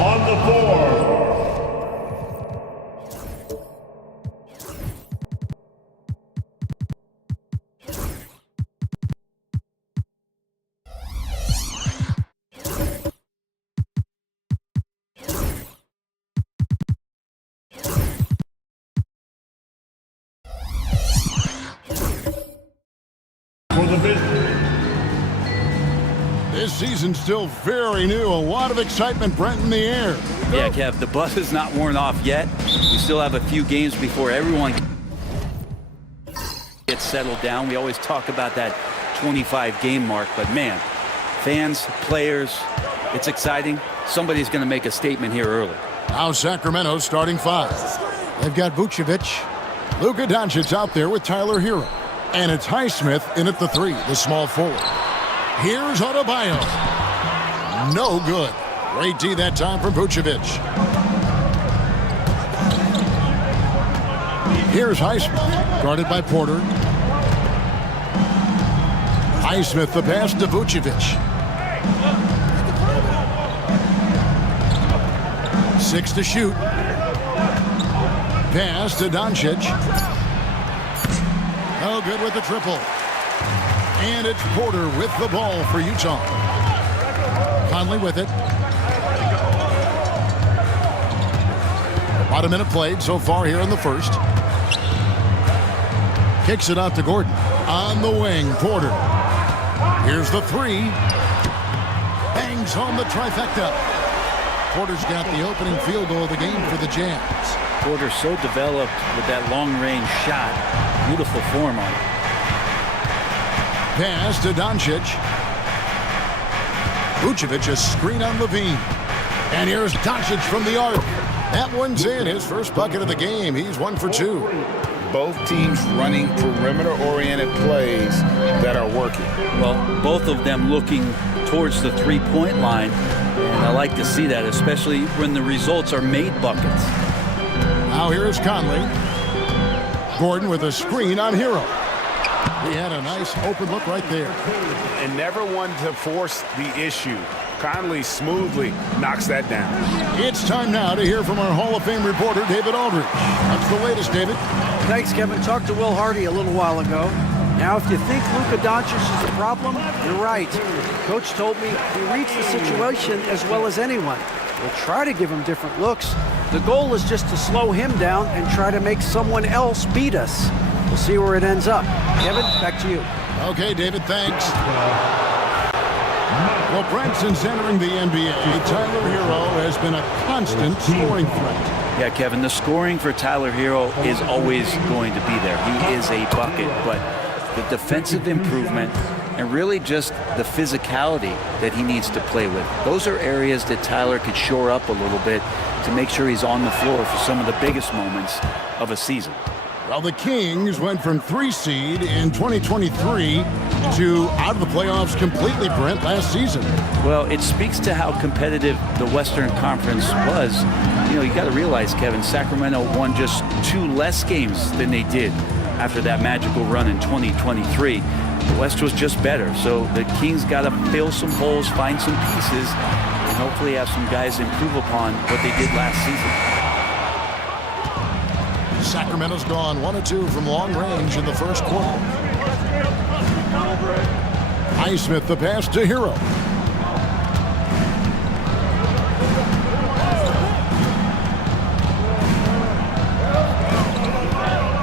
On the board, for the business. This season's still very new. A lot of excitement, Brent, in the air. Yeah, Kev, the buzz is not worn off yet. We still have a few games before everyone gets settled down. We always talk about that 25-game mark, but man, fans, players, it's exciting. Somebody's going to make a statement here early. Now Sacramento starting five. They've got Vucevic. Luka Doncic out there with Tyler Hero. And it's Highsmith in at the three, the small forward. Here's Adebayo. No good. Great D that time from Vucevic. Here's Highsmith, guarded by Porter. Highsmith the pass to Vucevic. 6 to shoot. Pass to Doncic. No good with the triple. And it's Porter with the ball for Utah. Conley with it. About a minute played so far here in the first. Kicks it out to Gordon. On the wing, Porter. Here's the three. Bangs home the trifecta. Porter's got the opening field goal of the game for the Jazz. Porter so developed with that long-range shot. Beautiful form on it. Pass to Doncic. Vucevic a screen on Levine. And here's Doncic from the arc. That one's in. His first bucket of the game. He's 1 for 2. Both teams running perimeter-oriented plays that are working. Well, both of them looking towards the three-point line. And I like to see that, especially when the results are made buckets. Now here's Conley. Gordon with a screen on Hero. He had a nice open look right there. And never one to force the issue. Kindly, smoothly knocks that down. It's time now to hear from our Hall of Fame reporter, David Aldridge. What's the latest, David? Thanks, Kevin. Talked to Will Hardy a little while ago. Now, if you think Luka Doncic is the problem, you're right. Coach told me he reads the situation as well as anyone. We'll try to give him different looks. The goal is just to slow him down and try to make someone else beat us. We'll see where it ends up. Kevin, back to you. Okay, David, thanks. Well, Branson's entering the NBA. Tyler Hero has been a constant scoring threat. Yeah, Kevin, the scoring for Tyler Hero is always going to be there. He is a bucket, but the defensive improvement and really just the physicality that he needs to play with. Those are areas that Tyler could shore up a little bit to make sure he's on the floor for some of the biggest moments of a season. Well, the Kings went from 3 seed in 2023 to out of the playoffs completely, Brent, last season. Well, it speaks to how competitive the Western Conference was. You know, you got to realize, Kevin, Sacramento won just 2 less games than they did after that magical run in 2023. The West was just better, so the Kings got to fill some holes, find some pieces, and hopefully have some guys improve upon what they did last season. Sacramento's gone 1 of 2 from long range in the first quarter. Highsmith the pass to Hero.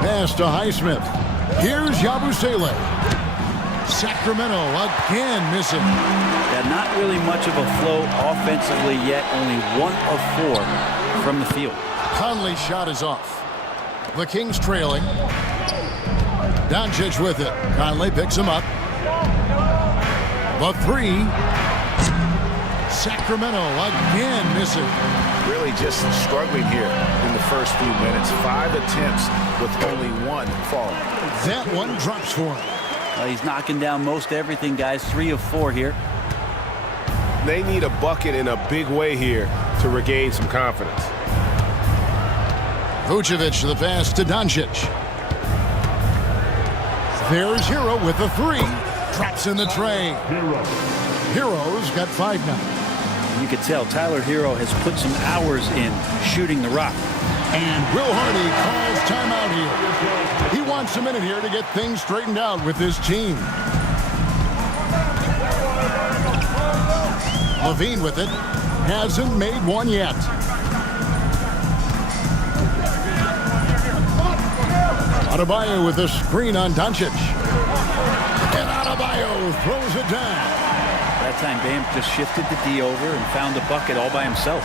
Pass to Highsmith. Here's Yabusele. Sacramento again missing. Yeah, not really much of a flow offensively yet. Only 1 of 4 from the field. Conley's shot is off. The Kings trailing. Doncic with it. Conley picks him up. The 3. Sacramento again missing. Really just struggling here in the first few minutes. 5 attempts with only 1 fall. That one drops for him. He's knocking down most everything, guys. 3 of 4 here. They need a bucket in a big way here to regain some confidence. Vucevic the pass to Doncic. There's Hero with the 3. Drops in the tray. Hero's got 5 now. You can tell Tyler Hero has put some hours in shooting the rock. And Will Hardy calls timeout here. He wants a minute here to get things straightened out with his team. Levine with it. Hasn't made one yet. Adebayo with a screen on Doncic. And Adebayo throws it down. That time Bam just shifted the D over and found the bucket all by himself.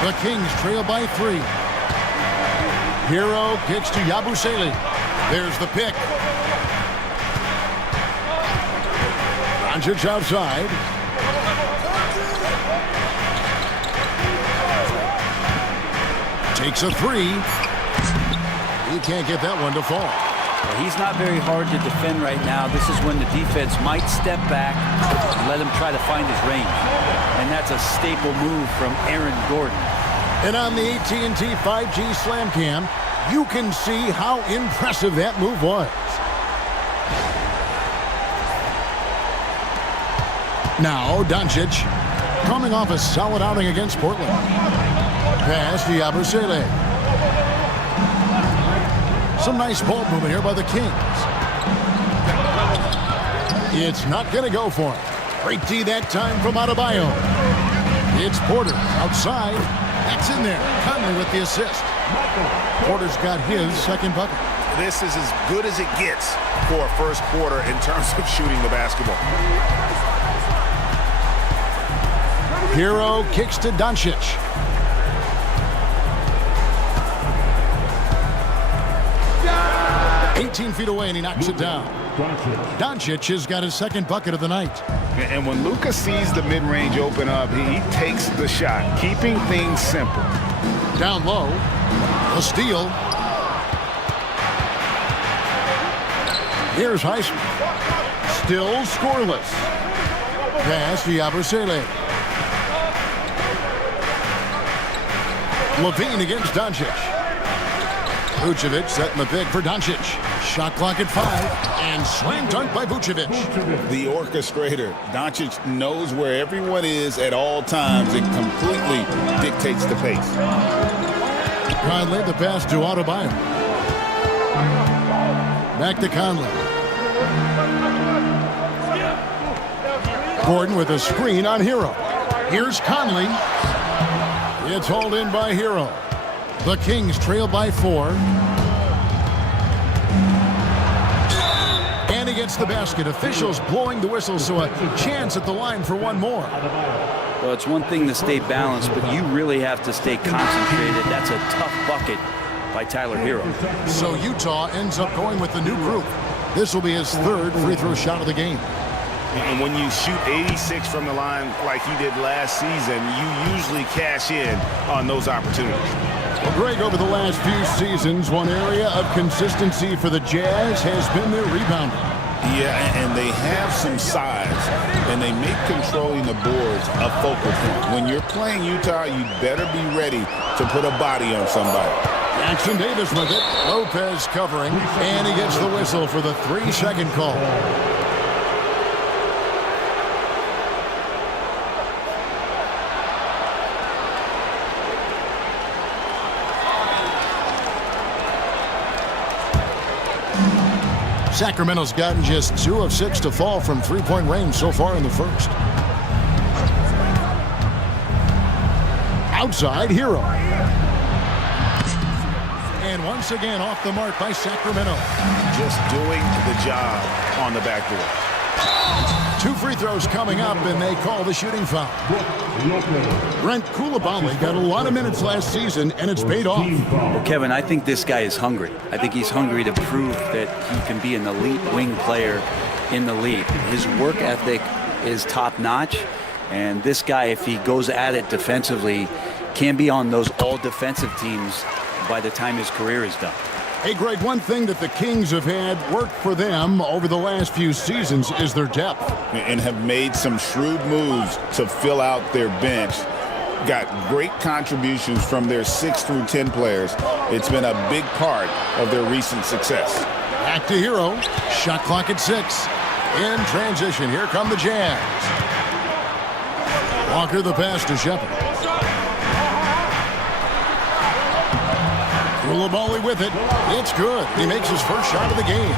The Kings trail by 3. Hero kicks to Yabusele. There's the pick. Doncic outside. Takes a 3. He can't get that one to fall. Well, he's not very hard to defend right now. This is when the defense might step back and let him try to find his range. And that's a staple move from Aaron Gordon. And on the AT&T 5G Slam Cam, you can see how impressive that move was. Now, Doncic, coming off a solid outing against Portland. Pass to Yabusele. Some nice ball movement here by the Kings. It's not going to go for him. Great D that time from Adebayo. It's Porter outside. That's in there. Conley with the assist. Porter's got his second bucket. This is as good as it gets for a first quarter in terms of shooting the basketball. Hero kicks to Doncic. Feet away and he knocks it down. Doncic has got his second bucket of the night. And when Luka sees the mid-range open up, he takes the shot, keeping things simple. Down low, a steal. Here's Highsmith. Still scoreless. Pass to Yabusele. Levine against Doncic. Vucevic setting the pick for Doncic. Shot clock at 5, and slam dunk by Vucevic. The orchestrator. Doncic knows where everyone is at all times and completely dictates the pace. Conley, the pass to Adebayo. Back to Conley. Gordon with a screen on Hero. Here's Conley. It's hauled in by Hero. The Kings trail by 4. And he gets the basket. Officials blowing the whistle, so a chance at the line for one more. Well, it's one thing to stay balanced, but you really have to stay concentrated. That's a tough bucket by Tyler Hero. So Utah ends up going with the new group. This will be his 3rd free throw shot of the game. And when you shoot 86 from the line like he did last season, you usually cash in on those opportunities. Well, Greg, over the last few seasons, one area of consistency for the Jazz has been their rebounding. Yeah, and they have some size, and they make controlling the boards a focal point. When you're playing Utah, you better be ready to put a body on somebody. Jackson Davis with it. Lopez covering, and he gets the whistle for the 3-second call. Sacramento's gotten just 2 of 6 to fall from three-point range so far in the first. Outside, Hero. And once again off the mark by Sacramento. Just doing the job on the backboard. 2 free throws coming up, and they call the shooting foul. Brent Coulibaly got a lot of minutes last season, and it's paid off. Well, Kevin, I think this guy is hungry. I think he's hungry to prove that he can be an elite wing player in the league. His work ethic is top-notch, and this guy, if he goes at it defensively, can be on those all-defensive teams by the time his career is done. Hey, Greg, one thing that the Kings have had work for them over the last few seasons is their depth. And have made some shrewd moves to fill out their bench. Got great contributions from their 6 through 10 players. It's been a big part of their recent success. Back to Hero. Shot clock at 6. In transition, here come the Jazz. Walker the pass to Shepard. Coulibaly with it. It's good. He makes his first shot of the game.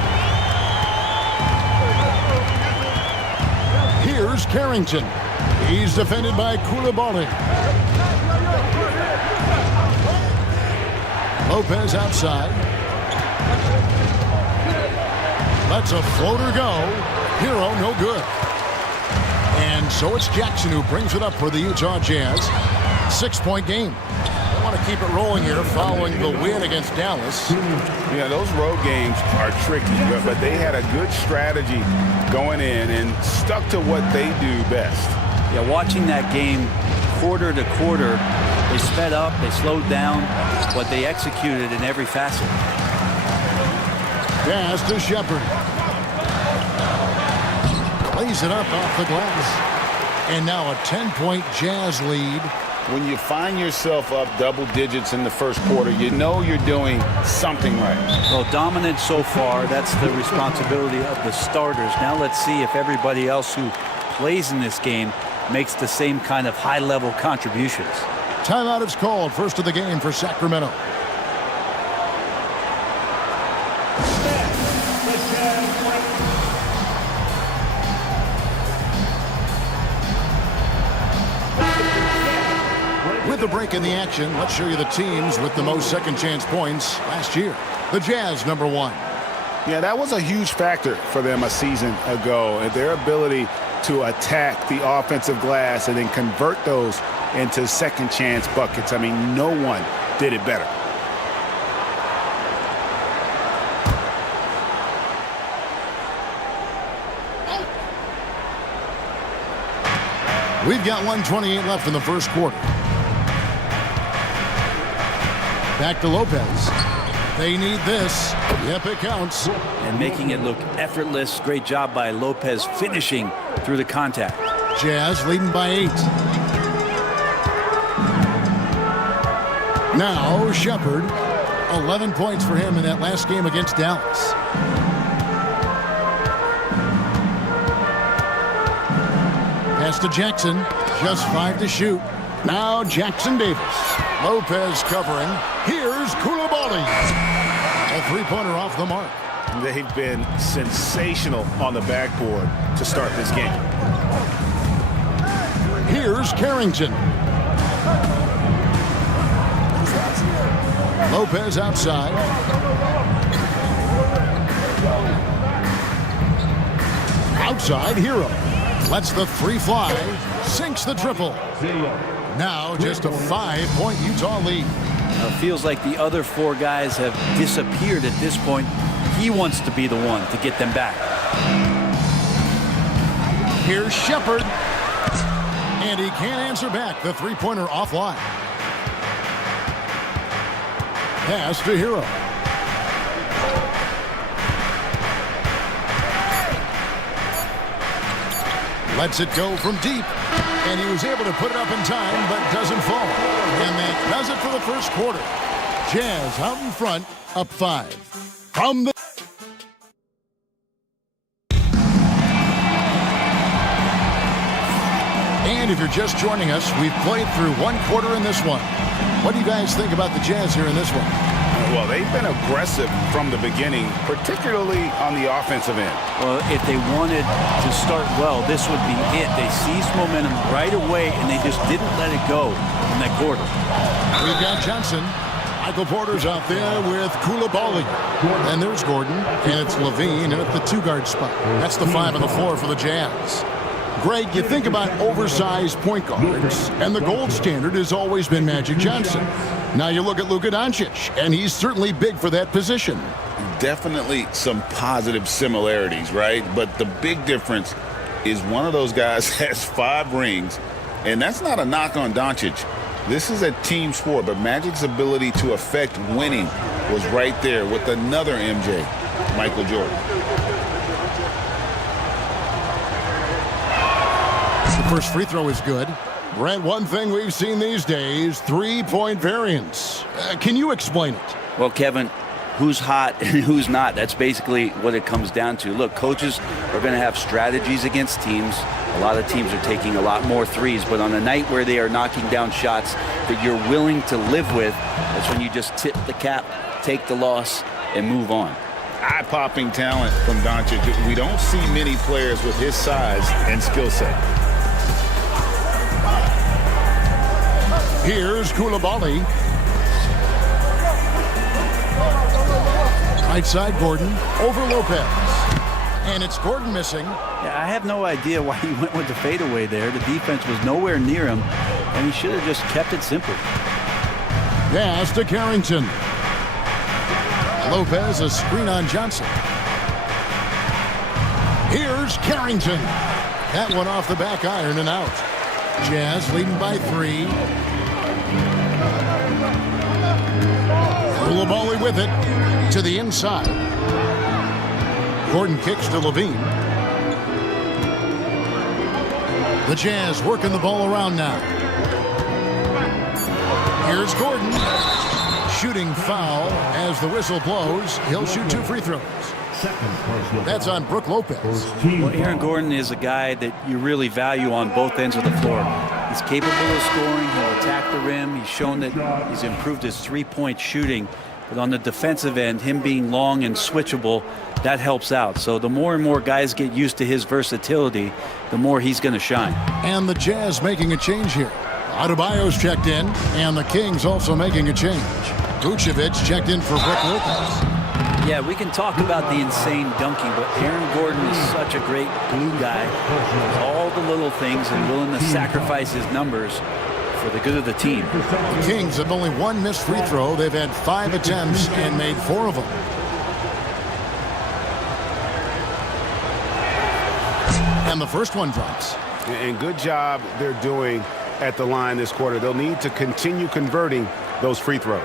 Here's Carrington. He's defended by Coulibaly. Lopez outside. Lets a floater go. Hero no good. And so it's Jackson who brings it up for the Utah Jazz. 6-point game. They want to keep it rolling here following the win against Dallas. Yeah, those road games are tricky, but they had a good strategy going in and stuck to what they do best. Yeah, watching that game quarter to quarter, they sped up, they slowed down, but they executed in every facet. Pass to Shepard. Lays it up off the glass. And now a 10-point Jazz lead. When you find yourself up double digits in the first quarter, you know you're doing something right. Well, dominant so far, that's the responsibility of the starters. Now let's see if everybody else who plays in this game makes the same kind of high-level contributions. Timeout is called. First of the game for Sacramento. With a break in the action, let's show you the teams with the most second-chance points last year. The Jazz, number 1. Yeah, that was a huge factor for them a season ago, and their ability to attack the offensive glass and then convert those into second-chance buckets. I mean, no one did it better. We've got 1:28 left in the first quarter. Back to Lopez. They need this. Yep, it counts. And making it look effortless. Great job by Lopez finishing through the contact. Jazz leading by 8. Now Shepard. 11 points for him in that last game against Dallas. Pass to Jackson. Just 5 to shoot. Now Jackson Davis. Lopez covering. Here's Koulibaly. A three-pointer off the mark. They've been sensational on the backboard to start this game. Here's Carrington. Lopez outside. Outside, Hero. Lets the three fly. Sinks the triple. Now just a 5-point Utah lead. Feels like the other 4 guys have disappeared at this point. He wants to be the one to get them back. Here's Shepard. And he can't answer back. The three-pointer offline. Pass to Hero. Lets it go from deep. And he was able to put it up in time, but doesn't fall. And that does it for the first quarter. Jazz out in front, up 5. From the... And if you're just joining us, we've played through one quarter in this one. What do you guys think about the Jazz here in this one? Well, they've been aggressive from the beginning, particularly on the offensive end. Well, if they wanted to start well, this would be it. They seized momentum right away, and they just didn't let it go in that quarter. We've got Johnson. Michael Porter's out there with Koulibaly. And there's Gordon, and it's Levine at the 2-guard spot. That's the 5 on the floor for the Jazz. Greg, you think about oversized point guards, and the gold standard has always been Magic Johnson. Now you look at Luka Doncic, and he's certainly big for that position. Definitely some positive similarities, right? But the big difference is one of those guys has 5 rings, and that's not a knock on Doncic. This is a team sport, but Magic's ability to affect winning was right there with another MJ, Michael Jordan. The first free throw is good. Brent, one thing we've seen these days, 3-point variance. Can you explain it? Well, Kevin, who's hot and who's not? That's basically what it comes down to. Look, coaches are going to have strategies against teams. A lot of teams are taking a lot more threes, but on a night where they are knocking down shots that you're willing to live with, that's when you just tip the cap, take the loss, and move on. Eye-popping talent from Doncic. We don't see many players with his size and skill set. Here's Koulibaly. Right side, Gordon. Over Lopez. And it's Gordon missing. Yeah, I have no idea why he went with the fadeaway there. The defense was nowhere near him, and he should have just kept it simple. Pass to Carrington. Lopez, a screen on Johnson. Here's Carrington. That one off the back iron and out. Jazz leading by 3. Koulibaly with it to the inside. Gordon kicks to Levine. The Jazz working the ball around now. Here's Gordon. Shooting foul as the whistle blows. He'll shoot 2 free throws. That's on Brook Lopez. Well, Aaron Gordon is a guy that you really value on both ends of the floor. He's capable of scoring. He'll attack the rim. He's shown that he's improved his three-point shooting. But on the defensive end, him being long and switchable, that helps out. So the more and more guys get used to his versatility, the more he's going to shine. And the Jazz making a change here. Adebayo's checked in, and the Kings also making a change. Vucevic checked in for Brook Lopez. Yeah, we can talk about the insane dunking, but Aaron Gordon is such a great glue guy. All the little things and willing to sacrifice his numbers for the good of the team. The Kings have only 1 missed free throw. They've had 5 attempts and made 4 of them. And the first one drops. And good job they're doing at the line this quarter. They'll need to continue converting those free throws.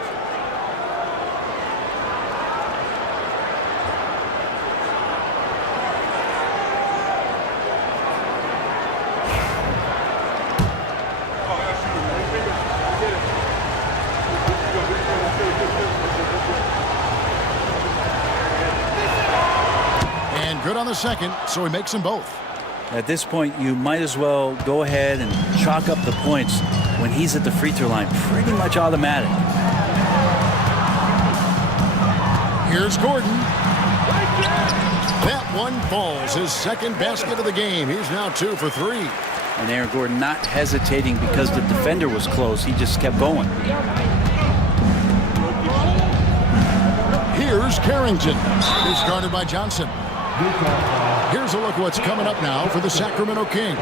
good on the second, so he makes them both. At this point, you might as well go ahead and chalk up the points when he's at the free throw line. Pretty much automatic. Here's Gordon. That one falls. His second basket of the game. He's now 2 for 3. And Aaron Gordon not hesitating because the defender was close. He just kept going. Here's Carrington. He's guarded by Johnson. Here's a look at what's coming up now for the Sacramento Kings.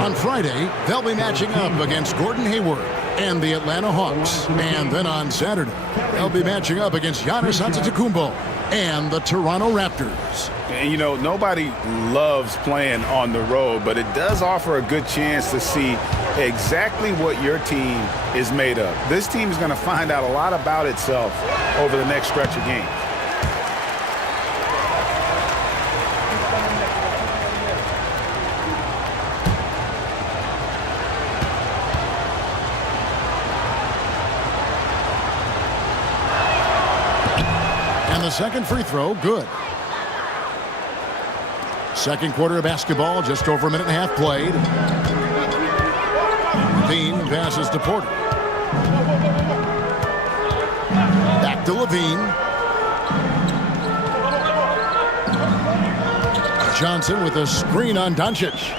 On Friday, they'll be matching up against Gordon Hayward and the Atlanta Hawks. And then on Saturday, they'll be matching up against Giannis Antetokounmpo and the Toronto Raptors. And, you know, nobody loves playing on the road, but it does offer a good chance to see exactly what your team is made of. This team is going to find out a lot about itself over the next stretch of games. The second free throw, good. Second quarter of basketball, just over a minute and a half played. Levine passes to Porter. Back to Levine. Johnson with a screen on Doncic.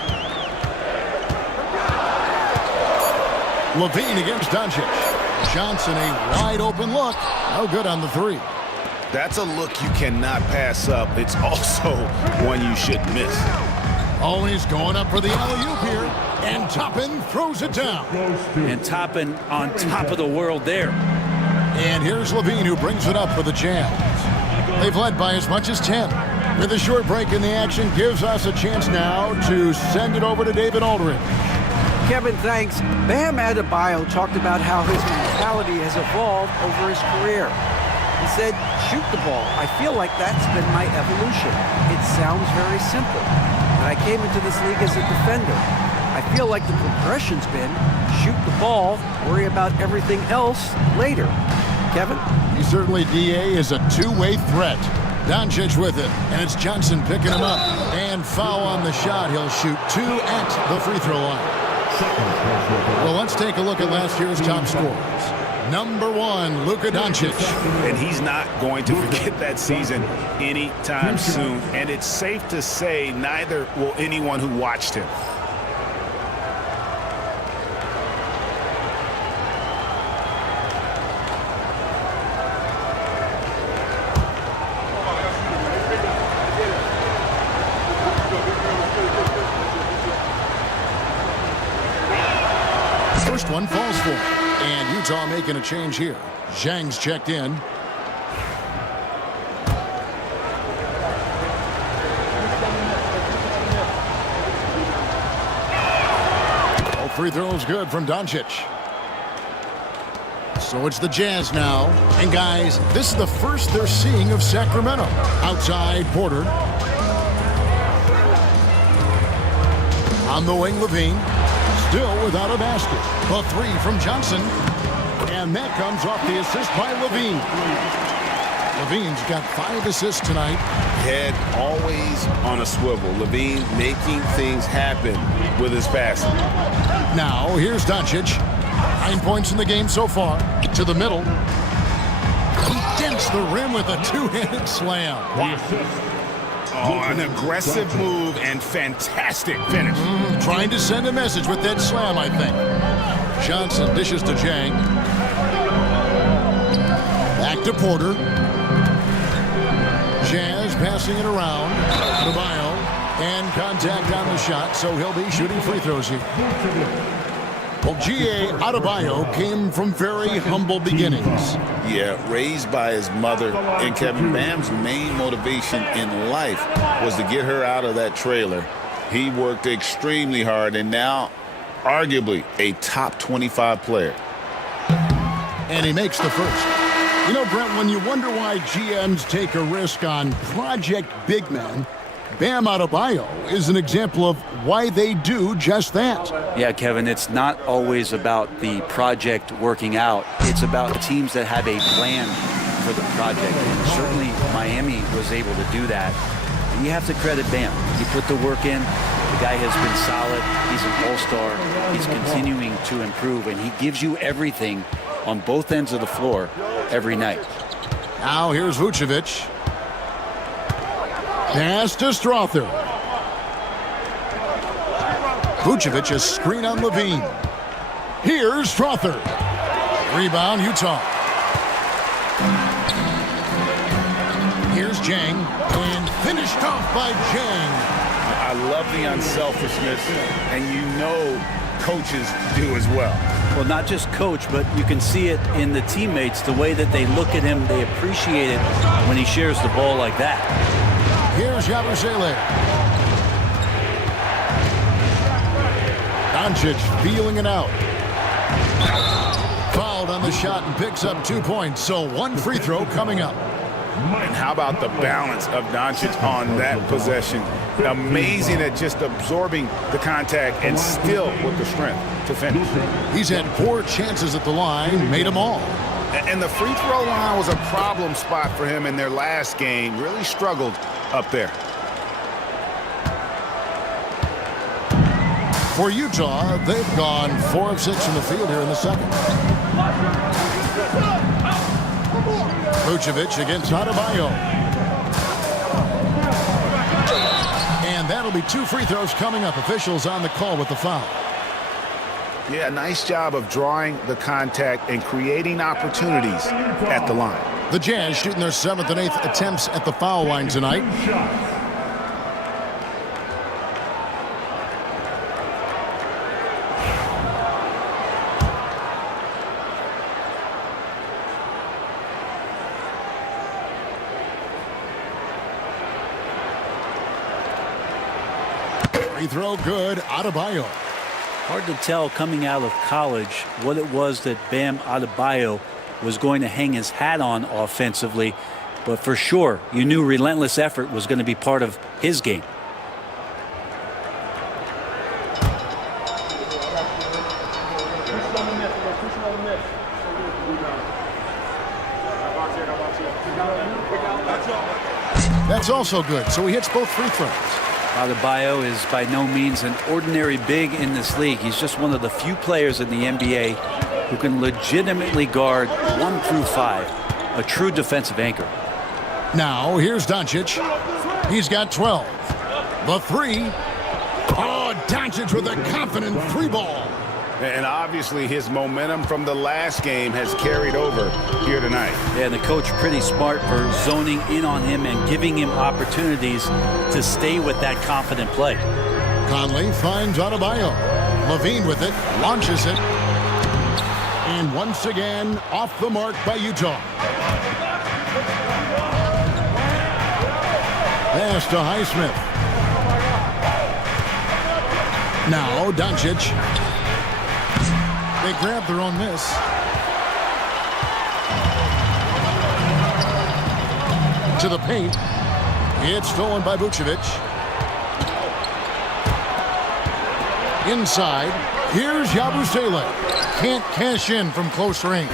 Levine against Doncic. Johnson, a wide open look. No good on the three. That's a look you cannot pass up. It's also one you shouldn't miss. Oh, he's going up for the alley-oop here. And Toppin throws it down. And Toppin on top of the world there. And here's Levine who brings it up for the Jazz. They've led by as much as 10. With a short break in the action, gives us a chance now to send it over to David Aldridge. Kevin, thanks. Bam Adebayo talked about how his mentality has evolved over his career. He said, shoot the ball. I feel like that's been my evolution. It sounds very simple. When I came into this league as a defender, I feel like the progression's been shoot the ball, worry about everything else later. Kevin? He certainly, DA, is a two-way threat. Doncic with it, and it's Johnson picking him up. And foul on the shot. He'll shoot 2 at the free throw line. Well, let's take a look at last year's top scorers. Number 1, Luka Doncic. And he's not going to forget that season anytime soon. And it's safe to say neither will anyone who watched him. First one falls for him. And Utah making a change here. Zhang's checked in. All free throws good from Doncic. So it's the Jazz now. And guys, this is the first they're seeing of Sacramento. Outside, Porter. On the wing, Levine. Still without a basket. The three from Johnson. And that comes off the assist by Levine. Levine's got 5 assists tonight. Head always on a swivel. Levine making things happen with his passing. Now, here's Doncic. 9 points in the game so far. To the middle. He dents the rim with a two-handed slam. Wow. Oh, an aggressive move and fantastic finish. Trying to send a message with that slam, I think. Johnson dishes to Zhang. Back to Porter. Jazz passing it around. Adebayo. And contact on the shot, so he'll be shooting free throws here. Well, G.A. Adebayo came from very humble beginnings. Yeah, raised by his mother. And Kevin, Bam's main motivation in life was to get her out of that trailer. He worked extremely hard and now arguably a top 25 player. And he makes the first. You know, Brent, when you wonder why GMs take a risk on project big men, Bam Adebayo is an example of why they do just that. Yeah, Kevin, it's not always about the project working out. It's about teams that have a plan for the project. And certainly Miami was able to do that. And you have to credit Bam. He put the work in. The guy has been solid. He's an all-star. He's continuing to improve, and he gives you everything on both ends of the floor every night. Now here's Vucevic. Pass to Strother. Vucevic, a screen on Levine. Here's Strother. Rebound, Utah. Here's Jang, and finished off by Jang. I love the unselfishness, and you know coaches do as well. Well, not just coach, but you can see it in the teammates, the way that they look at him. They appreciate it when he shares the ball like that. Here's Yabusele. Doncic feeling it out. Fouled on the shot and picks up 2 points, so one free throw coming up. And how about the balance of Doncic on that possession? Amazing at just absorbing the contact and still with the strength to finish. He's had 4 chances at the line, made them all. And the free throw line was a problem spot for him in their last game. Really struggled up there. For Utah, they've gone 4 of 6 from the field here in the second. Vucevic against Adebayo. And that'll be 2 free throws coming up. Officials on the call with the foul. Yeah, nice job of drawing the contact and creating opportunities at the line. The Jazz shooting their 7th and 8th attempts at the foul line tonight. Free throw good, Adebayo. Hard to tell coming out of college what it was that Bam Adebayo was going to hang his hat on offensively, but for sure you knew relentless effort was going to be part of his game. That's also good, so he hits both free throws. Adebayo is by no means an ordinary big in this league. He's just one of the few players in the NBA who can legitimately guard 1 through 5, a true defensive anchor. Now, here's Doncic. He's got 12. The 3. Oh, Doncic with a confident 3 ball. And obviously his momentum from the last game has carried over here tonight. Yeah, and the coach pretty smart for zoning in on him and giving him opportunities to stay with that confident play. Conley finds Adebayo. Levine with it, launches it. And once again, off the mark by Utah. Pass to Highsmith. Now, Doncic. They grab their own miss. To the paint. It's stolen by Vucevic. Inside. Here's Yabusele. Can't cash in from close range.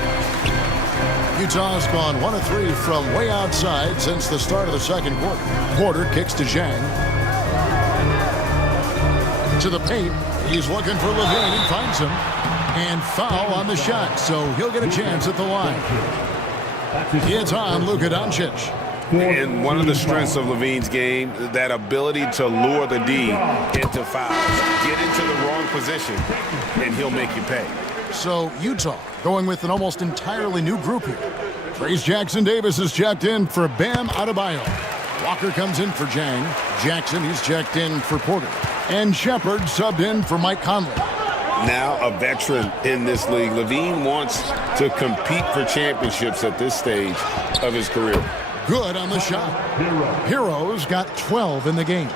Utah's gone 1 of 3 from way outside since the start of the second quarter. Porter kicks to Zhang. To the paint. He's looking for Levine. He finds him. And foul on the shot, so he'll get a chance at the line. It's on Luka Doncic. And one of the strengths of Levine's game, that ability to lure the D into fouls. Get into the wrong position, and he'll make you pay. So Utah going with an almost entirely new group here. Trace Jackson-Davis is checked in for Bam Adebayo. Walker comes in for Jang. Jackson, he's checked in for Porter. And Shepard subbed in for Mike Conley. Now a veteran in this league, Levine wants to compete for championships at this stage of his career. Good on the shot. Heroes got 12 in the game.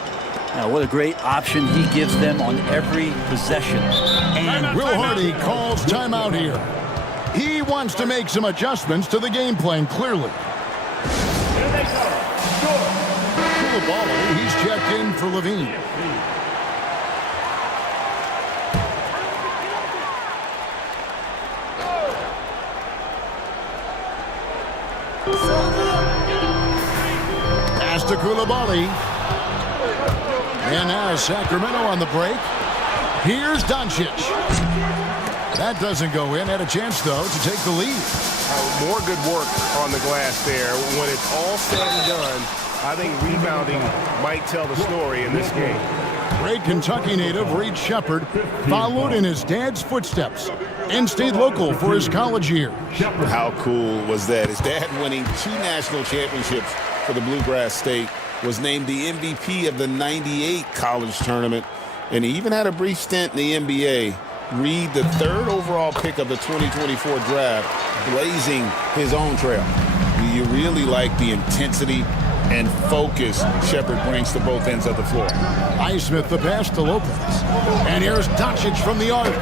Now, what a great option he gives them on every possession. And Will Hardy calls timeout here. He wants to make some adjustments to the game plan, clearly. Koulibaly, he's checked in for Levine. to Koulibaly. And now Sacramento on the break. Here's Doncic. That doesn't go in. Had a chance, though, to take the lead. More good work on the glass there. When it's all said and done, I think rebounding might tell the story in this game. Great Kentucky native Reed Shepherd followed in his dad's footsteps and stayed local for his college years. How cool was that? His dad winning 2 national championships for the Bluegrass State, was named the MVP of the '98 college tournament, and he even had a brief stint in the NBA. Reed, the 3rd overall pick of the 2024 draft, blazing his own trail. You really like the intensity and focus Shepherd brings to both ends of the floor. Highsmith the pass to Lopez. And here's Doncic from the arc.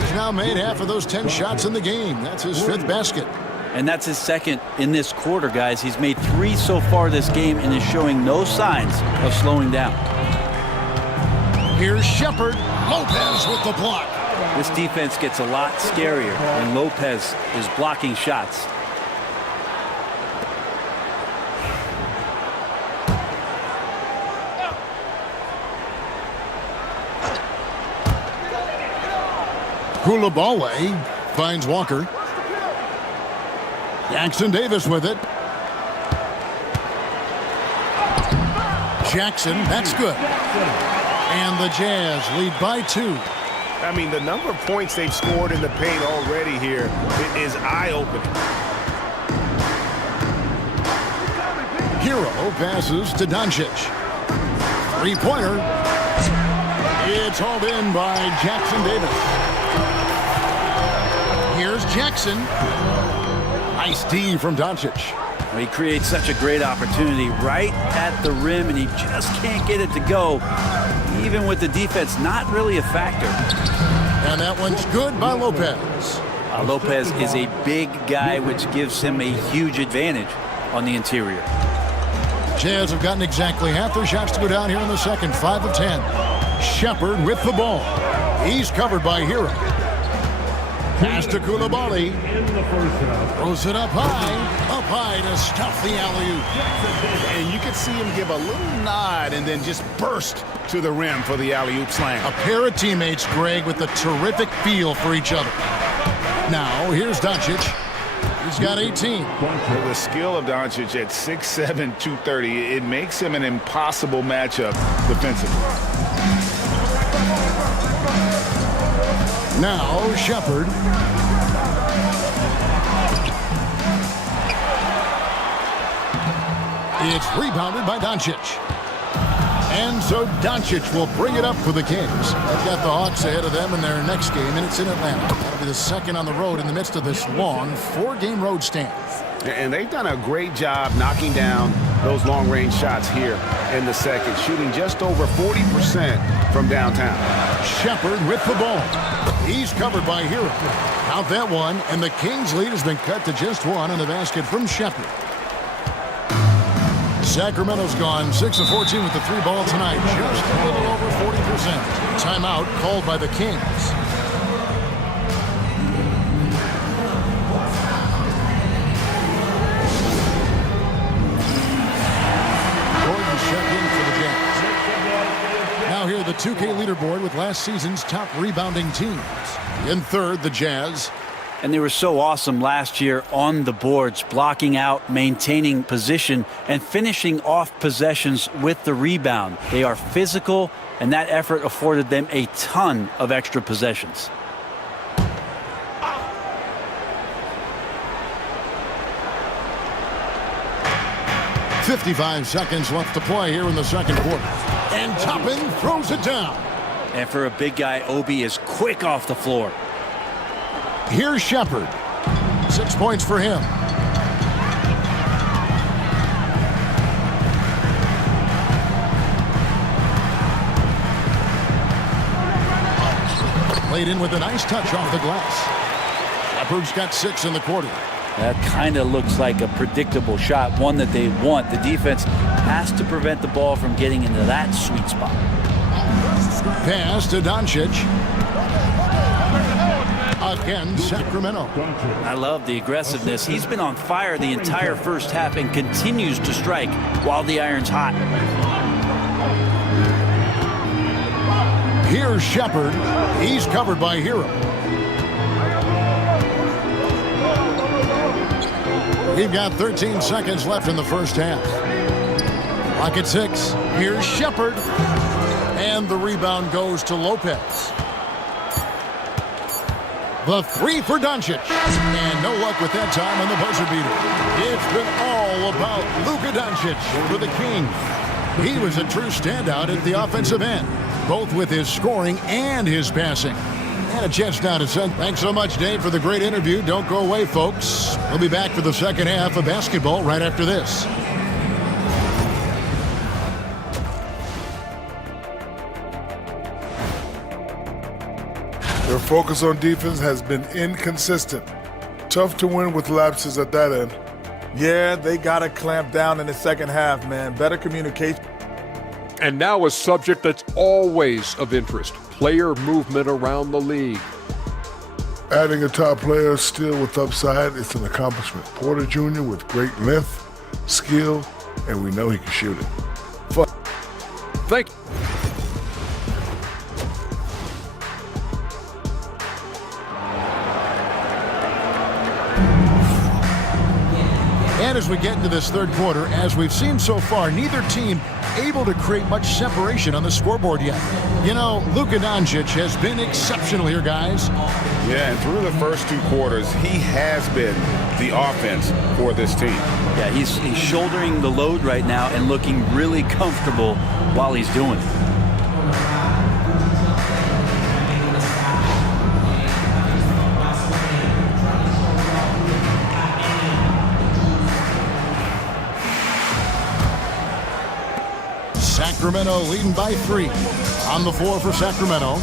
He's now made half of those 10 shots in the game. That's his 5th basket. And that's his 2nd in this quarter, guys. He's made 3 so far this game and is showing no signs of slowing down. Here's Shepherd. Lopez with the block. This defense gets a lot scarier when Lopez is blocking shots. Koulibaly finds Walker. Jackson Davis with it. Jackson, that's good. And the Jazz lead by 2. I mean, the number of points they've scored in the paint already here is eye-opening. Hero passes to Doncic. 3-pointer. It's hauled in by Jackson Davis. Here's Jackson. Nice D from Doncic. He creates such a great opportunity right at the rim, and he just can't get it to go, even with the defense not really a factor. And that one's good by Lopez. Lopez is a big guy, which gives him a huge advantage on the interior. Jazz have gotten exactly half their shots to go down here in the second, 5 of 10. Shepherd with the ball. He's covered by Hero. Pass to Koulibaly. Throws it up high to stuff the alley-oop. And you could see him give a little nod and then just burst to the rim for the alley-oop slam. A pair of teammates, Greg, with a terrific feel for each other. Now, here's Doncic. He's got 18. The skill of Doncic at 6'7", 230, it makes him an impossible matchup defensively. Now, Shepherd. It's rebounded by Doncic. And so Doncic will bring it up for the Kings. They've got the Hawks ahead of them in their next game, and it's in Atlanta. That'll be the second on the road in the midst of this long 4-game road stand. And they've done a great job knocking down those long-range shots here in the second, shooting just over 40% from downtown. Shepherd with the ball. He's covered by Hero. Count that one, and the Kings' lead has been cut to just 1 on the basket from Shepherd. Sacramento's gone 6 of 14 with the 3 ball tonight, just a little over 40%. Timeout called by the Kings. Now here the 2K leaderboard with last season's top rebounding teams. In third, the Jazz. And they were so awesome last year on the boards, blocking out, maintaining position, and finishing off possessions with the rebound. They are physical, and that effort afforded them a ton of extra possessions. .55 seconds left to play here in the second quarter. And Toppin throws it down. And for a big guy, Obi is quick off the floor. Here's Shepherd. 6 points for him. Played in with a nice touch off the glass. Shepherd's got 6 in the quarter. That kind of looks like a predictable shot, one that they want. The defense has to prevent the ball from getting into that sweet spot. Pass to Doncic. again, Sacramento. I love the aggressiveness. He's been on fire the entire first half and continues to strike while the iron's hot. Here's Shepard. He's covered by Hero. We've got 13 seconds left in the first half. Clock at 6. Here's Shepard. And the rebound goes to Lopez. The three for Doncic. And no luck with that time on the buzzer beater. It's been all about Luka Doncic for the Kings. He was a true standout at the offensive end, both with his scoring and his passing. And a chance now to send. Thanks so much, Dave, for the great interview. Don't go away, folks. We'll be back for the second half of basketball right after this. Their focus on defense has been inconsistent. Tough to win with lapses at that end. Yeah, they got to clamp down in the second half, man. Better communication. And now a subject that's always of interest, player movement around the league. Adding a top player still with upside, it's an accomplishment. Porter Jr. with great length, skill, and we know he can shoot it. Thank you. And as we get into this third quarter, as we've seen so far, neither team able to create much separation on the scoreboard yet. You know, Luka Doncic has been exceptional here, guys. Yeah, and through the first two quarters, he has been the offense for this team. Yeah, he's shouldering the load right now and looking really comfortable while he's doing it. Sacramento leading by 3. On the floor for Sacramento.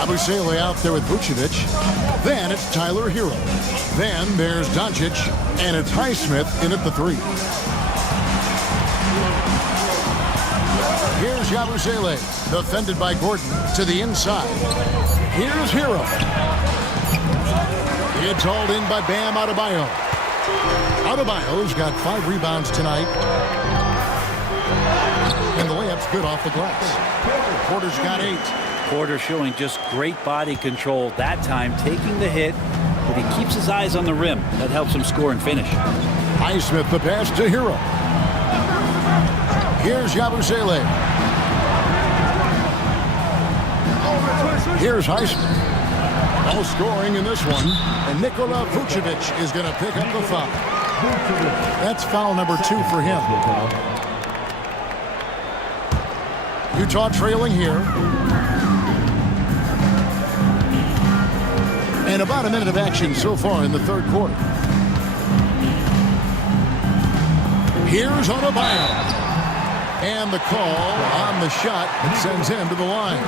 Abusele out there with Vucevic. Then it's Tyler Hero. Then there's Doncic. And it's Highsmith in at the 3. Here's Abusele. Defended by Gordon to the inside. Here's Hero. It's hauled in by Bam Adebayo. Adebayo's got 5 rebounds tonight. And the layup's good off the glass. Porter's got 8. Porter showing just great body control that time, taking the hit, but he keeps his eyes on the rim. That helps him score and finish. Highsmith the pass to Hero. Here's Yabusele. Here's Highsmith. No scoring in this one. And Nikola Vucevic is going to pick up the foul. That's foul number 2 for him. Utah trailing here. And about a minute of action so far in the third quarter. Here's Adebayo. And the call on the shot that sends him to the line.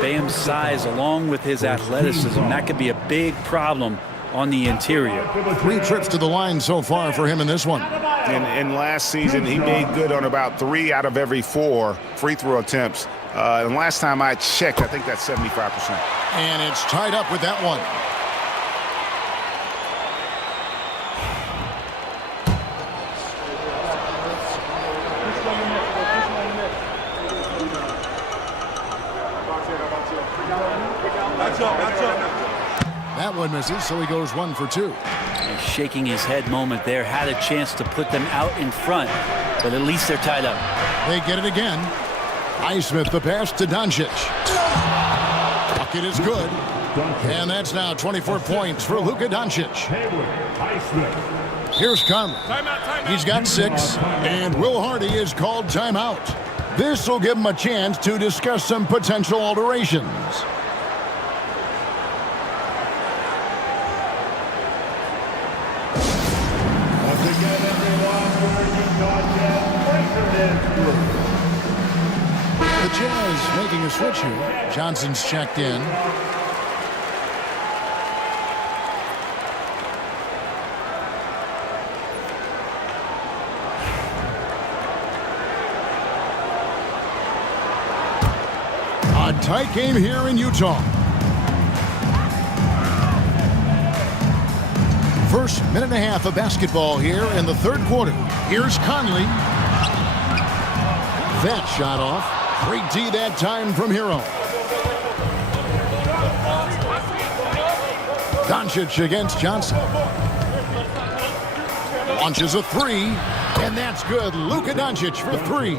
Bam's size along with his athleticism, that could be a big problem on the interior. 3 trips to the line so far for him in this one. And last season, he made good on about 3 out of every 4 free throw attempts. And last time I checked, I think that's 75%. And it's tied up with that one. That one misses, so he goes 1 for 2. He's shaking his head moment there. Had a chance to put them out in front, but at least they're tied up. They get it again. Highsmith the pass to Doncic. Bucket is good. And that's now 24 points for Luka Doncic. Here's Conley. He's got 6. And Will Hardy is called timeout. This will give him a chance to discuss some potential alterations. The Jazz making a switch here. Johnson's checked in. A tight game here in Utah. First minute and a half of basketball here in the third quarter. Here's Conley. That shot off. Great D that time from Hero. Doncic against Johnson. Launches a three, and that's good. Luka Doncic for three.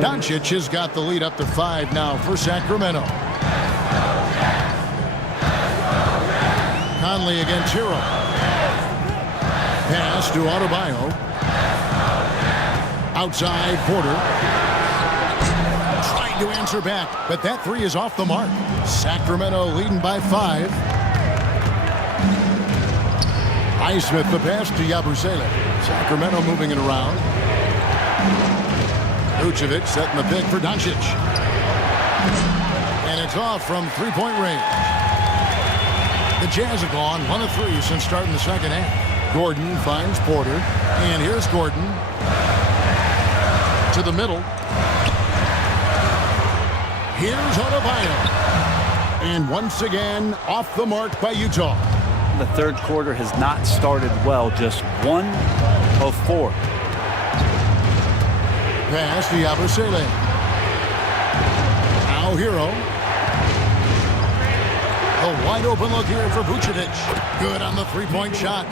Doncic has got the lead up to 5 now for Sacramento. Conley against Hero. Pass to Adebayo. Outside Porter. Trying to answer back, but that three is off the mark. Sacramento leading by 5. Highsmith the pass to Yabusele. Sacramento moving it around. Vucevic setting the pick for Doncic. And it's off from three-point range. The Jazz have gone 1 of 3 since starting the second half. Gordon finds Porter. And here's Gordon. To the middle. Here's Adebayo. And once again, off the mark by Utah. The third quarter has not started well, just 1 of 4. Pass to Yabusele. Now Hero. A wide open look here for Vucevic. Good on the three-point shot.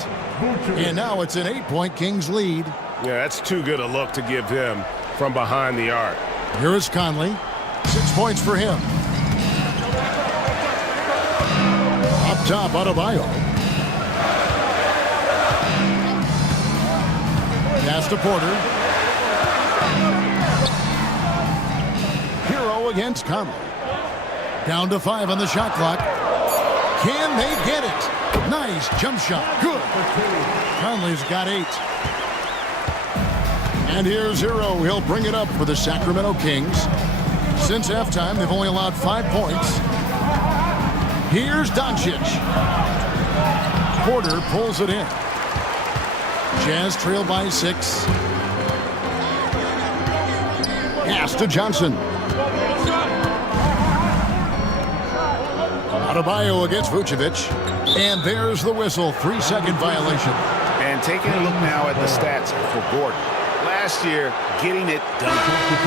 And now it's an 8-point Kings lead. Yeah, that's too good a look to give him from behind the arc. Here is Conley. 6 points for him. Up top, Adebayo. Pass to Porter. Hero against Conley. Down to 5 on the shot clock. Can they get it? Nice jump shot. Good. Conley's got 8. And here's Hero. He'll bring it up for the Sacramento Kings. Since halftime, they've only allowed 5 points. Here's Doncic. Porter pulls it in. Jazz trail by 6. Pass to Johnson. Adebayo against Vucevic. And there's the whistle. 3-second violation. And taking a look now at the stats for Gordon. Last year, getting it done.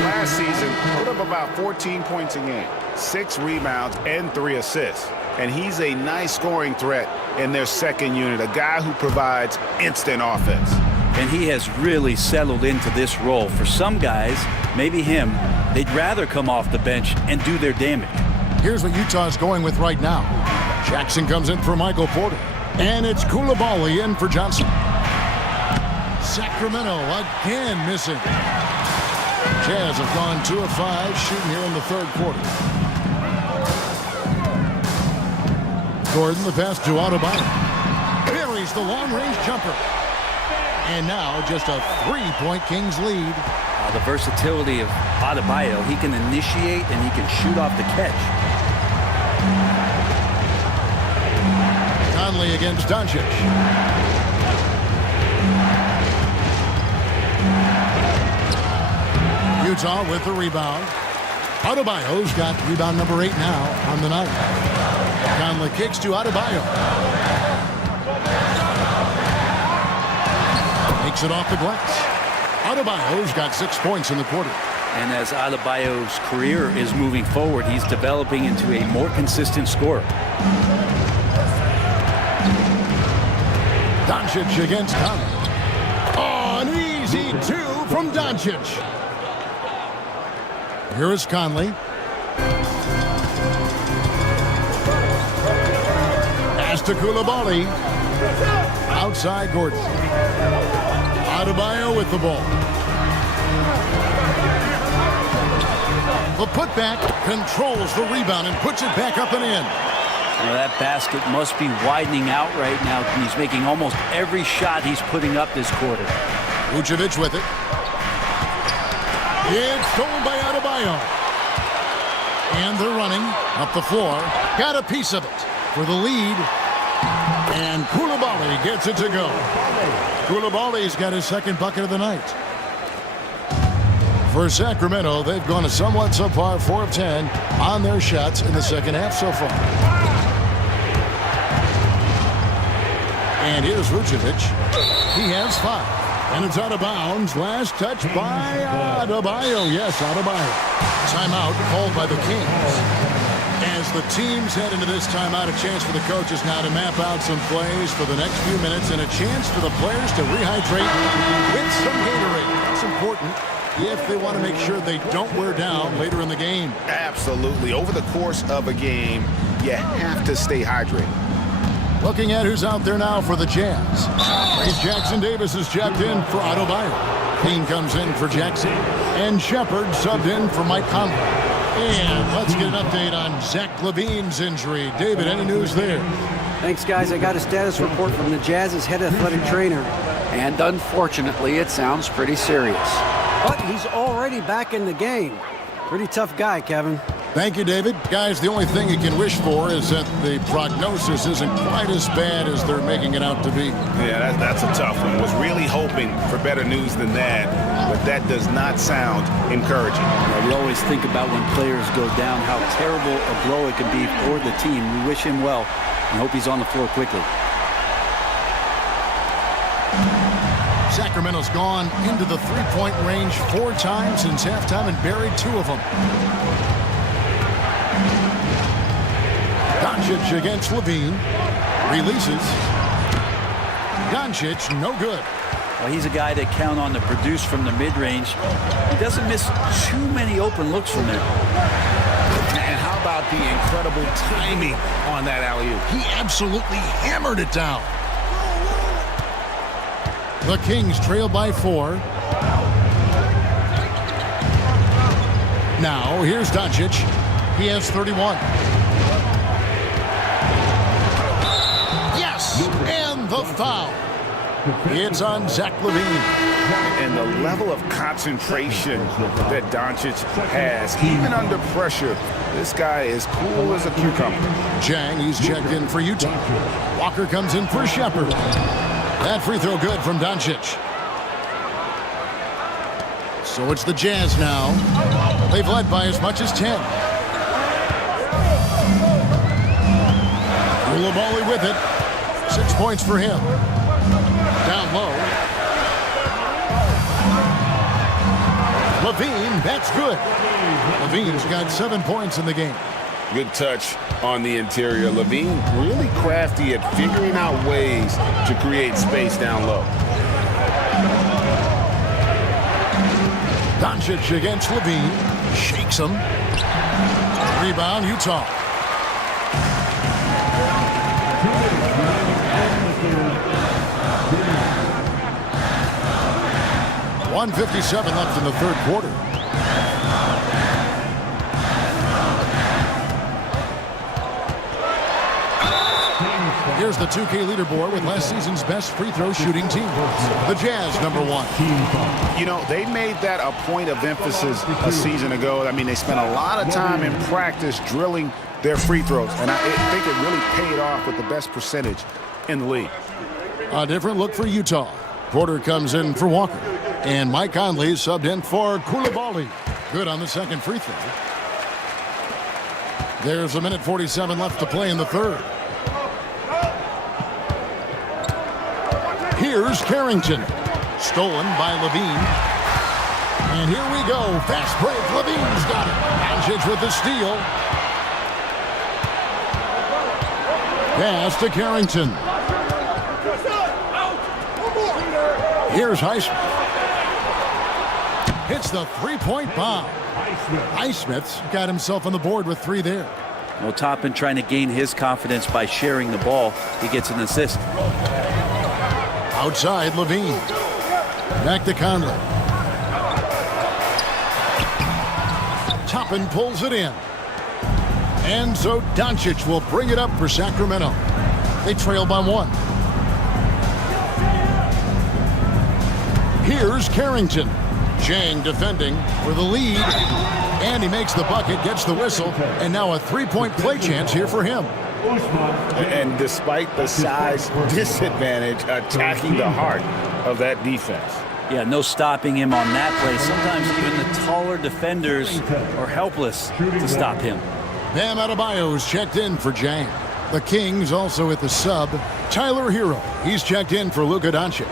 Last season, put up about 14 points a game, 6 rebounds, and 3 assists. And he's a nice scoring threat in their second unit, a guy who provides instant offense. And he has really settled into this role. For some guys, maybe him, they'd rather come off the bench and do their damage. Here's what Utah's going with right now. Jackson comes in for Michael Porter. And it's Coulibaly in for Johnson. Sacramento again missing. Jazz have gone 2 of 5 shooting here in the third quarter. Gordon the pass to Adebayo. Buries the long-range jumper. And now just a 3-point Kings lead. The versatility of Adebayo, he can initiate and he can shoot off the catch. Conley against Doncic. Utah with the rebound. Adebayo's got rebound number 8 now on the night. Conley kicks to Adebayo. Takes it off the glass. Adebayo's got 6 points in the quarter. And as Adebayo's career is moving forward, he's developing into a more consistent scorer. Doncic against Conley. Oh, an easy 2 from Doncic. Here is Conley. Pass to Coulibaly. Outside Gordon. Adebayo with the ball. The putback controls the rebound and puts it back up and in. Well, that basket must be widening out right now. He's making almost every shot he's putting up this quarter. Vucevic with it. It's stolen by Adebayo. And they're running up the floor. Got a piece of it for the lead. And Coulibaly gets it to go. Coulibaly's got his second bucket of the night. For Sacramento, they've gone a somewhat subpar 4 of 10 on their shots in the second half so far. And here's Vucevic. He has 5. And it's out of bounds. Last touch by Adebayo. Yes, Adebayo. Timeout called by the Kings. As the teams head into this timeout, a chance for the coaches now to map out some plays for the next few minutes and a chance for the players to rehydrate with some Gatorade. That's important if they want to make sure they don't wear down later in the game. Absolutely. Over the course of a game, you have to stay hydrated. Looking at who's out there now for the Jazz. Trace Jackson Davis is checked in for Adebayo. Payne comes in for Jackson. And Shepard subbed in for Mike Conley. And let's get an update on Zach LaVine's injury. David, any news there? Thanks, guys. I got a status report from the Jazz's head athletic trainer. And unfortunately, it sounds pretty serious. But he's already back in the game. Pretty tough guy, Kevin. Thank you, David. Guys, the only thing you can wish for is that the prognosis isn't quite as bad as they're making it out to be. Yeah, that's a tough one. Was really hoping for better news than that, but that does not sound encouraging. We always think about when players go down, how terrible a blow it can be for the team. We wish him well and hope he's on the floor quickly. Sacramento's gone into the three-point range 4 times since halftime and buried 2 of them. Doncic against LaVine. Releases. Doncic, no good. Well, he's a guy that count on to produce from the mid-range. He doesn't miss too many open looks from there. And how about the incredible timing on that alley-oop? He absolutely hammered it down. The Kings trail by 4. Now, here's Doncic. He has 31. Yes! And the foul. It's on Zach LaVine. And the level of concentration that Doncic has, even under pressure, this guy is cool as a cucumber. Jang, he's checked in for Utah. Walker comes in for Shepard. That free throw good from Doncic. So it's the Jazz now. They've led by as much as 10. Koulibaly with it. 6 points for him. Down low. LaVine, that's good. LaVine's got 7 points in the game. Good touch on the interior. LaVine really crafty at figuring out ways to create space down low. Doncic against LaVine. Shakes him. Rebound, Utah. .157 left in the third quarter. Here's the 2K leaderboard with last season's best free throw shooting team. The Jazz, number 1. You know, they made that a point of emphasis a season ago. I mean, they spent a lot of time in practice drilling their free throws, and I think it really paid off with the best percentage in the league. A different look for Utah. Porter comes in for Walker. And Mike Conley subbed in for Koulibaly. Good on the second free throw. There's 1:47 left to play in the third. Here's Carrington. Stolen by LaVine. And here we go. Fast break. LaVine's got it. Doncic with the steal. Pass to Carrington. Here's Highsmith. Hits the three-point bomb. Highsmith's got himself on the board with 3 there. Well, Toppin trying to gain his confidence by sharing the ball. He gets an assist. Outside, LaVine. Back to Conley. Toppin pulls it in. And so Doncic will bring it up for Sacramento. They trail by 1. Here's Carrington. Jang defending for the lead. And he makes the bucket, gets the whistle, and now a 3-point play chance here for him. And despite the size disadvantage, attacking the heart of that defense. Yeah, no stopping him on that play. Sometimes even the taller defenders are helpless to stop him. Bam Adebayo's checked in for Jang. The Kings also at the sub, Tyler Hero. He's checked in for Luka Doncic.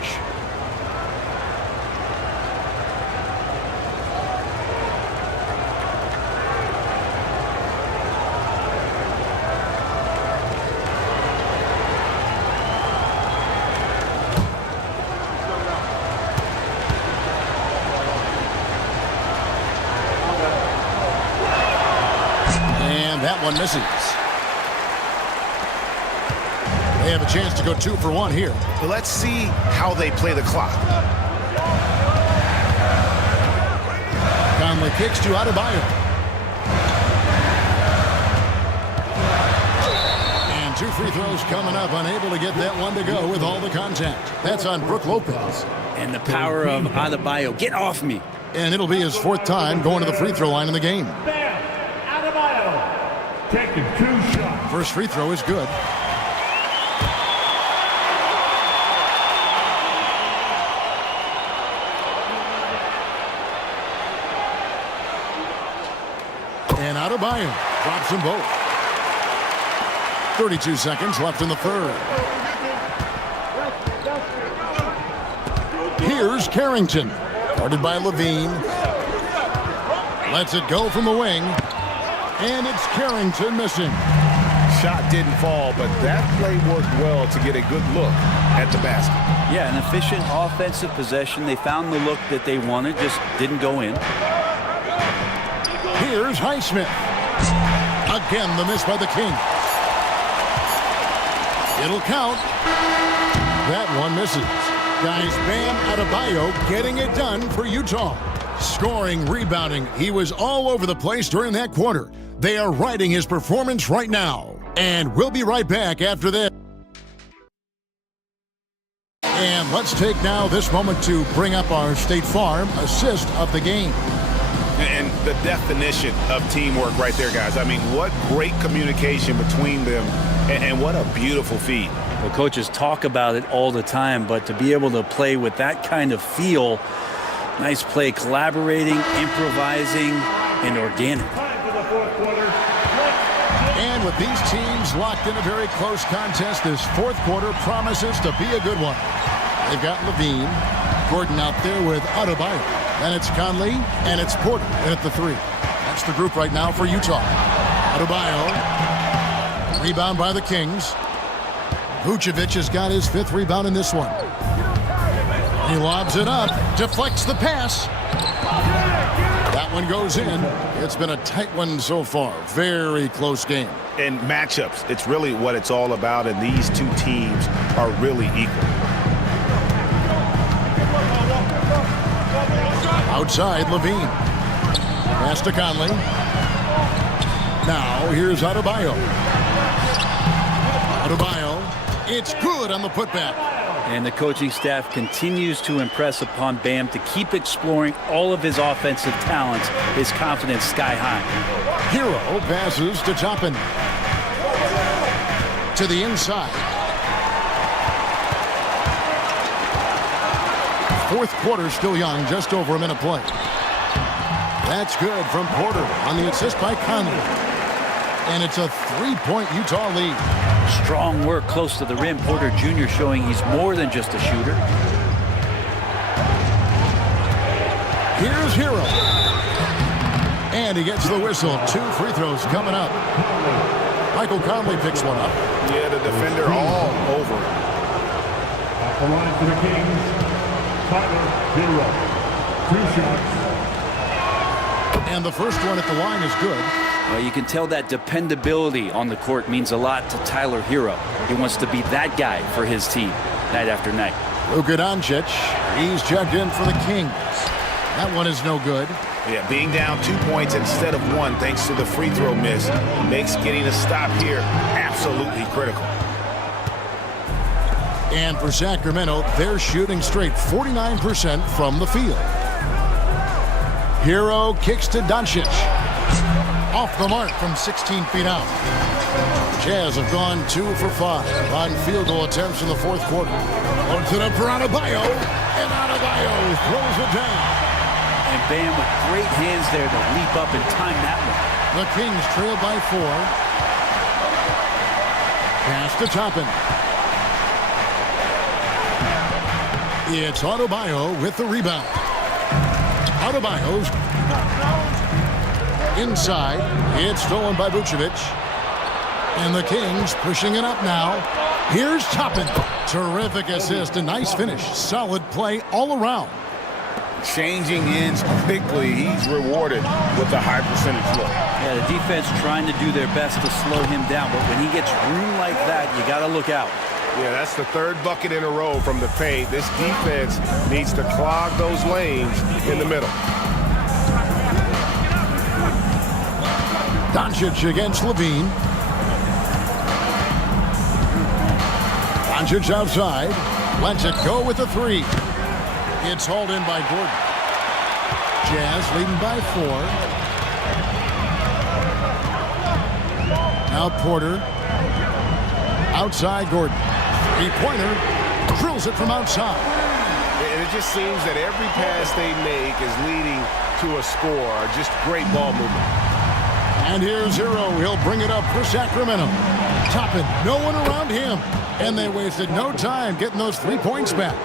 And that one misses. They have a chance to go 2 for 1 here. But let's see how they play the clock. Conley kicks to Adebayo. And 2 free throws coming up. Unable to get that one to go with all the contact. That's on Brook Lopez. And the power of Adebayo. Get off me. And it'll be his 4th time going to the free throw line in the game. Adebayo taking 2 shots. First free throw is good. And Adebayo drops them both. 32 seconds left in the third. Here's Carrington. Guarded by Levine. Lets it go from the wing. And it's Carrington missing. Shot didn't fall, but that play worked well to get a good look at the basket. Yeah, an efficient offensive possession. They found the look that they wanted, just didn't go in. Here's Highsmith. Again, the miss by the King. It'll count. That one misses. Guys, Bam Adebayo getting it done for Utah. Scoring, rebounding. He was all over the place during that quarter. They are riding his performance right now. And we'll be right back after this. And let's take now this moment to bring up our State Farm assist of the game. And the definition of teamwork right there, guys. I mean, what great communication between them, and what a beautiful feed. Well, coaches talk about it all the time, but to be able to play with that kind of feel, nice play, collaborating, improvising, and organic. And with these teams locked in a very close contest, this 4th quarter promises to be a good one. They've got Levine, Gordon out there with Adebayo. And it's Conley, and it's Porter at the 3. That's the group right now for Utah. Adebayo, rebound by the Kings. Vucevic has got his 5th rebound in this one. He lobs it up, deflects the pass. That one goes in. It's been a tight one so far. Very close game. And matchups, it's really what it's all about, and these two teams are really equal. Outside, Levine. Pass to Conley. Now, here's Adebayo. Adebayo. It's good on the putback. And the coaching staff continues to impress upon Bam to keep exploring all of his offensive talents, his confidence sky high. Hero passes to Toppin. To the inside. 4th quarter still young, just over a minute play. That's good from Porter on the assist by Conley. And it's a 3-point Utah lead. Strong work close to the rim. Porter Jr. showing he's more than just a shooter. Here's Hero. And he gets the whistle. 2 free throws coming up. Michael Conley picks one up. Yeah, the defender all over it. Off the line for the Kings, Tyler Hero. 2 shots. And the first one at the line is good. Well, you can tell that dependability on the court means a lot to Tyler Hero. He wants to be that guy for his team night after night. Luka Doncic, he's checked in for the Kings. That one is no good. Yeah, being down 2 points instead of 1 thanks to the free throw miss makes getting a stop here absolutely critical. And for Sacramento, they're shooting straight 49% from the field. Hero kicks to Doncic. Off the mark from 16 feet out. Jazz have gone 2 for 5 on field goal attempts in the 4th quarter. Loads it up for Adebayo, and Adebayo throws it down. And Bam with great hands there to leap up and time that one. The Kings trail by 4. Pass to Toppin. It's Adebayo with the rebound. Adebayo's inside. It's stolen by Vucevic. And the Kings pushing it up now. Here's Toppin. Terrific assist. A nice finish. Solid play all around. Changing ends quickly. He's rewarded with a high percentage look. Yeah, the defense trying to do their best to slow him down, but when he gets room like that, you got to look out. Yeah, that's the third bucket in a row from the paint. This defense needs to clog those lanes in the middle. Doncic against Levine. Doncic outside. Lets it go with the three. It's hauled in by Gordon. Jazz leading by 4. Now Porter. Outside Gordon. Three-pointer. Drills it from outside. And it just seems that every pass they make is leading to a score. Just great ball movement. And here's Hero. He'll bring it up for Sacramento. Toppin, no one around him. And they wasted no time getting those 3 points back.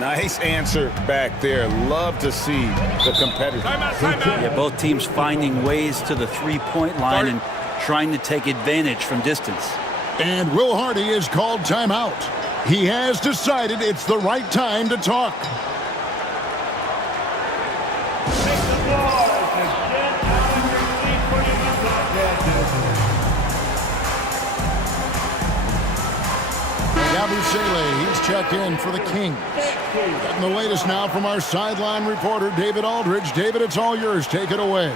Nice answer back there. Love to see the competitive. Yeah, both teams finding ways to the three-point line and trying to take advantage from distance. And Will Hardy is called timeout. He has decided it's the right time to talk. Ebfl, he's checked in for the Kings. Getting the latest now from our sideline reporter, David Aldridge. David, it's all yours. Take it away.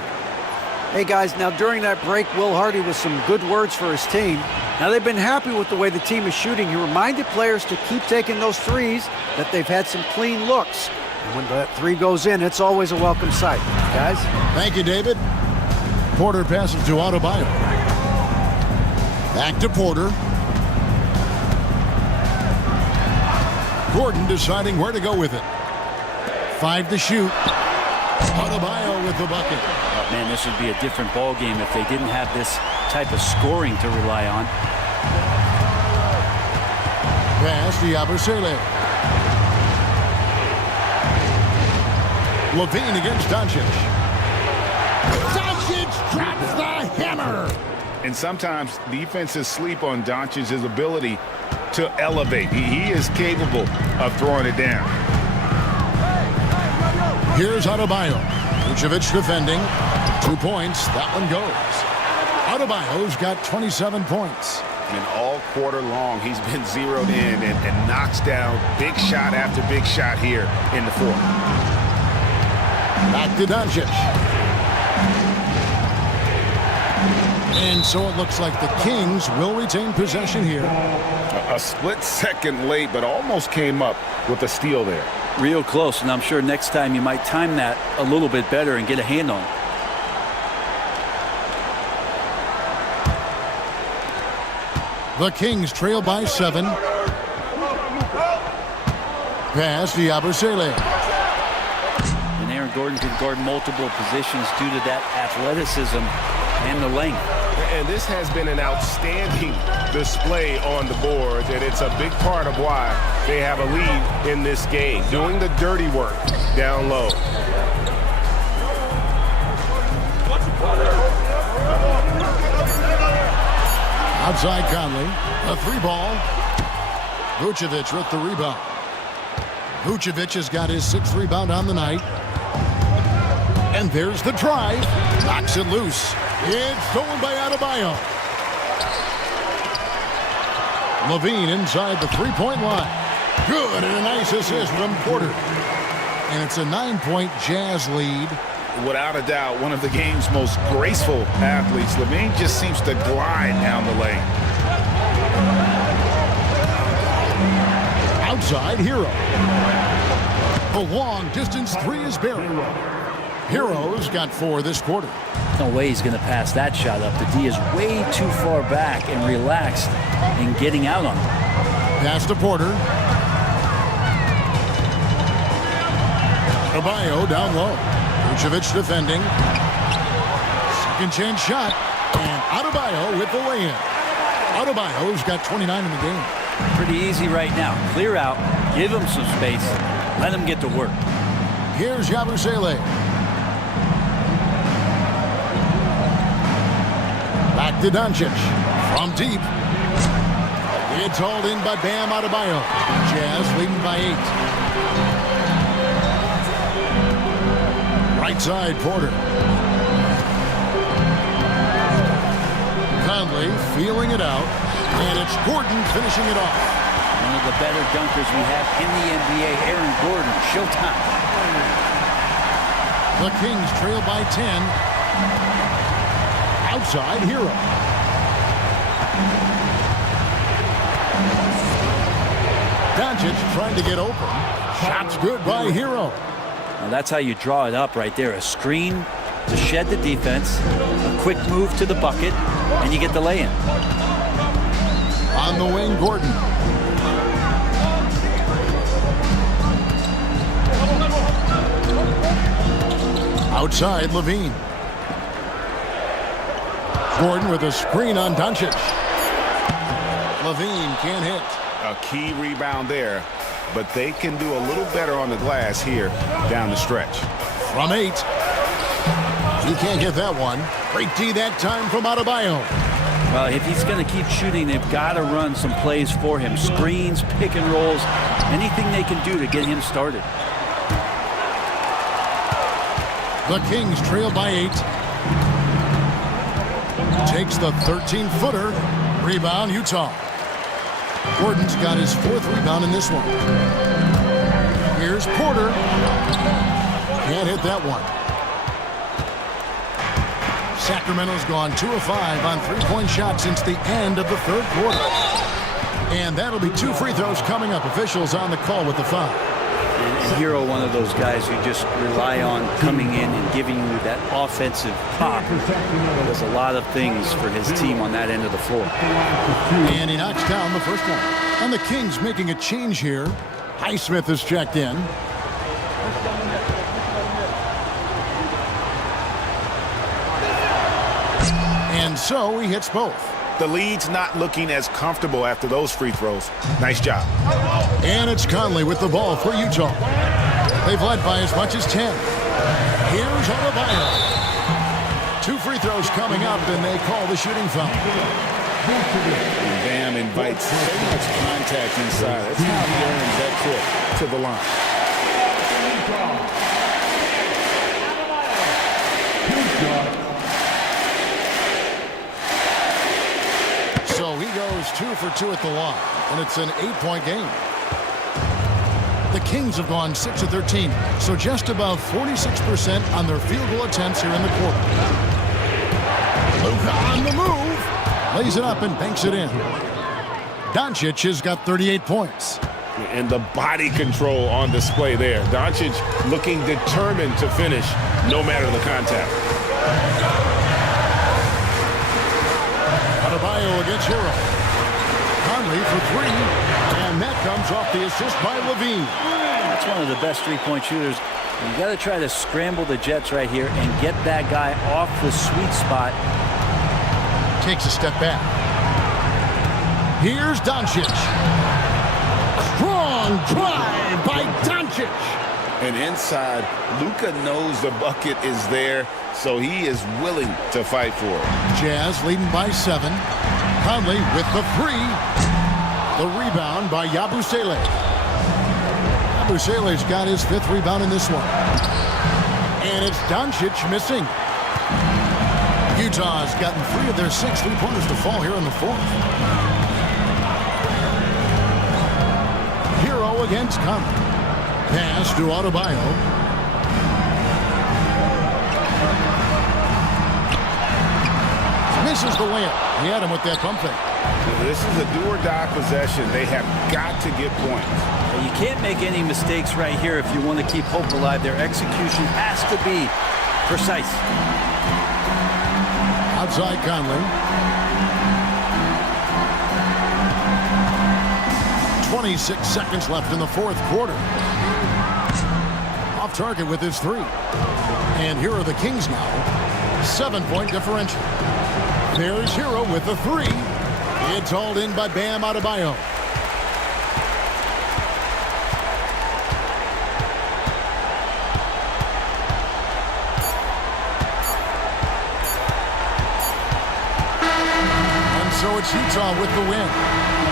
Hey, guys, now during that break, Will Hardy with some good words for his team. Now they've been happy with the way the team is shooting. He reminded players to keep taking those threes, that they've had some clean looks. And when that three goes in, it's always a welcome sight. Guys? Thank you, David. Porter passes to Adebayo. Back to Porter. Gordon deciding where to go with it. 5 to shoot. Adebayo with the bucket. Oh, man, this would be a different ball game if they didn't have this type of scoring to rely on. Pass to Ebfl. Levine against Doncic. Doncic drops the hammer. And sometimes defenses sleep on Doncic's ability to elevate. He is capable of throwing it down. Here's Adebayo. Vucevic defending. 2 points. That one goes. Adebayo's got 27 points. And all quarter long, he's been zeroed in and knocks down big shot after big shot here in the fourth. Back to Doncic. And so it looks like the Kings will retain possession here. A split second late, but almost came up with a steal there. Real close, and I'm sure next time you might time that a little bit better and get a hand on it. The Kings trail by 7. Pass to Ebfl. And Aaron Gordon can guard multiple positions due to that athleticism and the length. And this has been an outstanding display on the boards, and it's a big part of why they have a lead in this game, doing the dirty work down low. Outside Conley. A 3-ball. Vucevic with the rebound. Vucevic has got his 6th rebound on the night. And there's the drive. Knocks it loose. It's stolen by Adebayo. Levine inside the 3-point line. Good, and a nice assist from Porter. And it's a 9-point Jazz lead. Without a doubt, one of the game's most graceful athletes. Levine just seems to glide down the lane. Outside, Hero. The long-distance 3 is buried. Hero's got 4 this quarter. No way he's going to pass that shot up. The D is way too far back and relaxed in getting out on it. Pass to Porter. Adebayo down low. Vucevic defending. Second chance shot. And Adebayo with the lay-in. Adebayo's got 29 in the game. Pretty easy right now. Clear out, give him some space, let him get to work. Here's Yabusele. Back to Doncic. From deep. It's hauled in by Bam Adebayo. Jazz leading by 8. Right side, Porter. Conley feeling it out. And it's Gordon finishing it off. One of the better dunkers we have in the NBA, Aaron Gordon. Showtime. The Kings trail by 10. Outside, Hero. Doncic trying to get open. Shot's good by Hero. Now that's how you draw it up right there. A screen to shed the defense, a quick move to the bucket, and you get the lay-in. On the wing, Gordon. Outside, Levine. Gordon with a screen on Doncic. Levine can't hit. A key rebound there, but they can do a little better on the glass here down the stretch. From 8. He can't get that one. Great D that time from Adebayo. Well, if he's going to keep shooting, they've got to run some plays for him. Screens, pick and rolls, anything they can do to get him started. The Kings trail by 8. Takes the 13-footer. Rebound, Utah. Gordon's got his 4th rebound in this one. Here's Porter. Can't hit that one. Sacramento's gone 2 of 5 on 3-point shots since the end of the 3rd quarter. And that'll be 2 free throws coming up. Officials on the call with the foul. And Hero, one of those guys who just rely on coming in and giving you that offensive pop. Does a lot of things for his team on that end of the floor. And he knocks down the first one. And the Kings making a change here. Highsmith is checked in. And so he hits both. The lead's not looking as comfortable after those free throws. Nice job. And it's Conley with the ball for Utah. They've led by as much as 10. Here's Adebayo. 2 free throws coming up, and they call the shooting foul. Bam invites so much contact inside. That's how he earns that trip to the line. So he goes 2 for 2 at the line, and it's an 8-point game. The Kings have gone 6 of 13, so just above 46% on their field goal attempts here in the quarter. Luka on the move, lays it up and banks it in. Doncic has got 38 points. And the body control on display there. Doncic looking determined to finish no matter the contact. Adebayo against Hero. Conley for 3, and that comes off the assist by Levine. That's one of the best 3-point shooters. You got to try to scramble the Jets right here and get that guy off the sweet spot. Takes a step back. Here's Doncic. Strong drive by Doncic. And inside, Luka knows the bucket is there, so he is willing to fight for it. Jazz leading by 7. Conley with the 3. The rebound by Yabusele. Yabusele's got his 5th rebound in this one. And it's Doncic missing. Utah's gotten 3 of their 6 3-pointers to fall here in the 4th. Hero against Conley. Pass to Adebayo. Misses the layup. He had him with that pump fake. This is a do-or-die possession. They have got to get points. Well, you can't make any mistakes right here if you want to keep hope alive. Their execution has to be precise. Outside Conley. 26 seconds left in the 4th quarter. Off target with his 3. And here are the Kings now. 7-point differential. There's Hero with the 3. It's hauled in by Bam Adebayo. And so it's Utah with the win.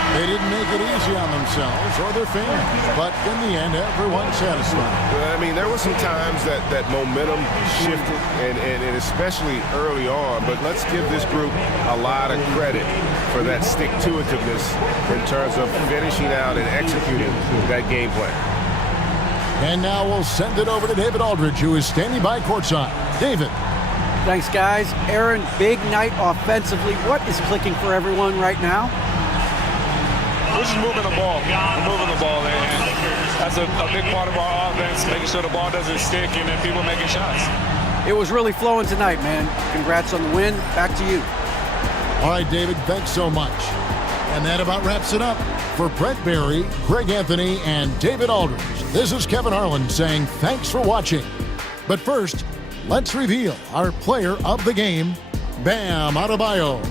They didn't make it easy on themselves or their fans, but in the end, everyone's satisfied. Well, I mean, there were some times that momentum shifted, and especially early on, but let's give this group a lot of credit for that stick-to-itiveness in terms of finishing out and executing that game plan. And now we'll send it over to David Aldridge, who is standing by courtside. David. Thanks, guys. Aaron, big night offensively. What is clicking for everyone right now? We're just moving the ball. We're moving the ball, and that's a big part of our offense, making sure the ball doesn't stick and then people making shots. It was really flowing tonight, man. Congrats on the win. Back to you. All right, David, thanks so much. And that about wraps it up. For Brett Barry, Greg Anthony, and David Aldridge, this is Kevin Harlan saying thanks for watching. But first, let's reveal our player of the game, Bam Adebayo.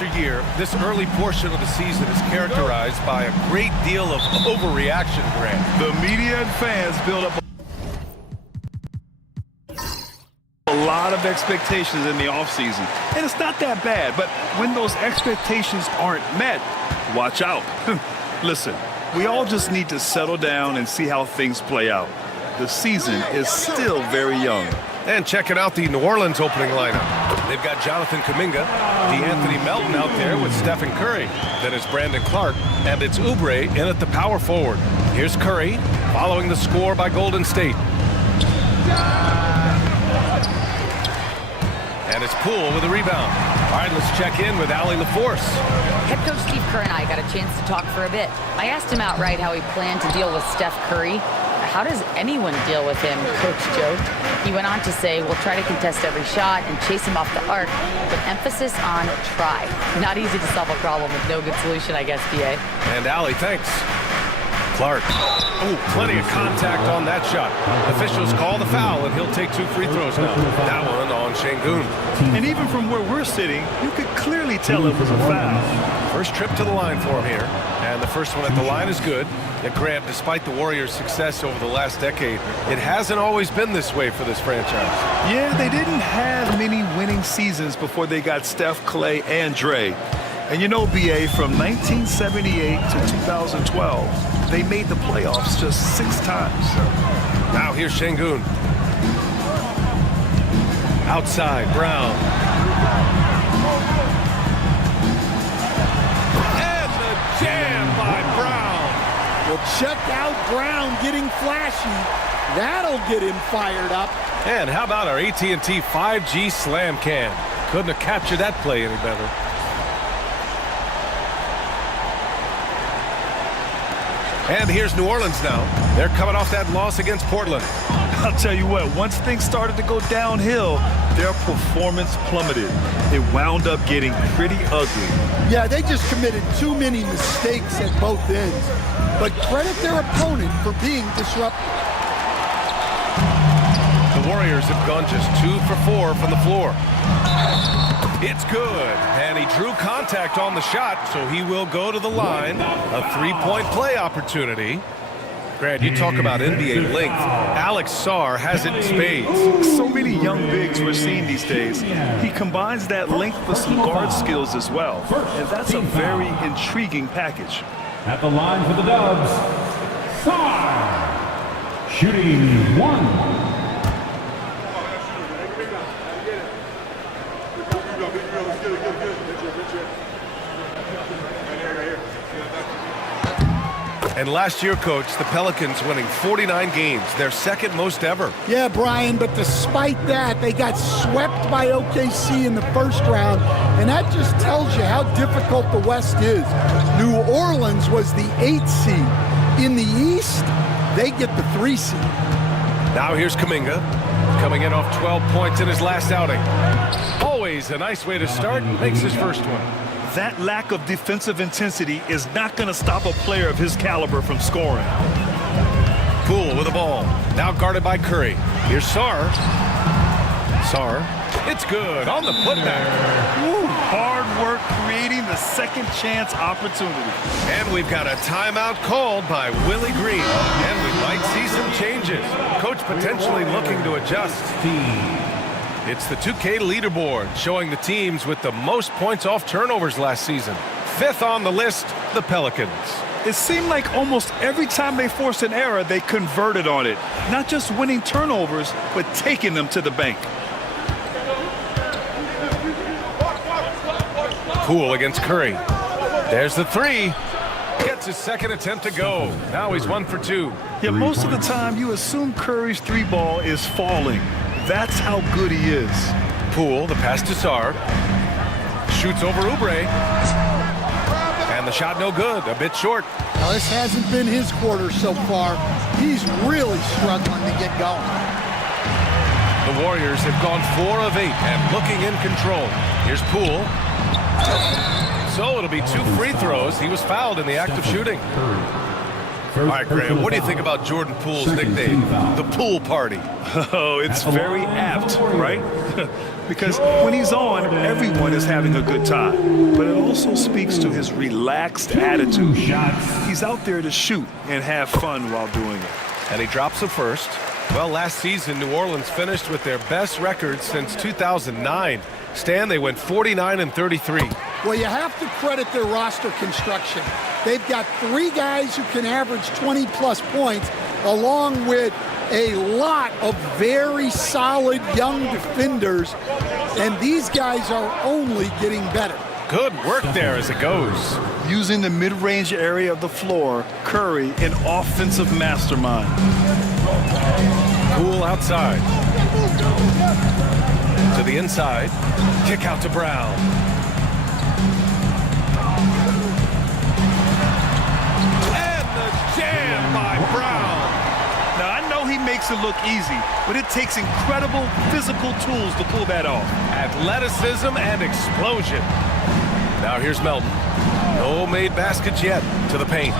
after year, this early portion of the season is characterized by a great deal of overreaction, Grant. The media and fans build up a lot of expectations in the offseason. And it's not that bad, but when those expectations aren't met, watch out. Listen, we all just need to settle down and see how things play out. The season is still very young. And checking out the New Orleans opening lineup. They've got Jonathan Kuminga, D'Anthony Melton out there with Stephen Curry. Then it's Brandon Clark, and it's Oubre in at the power forward. Here's Curry, following the score by Golden State. And it's Poole with a rebound. All right, let's check in with Allie LaForce. Head coach Steve Kerr and I got a chance to talk for a bit. I asked him outright how he planned to deal with Steph Curry. How does anyone deal with him, Coach joked. He went on to say, we'll try to contest every shot and chase him off the arc, but emphasis on try. Not easy to solve a problem with no good solution, I guess, BA. And Allie, thanks. Clark. Ooh, plenty of contact on that shot. Officials call the foul, and he'll take 2 free throws now. That one on Şengün. And even from where we're sitting, you could clearly tell it was a foul. First trip to the line for him here. And the first one at the line is good. And Grant, despite the Warriors' success over the last decade, it hasn't always been this way for this franchise. Yeah, they didn't have many winning seasons before they got Steph, Clay, and Dre. And you know, BA, from 1978 to 2012, they made the playoffs just 6 times. Now here's Şengün. Outside, Brown. And the jam by Brown. Well, check out Brown getting flashy. That'll get him fired up. And how about our AT&T 5G Slam Can? Couldn't have captured that play any better. And here's New Orleans now. They're coming off that loss against Portland. I'll tell you what, once things started to go downhill, their performance plummeted. It wound up getting pretty ugly. Yeah, they just committed too many mistakes at both ends. But credit their opponent for being disruptive. The Warriors have gone just 2 for 4 from the floor. It's good, and he drew contact on the shot, so he will go to the line. A 3-point play opportunity. Grant, you talk about NBA length. Alex Sarr has it in spades. So many young bigs we're seeing these days. He combines that length with some guard skills as well, and that's a very intriguing package. At the line for the Dubs, Sarr, shooting 1. And last year, Coach, the Pelicans winning 49 games, their second most ever. Yeah, Brian, but despite that, they got swept by OKC in the first round, and that just tells you how difficult the West is. New Orleans was the 8th seed. In the East, they get the 3 seed. Now here's Kuminga, coming in off 12 points in his last outing. Always a nice way to start, makes his first one. That lack of defensive intensity is not going to stop a player of his caliber from scoring. Poole with the ball. Now guarded by Curry. Here's Sarr. Sarr. It's good on the putback. Woo, hard work creating the second chance opportunity. And we've got a timeout called by Willie Green. And we might see some changes. Coach potentially looking to adjust. It's the 2K leaderboard showing the teams with the most points off turnovers last season. 5th on the list, the Pelicans. It seemed like almost every time they forced an error, they converted on it. Not just winning turnovers, but taking them to the bank. Poole against Curry. There's the 3. Gets his second attempt to go. Now he's 1 for 2. Yeah, most of the time you assume Curry's 3 ball is falling. That's how good he is. Poole, the pass to Sarr. Shoots over Oubre. And the shot no good, a bit short. Now, this hasn't been his quarter so far. He's really struggling to get going. The Warriors have gone 4 of 8 and looking in control. Here's Poole. So it'll be 2 free throws. He was fouled in the act of shooting. All right, Graham, what do you think about Jordan Poole's nickname, the Pool Party? Oh, it's very apt, right? because when he's on, everyone is having a good time. But it also speaks to his relaxed attitude. He's out there to shoot and have fun while doing it. And he drops a first. Well, last season, New Orleans finished with their best record since 2009. Stan, they went 49-33. Well, you have to credit their roster construction. They've got 3 guys who can average 20-plus points, along with a lot of very solid young defenders, and these guys are only getting better. Good work there as it goes. Using the mid-range area of the floor, Curry, an offensive mastermind. Poole outside. To the inside. Kick out to Brown. And the jam by Brown. Now, I know he makes it look easy, but it takes incredible physical tools to pull that off. Athleticism and explosion. Now here's Melton. No made baskets yet to the paint.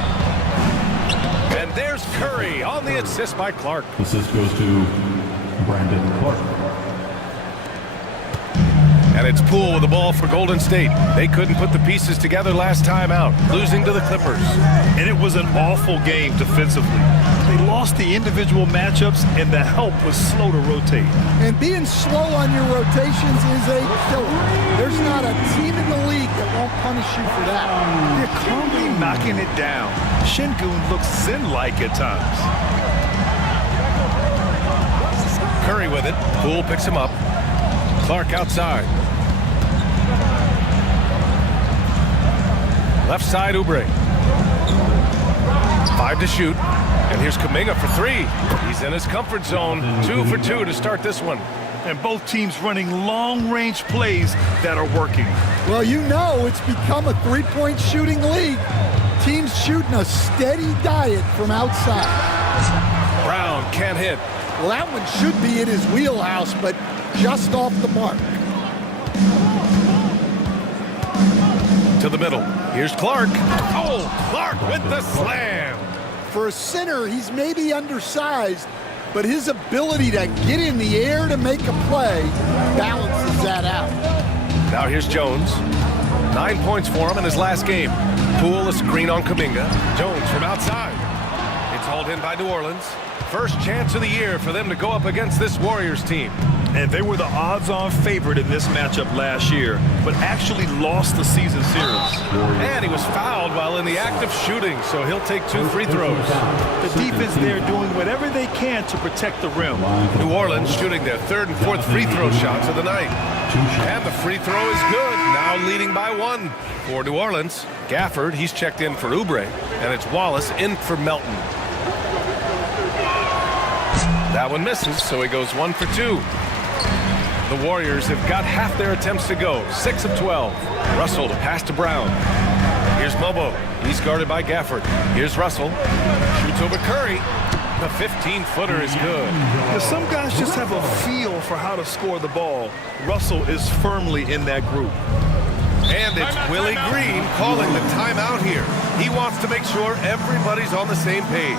And there's Curry on the assist by Clark. Assist goes to Brandon Clark. And it's Poole with the ball for Golden State. They couldn't put the pieces together last time out, losing to the Clippers. And it was an awful game defensively. They lost the individual matchups, and the help was slow to rotate. And being slow on your rotations is a killer. There's not a team in the league that won't punish you for that. They're calmly knocking it down. Şengün looks zen-like at times. Curry with it. Poole picks him up. Clark outside. Left side, Oubre. 5 to shoot. And here's Kuminga for 3. He's in his comfort zone. 2 for 2 to start this one. And both teams running long-range plays that are working. Well, you know it's become a three-point shooting league. Teams shooting a steady diet from outside. Brown can't hit. Well, that one should be in his wheelhouse, but just off the mark. To the middle. Here's Clark. Oh, Clark with the slam. For a center, he's maybe undersized, but his ability to get in the air to make a play balances that out. Now here's Jones. 9 points for him in his last game. Poole a screen on Kuminga. Jones from outside. It's hauled in by New Orleans. First chance of the year for them to go up against this Warriors team. And they were the odds-on favorite in this matchup last year, but actually lost the season series. And he was fouled while in the act of shooting, so he'll take 2 free throws. The defense there doing whatever they can to protect the rim. New Orleans shooting their 3rd and 4th free throw shots of the night. And the free throw is good, now leading by 1. For New Orleans, Gafford, he's checked in for Oubre, and it's Wallace in for Melton. That one misses, so he goes 1 for 2. The Warriors have got half their attempts to go, 6 of 12. Russell to pass to Brown. Here's Mobo. He's guarded by Gafford. Here's Russell. Shoots over Curry. The 15-footer is good. But some guys just have a feel for how to score the ball. Russell is firmly in that group. And it's Willie Green calling the timeout here. He wants to make sure everybody's on the same page.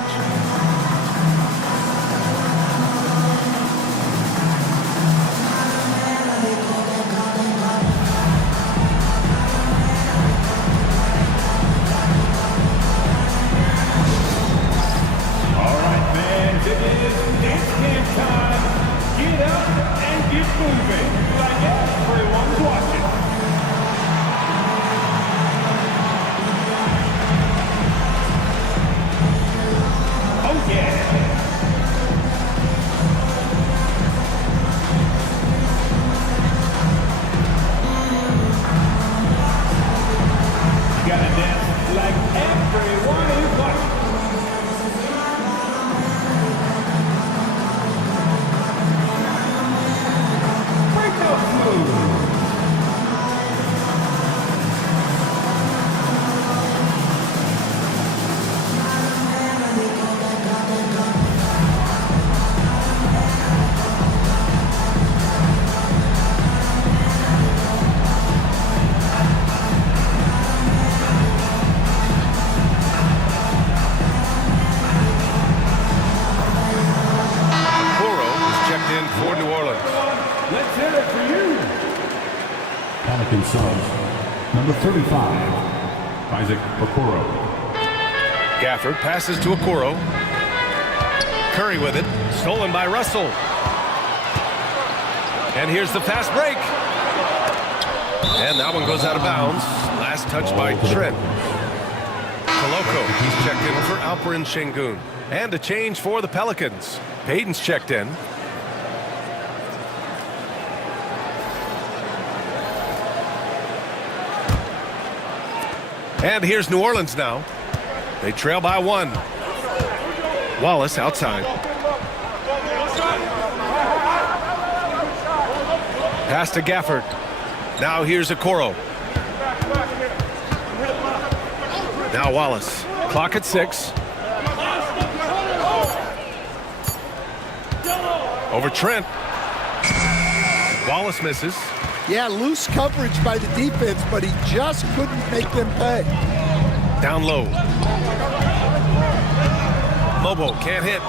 Pelican subs, number 35, Isaac Okoro. Gafford passes to Okoro. Curry with it. Stolen by Russell. And here's the fast break. And that one goes out of bounds. Last touch by Trent. Koloko, he's checked in for Alperin Şengün. And a change for the Pelicans. Payton's checked in. And here's New Orleans now. They trail by 1. Wallace outside. Pass to Gafford. Now here's Okoro. Now Wallace. Clock at 6. Over Trent. Wallace misses. Yeah, loose coverage by the defense, but he just couldn't make them pay. Down low. Mobo can't hit.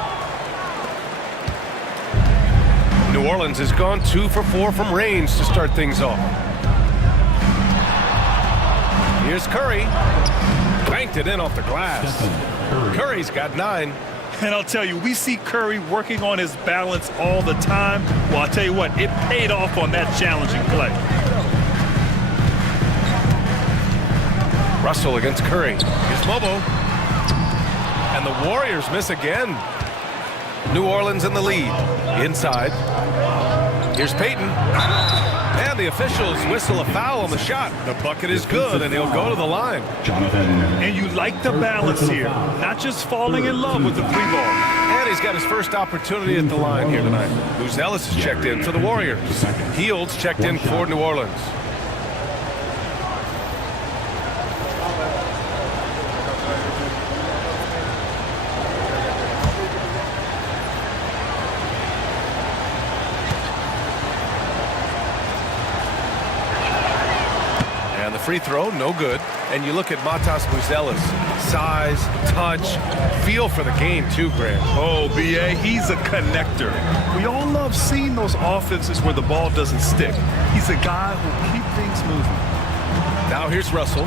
New Orleans has gone 2 for 4 from range to start things off. Here's Curry. Banked it in off the glass. Curry's got 9. And I'll tell you, we see Curry working on his balance all the time. Well, I'll tell you what, it paid off on that challenging play. Russell against Curry. Here's Mobo. And the Warriors miss again. New Orleans in the lead. Inside. Here's Payton. And the officials whistle a foul on the shot. The bucket is good, and he'll go to the line. And you like the balance here. Not just falling in love with the free ball. And he's got his first opportunity at the line here tonight. Buzelis is checked in for the Warriors. Heald's checked in for New Orleans. Free throw, no good. And you look at Matas Buzelis. Size, touch, feel for the game too, Grant. Oh, B.A., he's a connector. We all love seeing those offenses where the ball doesn't stick. He's a guy who'll keep things moving. Now here's Russell.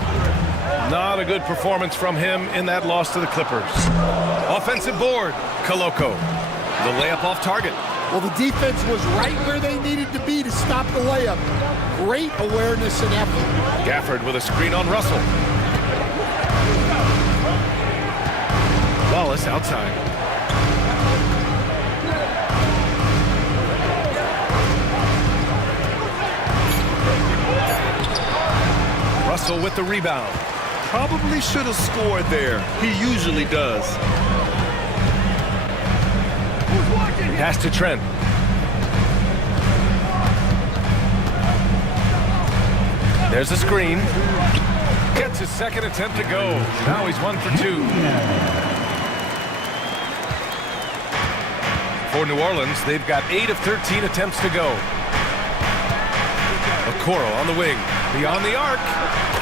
Not a good performance from him in that loss to the Clippers. Offensive board, Koloko. The layup off target. Well, the defense was right where they needed to be to stop the layup. Great awareness and effort. Gafford with a screen on Russell. Wallace outside. Russell with the rebound. Probably should have scored there. He usually does. Pass to Trent. There's a screen. Gets his second attempt to go. Now he's 1 for 2. For New Orleans, they've got 8 of 13 attempts to go. Okoro on the wing. Beyond the arc.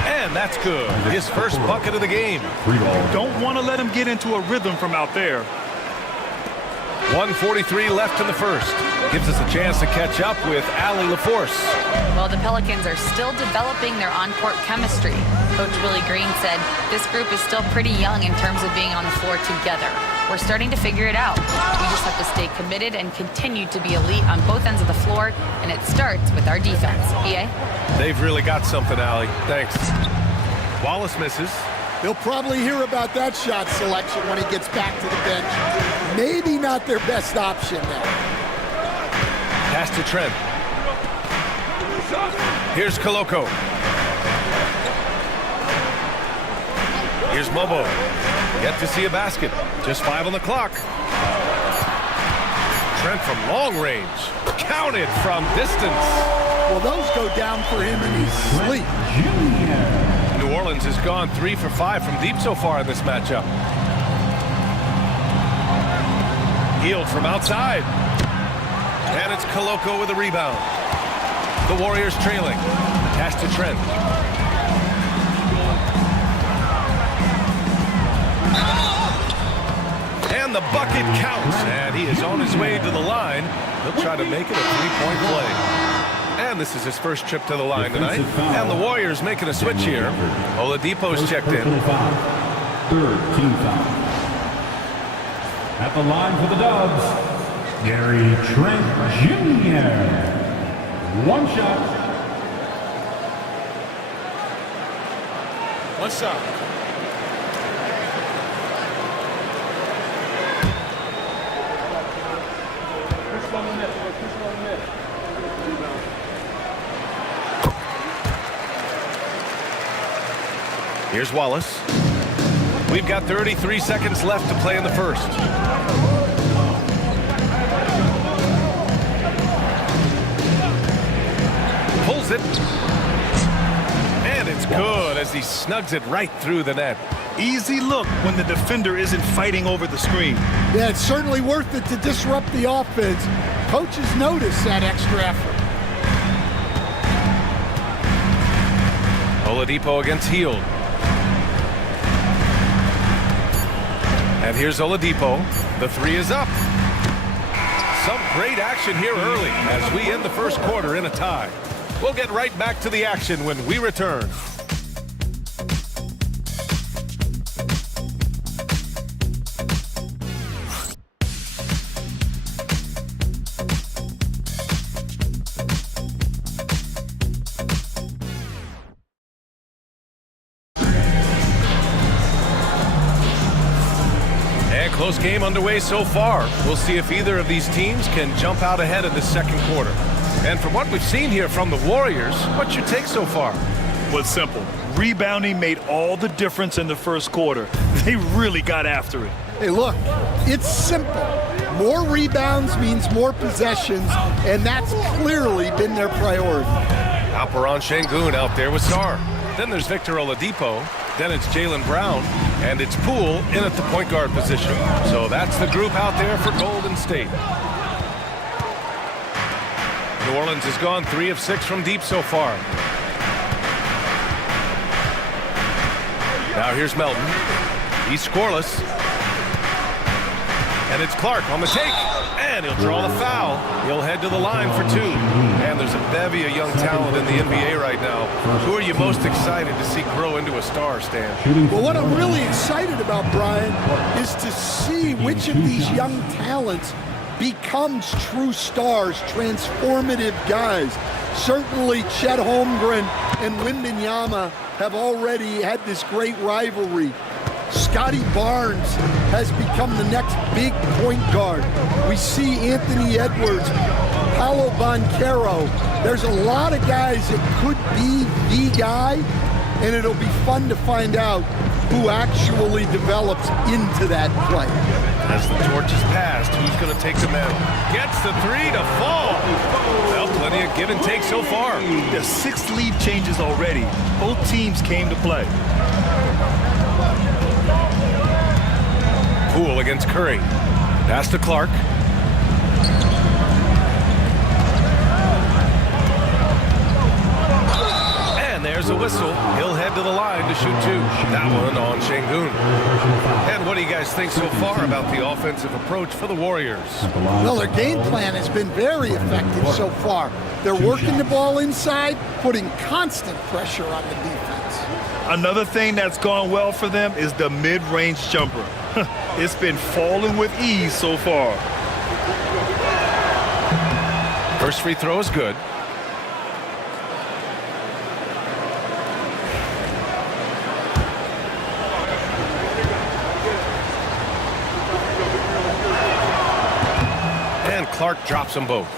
And that's good. His first bucket of the game. You don't want to let him get into a rhythm from out there. 1:43 left in the first. Gives us a chance to catch up with Allie LaForce. Well, the Pelicans are still developing their on-court chemistry. Coach Willie Green said this group is still pretty young in terms of being on the floor together. We're starting to figure it out. We just have to stay committed and continue to be elite on both ends of the floor, and it starts with our defense. EA? They've really got something, Allie. Thanks. Wallace misses. He'll probably hear about that shot selection when he gets back to the bench. Maybe not their best option now. Pass to Trent. Here's Koloko. Here's Mobo. Yet to see a basket. Just 5 on the clock. Trent from long range. Counted from distance. Well, those go down for him in his sleep. New Orleans has gone 3 for 5 from deep so far in this matchup. Hield from outside. And it's Koloko with a rebound. The Warriors trailing. Pass to Trent. And the bucket counts. And he is on his way to the line. He'll try to make it a 3-point play. And this is his first trip to the line tonight. And the Warriors making a switch here. Oladipo's checked in. Third team foul. At the line for the Dubs, Gary Trent Jr. One shot. One shot. Here's Wallace. We've got 33 seconds left to play in the first. Pulls it. And it's good as he snugs it right through the net. Easy look when the defender isn't fighting over the screen. Yeah, it's certainly worth it to disrupt the offense. Coaches notice that extra effort. Oladipo against Hield. And here's Oladipo. The three is up. Some great action here early as we end the first quarter in a tie. We'll get right back to the action when we return. Close game underway so far. We'll see if either of these teams can jump out ahead in the second quarter. And from what we've seen here from the Warriors, what's your take so far? Well, it's simple. Rebounding made all the difference in the first quarter. They really got after it. Hey, look, it's simple. More rebounds means more possessions, and that's clearly been their priority. Alperon Şengün out there with Sarr. Then there's Victor Oladipo. Then it's Jaylen Brown, and it's Poole in at the point guard position. So that's the group out there for Golden State. New Orleans has gone 3 of 6 from deep so far. Now here's Melton. He's scoreless. And it's Clark on the take. And he'll draw the foul. He'll head to the line for 2. And there's a bevy of young talent in the NBA right now. Who are you most excited to see grow into a star, Stan? Well, what I'm really excited about, Brian, is to see which of these young talents becomes true stars, transformative guys. Certainly Chet Holmgren and Wembanyama have already had this great rivalry. Scotty Barnes has become the next big point guard. We see Anthony Edwards, Paolo Banchero. There's a lot of guys that could be the guy, and it'll be fun to find out who actually develops into that play. As the torch is passed, who's going to take the mantle? Gets the 3 to fall. Well, plenty of give and take so far. The 6 lead changes already. Both teams came to play. Poole against Curry. Pass to Clark. And there's a whistle. He'll head to the line to shoot 2. That one on Şengün. And what do you guys think so far about the offensive approach for the Warriors? Well, their game plan has been very effective so far. They're working the ball inside, putting constant pressure on the defense. Another thing that's gone well for them is the mid-range jumper. It's been falling with ease so far. First free throw is good. And Clark drops them both.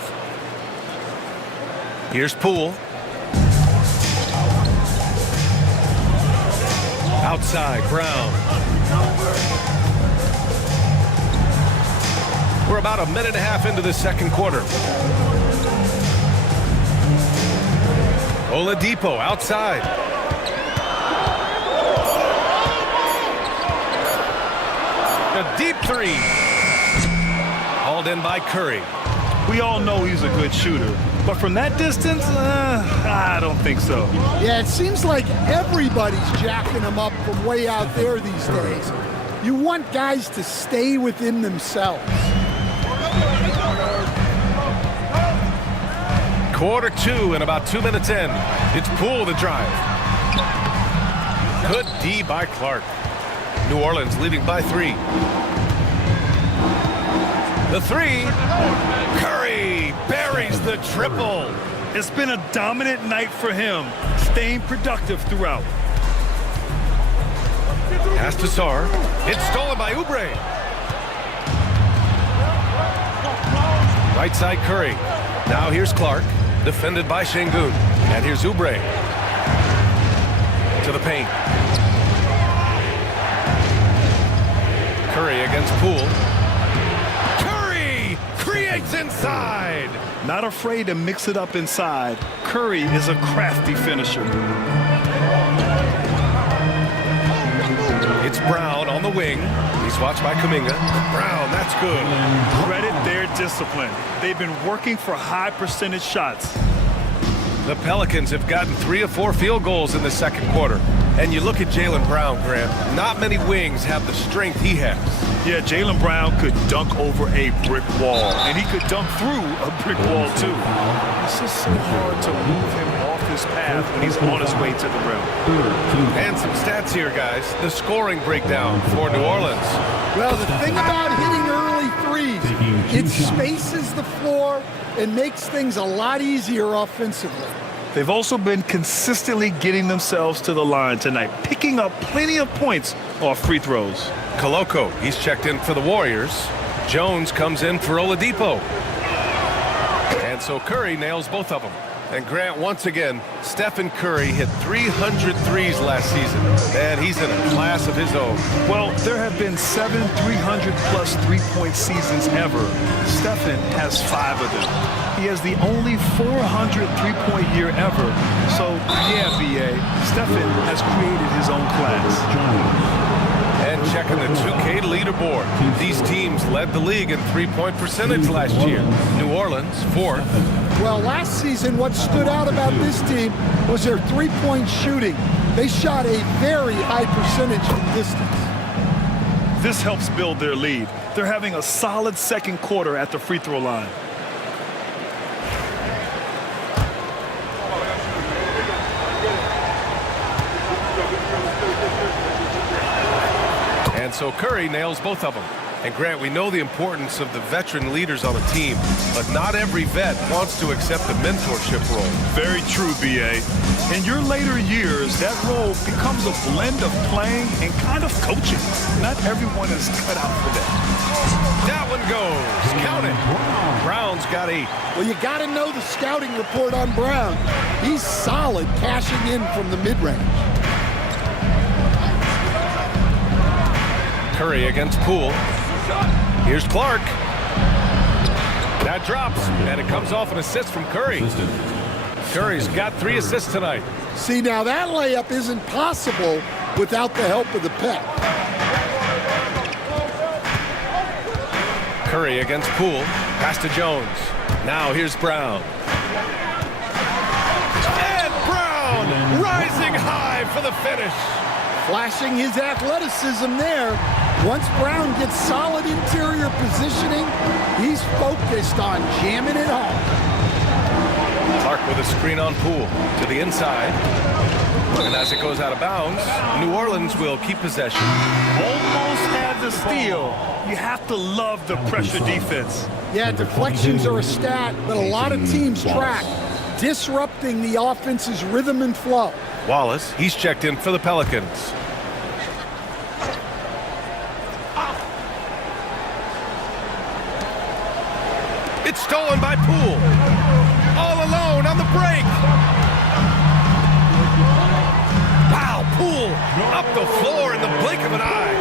Here's Poole. Outside, Brown. We're about a minute and a half into the second quarter. Oladipo outside. A deep 3. Hauled in by Curry. We all know he's a good shooter, but from that distance, I don't think so. Yeah, it seems like everybody's jacking him up from way out there these days. You want guys to stay within Quarter 2 and about 2 minutes in. It's Poole to drive. Good D by Clark. New Orleans leading by 3. The 3. Curry buries the triple. It's been a dominant night for him, staying productive throughout. Pass to Sarr. It's stolen by Oubre. Right side Curry. Now here's Clark, defended by Şengün. And here's Oubre. To the paint. Curry against Poole. Curry creates inside. Not afraid to mix it up inside. Curry is a crafty finisher. It's Brown on the wing. He's watched by Kuminga. Brown, that's good. Credit their discipline. They've been working for high percentage shots. The Pelicans have gotten 3 or 4 field goals in the second quarter. And you look at Jaylen Brown, Grant. Not many wings have the strength he has. Yeah, Jaylen Brown could dunk over a brick wall. And he could dunk through a brick wall, too. It's just so hard to move him off his path when he's on his way to the rim. And some stats here, guys. The scoring breakdown for New Orleans. Well, the thing about hitting early threes, it spaces the floor and makes things a lot easier offensively. They've also been consistently getting themselves to the line tonight, picking up plenty of points off free throws. Koloko, he's checked in for the Warriors. Jones comes in for Oladipo. And so Curry nails both of them. And Grant, once again, Stephen Curry hit 300 threes last season. And he's in a class of his own. Well, there have been 7 300-plus three-point seasons ever. Stephen has 5 of them. He has the only 400 three-point year ever. So, yeah, B.A., Stephen has created his own class. And checking the 2K leaderboard. These teams led the league in three-point percentage last year. New Orleans, 4th. Well, last season, what stood out about this team was their three-point shooting. They shot a very high percentage from distance. This helps build their lead. They're having a solid second quarter at the free throw line. And so Curry nails both of them. And Grant, we know the importance of the veteran leaders on a team, but not every vet wants to accept the mentorship role. Very true, B.A. In your later years, that role becomes a blend of playing and kind of coaching. Not everyone is cut out for that. That one goes. Count it. Brown's got 8. Well, you got to know the scouting report on Brown. He's solid cashing in from the mid-range. Curry against Poole. Here's Clark. That drops, and it comes off an assist from Curry. Curry's got 3 assists tonight. See, now that layup isn't possible without the help of the pep. Curry against Poole. Pass to Jones. Now here's Brown. And Brown rising high for the finish. Flashing his athleticism there. Once Brown gets solid interior positioning, he's focused on jamming it home. Clark with a screen on Poole to the inside. And as it goes out of bounds, New Orleans will keep possession. Almost had the steal. You have to love the pressure defense. Yeah, deflections are a stat that a lot of teams track, disrupting the offense's rhythm and flow. Wallace, he's checked in for the Pelicans. It's stolen by Poole. All alone on the break. Wow, Poole up the floor in the blink of an eye.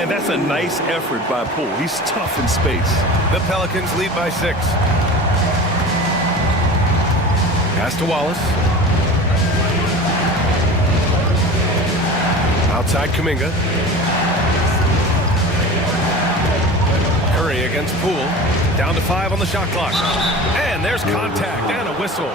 And that's a nice effort by Poole. He's tough in space. The Pelicans lead by 6. Pass to Wallace. Outside Kuminga. Curry against Poole. Down to 5 on the shot clock. And there's contact and a whistle.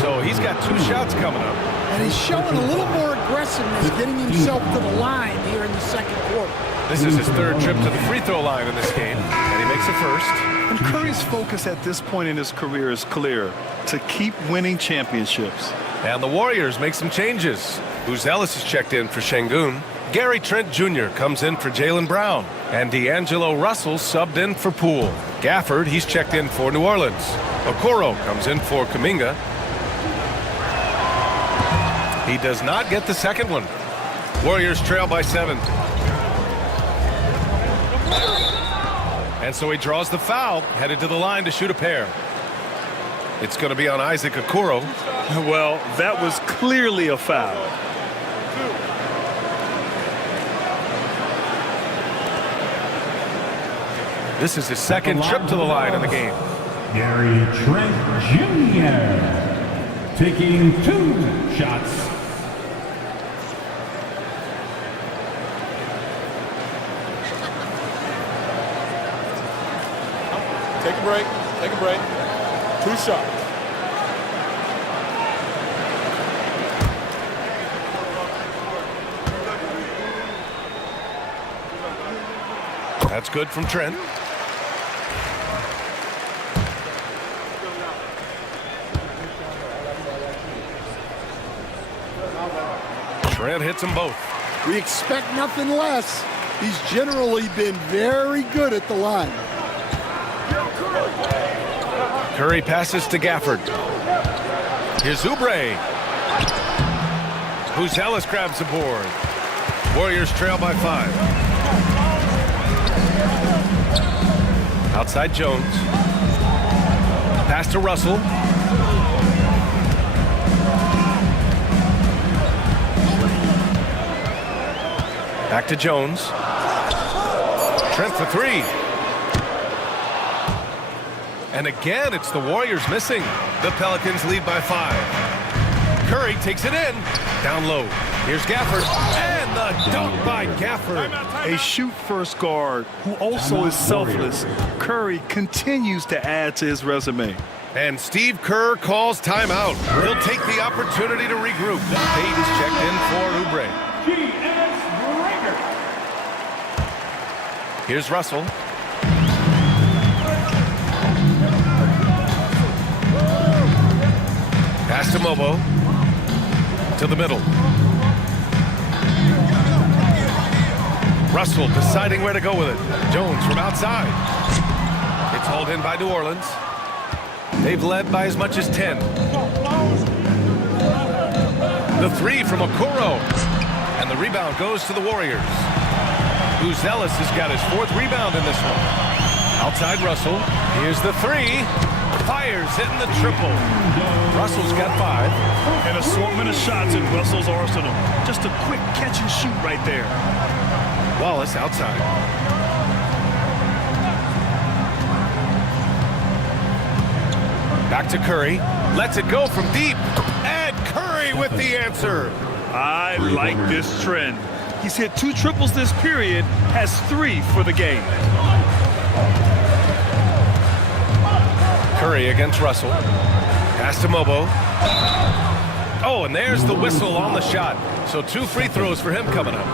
So he's got 2 shots coming up. And he's showing a little more aggressiveness, getting himself to the line here in the second quarter. This is his third trip to the free throw line in this game, and he makes a first. And Curry's focus at this point in his career is clear: to keep winning championships. And the Warriors make some changes. Booz Ellis is checked in for Şengün. Gary Trent Jr. comes in for Jaylen Brown. And D'Angelo Russell subbed in for Poole. Gafford, he's checked in for New Orleans. Okoro comes in for Kuminga. He does not get the second one. Warriors trail by 7. And so he draws the foul, headed to the line to shoot a pair. It's going to be on Isaac Okoro. Well, that was clearly a foul. This is his second trip to the line in the game. Gary Trent Jr. taking 2 shots. Take a break. Take a break. 2 shots. That's good from Trent. Trent hits them both. We expect nothing less. He's generally been very good at the line. Curry passes to Gafford. Here's Oubre. Booz Ellis grabs the board. Warriors trail by 5. Outside Jones. Pass to Russell. Back to Jones. Trent for 3. And again, it's the Warriors missing. The Pelicans lead by 5. Curry takes it in. Down low. Here's Gafford. And the dunk by Gafford. A shoot-first guard who also is selfless. Curry continues to add to his resume. And Steve Kerr calls timeout. He'll take the opportunity to regroup. Pate is checked in for Oubre. Here's Russell. Pass to Mobo. To the middle. Russell deciding where to go with it. Jones from outside. It's hauled in by New Orleans. They've led by as much as 10. The 3 from Okoro. And the rebound goes to the Warriors. Booz Ellis has got his 4th rebound in this one. Outside Russell. Here's the 3. Fires, hitting the triple. Russell's got 5. An assortment of shots in Russell's arsenal. Just a quick catch and shoot right there. Wallace outside. Back to Curry. Lets it go from deep. And Curry with the answer. I like this trend. He's hit 2 triples this period, has 3 for the game. Curry against Russell. Pass to Mobo. Oh, and there's the whistle on the shot. So 2 free throws for him coming up.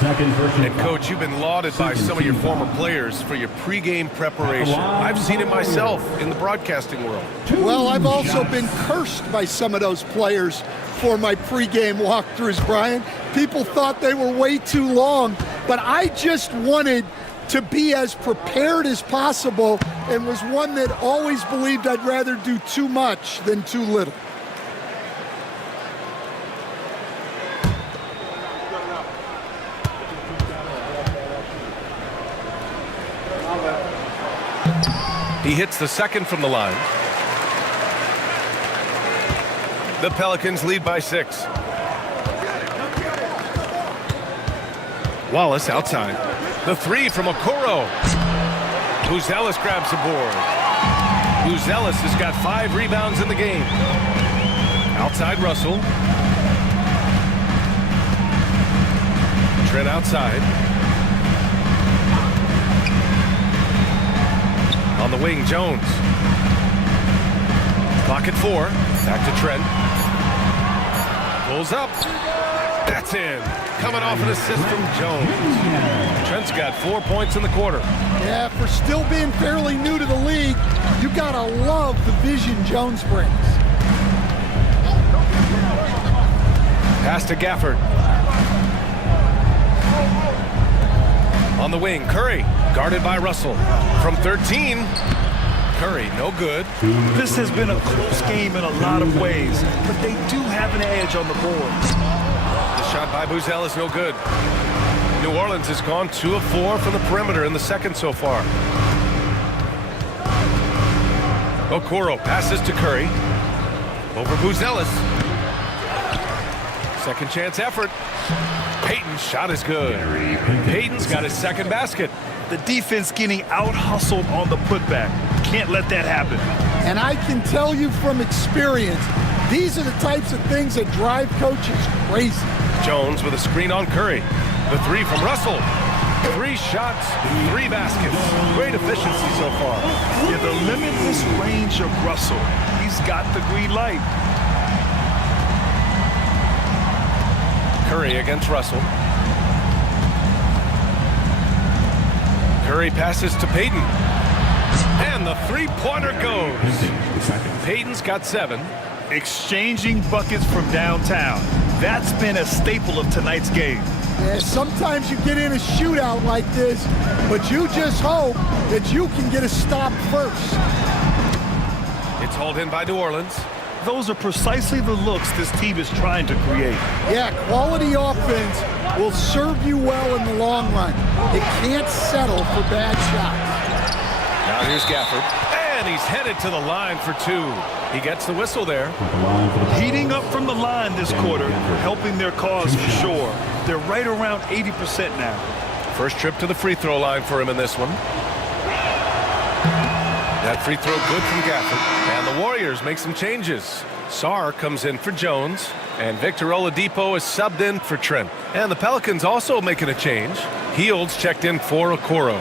And, Coach, you've been lauded by some of your former players for your pregame preparation. I've seen it myself in the broadcasting world. Well, I've also been cursed by some of those players for my pregame walkthroughs, Brian. People thought they were way too long, but I just wanted to be as prepared as possible and was one that always believed I'd rather do too much than too little. He hits the second from the line. The Pelicans lead by 6. Wallace outside. The 3 from Okoro. Booz Ellis grabs the board. Booz Ellis has got 5 rebounds in the game. Outside Russell. Trent outside. On the wing, Jones. Clock at 4. Back to Trent. Pulls up. That's in. coming off an assist from Jones. Trent's got 4 points in the quarter. Yeah, for still being fairly new to the league, you gotta love the vision Jones brings. Pass to Gafford. On the wing, Curry, guarded by Russell. From 13, Curry, no good. This has been a close game in a lot of ways, but they do have an edge on the board. The shot by Buzel is no good. New Orleans has gone 2 of 4 from the perimeter in the second so far. Okoro passes to Curry. Over Buzelis. Second chance effort. Payton's shot is good. Payton's got his second basket. The defense getting out-hustled on the putback. Can't let that happen. And I can tell you from experience, these are the types of things that drive coaches crazy. Jones with a screen on Curry. The 3 from Russell. 3 shots, 3 baskets. Great efficiency so far. Yeah, the limitless range of Russell. He's got the green light. Curry against Russell. Curry passes to Payton. And the 3-pointer goes. Payton's got 7. Exchanging buckets from downtown. That's been a staple of tonight's game. Yeah, sometimes you get in a shootout like this, but you just hope that you can get a stop first. It's hauled in by New Orleans. Those are precisely the looks this team is trying to create. Yeah, quality offense will serve you well in the long run. It can't settle for bad shots. Now here's Gafford. And he's headed to the line for 2. He gets the whistle there. Heating up from the line this quarter, helping their cause for sure. They're right around 80% now. First trip to the free throw line for him in this one. That free throw good from Gafford. And the Warriors make some changes. Sarr comes in for Jones. And Victor Oladipo is subbed in for Trent. And the Pelicans also making a change. Heald's checked in for Okoro.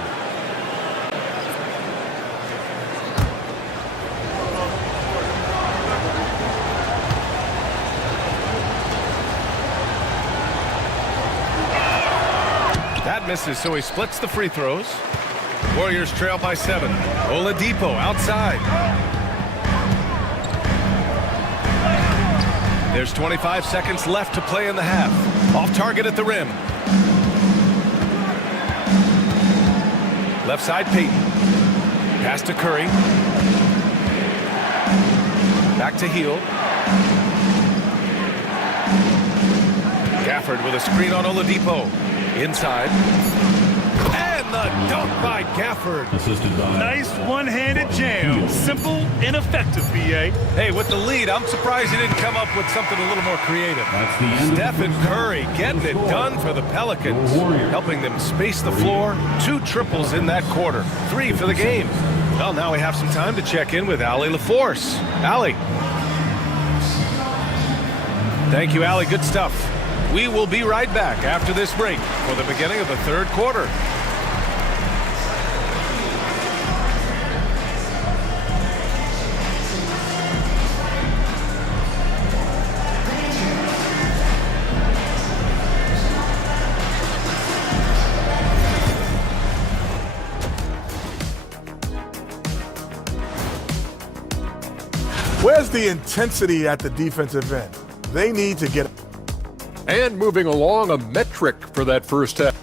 That misses, so he splits the free throws. Warriors trail by 7. Oladipo outside. There's 25 seconds left to play in the half. Off target at the rim. Left side, Payton. Pass to Curry. Back to Hield. Gafford with a screen on Oladipo. Inside. And the dunk by Gafford. Nice one-handed jam. Simple and effective, B.A. Hey, with the lead, I'm surprised he didn't come up with something a little more creative. Stephen Curry getting it done for the Pelicans, helping them space the floor. 2 triples in that quarter. 3 for the game. Well, now we have some time to check in with Allie LaForce. Allie. Thank you, Allie. Good stuff. We will be right back after this break for the beginning of the third quarter. Where's the intensity at the defensive end? They need to get... And moving along, a metric for that first half.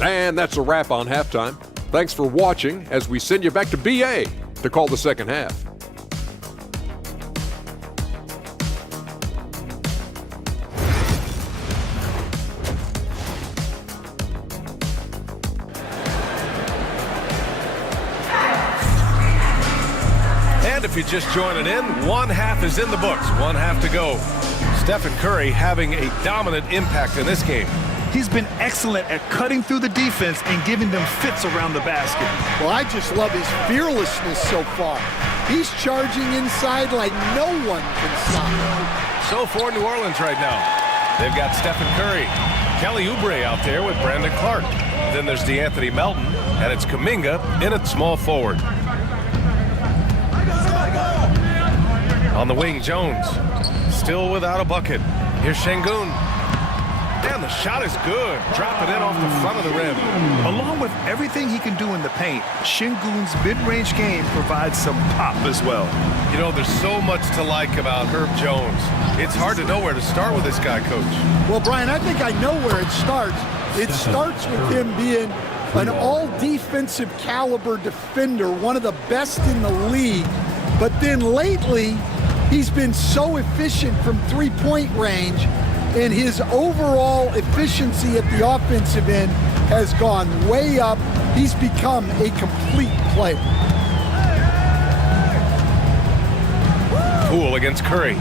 And that's a wrap on halftime. Thanks for watching as we send you back to BA to call the second half. And if you're just joining in, one half is in the books. One half to go. Stephen Curry having a dominant impact in this game. He's been excellent at cutting through the defense and giving them fits around the basket. Well, I just love his fearlessness so far. He's charging inside like no one can stop him. So for New Orleans right now, they've got Stephen Curry, Kelly Oubre out there with Brandon Clark. Then there's DeAnthony Melton, and it's Kuminga in at small forward. On the wing, Jones. Still without a bucket. Here's Şengün. And the shot is good. Drop it in off the front of the rim. Along with everything he can do in the paint, Şengün's mid-range game provides some pop as well. You know, there's so much to like about Herb Jones. It's hard to know where to start with this guy, Coach. Well, Brian, I think I know where it starts. It starts with him being an all-defensive caliber defender, one of the best in the league. But then lately, he's been so efficient from three-point range, and his overall efficiency at the offensive end has gone way up. He's become a complete player. Poole against Curry.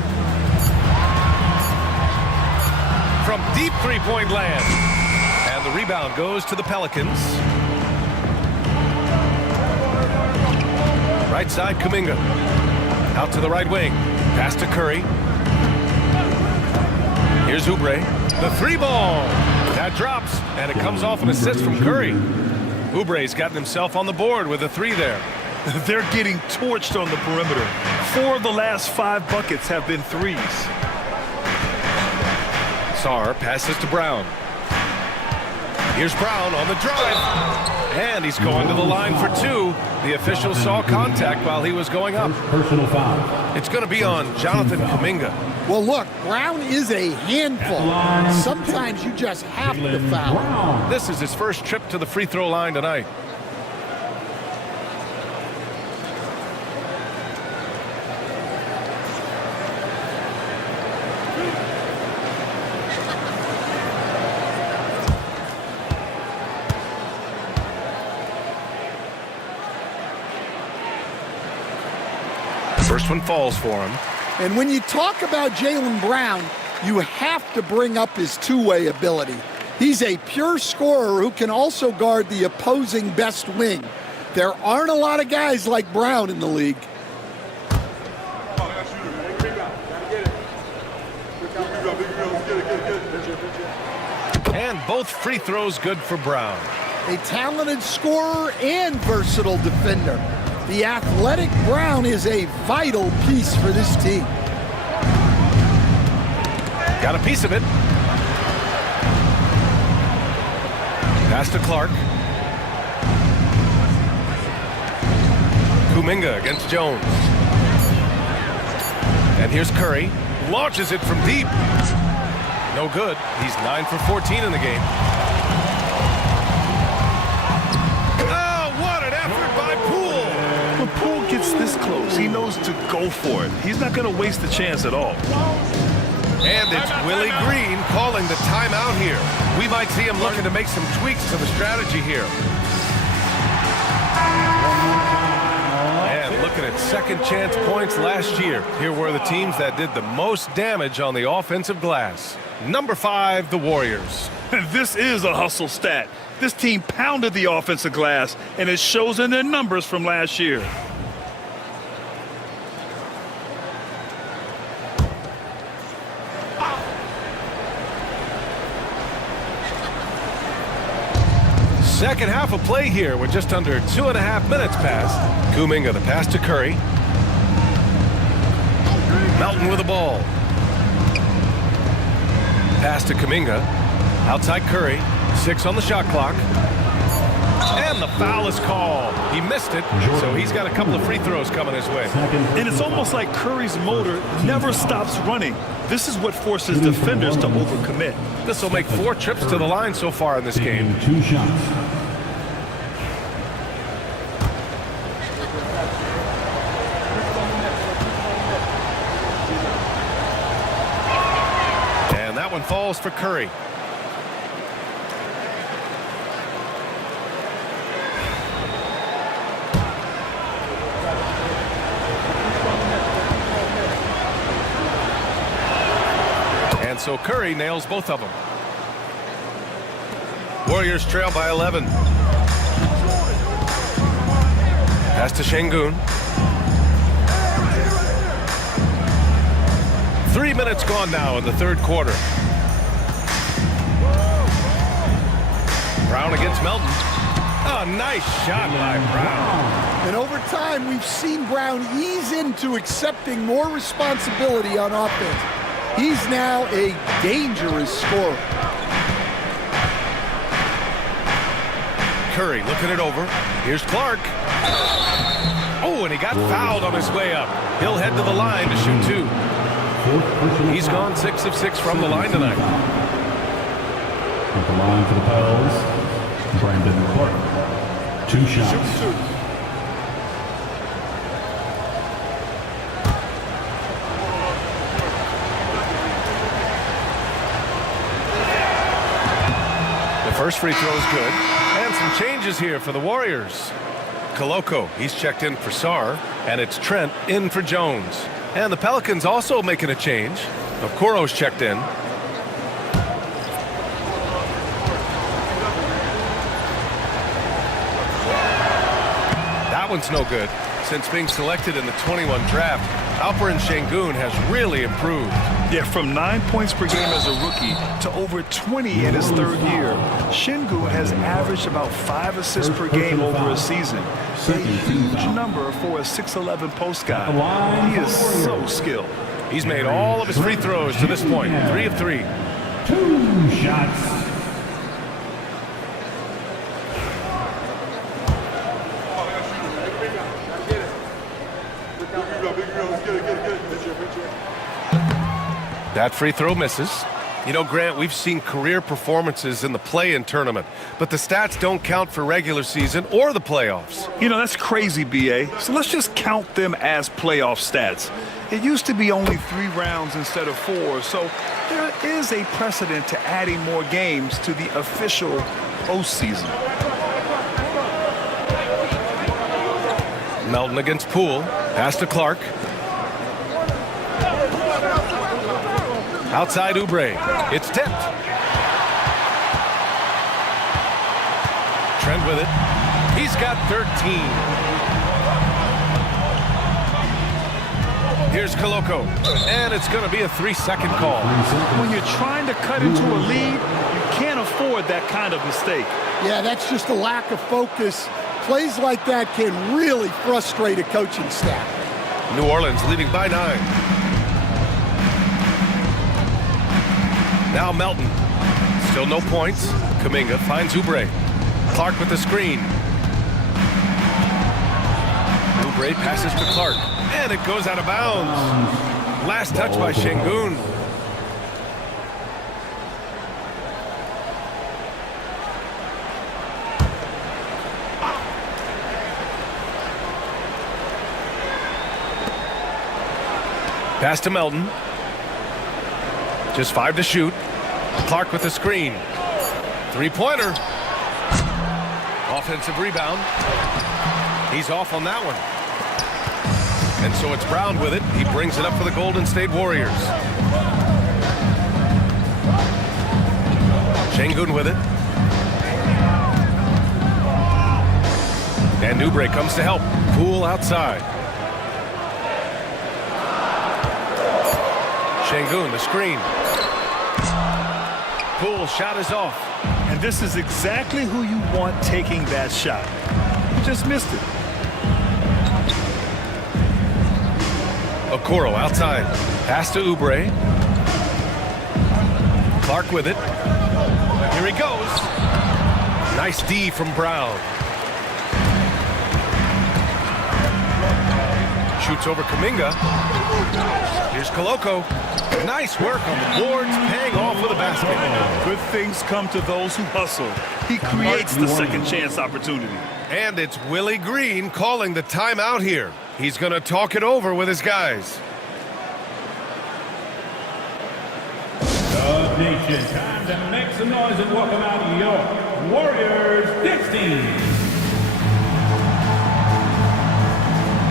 From deep three-point land. And the rebound goes to the Pelicans. Right side, Kuminga. Out to the right wing. Pass to Curry. Here's Oubre. The three ball. That drops, and it comes off an assist from Curry. Oubre's gotten himself on the board with a three there. They're getting torched on the perimeter. 4 of the last 5 buckets have been threes. Sarr passes to Brown. Here's Brown on the drive. And he's going to the line for 2. The official saw contact while he was going up. Personal foul. It's going to be on Jonathan Kuminga. Well, look, Brown is a handful. Sometimes you just have to foul. This is his first trip to the free throw line tonight. First one falls for him. And when you talk about Jaylen Brown, you have to bring up his two-way ability. He's a pure scorer who can also guard the opposing best wing. There aren't a lot of guys like Brown in the league. And both free throws good for Brown. A talented scorer and versatile defender. The athletic Brown is a vital piece for this team. Got a piece of it. Pass to Clark. Kuminga against Jones. And here's Curry. Launches it from deep. No good. He's 9 for 14 in the game. When Poole gets this close, he knows to go for it. He's not going to waste the chance at all. And it's Willie Green calling the timeout here. We might see him looking to make some tweaks to the strategy here. And looking at second chance points last year. Here were the teams that did the most damage on the offensive glass. Number 5, the Warriors. This is a hustle stat. This team pounded the offensive glass, and it shows in their numbers from last year. Second half of play here with just under 2.5 minutes passed. Kuminga the pass to Curry. Melton with the ball. Pass to Kuminga. Outside Curry. 6 on the shot clock. And the foul is called. He missed it, so he's got a couple of free throws coming his way. And it's almost like Curry's motor never stops running. This is what forces defenders to overcommit. This will make 4 trips to the line so far in this game. 2 shots. And that one falls for Curry. And so Curry nails both of them. Warriors trail by 11. Pass to Şengün. 3 minutes gone now in the third quarter. Brown against Melton. Oh, nice shot by Brown. And over time, we've seen Brown ease into accepting more responsibility on offense. He's now a dangerous scorer. Curry looking it over. Here's Clark. Oh, and he got fouled on his way up. He'll head to the line to shoot 2. He's gone 6 of 6 from the line tonight. At the line for the Pels, Brandon Clark. 2 shots. First free throw is good. And some changes here for the Warriors. Koloko, he's checked in for Sarr. And it's Trent in for Jones. And the Pelicans also making a change. Okoro's checked in. That one's no good. Since being selected in the 21 draft, Alperen Sengun has really improved. Yeah, from 9 points per game as a rookie to over 20 in his 3rd year, Sengun has averaged about 5 assists per game over a season. A huge number for a 6'11 post guy. He is so skilled. He's made all of his free throws to this point. 3 of 3. 2 shots. That free throw misses. You know, Grant, we've seen career performances in the play-in tournament, but the stats don't count for regular season or the playoffs. You know, that's crazy, B.A. So let's just count them as playoff stats. It used to be only 3 rounds instead of 4, so there is a precedent to adding more games to the official postseason. Melton against Poole. Pass to Clark. Outside Oubre. It's tipped. Trent with it. He's got 13. Here's Koloko. And it's going to be a 3-second call. When you're trying to cut into a lead, you can't afford that kind of mistake. Yeah, that's just a lack of focus. Plays like that can really frustrate a coaching staff. New Orleans leading by 9. Now Melton. Still no points. Kuminga finds Oubre. Clark with the screen. Oubre passes to Clark. And it goes out of bounds. Last touch by Sengun. Pass to Melton. Just 5 to shoot. Clark with the screen. 3-pointer. Offensive rebound. He's off on that one. And so it's Brown with it. He brings it up for the Golden State Warriors. Sengun with it. And Oubre comes to help. Poole outside. Sengun, the screen. Poole shot is off. And this is exactly who you want taking that shot. You just missed it. Okoro outside. Pass to Oubre. Clark with it. Here he goes. Nice D from Brown. Shoots over Kuminga. Here's Koloko. Nice work on the boards, paying off with a basket. Good things come to those who hustle. He creates the second chance opportunity. And it's Willie Green calling the timeout here. He's going to talk it over with his guys. Dub Nation, time to make some noise and welcome out your Warriors this team.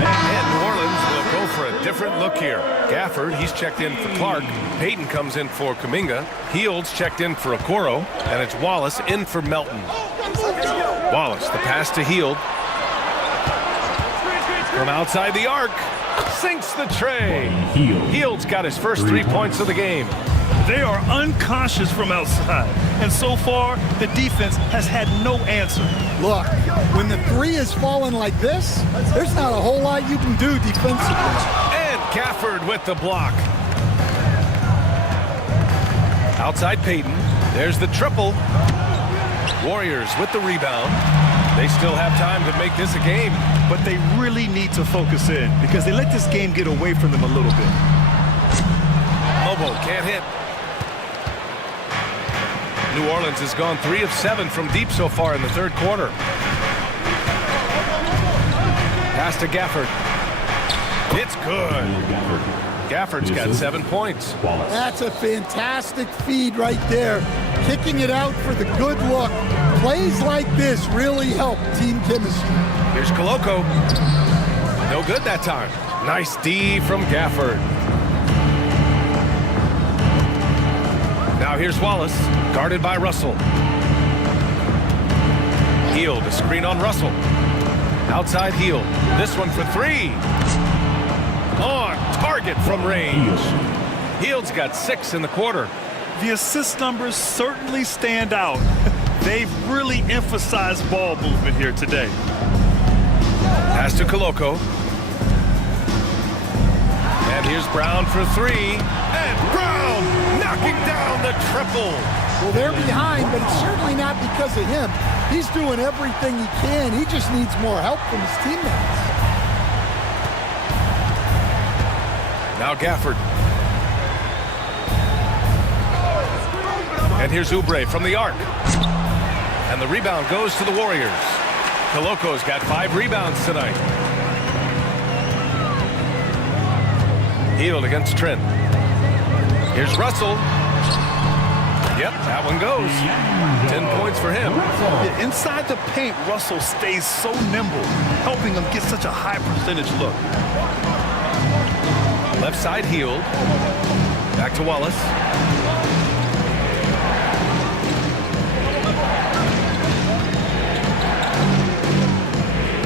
And New Orleans will go for a different look here. Gafford, he's checked in for Clark. Payton comes in for Kuminga. Heald's checked in for Okoro. And it's Wallace in for Melton. Wallace, the pass to Hield. From outside the arc. Sinks the tray. Heald's got his first 3 points of the game. They are unconscious from outside. And so far, the defense has had no answer. Look, when the 3 is falling like this, there's not a whole lot you can do defensively. And Gafford with the block. Outside Payton. There's the triple. Warriors with the rebound. They still have time to make this a game. But they really need to focus in because they let this game get away from them a little bit. Lobo can't hit. New Orleans has gone 3 of 7 from deep so far in the third quarter. Pass to Gafford. It's good. Gafford's got 7 points. That's a fantastic feed right there. Kicking it out for the good look. Plays like this really help team chemistry. Here's Koloko. No good that time. Nice D from Gafford. Now here's Wallace, guarded by Russell. Hield, a screen on Russell. Outside Hield. This one for 3. On target from range. Hield's got 6 in the quarter. The assist numbers certainly stand out. They've really emphasized ball movement here today. Pass to Koloko. And here's Brown for 3. And Brown knocking down the triple. Well, they're behind, but it's certainly not because of him. He's doing everything he can. He just needs more help from his teammates. Now Gafford. And here's Oubre from the arc. And the rebound goes to the Warriors. Koloko's got 5 rebounds tonight. Hield against Trent. Here's Russell. Yep, that one goes. 10 points for him. Yeah, inside the paint, Russell stays so nimble, helping him get such a high percentage look. Left side Hield. Back to Wallace.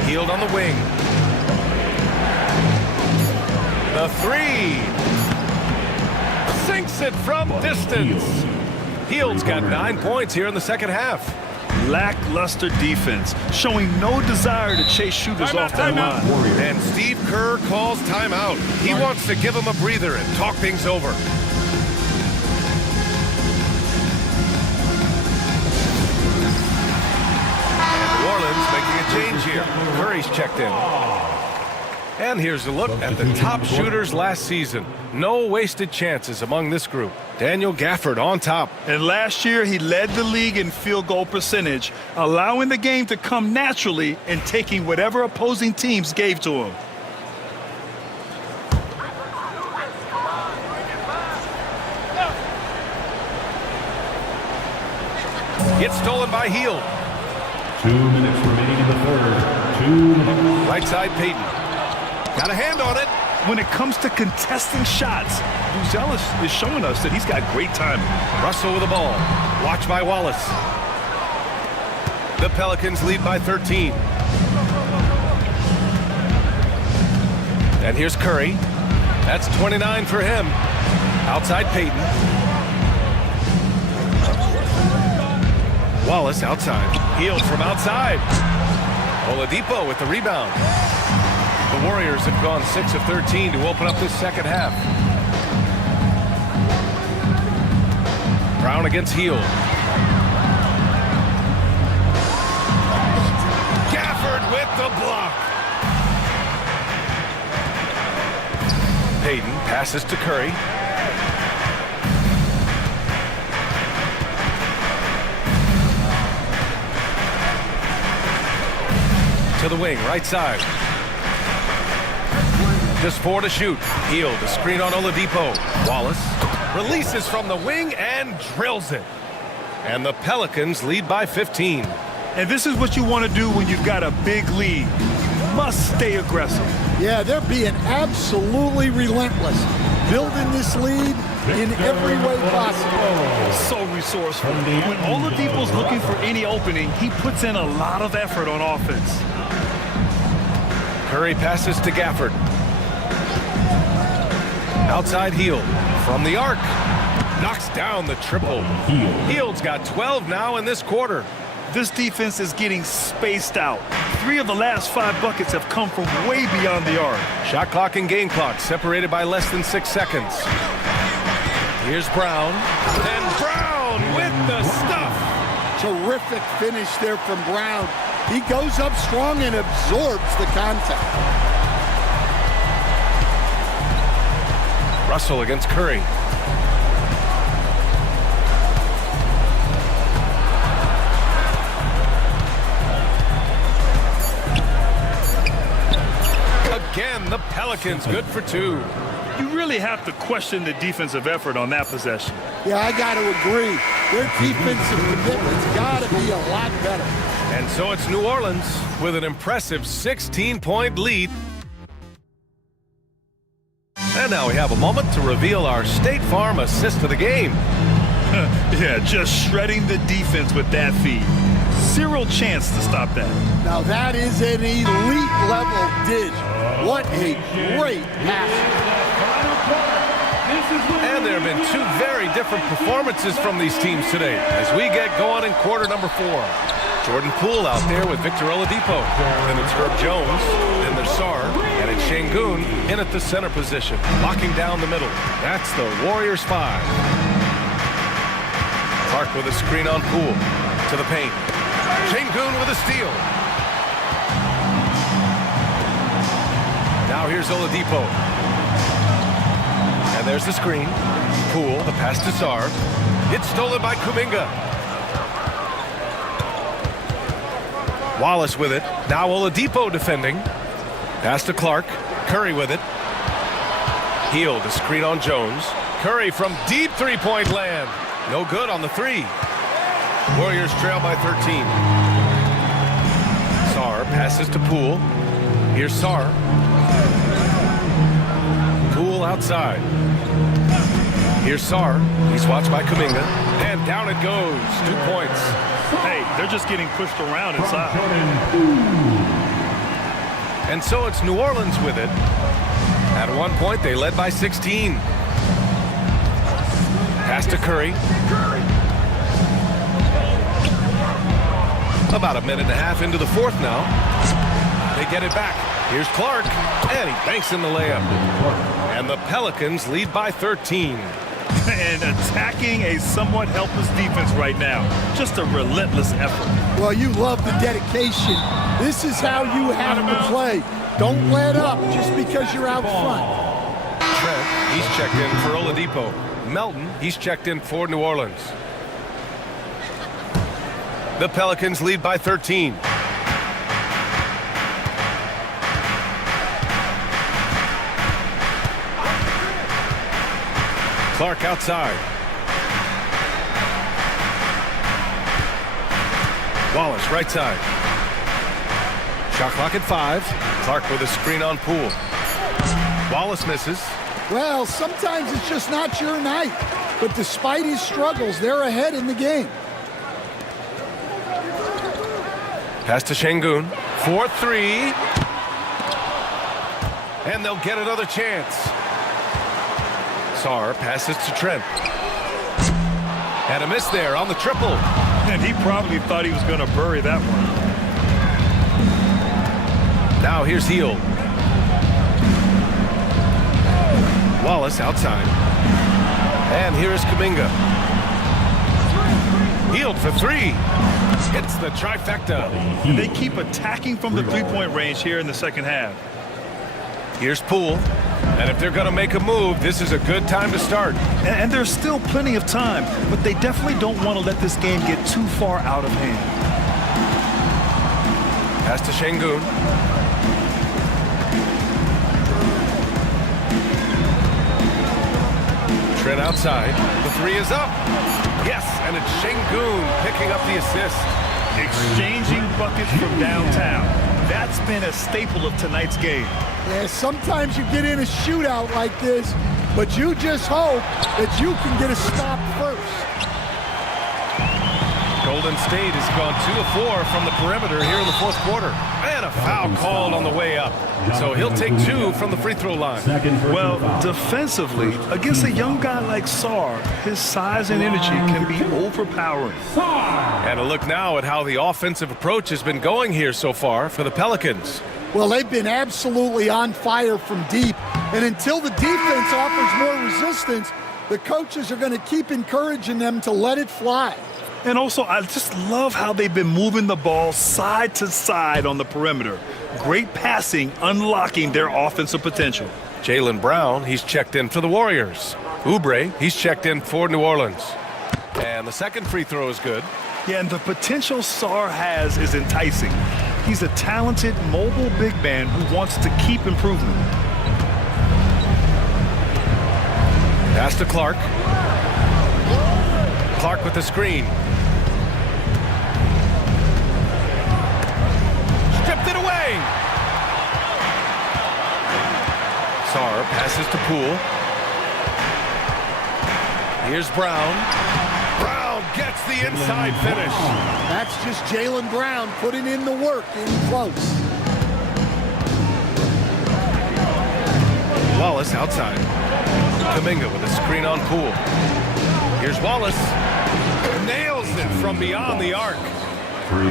Hield on the wing. The 3. Sinks it from distance. Hield's got 9 points here in the second half. Lackluster defense, showing no desire to chase shooters off that line. And Steve Kerr calls timeout. He wants to give them a breather and talk things over. And New Orleans making a change here. Curry's checked in. And here's a look at the top shooters last season. No wasted chances among this group. Daniel Gafford on top. And last year, he led the league in field goal percentage, allowing the game to come naturally and taking whatever opposing teams gave to him. Gets stolen by Hield. 2 minutes remaining in the third. 2 minutes. Right side Payton. Got a hand on it. When it comes to contesting shots, Buzelis is showing us that he's got great timing. Russell with the ball. Watched by Wallace. The Pelicans lead by 13. And here's Curry. That's 29 for him. Outside Payton. Wallace outside. Hield from outside. Oladipo with the rebound. The Warriors have gone 6 of 13 to open up this second half. Brown against Hield. Gafford with the block. Payton passes to Curry. To the wing, right side. Just 4 to shoot. Hield, a screen on Oladipo. Wallace releases from the wing and drills it. And the Pelicans lead by 15. And this is what you want to do when you've got a big lead. You must stay aggressive. Yeah, they're being absolutely relentless, building this lead in every way possible. So resourceful. When Oladipo's looking for any opening, he puts in a lot of effort on offense. Curry passes to Gafford. Outside Hield from the arc. Knocks down the triple. Hield's got 12 now in this quarter. This defense is getting spaced out. 3 of the last 5 buckets have come from way beyond the arc. Shot clock and game clock separated by less than 6 seconds. Here's Brown. And Brown with the stuff. Terrific finish there from Brown. He goes up strong and absorbs the contact. Russell against Curry. Again, the Pelicans good for two. You really have to question the defensive effort on that possession. Yeah, I got to agree. Their defensive commitment's got to be a lot better. And so it's New Orleans with an impressive 16-point lead. And now we have a moment to reveal our State Farm assist of the game. Yeah, just shredding the defense with that feed. Zero chance to stop that. Now that is an elite level dish. What a great pass. And there have been two very different performances from these teams today as we get going in quarter number 4. Jordan Poole out there with Victor Oladipo. Then it's Herb Jones. Then there's Sarr. And it's Şengün in at the center position, locking down the middle. That's the Warriors 5. Clark with a screen on Poole. To the paint. Şengün with a steal. Now here's Oladipo. And there's the screen. Poole, the pass to Sarr. It's stolen by Kuminga. Wallace with it. Now Oladipo defending. Pass to Clark. Curry with it. Hield, a screen on Jones. Curry from deep three-point land. No good on the three. Warriors trail by 13. Sarr passes to Poole. Here's Sarr. Poole outside. Here's Sarr. He's watched by Kuminga. And down it goes. 2 points. Hey, they're just getting pushed around inside. And so it's New Orleans with it. At one point, they led by 16. Pass to Curry. About a minute and a half into the fourth now. They get it back. Here's Clark, and he banks in the layup. And the Pelicans lead by 13. And attacking a somewhat helpless defense right now. Just a relentless effort. Well, you love the dedication. This is how you have to play. Don't let up just because you're out front. Trent, he's checked in for Oladipo. Melton, he's checked in for New Orleans. The Pelicans lead by 13. Clark outside. Wallace right side. Shot clock at 5. Clark with a screen on Poole. Wallace misses. Well, sometimes it's just not your night. But despite his struggles, they're ahead in the game. Pass to Şengün. 4-3. And they'll get another chance. Sarr passes to Trent. And a miss there on the triple. And he probably thought he was going to bury that one. Now here's Hield. Wallace outside. And here's Kuminga. Hield for 3. It's the trifecta. And they keep attacking from the three-point range here in the second half. Here's Poole. And if they're going to make a move, this is a good time to start. And there's still plenty of time, but they definitely don't want to let this game get too far out of hand. Pass to Şengün. Trent outside. The 3 is up. Yes, and it's Şengün picking up the assist. Exchanging buckets from downtown. That's been a staple of tonight's game. Yeah, sometimes you get in a shootout like this, but you just hope that you can get a stop first. Golden State has gone 2 of 4 from the perimeter here in the fourth quarter. And a foul called on the way up. So he'll take 2 from the free throw line. Well, defensively, against a young guy like Sarr, his size and energy can be overpowering. And a look now at how the offensive approach has been going here so far for the Pelicans. Well, they've been absolutely on fire from deep. And until the defense offers more resistance, the coaches are going to keep encouraging them to let it fly. And also, I just love how they've been moving the ball side to side on the perimeter. Great passing, unlocking their offensive potential. Jaylen Brown, he's checked in for the Warriors. Oubre, he's checked in for New Orleans. And the second free throw is good. Yeah, and the potential Sarr has is enticing. He's a talented, mobile big man who wants to keep improving. Pass to Clark. Clark with the screen. Stripped it away. Sarr passes to Poole. Here's Brown. Brown gets the inside finish. That's just Jaylen Brown putting in the work in close. Wallace outside. Kuminga with a screen on Poole. Here's Wallace. Nails it from beyond the arc.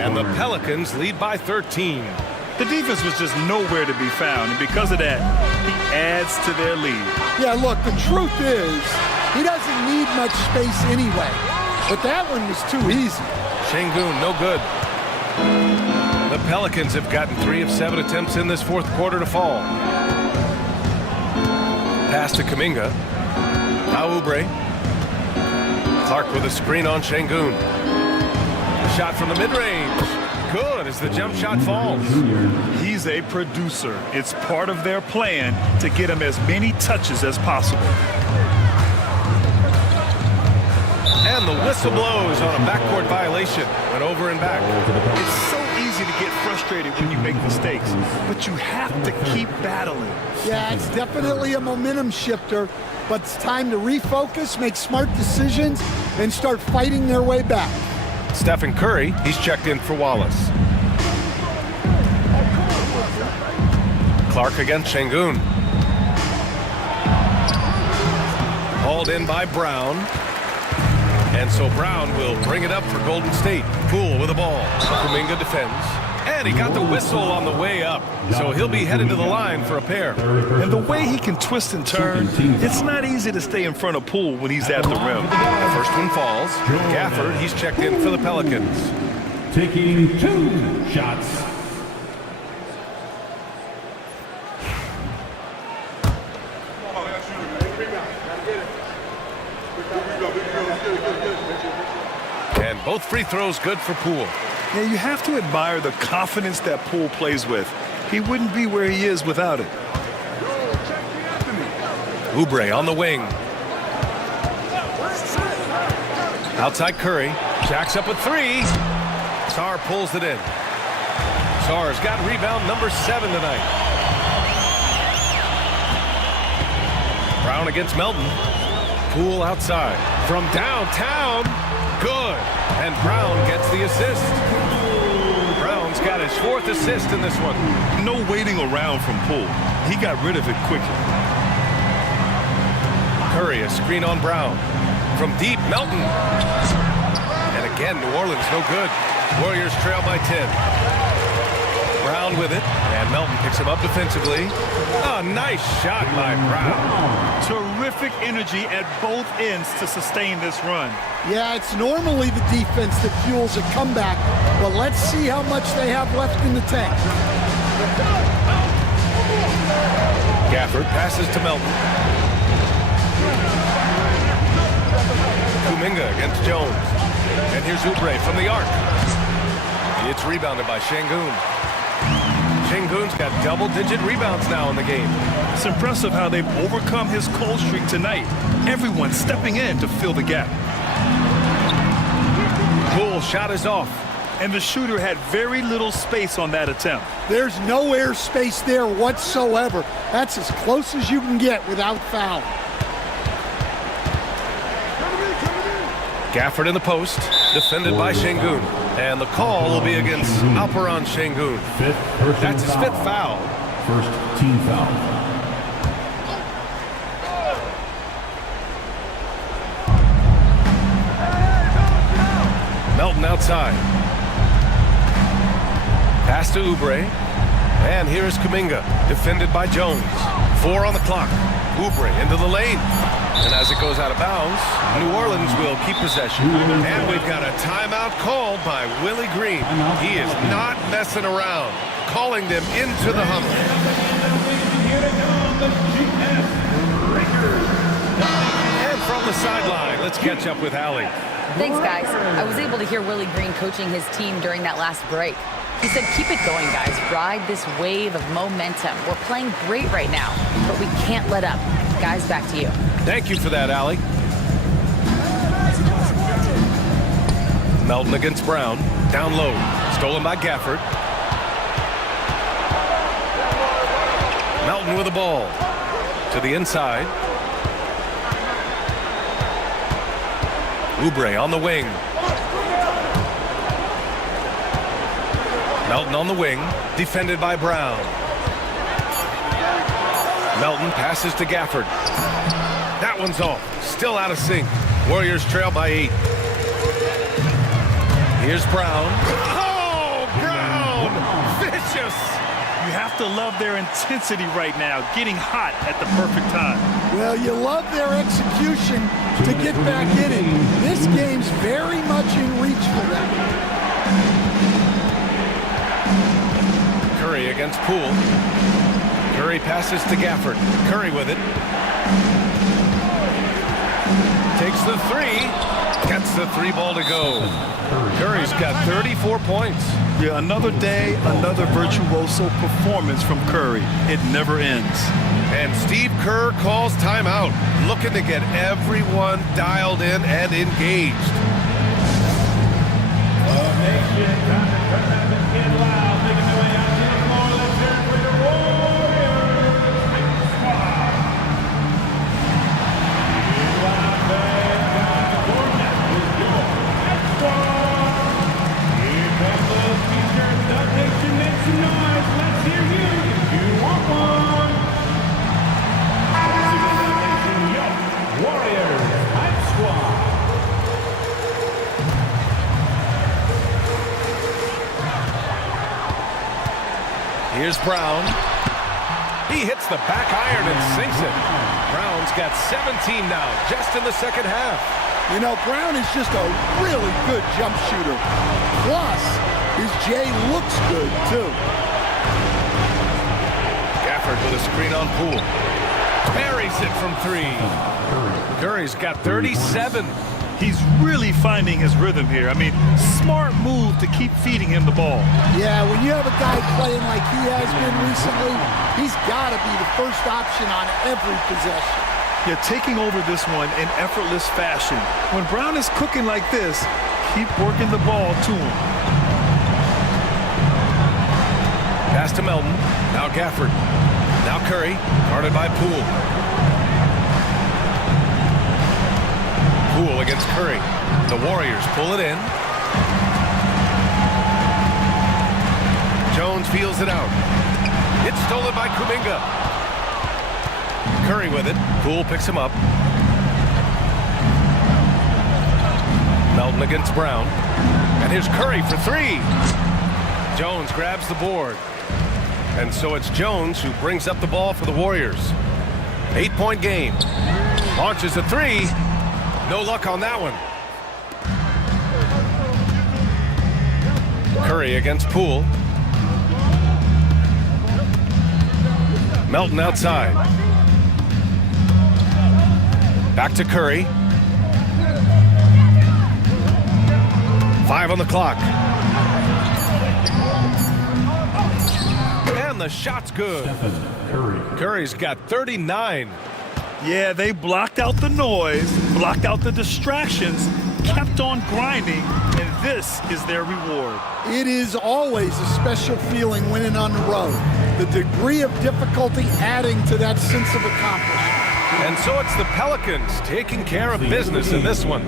And the Pelicans lead by 13. The defense was just nowhere to be found, and because of that, he adds to their lead. Yeah, look, the truth is, he doesn't need much space anyway. But that one was too easy. Şengün, no good. The Pelicans have gotten 3 of 7 attempts in this fourth quarter to fall. Pass to Kuminga. Now Oubre. Clark with a screen on Şengün. A shot from the mid-range. Good as the jump shot falls. He's a producer. It's part of their plan to get him as many touches as possible. And the whistle blows on a backcourt violation. Went over and back. It's so easy to get frustrated when you make mistakes, but you have to keep battling. Yeah, it's definitely a momentum shifter, but it's time to refocus, make smart decisions, and start fighting their way back. Stephen Curry, he's checked in for Wallace. Clark against Şengün. Hauled in by Brown. And so Brown will bring it up for Golden State. Poole with the ball. Kuminga defends. And he got the whistle on the way up. So he'll be headed to the line for a pair. And the way he can twist and turn, it's not easy to stay in front of Poole when he's at the rim. The first one falls. Gafford, he's checked in for the Pelicans. Taking 2 shots. And both free throws good for Poole. Yeah, you have to admire the confidence that Poole plays with. He wouldn't be where he is without it. Oubre on the wing. Outside Curry. Jacks up with 3. Sarr pulls it in. Sarr's got rebound number 7 tonight. Brown against Melton. Poole outside. From downtown. Good. And Brown gets the assist. Brown's got his 4th assist in this one. No waiting around from Poole. He got rid of it quickly. Curry, a screen on Brown. From deep, Melton. And again, New Orleans no good. Warriors trail by 10. Brown with it. And Melton picks him up defensively. A nice shot by Brown. Terrific energy at both ends to sustain this run. Yeah, it's normally the defense that fuels a comeback, but let's see how much they have left in the tank. Gafford passes to Melton. Kuminga against Jones. And here's Oubre from the arc. It's rebounded by Şengün. Şengün's got double-digit rebounds now in the game. It's impressive how they've overcome his cold streak tonight. Everyone stepping in to fill the gap. Poole shot is off. And the shooter had very little space on that attempt. There's no air space there whatsoever. That's as close as you can get without foul. Gafford in the post, defended by Şengün. And the call will be against Alperen Şengün. That's his 5th foul. First team foul. Melton outside. Pass to Oubre. And here's Kuminga, defended by Jones. 4 on the clock. Oubre into the lane. And as it goes out of bounds, New Orleans will keep possession. And we've got a timeout called by Willie Green. He is not messing around, calling them into the huddle. And from the sideline, let's catch up with Allie. Thanks, guys. I was able to hear Willie Green coaching his team during that last break. He said, keep it going, guys. Ride this wave of momentum. We're playing great right now, but we can't let up. Guys, back to you. Thank you for that, Allie. Melton against Brown. Down low. Stolen by Gafford. Melton with the ball. To the inside. Oubre on the wing. Melton on the wing. Defended by Brown. Melton passes to Gafford. That one's off. Still out of sync. Warriors trail by 8. Here's Brown. Oh, Brown! Vicious! You have to love their intensity right now, getting hot at the perfect time. Well, you love their execution to get back in it. This game's very much in reach for them. Curry against Poole. Curry passes to Gafford. Curry with it. Takes the 3. Gets the 3 ball to go. Curry's got 34 points. Yeah, another day, another virtuoso performance from Curry. It never ends. And Steve Kerr calls timeout, looking to get everyone dialed in and engaged. Here's Brown. He hits the back iron and sinks it. Brown's got 17 now, just in the second half. You know, Brown is just a really good jump shooter. Plus, his J looks good, too. Gafford with a screen on Poole. Buries it from 3. Curry's got 37. He's really finding his rhythm here. I mean, smart move to keep feeding him the ball. Yeah, when you have a guy playing like he has been recently, he's got to be the first option on every possession. Yeah, taking over this one in effortless fashion. When Brown is cooking like this, keep working the ball to him. Pass to Melton. Now Gafford. Now Curry. Guarded by Poole. Poole against Curry. The Warriors pull it in. Jones feels it out. It's stolen by Kuminga. Curry with it. Poole picks him up. Melton against Brown. And here's Curry for 3. Jones grabs the board. And so it's Jones who brings up the ball for the Warriors. 8-point game. Launches a 3. No luck on that one. Curry against Poole. Melton outside. Back to Curry. 5 on the clock. And the shot's good. Curry's got 39. Yeah, they blocked out the noise, blocked out the distractions, kept on grinding, and this is their reward. It is always a special feeling winning on the road. The degree of difficulty adding to that sense of accomplishment. And so it's the Pelicans taking care of business in this one.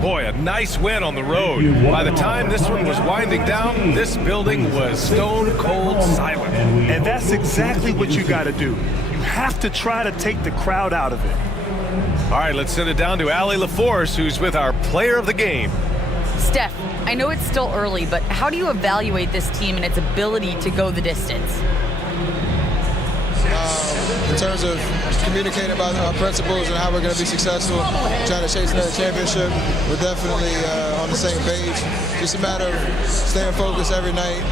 Boy, a nice win on the road. By the time this one was winding down, this building was stone cold silent. And that's exactly what you got to do. You have to try to take the crowd out of it. All right, let's send it down to Allie LaForce, who's with our player of the game. Steph, I know it's still early, but how do you evaluate this team and its ability to go the distance? in terms of communicating about our principles and how we're going to be successful, trying to chase another championship. We're definitely on the same page. Just a matter of staying focused every night,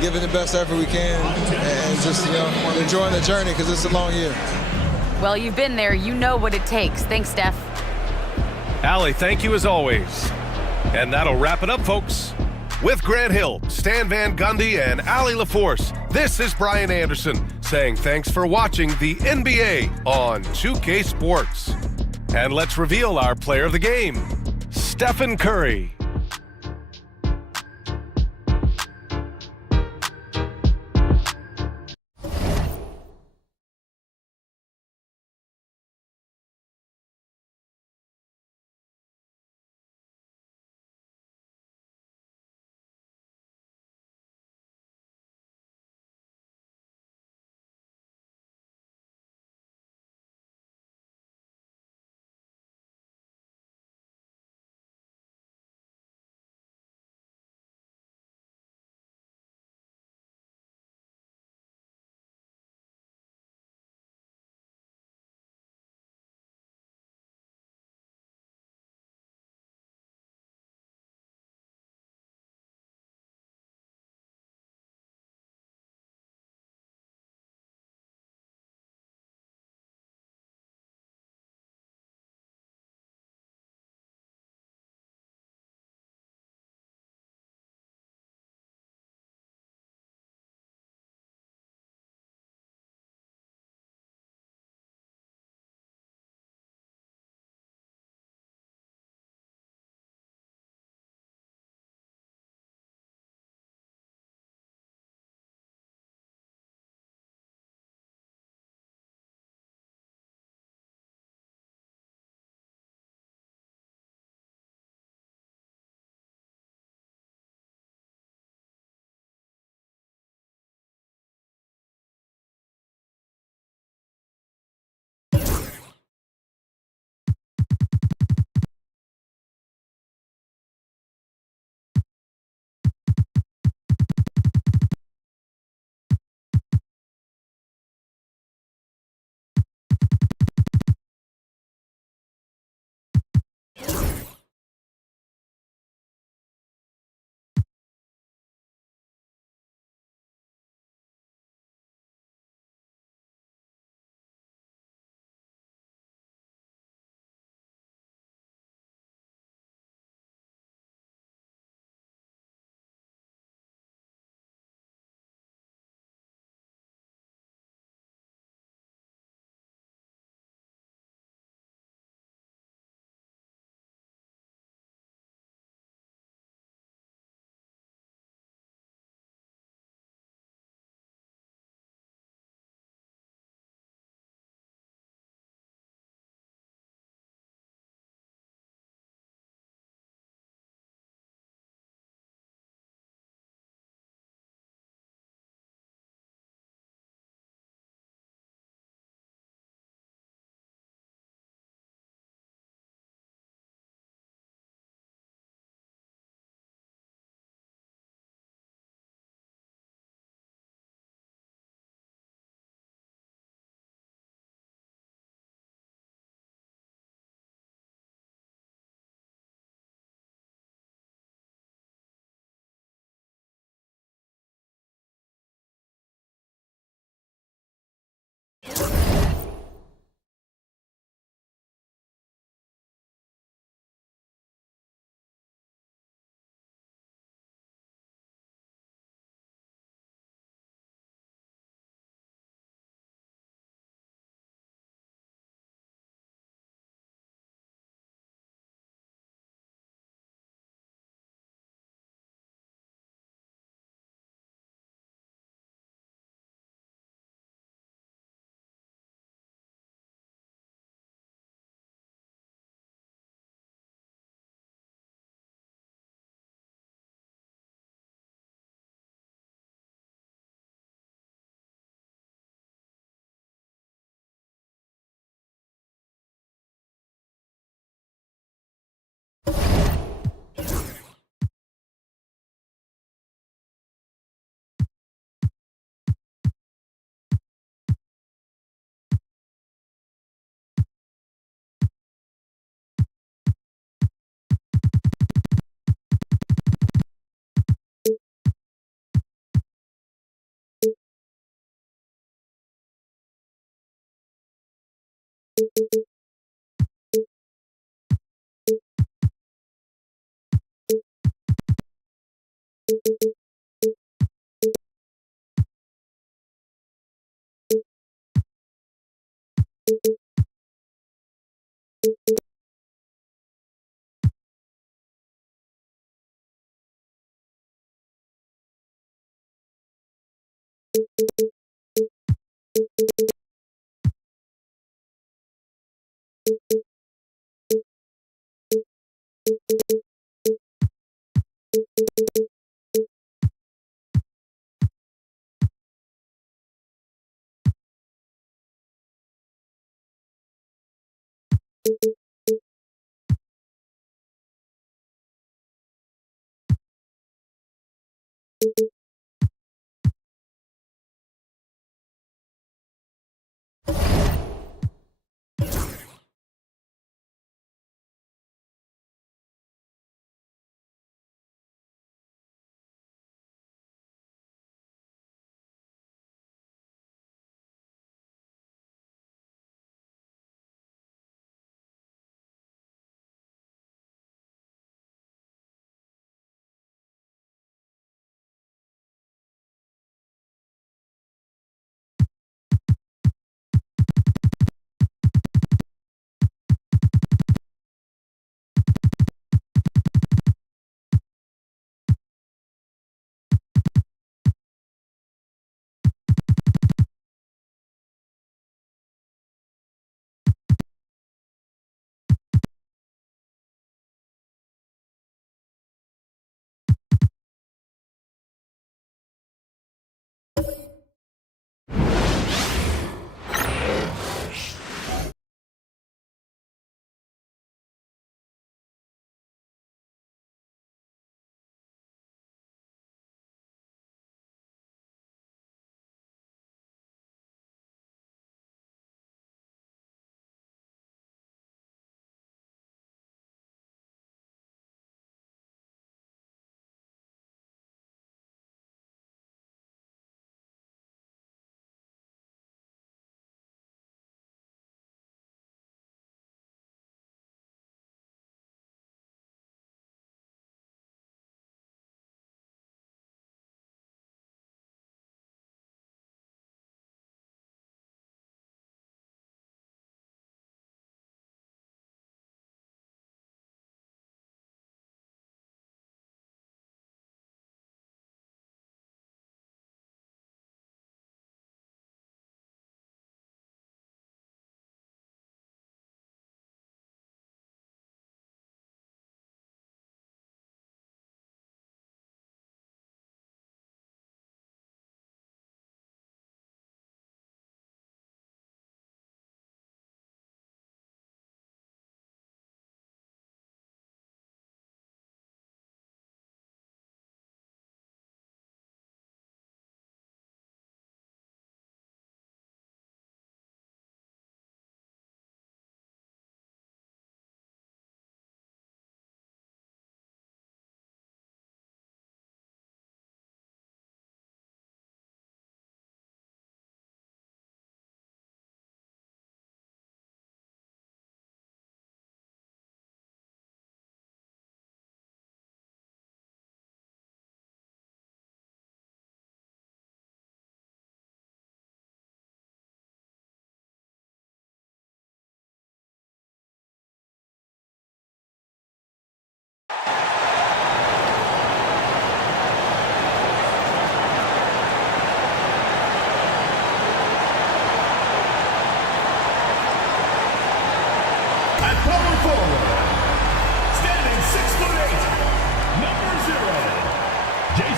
giving the best effort we can, and just enjoying the journey because it's a long year. Well, you've been there. You know what it takes. Thanks, Steph. Allie, thank you as always. And that'll wrap it up, folks. With Grant Hill, Stan Van Gundy, and Allie LaForce, this is Brian Anderson saying thanks for watching the NBA on 2K Sports. And let's reveal our player of the game, Stephen Curry.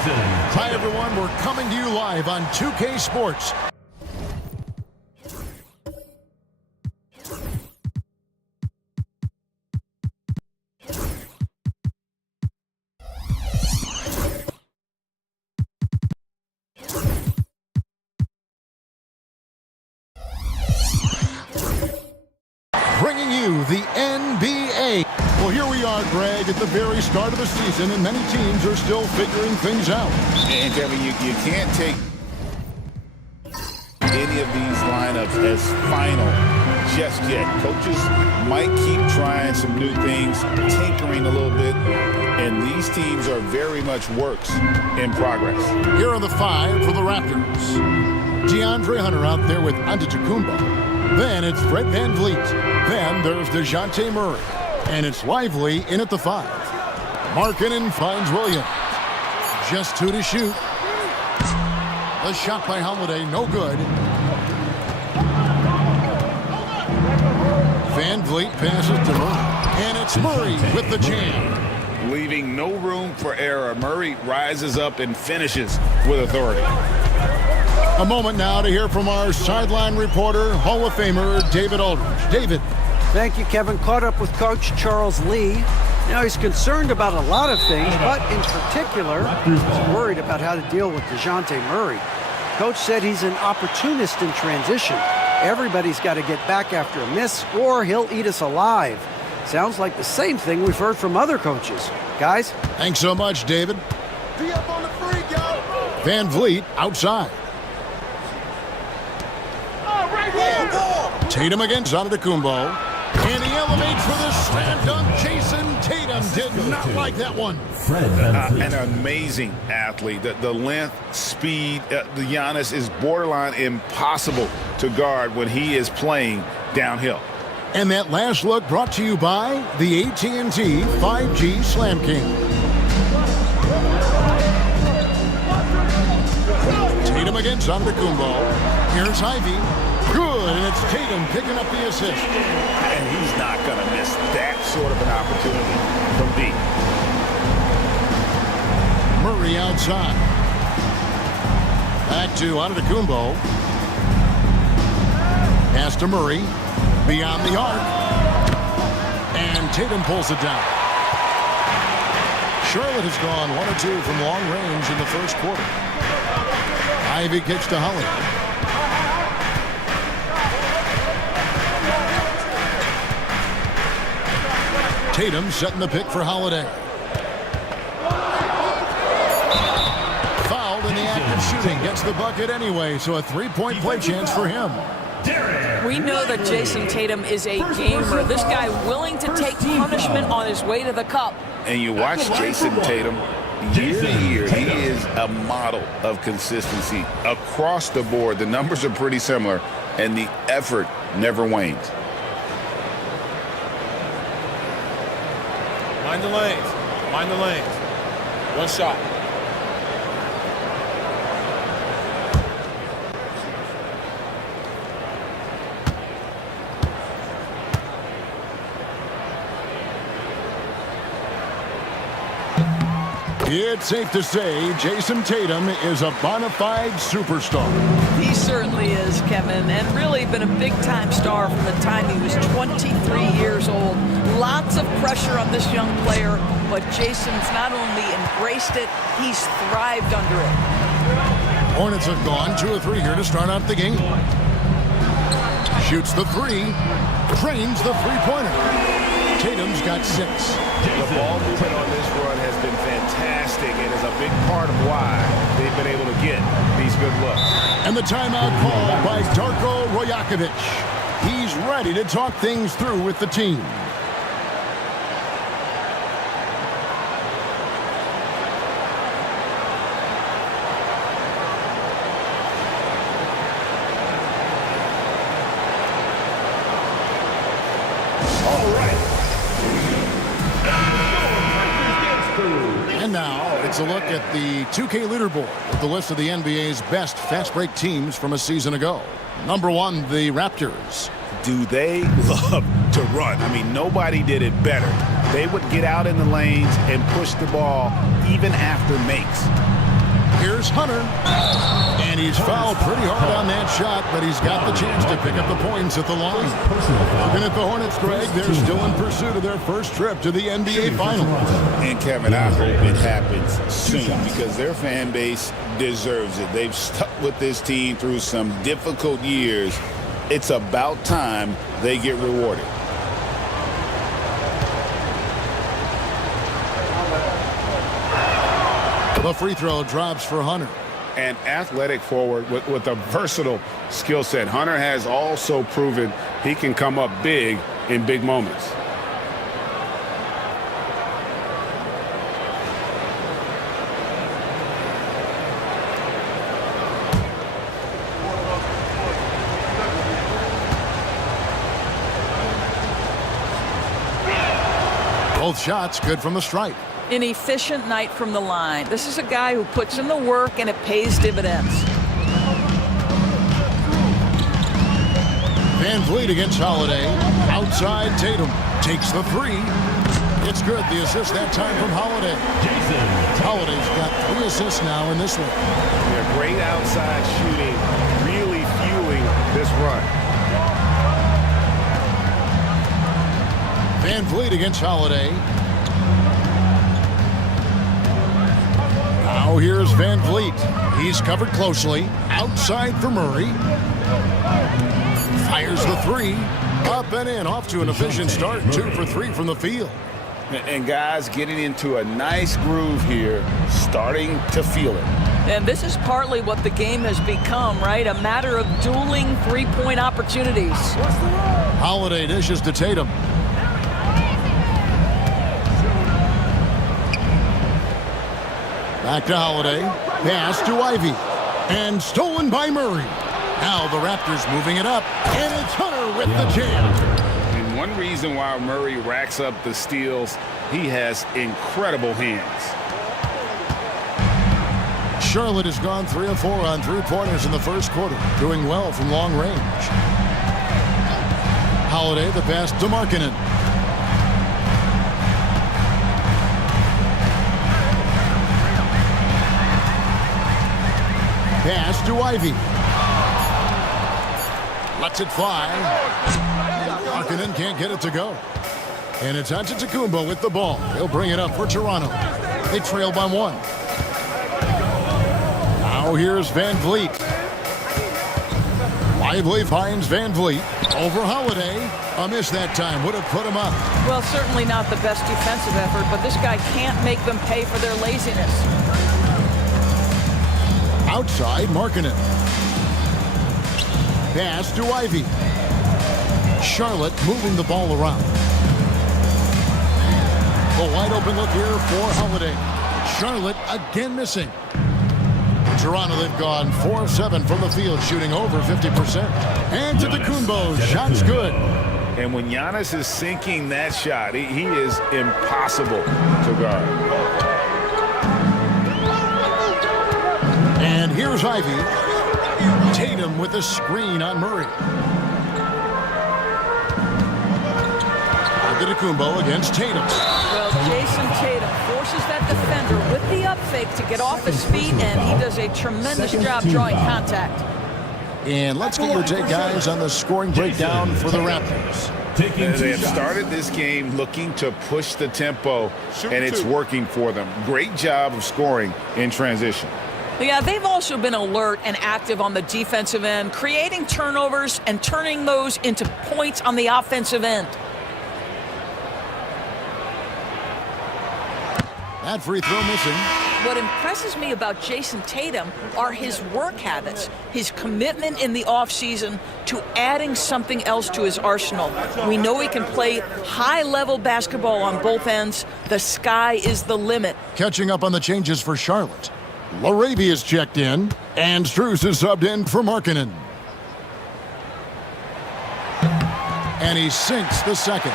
Hi, everyone. We're coming to you live on 2K Sports. Bringing you the NBA. Well, here we are, Greg, at the very start of the season, and many teams are still figuring things out. And Kevin, you can't take any of these lineups as final just yet. Coaches might keep trying some new things, tinkering a little bit, and these teams are very much works in progress. Here are the 5 for the Raptors. DeAndre Hunter out there with Antetokounmpo. Then it's Fred VanVleet. Then there's DeJounte Murray. And it's Lively in at the 5. Markkanen finds Williams. Just 2 to shoot. The shot by Holiday, no good. VanVleet passes to Murray. And it's Murray with the jam. Leaving no room for error. Murray rises up and finishes with authority. A moment now to hear from our sideline reporter, Hall of Famer David Aldridge. David. Thank you, Kevin. Caught up with Coach Charles Lee. Now he's concerned about a lot of things, but in particular, he's worried about how to deal with DeJounte Murray. Coach said he's an opportunist in transition. Everybody's got to get back after a miss, or he'll eat us alive. Sounds like the same thing we've heard from other coaches. Guys? Thanks so much, David. Be up on the free, go! VanVleet outside. Tatum against Antetokounmpo. And he elevates for the slam dunk. Jason Tatum did not like that one. An amazing athlete. The length, speed, the Giannis is borderline impossible to guard when he is playing downhill. And that last look brought to you by the AT&T 5G Slam King. Tatum against Antetokounmpo. Here's Ivy. Good, and it's Tatum picking up the assist. And he's not going to miss that sort of an opportunity from deep. Murray outside. Back to Antetokounmpo. Pass to Murray. Beyond the arc. And Tatum pulls it down. Charlotte has gone 1 or 2 from long range in the first quarter. Ivy kicks to Holiday. Tatum setting the pick for Holiday. Fouled in the act of shooting. Gets the bucket anyway, so a 3-point play chance for him. We know that Jason Tatum is a gamer. This guy willing to take punishment on his way to the cup. And you watch Jason Tatum year to year. He is a model of consistency across the board. The numbers are pretty similar, and the effort never wanes. Mind the lanes. Mind the lanes. One shot. It's safe to say Jason Tatum is a bona fide superstar. He certainly is, Kevin, and really been a big-time star from the time he was 23 years old. Lots of pressure on this young player, but Jason's not only embraced it, he's thrived under it. Hornets have gone 2 or 3 here to start out the game. Shoots the 3, trains the three-pointer. Tatum's got 6. The ball movement on this run has been fantastic and is a big part of why they've been able to get these good looks. And the timeout called by Darko Rajakovic. He's ready to talk things through with the team. And now it's a look at the 2K leaderboard with the list of the NBA's best fast break teams from a season ago. Number 1, the Raptors. Do they love to run? I mean, nobody did it better. They would get out in the lanes and push the ball even after makes. Here's Hunter. And he's fouled pretty hard on that shot, but he's got the chance to pick up the points at the line. Looking at the Hornets, Greg, they're still in pursuit of their first trip to the NBA Finals. And Kevin, I hope it happens soon because their fan base deserves it. They've stuck with this team through some difficult years. It's about time they get rewarded. The free throw drops for Hunter. An athletic forward with a versatile skill set. Hunter has also proven he can come up big in big moments. Both shots good from the stripe. An efficient night from the line. This is a guy who puts in the work and it pays dividends. Van Vliet against Holiday. Outside, Tatum takes the three. It's good. The assist that time from Holiday. Holiday's got 3 assists now in this one. Yeah, great outside shooting, really fueling this run. Van Vliet against Holiday. Now here's Van Vliet. He's covered closely. Outside for Murray. Fires the three. Up and in. Off to an efficient start. 2 for 3 from the field. And guys getting into a nice groove here, starting to feel it. And this is partly what the game has become, right? A matter of dueling three-point opportunities. Holiday dishes to Tatum. Back to Holiday. Pass to Ivy. And stolen by Murray. Now the Raptors moving it up. And it's Hunter with the jam. And one reason why Murray racks up the steals, he has incredible hands. Charlotte has gone 3 of 4 on 3-pointers in the first quarter. Doing well from long range. Holiday the pass to Markkanen. Pass to Ivy. Lets it fly. Markkanen can't get it to go. And it's Antetokounmpo with the ball. He'll bring it up for Toronto. They trail by 1. Now here's Van Vliet. Lively finds Van Vliet. Over Holiday. A miss that time. Would have put him up. Well, certainly not the best defensive effort, but this guy can't make them pay for their laziness. Outside, Markkanen. Pass to Ivy. Charlotte moving the ball around. A wide open look here for Holiday. Charlotte again missing. Toronto, they've gone 4 of 7 from the field, shooting over 50%. And Antetokounmpo, shot's good. And when Giannis is sinking that shot, he is impossible to guard. And here's Ivy. Tatum with a screen on Murray. Antetokounmpo against Tatum. Well, Jason Tatum forces that defender with the up fake to get off his feet, and he does a tremendous job drawing contact. And let's get your take, guys, on the scoring breakdown for the Raptors. They have started this game looking to push the tempo, and it's working for them. Great job of scoring in transition. Yeah, they've also been alert and active on the defensive end, creating turnovers and turning those into points on the offensive end. That free throw missing. What impresses me about Jason Tatum are his work habits, his commitment in the offseason to adding something else to his arsenal. We know he can play high-level basketball on both ends. The sky is the limit. Catching up on the changes for Charlotte. Larabia's checked in, and Strus is subbed in for Markkanen. And he sinks the second.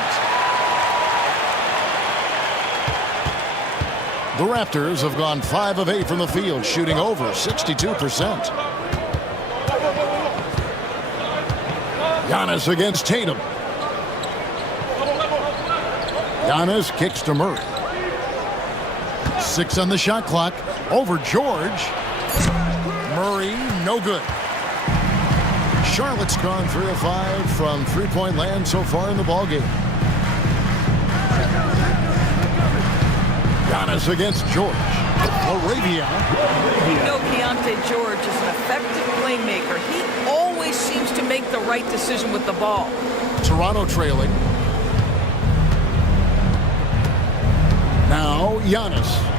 The Raptors have gone 5 of 8 from the field, shooting over 62%. Giannis against Tatum. Giannis kicks to Murray. 6 on the shot clock. Over George. Murray, no good. Charlotte's gone 3 of 5 from three-point land so far in the ballgame. Giannis against George. Arabia. You know, Keontae George is an effective playmaker. He always seems to make the right decision with the ball. Toronto trailing. Now Giannis.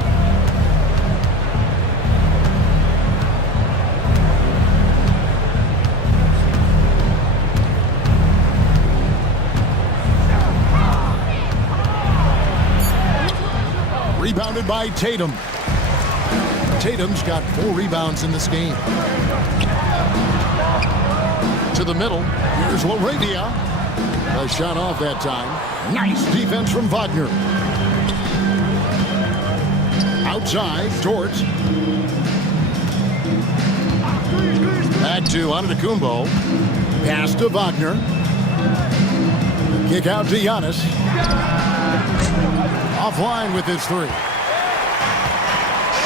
Rebounded by Tatum. Tatum's got 4 rebounds in this game. To the middle. Here's LaRavia. A shot off that time. Nice defense from Wagner. Outside, Dort. Back to Antetokounmpo. Pass to Wagner. Kick out to Giannis. Offline with his 3.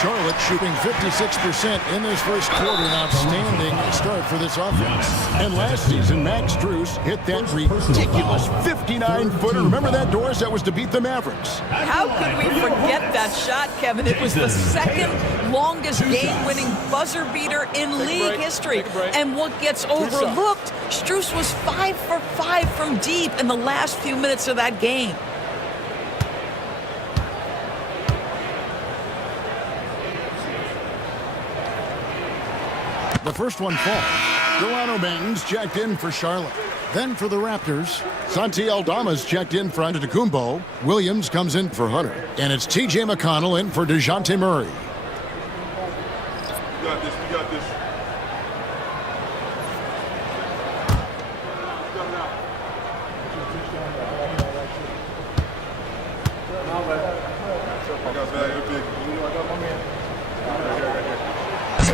Charlotte shooting 56% in this first quarter. An outstanding start for this offense. And last season, Max Strus hit that ridiculous 59-footer. Remember that, Doris? That was to beat the Mavericks. How could we forget that shot, Kevin? It was the second longest game-winning buzzer beater in league history. And what gets overlooked, Strus was 5 for 5 from deep in the last few minutes of that game. The first one falls. Delano Baines checked in for Charlotte. Then for the Raptors, Santi Aldama's checked in for Antetokounmpo. Williams comes in for Hunter. And it's T.J. McConnell in for DeJounte Murray. You got this. You got this.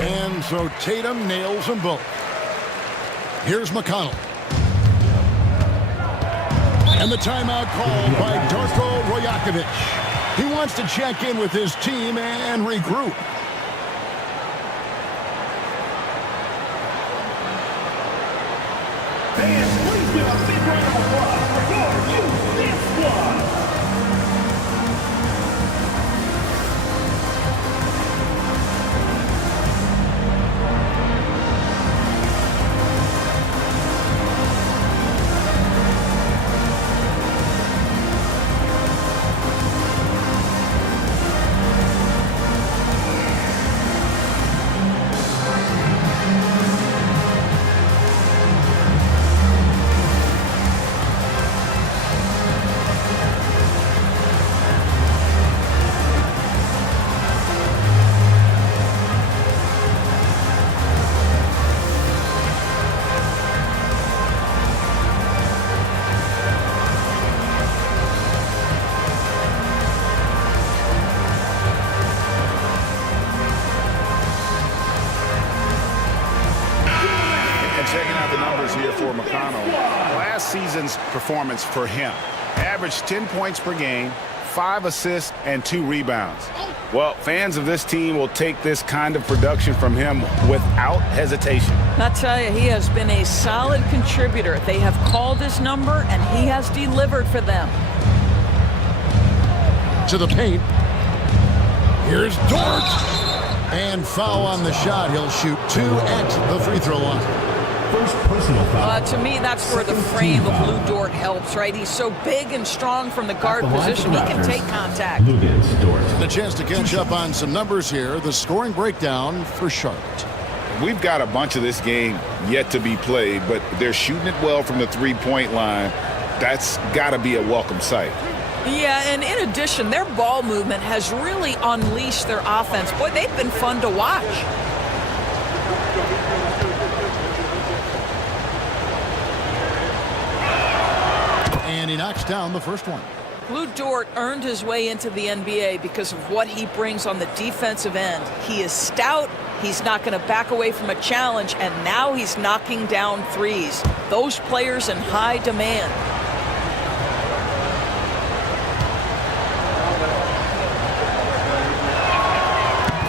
And so Tatum nails them both. Here's McConnell. And the timeout called by Darko Rajakovic. He wants to check in with his team and regroup. Fans, please give a big round of applause for your Youth Squad. Checking out the numbers here for McConnell. Last season's performance for him. Averaged 10 points per game, 5 assists, and 2 rebounds. Well, fans of this team will take this kind of production from him without hesitation. I'll tell you, he has been a solid contributor. They have called his number, and he has delivered for them. To the paint. Here's Dort. And foul on the shot. He'll shoot 2 at the free throw line. First personal foul. To me, that's where the frame of Lou Dort helps, right? He's so big and strong from the guard position. He can take contact. And a chance to catch up on some numbers here. The scoring breakdown for Charlotte. We've got a bunch of this game yet to be played, but they're shooting it well from the three-point line. That's got to be a welcome sight. Yeah, and in addition, their ball movement has really unleashed their offense. Boy, they've been fun to watch. And he knocks down the first one. Lou Dort earned his way into the NBA because of what he brings on the defensive end. He is stout. He's not going to back away from a challenge, and now he's knocking down threes. Those players in high demand.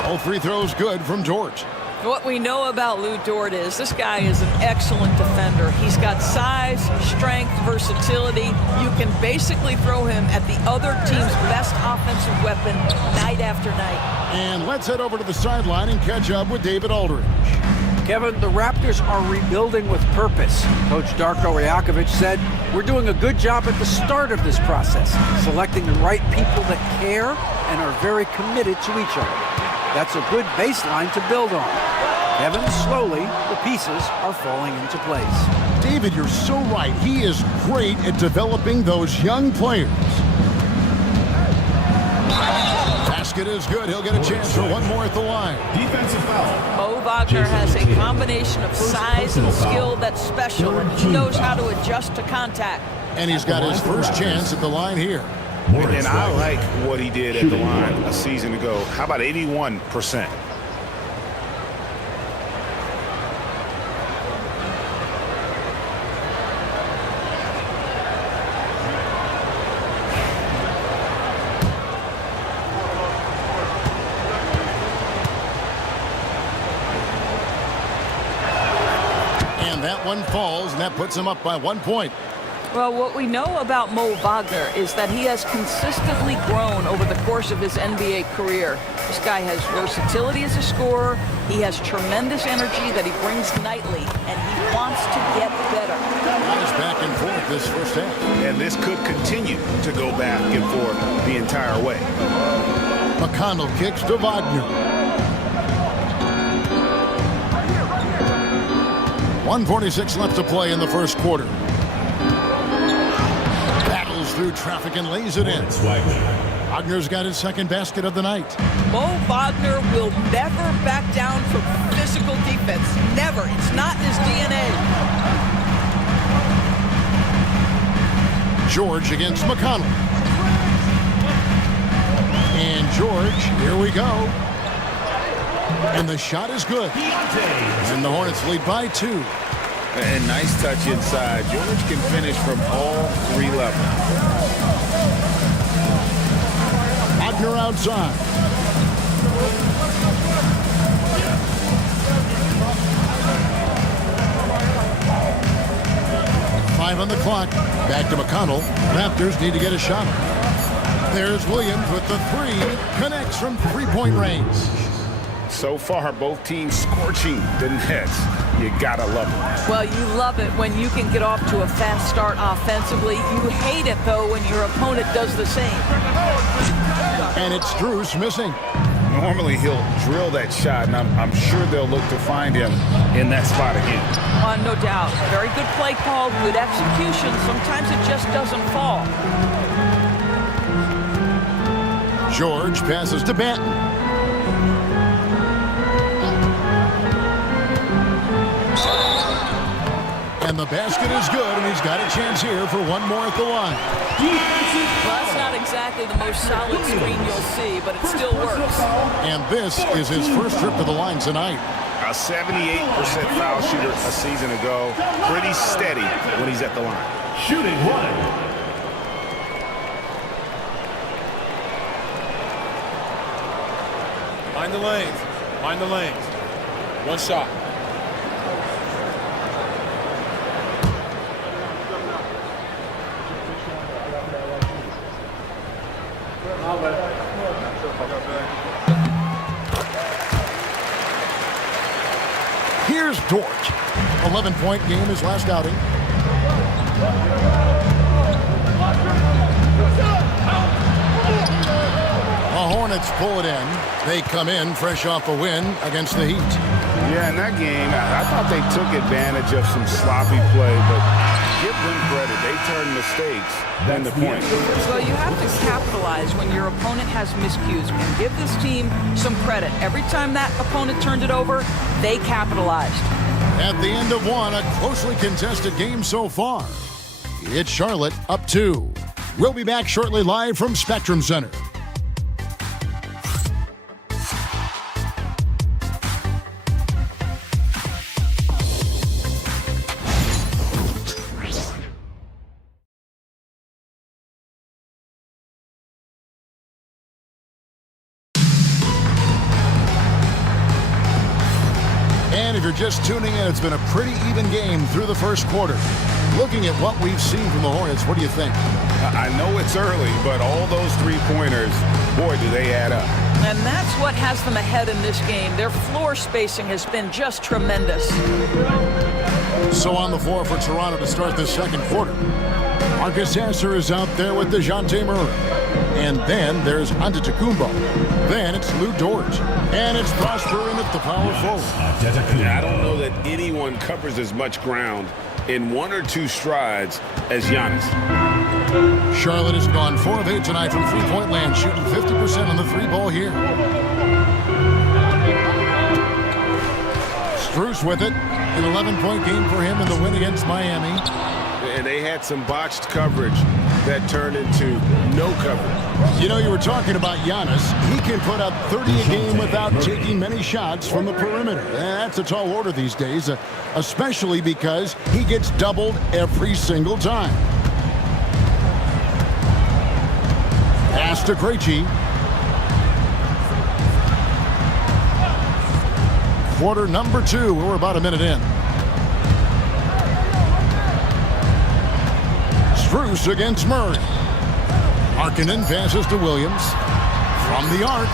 All free throws good from Dort. What we know about Lou Dort is this guy is an excellent defender. He's got size, strength, versatility. You can basically throw him at the other team's best offensive weapon night after night. And let's head over to the sideline and catch up with David Aldridge. Kevin, the Raptors are rebuilding with purpose. Coach Darko Rajakovic said, "We're doing a good job at the start of this process, selecting the right people that care and are very committed to each other. That's a good baseline to build on." Kevin, slowly, the pieces are falling into place. David, you're so right. He is great at developing those young players. basket is good. He'll get a chance for one more at the line. Defensive foul. Mo Wagner has a combination of size and skill that's special, and he knows how to adjust to contact. And he's got his first chance at the line here. And I like what he did at the line a season ago. How about 81%? And that one falls, and that puts him up by 1 point. Well, what we know about Mo Wagner is that he has consistently grown over the course of his NBA career. This guy has versatility as a scorer. He has tremendous energy that he brings nightly, and he wants to get better. He's back and forth this first half. And this could continue to go back and forth the entire way. McConnell kicks to Wagner. 1:46 left to play in the first quarter. Battles through traffic and lays it in. Wagner's got his second basket of the night. Mo Wagner will never back down from physical defense. Never. It's not in his DNA. George against McConnell. And George, here we go. And the shot is good. And the Hornets lead by 2. And nice touch inside. George can finish from all 3 levels. Wagner outside. Five on the clock. Back to McConnell. Raptors need to get a shot. There's Williams with the 3. Connects from three-point range. So far, both teams scorching the nets. You gotta love it. Well, you love it when you can get off to a fast start offensively. You hate it, though, when your opponent does the same. And it's Strus missing. Normally, he'll drill that shot, and I'm sure they'll look to find him in that spot again. No doubt. Very good play call, good execution. Sometimes it just doesn't fall. George passes to Banton. And the basket is good, and he's got a chance here for one more at the line. Well, that's not exactly the most solid screen you'll see, but it still works. And this is his first trip to the line tonight. A 78% foul shooter a season ago. Pretty steady when he's at the line. Shooting 1. Mind the lanes. Mind the lanes. One shot. Here's Dort. 11-point game his last outing. The Hornets pull it in. They come in fresh off a win against the Heat. Yeah, in that game, I thought they took advantage of some sloppy play, but give them credit. They turned mistakes into points. So you have to capitalize when your opponent has miscues. And give this team some credit. Every time that opponent turned it over, they capitalized. At the end of one, a closely contested game so far. It's Charlotte up 2. We'll be back shortly live from Spectrum Center. And if you're just tuning in, it's been a pretty even game through the first quarter. Looking at what we've seen from the Hornets, what do you think? I know it's early, but all those three-pointers, boy, do they add up. And that's what has them ahead in this game. Their floor spacing has been just tremendous. So on the floor for Toronto to start the second quarter. Marcus Sasser is out there with DeJounte Murray. And then there's Antetokounmpo. Then it's Lou Dort. And it's Prosper in at the power forward. I don't know that anyone covers as much ground in one or two strides as Giannis. Charlotte has gone 4 of 8 tonight from three-point land, shooting 50% on the three-ball here. Strus with it. An 11-point game for him in the win against Miami. And they had some botched coverage that turned into no coverage. You know, you were talking about Giannis. He can put up 30 a game without taking many shots from the perimeter. That's a tall order these days, especially because he gets doubled every single time. Pass to Krejci. Quarter number 2. We're about a minute in. Strus against Murray. Markkanen passes to Williams. From the arc.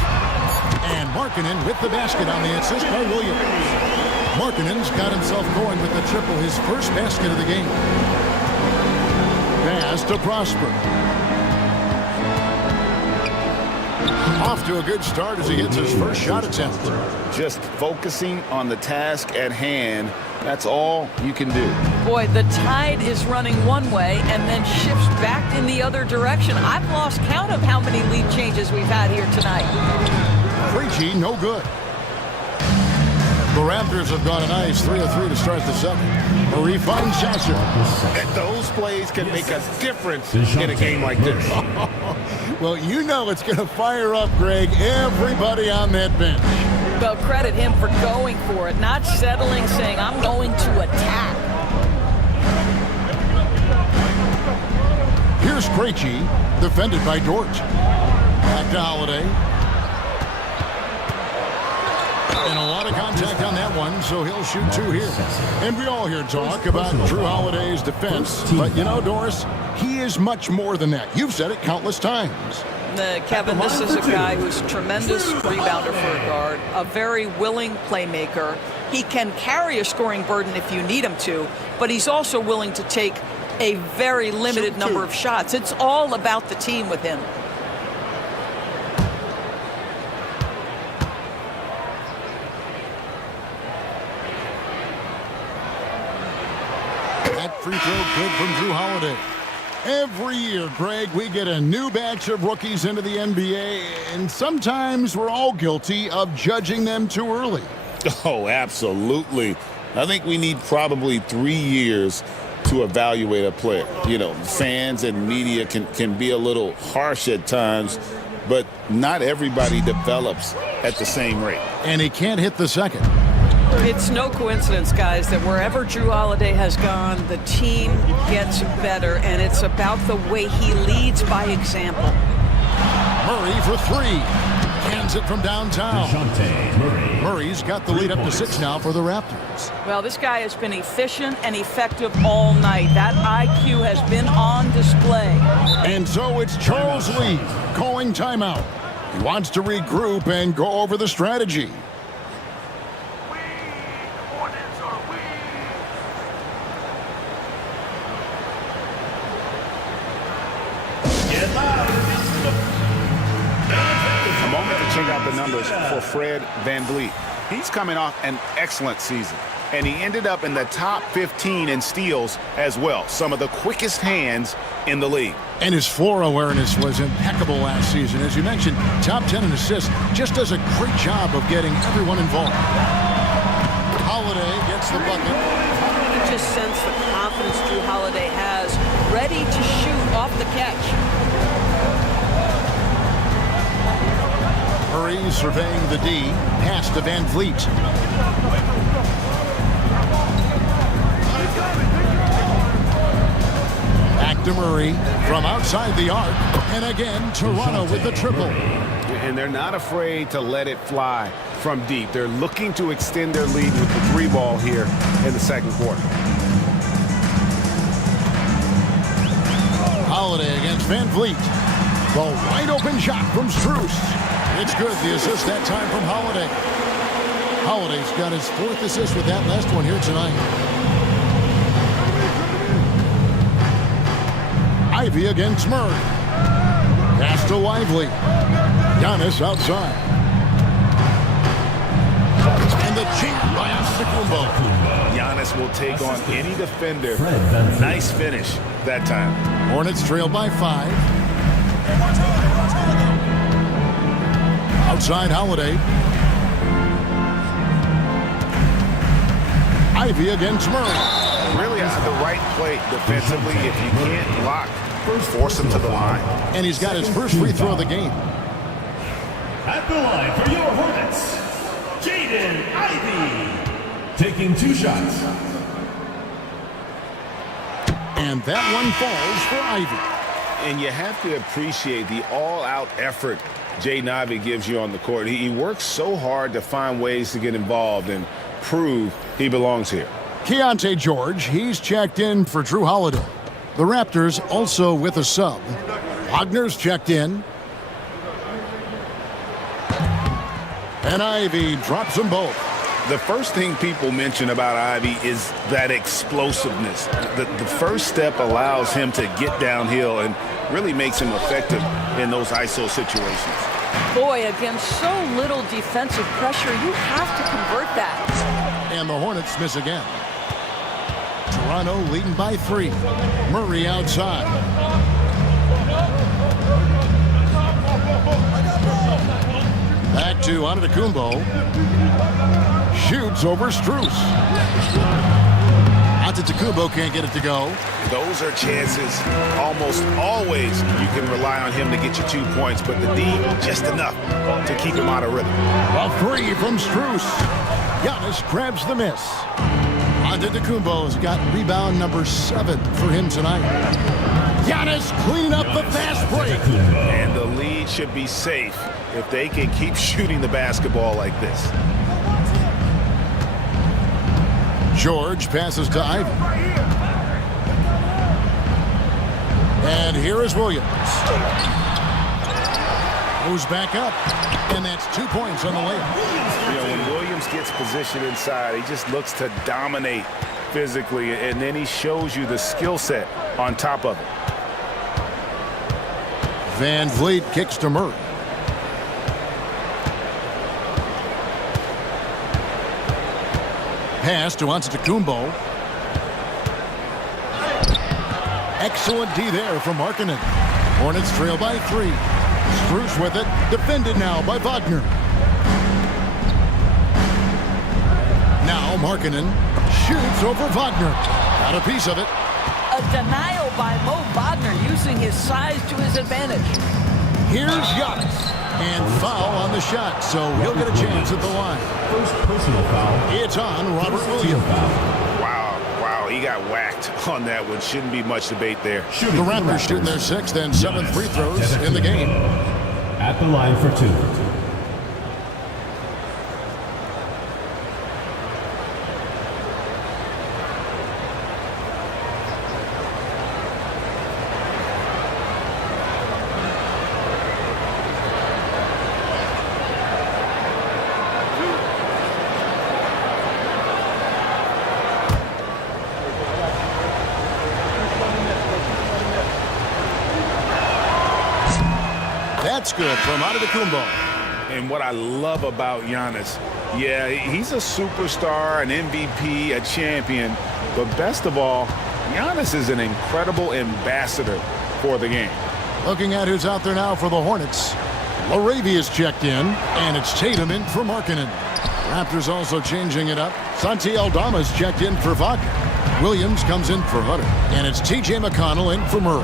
And Markkanen with the basket on the assist by Williams. Markkanen's got himself going with the triple, his first basket of the game. Pass to Prosper. Off to a good start as he gets his first shot attempt. Just focusing on the task at hand. That's all you can do. Boy, the tide is running one way and then shifts back in the other direction. I've lost count of how many lead changes we've had here tonight. Krejci, no good. The Raptors have gone a nice 3 of 3 to start the second. Murray finds Sasser. Those plays can make a difference in a game like this. Well, you know it's going to fire up, Greg, everybody on that bench. Well, credit him for going for it, not settling, saying, I'm going to attack. Here's Krejci, defended by Dort. Back to Holiday. And a lot of contact on that one, so he'll shoot 2 here. And we all hear talk about Drew Holiday's defense. But you know, Doris, he is much more than that. You've said it countless times. Kevin, this is a guy who's a tremendous rebounder for a guard, a very willing playmaker. He can carry a scoring burden if you need him to, but he's also willing to take a very limited number of shots. It's all about the team with him. That free throw good from Drew Holiday. Every year, Greg, we get a new batch of rookies into the NBA, and sometimes we're all guilty of judging them too early. Oh, absolutely. I think we need probably 3 years to evaluate a player. You know, fans and media can be a little harsh at times, but not everybody develops at the same rate. And he can't hit the second. It's no coincidence, guys, that wherever Drew Holiday has gone, the team gets better, and it's about the way he leads by example. Murray for 3. Cans it from downtown. Murray's got the lead up to 6 now for the Raptors. Well, this guy has been efficient and effective all night. That IQ has been on display. And so it's Charles Lee calling timeout. He wants to regroup and go over the strategy. A moment to check out the numbers for Fred VanVleet. He's coming off an excellent season, and he ended up in the top 15 in steals as well. Some of the quickest hands in the league. And his floor awareness was impeccable last season. As you mentioned, top 10 in assists. Just does a great job of getting everyone involved. Holiday gets the bucket. You can just sense the confidence Drew Holiday has, ready to shoot off the catch. Murray surveying the D. Pass to VanVleet. Back to Murray from outside the arc. And again, Toronto with the triple. And they're not afraid to let it fly from deep. They're looking to extend their lead with the 3 ball here in the second quarter. Holiday against VanVleet. The wide open shot from Strus. It's good. The assist that time from Holiday. Holiday's got his 4th assist with that last one here tonight. Ivy against Murray. Pass to Lively. Giannis outside. And the cheat by Antetokounmpo. Giannis will take on any defender. Nice finish that time. Hornets trail by 5. Outside Holiday. Ivy against Murray. Really at the right play defensively. If you can't block, force him to the line. And he's got his first free throw of the game. At the line for your Hornets, Jaden Ivey, taking 2 shots. And that one falls for Ivy. And you have to appreciate the all-out effort Jaden Ivey gives you on the court. He works so hard to find ways to get involved and prove he belongs here. Keontae George, he's checked in for Drew Holiday. The Raptors also with a sub. Wagner's checked in. And Ivy drops them both. The first thing people mention about Ivy is that explosiveness. The first step allows him to get downhill and really makes him effective in those ISO situations. Boy, against so little defensive pressure, you have to convert that. And the Hornets miss again. Toronto leading by 3. Murray outside. Back to Antetokounmpo. Shoots over Strus. Antetokounmpo can't get it to go. Those are chances. Almost always you can rely on him to get you 2 points, but the D just enough to keep him out of rhythm. A 3 from Strus. Giannis grabs the miss. Antetokounmpo's got rebound number 7 for him tonight. Giannis clean up the fast break. And the lead should be safe if they can keep shooting the basketball like this. George passes to Ivy. And here is Williams. Goes back up. And that's 2 points on the layup. You know, when Williams gets positioned inside, he just looks to dominate physically, and then he shows you the skill set on top of it. Van Vliet kicks to Murray. Pass to Antetokounmpo. Excellent D there from Markkanen. Hornets trail by 3. Strus with it. Defended now by Wagner. Now Markkanen shoots over Wagner. Got a piece of it. A denial by Mo Wagner using his size to his advantage. Here's Giannis. And foul on the shot, so he'll get a chance at the line. First personal foul. It's on Robert Williams. Wow, he got whacked on that one. Shouldn't be much debate there. The Raptors shooting their 6th and 7th free throws in the game. At the line for 2. That's good from Antetokounmpo. And what I love about Giannis, yeah, he's a superstar, an MVP, a champion, but best of all, Giannis is an incredible ambassador for the game. Looking at who's out there now for the Hornets. Laravia's checked in, and it's Tatum in for Markkanen. Raptors also changing it up. Santi Aldama's checked in for Wagner. Williams comes in for Hunter, and it's T.J. McConnell in for Murray.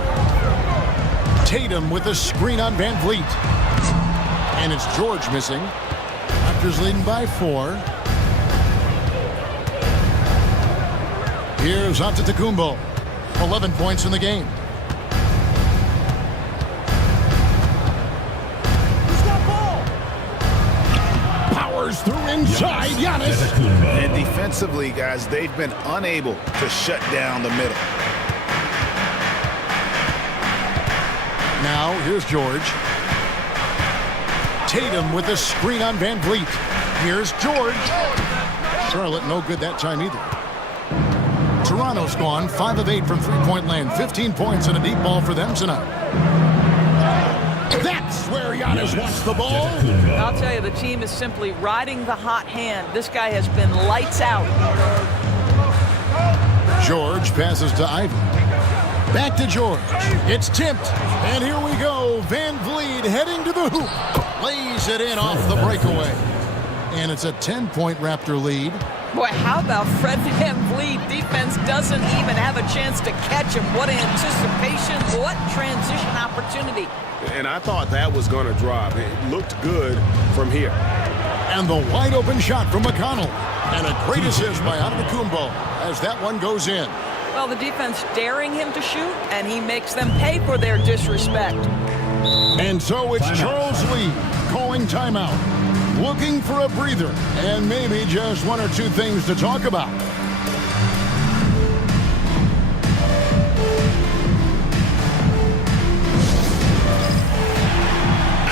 Tatum with a screen on Van Vliet. And it's George missing. Raptors leading by 4. Here's Antetokounmpo. 11 points in the game. Powers through inside. Giannis. And defensively, guys, they've been unable to shut down the middle. Now, here's George. Tatum with a screen on Van Vliet. Here's George. Charlotte no good that time either. Toronto's gone 5 of 8 from three-point land. 15 points and a deep ball for them tonight. That's where Giannis wants the ball. I'll tell you, the team is simply riding the hot hand. This guy has been lights out. George passes to Ivy. Back to George. It's tipped. And here we go. Van Vliet heading to the hoop. Lays it in off the breakaway. And it's a 10-point Raptor lead. Boy, how about Fred Van Vliet? Defense doesn't even have a chance to catch him. What anticipation, what transition opportunity. And I thought that was going to drop. It looked good from here. And the wide open shot from McConnell. And a great assist by Antetokounmpo as that one goes in. Well, the defense daring him to shoot, and he makes them pay for their disrespect. And so it's Charles Lee calling timeout, looking for a breather, and maybe just one or two things to talk about.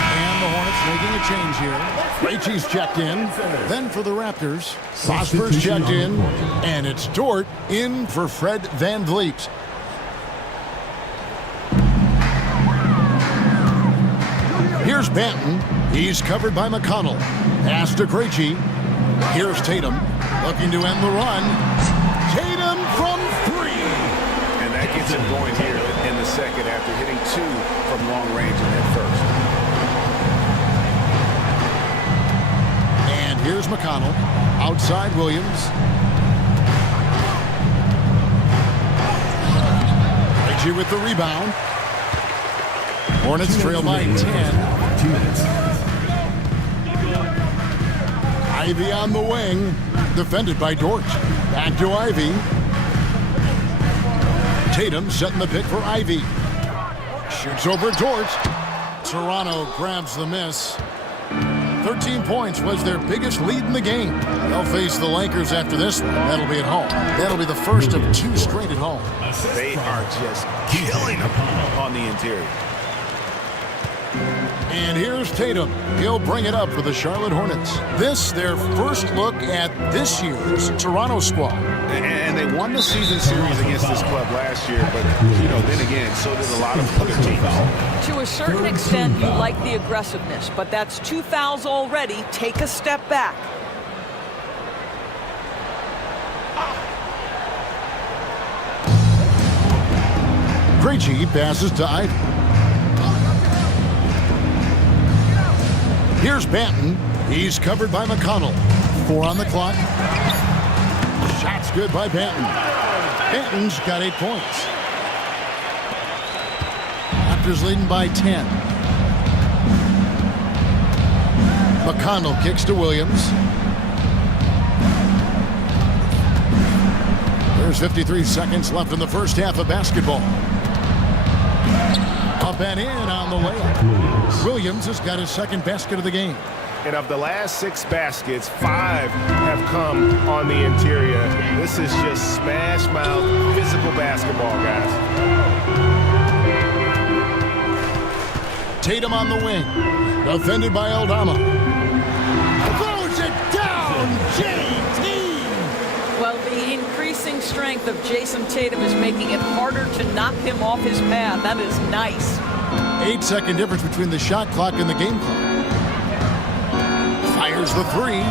And the Hornets making a change here. Krejci's checked in. Then for the Raptors, Prosper's checked in. And it's Dort in for Fred Van Vliet. Here's Banton. He's covered by McConnell. Pass to Krejci. Here's Tatum. Looking to end the run. Tatum from three. And that gets him going here in the second after hitting 2 from long range in that first. And here's McConnell. Outside Williams. Krejci with the rebound. Hornets trail by 10. 2 minutes. Ivy on the wing. Defended by Dort. Back to Ivy. Tatum setting the pick for Ivy. Shoots over Dort. Toronto grabs the miss. 13 points was their biggest lead in the game. They'll face the Lakers after this one. That'll be at home. That'll be the first of 2 straight at home. They are just killing them on the interior. And here's Tatum. He'll bring it up for the Charlotte Hornets. This, their first look at this year's Toronto squad. And they won the season series against this club last year, but, then again, so did a lot of other teams. To a certain extent, you like the aggressiveness, but that's 2 fouls already. Take a step back. Krejci passes to Ivy. Here's Banton. He's covered by McConnell. 4 on the clock. Shot's good by Banton. Banton's got 8 points. Raptors leading by 10. McConnell kicks to Williams. There's 53 seconds left in the first half of basketball. Up and in on the layup. Williams has got his second basket of the game. And of the last 6 baskets, 5 have come on the interior. This is just smash mouth physical basketball, guys. Tatum on the wing. Defended by Aldama. Throws it down, JT! Well, the increasing strength of Jason Tatum is making it harder to knock him off his path. That is nice. 8-second difference between the shot clock and the game clock. Fires the 3.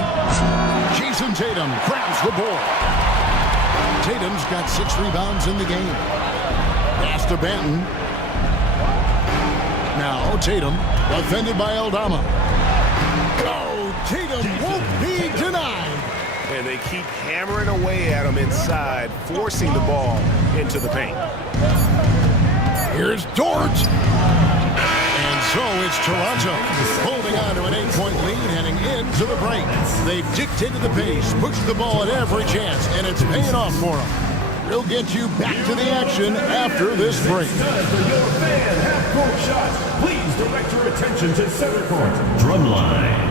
Jason Tatum grabs the board. Tatum's got 6 rebounds in the game. Pass to Banton. Now Tatum, defended by Aldama. Oh, Tatum won't be denied. And they keep hammering away at him inside, forcing the ball into the paint. Here's Dort. And so it's Toronto holding on to an 8-point lead heading into the break. They've dictated the pace, pushed the ball at every chance, and it's paying off for them. We'll get you back to the action after this break. It's time for your fan half-court shots. Please direct your attention to center court. Drumline.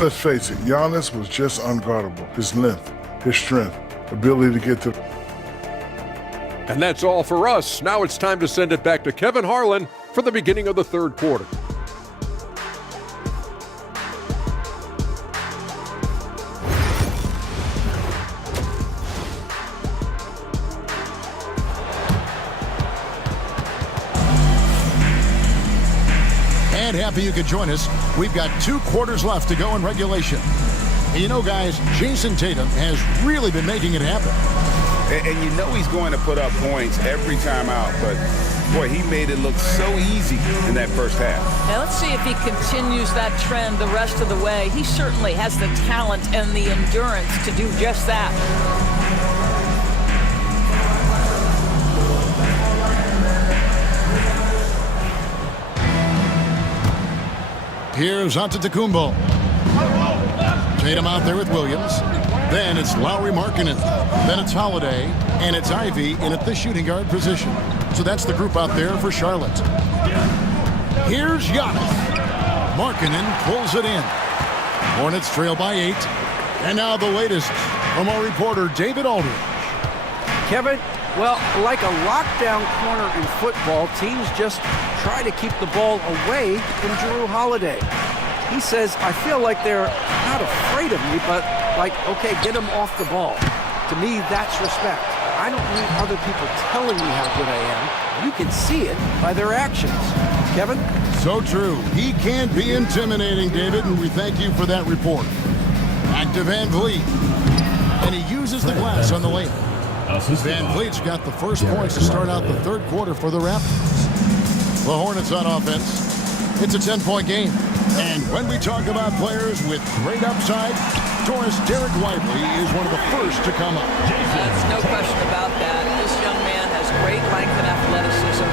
Let's face it, Giannis was just unguardable. His length, his strength, ability to get to... And that's all for us. Now it's time to send it back to Kevin Harlan for the beginning of the third quarter. And happy you could join us. We've got 2 quarters left to go in regulation. And you know, guys, Jason Tatum has really been making it happen. And you know he's going to put up points every time out, but boy, he made it look so easy in that first half. Now let's see if he continues that trend the rest of the way. He certainly has the talent and the endurance to do just that. Here's Antetokounmpo. Tatum out there with Williams. Then it's Lowry Markkanen. Then it's Holiday. And it's Ivy in at the shooting guard position. So that's the group out there for Charlotte. Here's Giannis. Markkanen pulls it in. Hornets trail by 8. And now the latest from our reporter, David Aldridge. Kevin, well, like a lockdown corner in football, teams just try to keep the ball away from Jrue Holiday. He says, I feel like they're not afraid of me, but like, okay, get him off the ball. To me, that's respect. I don't need other people telling me how good I am. You can see it by their actions. Kevin? So true. He can be intimidating, David, and we thank you for that report. Back to Van Vliet. And he uses the glass on the layup. Van Vliet's got the first points to start out the third quarter for the Raptors. The Hornets on offense. It's a 10-point game. And when we talk about players with great upside, Taurus Derek Lively is one of the first to come up. There's no question about that. This young man has great length and athleticism.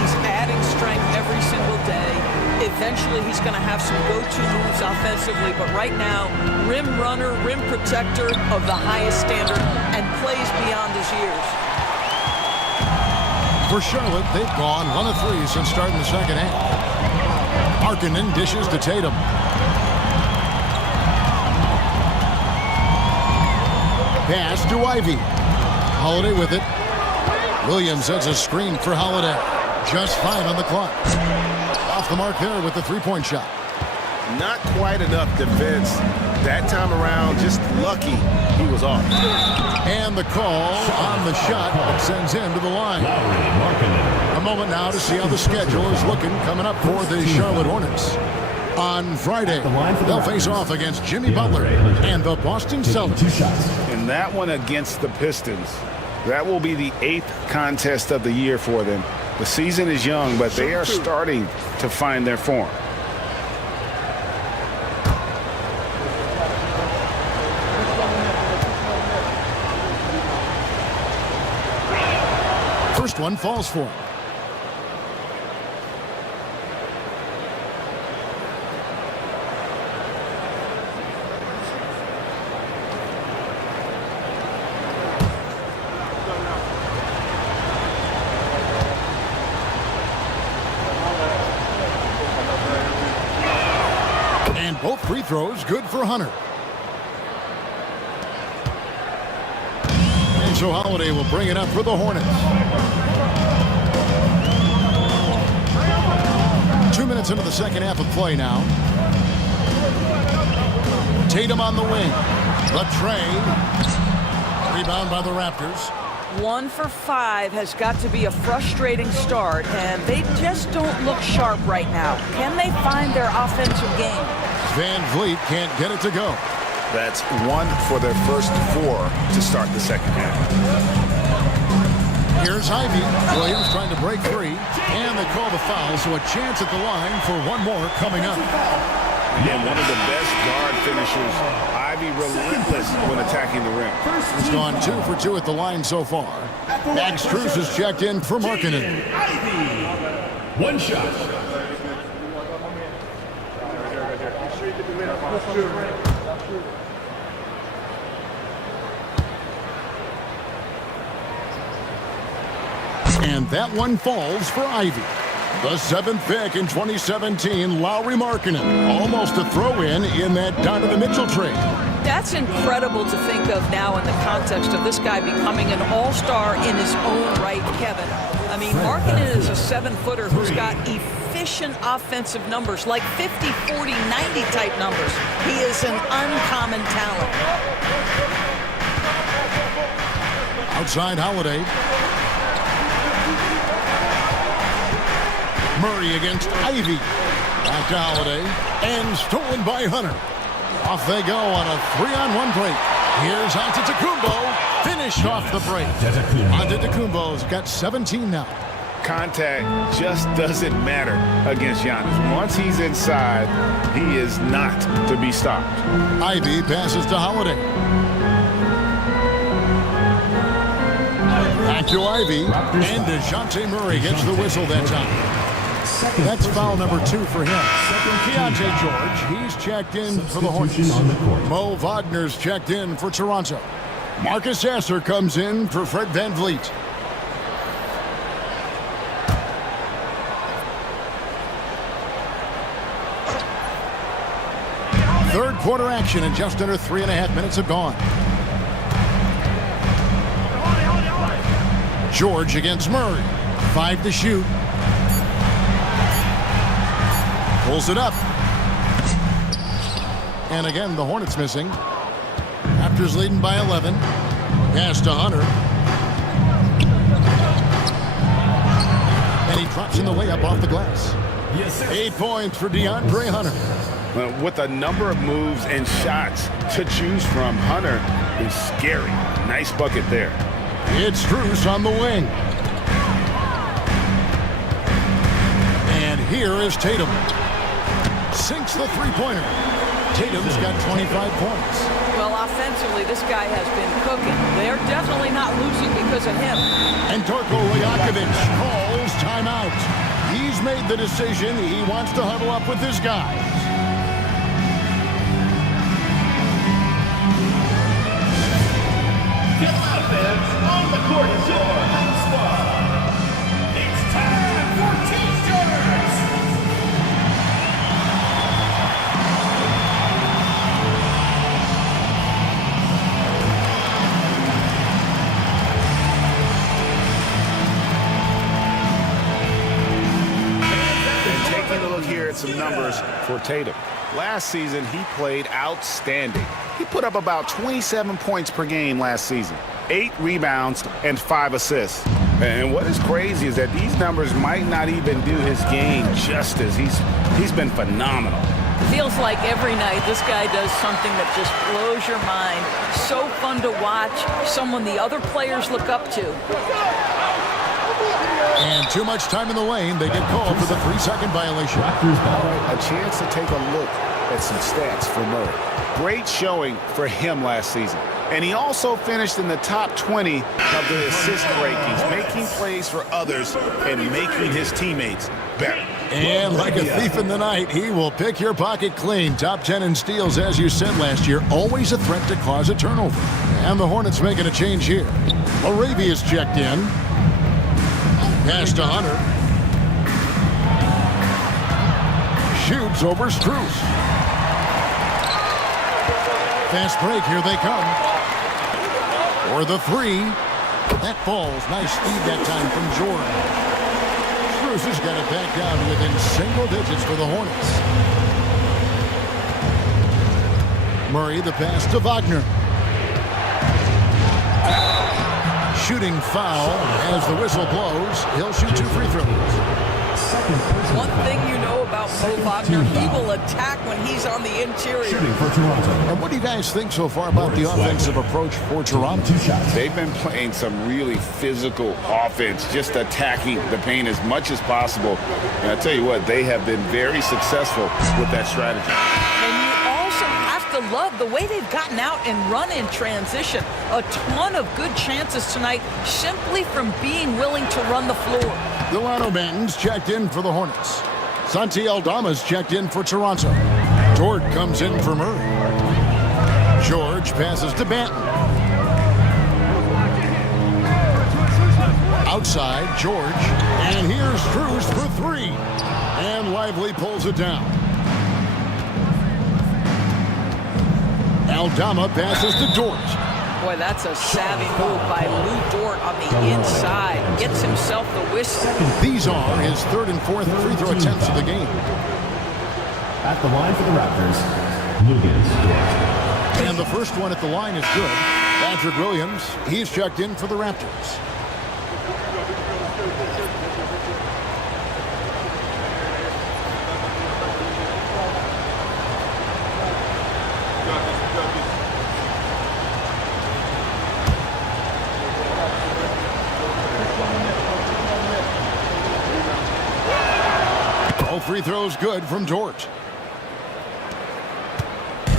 He's adding strength every single day. Eventually, he's going to have some go-to moves offensively, but right now, rim runner, rim protector of the highest standard, and plays beyond his years. For Charlotte, they've gone 1 of 3 since starting the second half. Markkanen dishes to Tatum. Pass to Ivy. Holiday with it. Williams sets a screen for Holiday. Just 5 on the clock. Off the mark there with the three-point shot. Not quite enough defense that time around. Just lucky he was off. And the call on the shot that sends him to the line. A moment now to see how the schedule is looking coming up for the Charlotte Hornets. On Friday, they'll face off against Jimmy Butler and the Boston Celtics. And that one against the Pistons. That will be the 8th contest of the year for them. The season is young, but they are starting to find their form. First one falls for him. And both free throws good for Hunter. And so Holiday will bring it up for the Hornets. 2 minutes into the second half of play now. Tatum on the wing. Latrey. Rebound by the Raptors. 1 for 5 has got to be a frustrating start, and they just don't look sharp right now. Can they find their offensive game? Van Vliet can't get it to go. That's 1 for their first 4 to start the second half. Here's Ivy. Williams trying to break free. And they call the foul, so a chance at the line for one more coming up. And one of the best guard finishers. Ivy relentless when attacking the rim. He's gone 2 for 2 at the line so far. Max Strus has checked in for Markkanen. One shot. And that one falls for Ivy. The 7th pick in 2017, Lowry Markkanen. Almost a throw-in that Donovan Mitchell trade. That's incredible to think of now in the context of this guy becoming an all-star in his own right, Kevin. I mean, Markkanen is a 7-footer who's got efficient offensive numbers, like 50, 40, 90 type numbers. He is an uncommon talent. Outside Holiday. Murray against Ivy. Back to Holiday. And stolen by Hunter. Off they go on a 3-on-1 break. Here's Antetokounmpo. Finish off the break. Antetokounmpo's got 17 now. Contact just doesn't matter against Giannis. Once he's inside, he is not to be stopped. Ivy passes to Holiday. Back to Ivy. And DeJounte Murray gets the whistle that time. That's foul number 2 for him. Keontae George, he's checked in for the Hornets. Mo Wagner's checked in for Toronto. Marcus Sasser comes in for Fred VanVleet. Third quarter action and just under 3.5 minutes have gone. George against Murray. 5 to shoot. Pulls it up. And again, the Hornets missing. Raptors leading by 11. Pass to Hunter. And he drops in the layup off the glass. 8 points for DeAndre Hunter. With a number of moves and shots to choose from, Hunter is scary. Nice bucket there. It's Strus on the wing. And here is Tatum. Sinks the three-pointer. Tatum's got 25 points. Well, offensively, this guy has been cooking. They're definitely not losing because of him. And Torko Liakovic calls timeout. He's made the decision. He wants to huddle up with his guys. On the court is your home squad. It's time for T-shirts. And taking a look here at some numbers for Tatum. Last season, he played outstanding. He put up about 27 points per game last season. 8 rebounds and 5 assists. And what is crazy is that these numbers might not even do his game justice. He's been phenomenal. Feels like every night this guy does something that just blows your mind. So fun to watch. Someone the other players look up to. And too much time in the lane. They get called for the 3-second violation. A chance to take a look at some stats for Murray. Great showing for him last season. And he also finished in the top 20 of the assist rankings, making plays for others and making his teammates better. And like a thief in the night, he will pick your pocket clean. Top 10 in steals, as you said last year, always a threat to cause a turnover. And the Hornets making a change here. Arabia's checked in. Pass to Hunter. Shoots over Strus. Fast break, here they come. For the 3. That falls. Nice feed that time from Jordan. Strus has got it back down within single digits for the Hornets. Murray, the pass to Wagner. Shooting foul as the whistle blows. He'll shoot 2 free throws. One thing you know about Mo Wagner, he will attack when he's on the interior. And what do you guys think so far about the offensive approach for Toronto? They've been playing some really physical offense, just attacking the paint as much as possible. And I tell you what, they have been very successful with that strategy. And you also have to love the way they've gotten out and run in transition. A ton of good chances tonight simply from being willing to run the floor. Delano Banton's checked in for the Hornets. Santi Aldama's checked in for Toronto. Dort comes in for Murray. George passes to Banton. Outside, George. And here's Strus for 3. And Lively pulls it down. Aldama passes to Dort. Boy, that's a savvy move by Lou Dort on the inside. Gets himself the whistle. These are his 3rd and 4th free throw attempts of the game. At the line for the Raptors, Lucas Dort. And the first one at the line is good. Patrick Williams, he's checked in for the Raptors. free throw's good from George.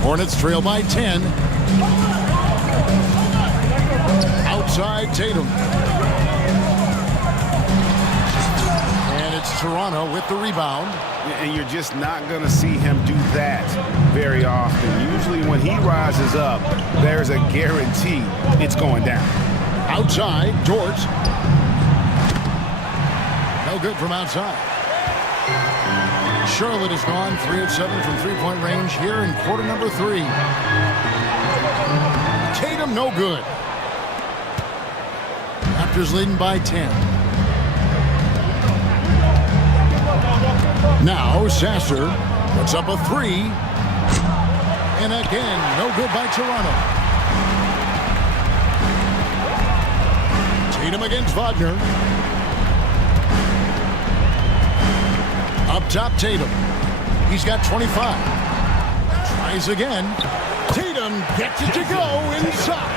Hornets trail by 10. Outside Tatum. And it's Toronto with the rebound. And you're just not going to see him do that very often. Usually when he rises up, there's a guarantee it's going down. Outside, George. No good from outside. Charlotte has gone 3 of 7 from three-point range here in quarter number 3. Tatum, no good. Raptors leading by 10. Now Sasser puts up a 3. And again, no good by Toronto. Tatum against Wagner. Up top, Tatum. He's got 25. Tries again. Tatum gets it to go inside.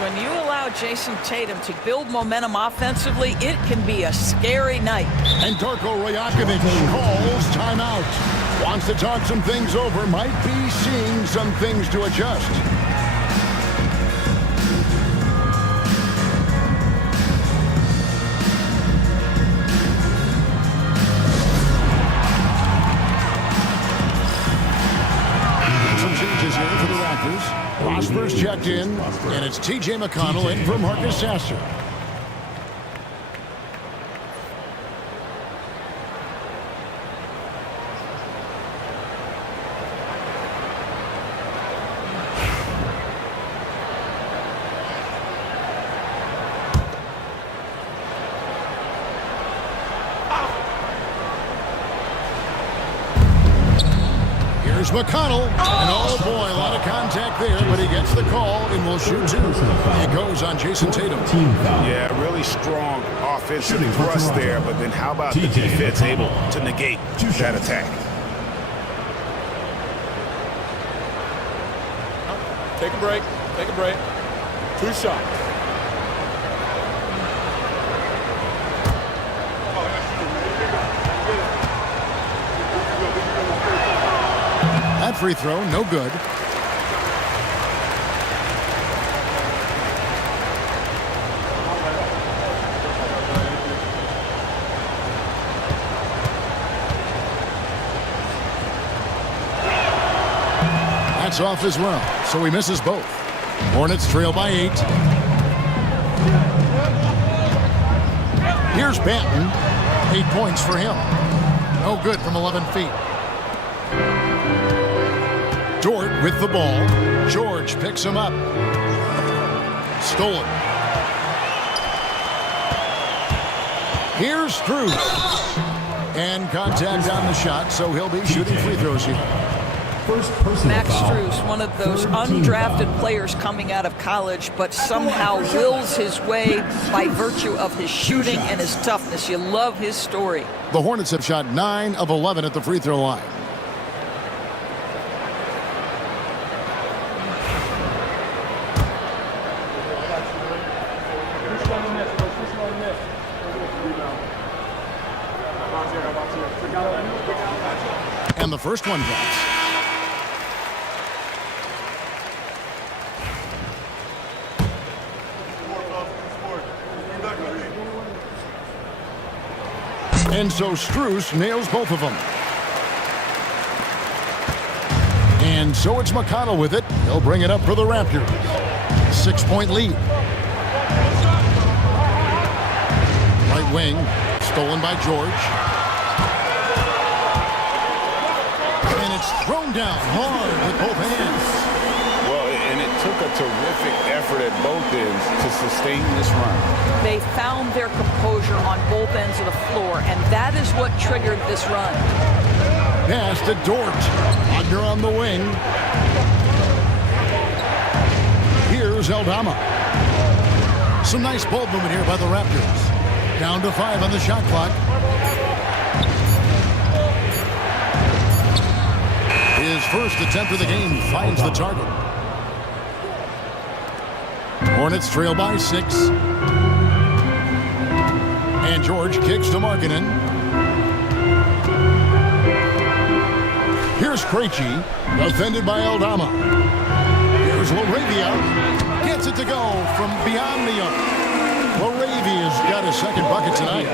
When you allow Jason Tatum to build momentum offensively, it can be a scary night. And Darko Rajakovic calls timeout. Wants to talk some things over. Might be seeing some things to adjust. For the Raptors. Prosper's checked in, and it's T.J. McConnell in for Marcus Sasser. Here's McConnell, and oh boy, a lot of contact there, but he gets the call and will shoot 2. It goes on Jason Tatum. Yeah, really strong offensive thrust there, but then how about the defense able to negate that attack? Take a break. Take a break. 2 shots. That free throw, no good. That's off as well, so he misses both. Hornets trail by 8. Here's Banton. 8 points for him. No good from 11 feet. Dort with the ball. George picks him up. Stolen. Here's Strus. And contact on the shot, so he'll be shooting free throws here. Max Strus, one of those undrafted players coming out of college, but somehow wills his way by virtue of his shooting and his toughness. You love his story. The Hornets have shot 9 of 11 at the free throw line. And the first one drops. And so Strus nails both of them. And so it's McConnell with it. He'll bring it up for the Raptors. 6-point lead. Right wing, stolen by George. And it's thrown down hard with both hands. Well, and it took a terrific effort at both ends to sustain this run. They found their composure on both ends of the floor, and that is what triggered this run. Pass to Dort. Wagner on the wing. Here's Aldama. Some nice ball movement here by the Raptors. Down to 5 on the shot clock. His first attempt of the game finds the target. Hornets trail by 6. And George kicks to Markkanen. Here's Krejci, defended by Aldama. Here's Laravia, gets it to go from beyond the arc. Laravia's got his second bucket tonight.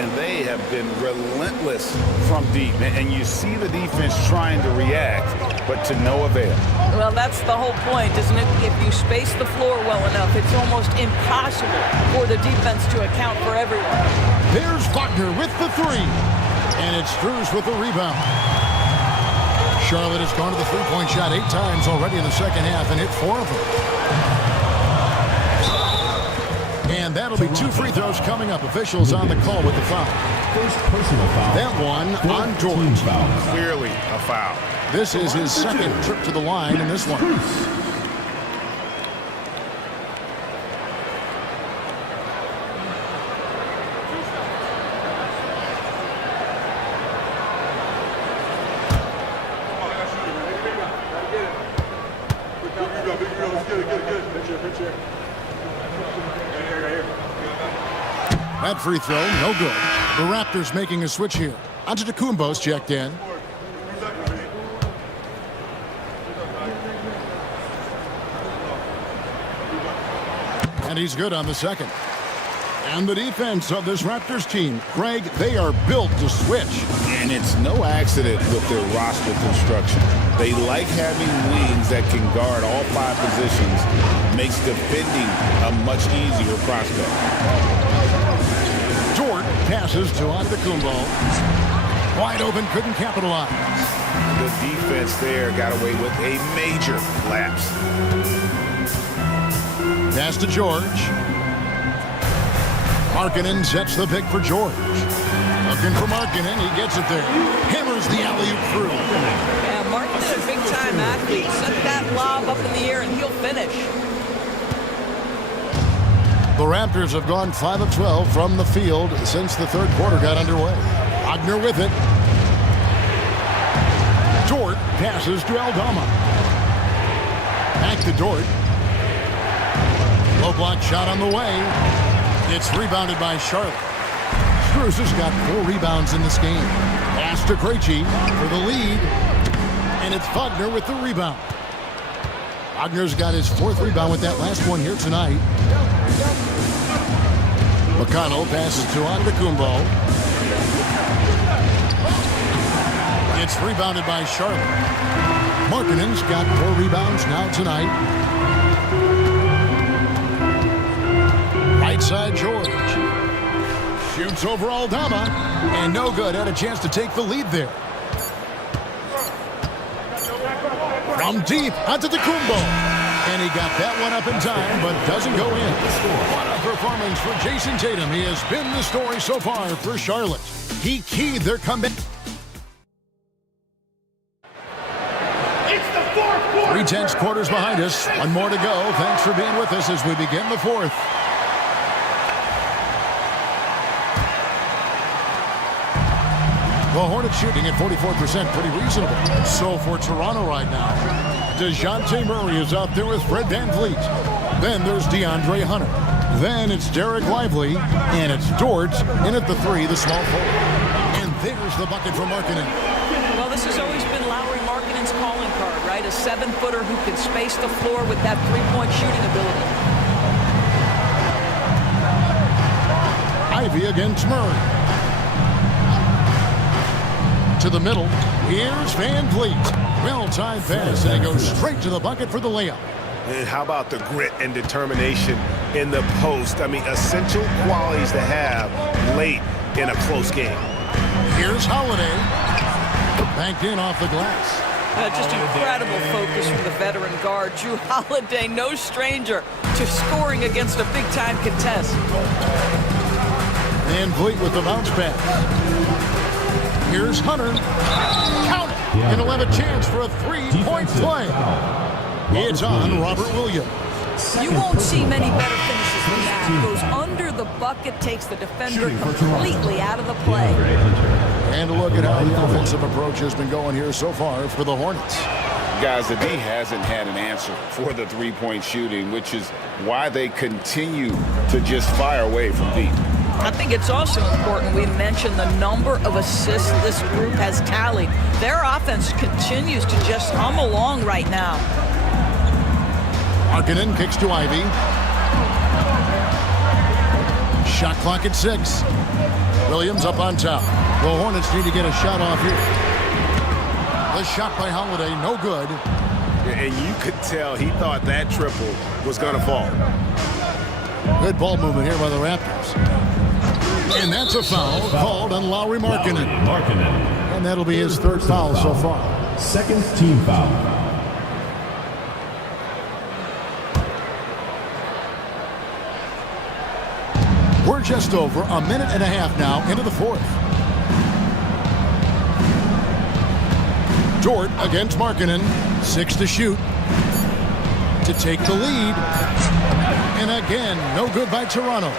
And they have been relentless from deep. And you see the defense trying to react, but to no avail. Well, that's the whole point, isn't it? If you space the floor well enough, it's almost impossible for the defense to account for everyone. There's Wagner with the three. And it's Strus with the rebound. Charlotte has gone to the three-point shot 8 times already in the second half and hit 4 of them. And that'll be 2 free throws coming up. Officials on the call with the foul. First personal foul. That one on George. Clearly a foul. This is his second trip to the line in this one. That free throw, no good. The Raptors making a switch here. Antetokounmpo's checked in. And he's good on the second. And the defense of this Raptors team, Greg, they are built to switch. And it's no accident with their roster construction. They like having wings that can guard all 5 positions. Makes defending a much easier prospect. Dort passes to Antetokounmpo. Wide open, couldn't capitalize. The defense there got away with a major lapse. Pass to George. Markkanen sets the pick for George. Looking for Markkanen, he gets it there. Hammers the alley-oop through. Yeah, Markkanen's a big-time athlete. Set that lob up in the air and he'll finish. The Raptors have gone 5 of 12 from the field since the third quarter got underway. Wagner with it. Dort passes to Aldama. Back to Dort. Low block shot on the way. It's rebounded by Charlotte. Strus has got 4 rebounds in this game. Pass to Krejci for the lead. And it's Wagner with the rebound. Wagner's got his 4th rebound with that last one here tonight. McConnell passes to Antetokounmpo. It's rebounded by Charlotte. Markkanen's got 4 rebounds now tonight. Right side, George. Shoots over Aldama. And no good. Had a chance to take the lead there. From deep, Antetokounmpo. And he got that one up in time, but doesn't go in. What a performance for Jason Tatum. He has been the story so far for Charlotte. He keyed their comeback. It's the fourth quarter. 3 tenths quarters behind us. One more to go. Thanks for being with us as we begin the 4th. The Hornets shooting at 44%, pretty reasonable. So for Toronto right now, DeJounte Murray is out there with Fred VanVleet. Then there's DeAndre Hunter. Then it's Derek Lively, and it's Dort in at the 3, the small forward. And there's the bucket for Markkanen. Well, this has always been Lauri Markkanen's calling card, right? A 7-footer who can space the floor with that 3-point shooting ability. Ivy against Murray. To the middle. Here's VanVleet. Well-timed pass, and it goes straight to the bucket for the layup. And how about the grit and determination in the post? I mean, essential qualities to have late in a close game. Here's Holiday. Banked in off the glass. Just incredible focus from the veteran guard. Drew Holiday, no stranger to scoring against a big-time contest. VanVleet with the bounce pass. Here's Hunter. Count it. And he'll have a chance for a 3-point play. It's on Robert Williams. You won't see many better finishes than that. Goes under the bucket, takes the defender completely out of the play. And look at how the offensive approach has been going here so far for the Hornets. Guys, the D hasn't had an answer for the 3-point shooting, which is why they continue to just fire away from deep. I think it's also important we mention the number of assists this group has tallied. Their offense continues to just hum along right now. Markkanen kicks to Ivy. Shot clock at 6. Williams up on top. The Hornets need to get a shot off here. The shot by Holiday, no good. And you could tell he thought that triple was going to fall. Good ball movement here by the Raptors. And that's a foul called on Lauri Markkanen. And that'll be his third foul so far. Second team foul. We're just over a minute and a half now into the fourth. Dort against Markkanen. 6 to shoot. To take the lead. And again, no good by Toronto.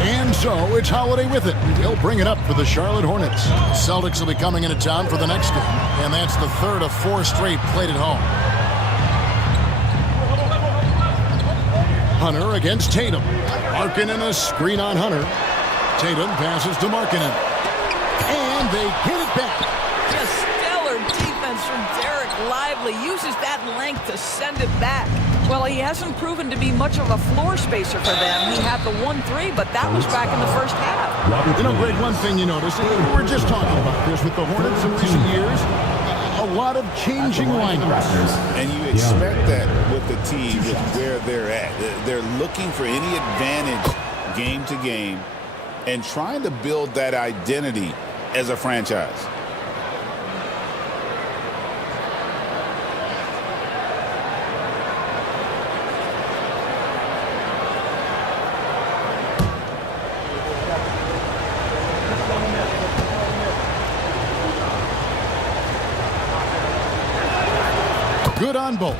And so it's Holiday with it. He'll bring it up for the Charlotte Hornets. The Celtics will be coming into town for the next game. And that's the third of 4 straight played at home. Hunter against Tatum. Markkanen a screen on Hunter. Tatum passes to Markkanen. And they get it back. Just stellar defense from Derek Lively. Uses that length to send it back. Well, he hasn't proven to be much of a floor spacer for them. He had the 1-3, but that was back in the first half. You know, Greg, one thing you notice, we're just talking about this with the Hornets in recent years. A lot of changing lineups. And you expect that with the team, with where they're at. They're looking for any advantage game to game and trying to build that identity as a franchise. Good on both.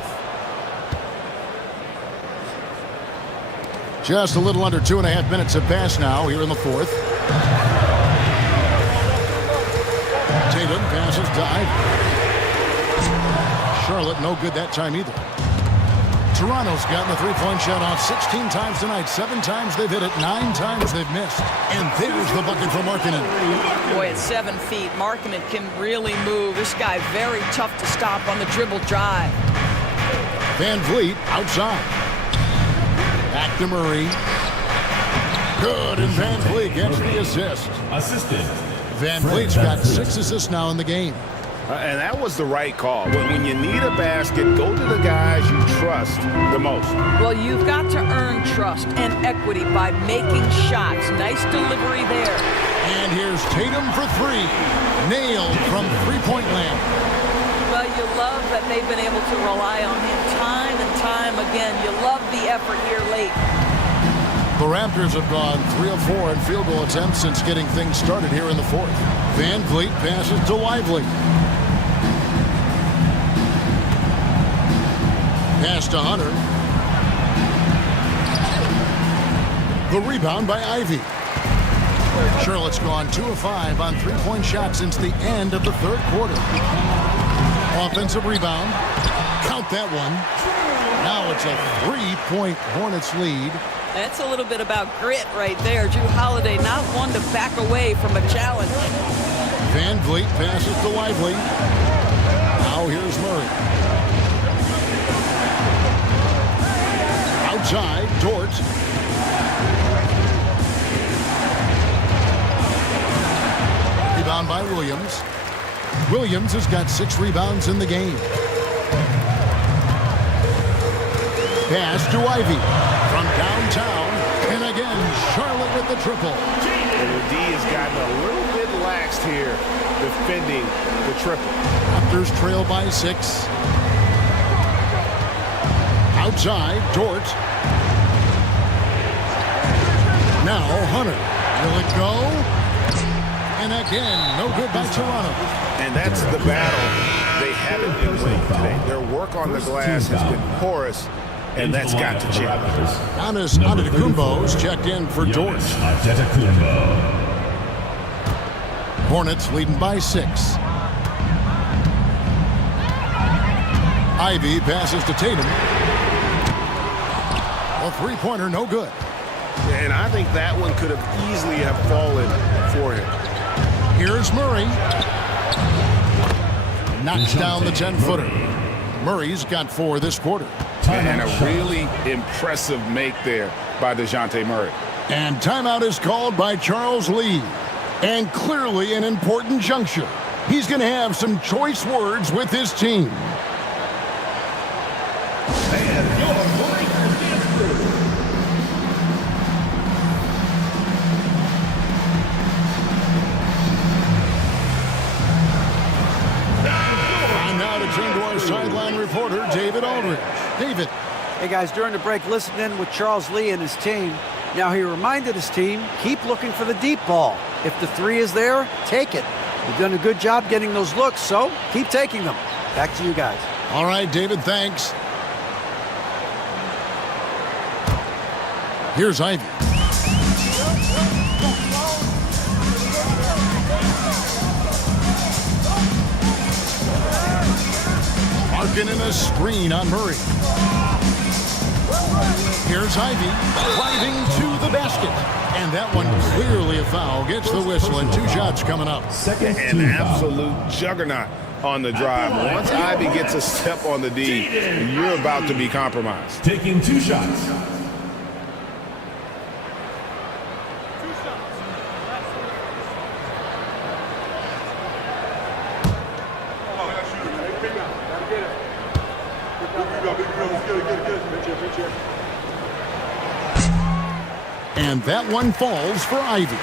Just a little under 2.5 minutes have passed now here in the fourth. Tatum passes to Ivy. Charlotte no good that time either. Toronto's gotten the three-point shot off 16 times tonight. 7 times they've hit it, 9 times they've missed. And there's the bucket for Markkanen. Boy, at 7 feet, Markkanen can really move. This guy very tough to stop on the dribble drive. Van Vliet outside. Back to Murray. Good, and Van Vliet gets the assist. Assisted. Van Vliet's got 6 assists now in the game. And that was the right call. When you need a basket, go to the guys you trust the most. Well, you've got to earn trust and equity by making shots. Nice delivery there. And here's Tatum for 3. Nailed from three-point land. Well, you love that they've been able to rely on him time and time again. You love the effort here late. The Raptors have gone 3 of 4 in field goal attempts since getting things started here in the fourth. Van Vliet passes to Lively. Pass to Hunter. The rebound by Ivy. Charlotte's gone 2 of 5 on three-point shots since the end of the third quarter. Offensive rebound. Count that one. Now it's a 3-point Hornets lead. That's a little bit about grit right there. Drew Holiday not one to back away from a challenge. Van Vliet passes to Lively. Now here's Murray. Outside, Dort. Rebound by Williams. Williams has got 6 rebounds in the game. Pass to Ivy from downtown. And again, Charlotte with the triple. And the D has gotten a little bit laxed here defending the triple. Raptors trail by 6. Outside, Dort. Now Hunter. Will it go? And again, no good by Toronto. And that's the battle they haven't been winning today. Their work on the glass has been porous, and that's got to change. Giannis Antetokounmpo's checked in for Dort. Hornets leading by 6. Ivy passes to Tatum. A three-pointer, no good. And I think that one could have easily have fallen for him. Here's Murray. Knocks down the 10-footer. Murray's got 4 this quarter. And a really impressive make there by DeJounte Murray. And timeout is called by Charles Lee. And clearly an important juncture. He's going to have some choice words with his team. Turn to our sideline reporter, David Aldridge. David. Hey, guys, during the break, listening with Charles Lee and his team. Now, he reminded his team, keep looking for the deep ball. If the 3 is there, take it. You've done a good job getting those looks, so keep taking them. Back to you guys. All right, David, thanks. Here's Ivy. Markkanen a screen on Murray. Here's Ivy driving to the basket. And that one clearly a foul. Gets the whistle and 2 shots coming up. An absolute juggernaut on the drive. Once Ivy gets a step on the D, you're about to be compromised. Taking 2 shots. And that one falls for Ivy.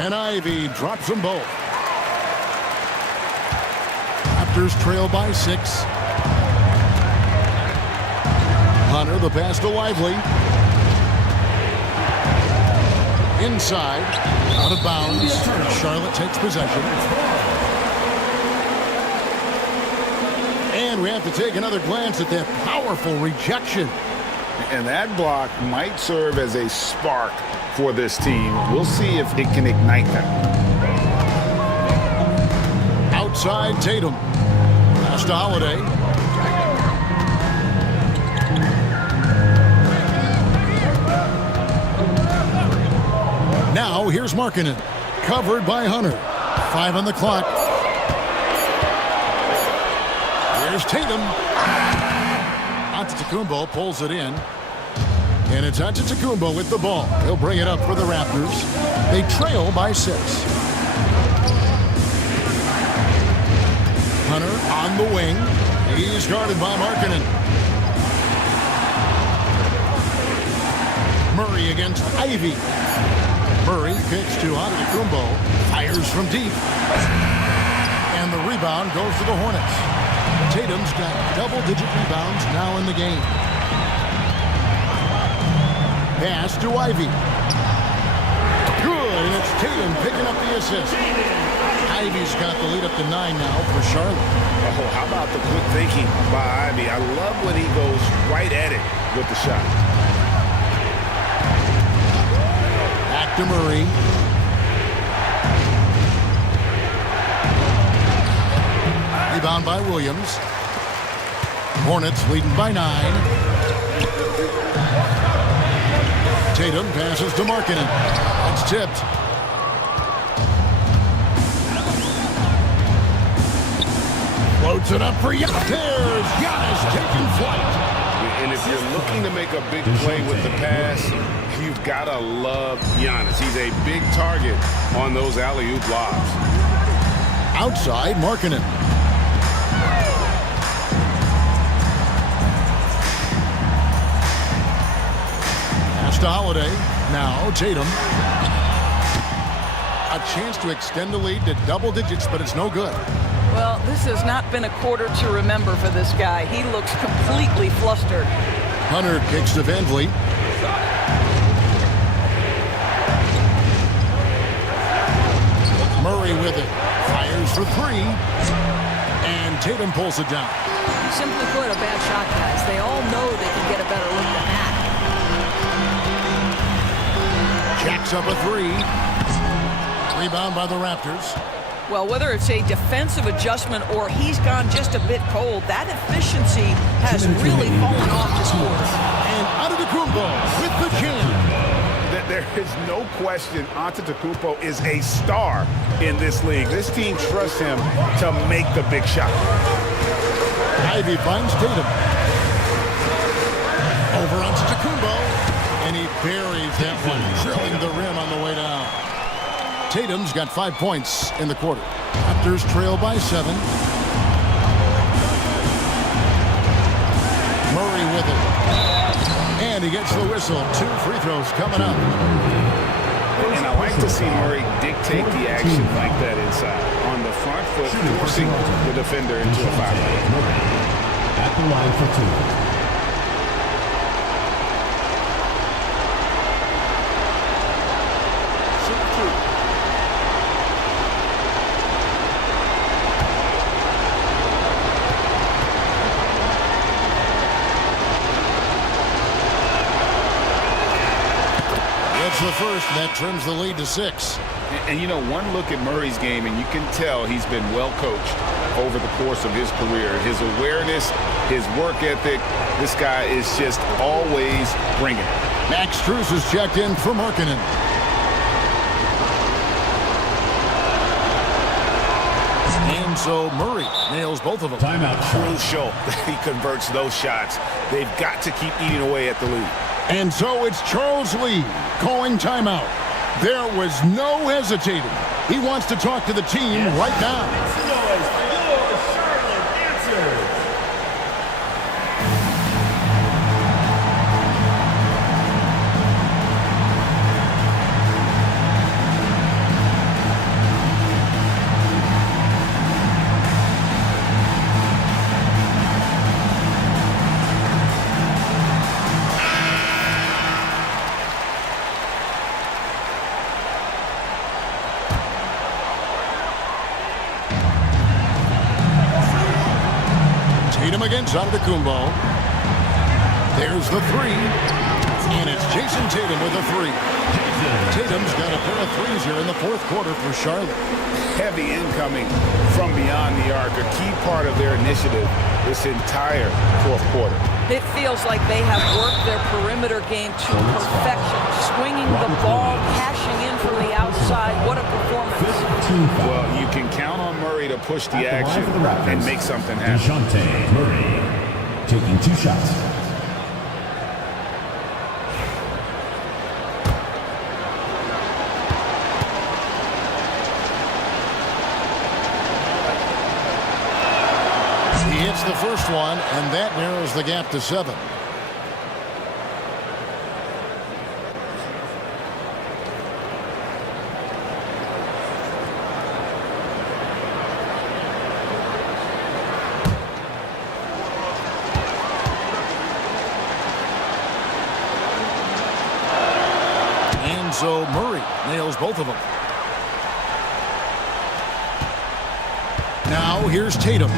And Ivy drops them both. Raptors trail by 6. Hunter, the pass to Lively. Inside, out of bounds. Charlotte takes possession. And we have to take another glance at that powerful rejection. And that block might serve as a spark for this team. We'll see if it can ignite them. Outside Tatum. Pass to Holiday. Now here's Markkanen. Covered by Hunter. 5 on the clock. Here's Tatum. Antetokounmpo pulls it in. And it's Antetokounmpo with the ball. He'll bring it up for the Raptors. They trail by 6. Hunter on the wing. He's guarded by Markkanen. Murray against Ivy. Murray kicks to Antetokounmpo. Fires from deep. And the rebound goes to the Hornets. Tatum's got double-digit rebounds now in the game. Pass to Ivy. Good, and it's Tatum picking up the assist. Ivy's got the lead up to 9 now for Charlotte. Oh, how about the quick thinking by Ivy? I love when he goes right at it with the shot. Back to Murray. Rebound by Williams. Hornets leading by 9. Tatum passes to Markkanen. It's tipped. Floats it up for Giannis. There's Giannis taking flight. And if you're looking to make a big play with the pass, you've got to love Giannis. He's a big target on those alley-oop lobs. Outside, Markkanen. Pass to Holiday. Now Tatum. A chance to extend the lead to double digits, but it's no good. Well, this has not been a quarter to remember for this guy. He looks completely flustered. Hunter kicks to Van Vliet. Murray with it. Fires for 3. And Tatum pulls it down. Simply put, a bad shot, guys. They all picks up a three. Rebound by the Raptors. Well, whether it's a defensive adjustment or he's gone just a bit cold, that efficiency has really fallen off this quarter. And Antetokounmpo with the jam. There is no question Antetokounmpo is a star in this league. This team trusts him to make the big shot. Ivy finds Tatum. Over Antetokounmpo. And he buries that one, drilling the rim on the way down. Tatum's got 5 points in the quarter. Raptors trail by 7. Murray with it. And he gets the whistle. 2 free throws coming up. And I like to see Murray dictate the action like that inside. On the front foot, forcing the defender into a foul. At the line for 2. The first, that trims the lead to 6. And you know, one look at Murray's game, and you can tell he's been well coached over the course of his career. His awareness, his work ethic, this guy is just always bringing it. Max Strus is checked in for Markkanen. And so Murray nails both of them. Timeout. Crucial that he converts those shots. They've got to keep eating away at the lead. And so it's Charles Lee calling timeout. There was no hesitating. He wants to talk to the team right now. Your Charlotte answers. Against Antetokounmpo. There's the three. And it's Jason Tatum with a three. Tatum's got a pair of threes here in the fourth quarter for Charlotte. Heavy incoming from beyond the arc, a key part of their initiative this entire fourth quarter. It feels like they have worked their perimeter game to perfection. Swinging the ball, cashing in from the outside. What a performance. Well, you can count on Murray to push the action and make something happen. DeJounte Murray taking 2 shots. He hits the first one, and that narrows the gap to 7. And so Murray nails both of them. Now here's Tatum.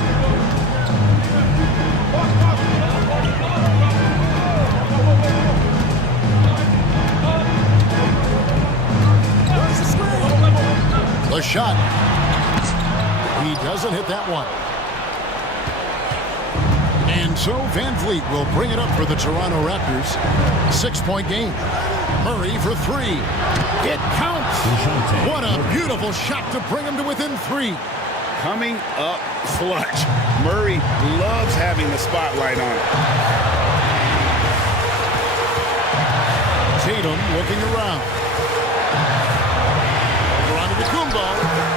The shot. He doesn't hit that one. And so Van Vliet will bring it up for the Toronto Raptors. 6-point game. Murray for 3. It counts. What a beautiful shot to bring him to within 3. Coming up clutch. Murray loves having the spotlight on him. Tatum looking around.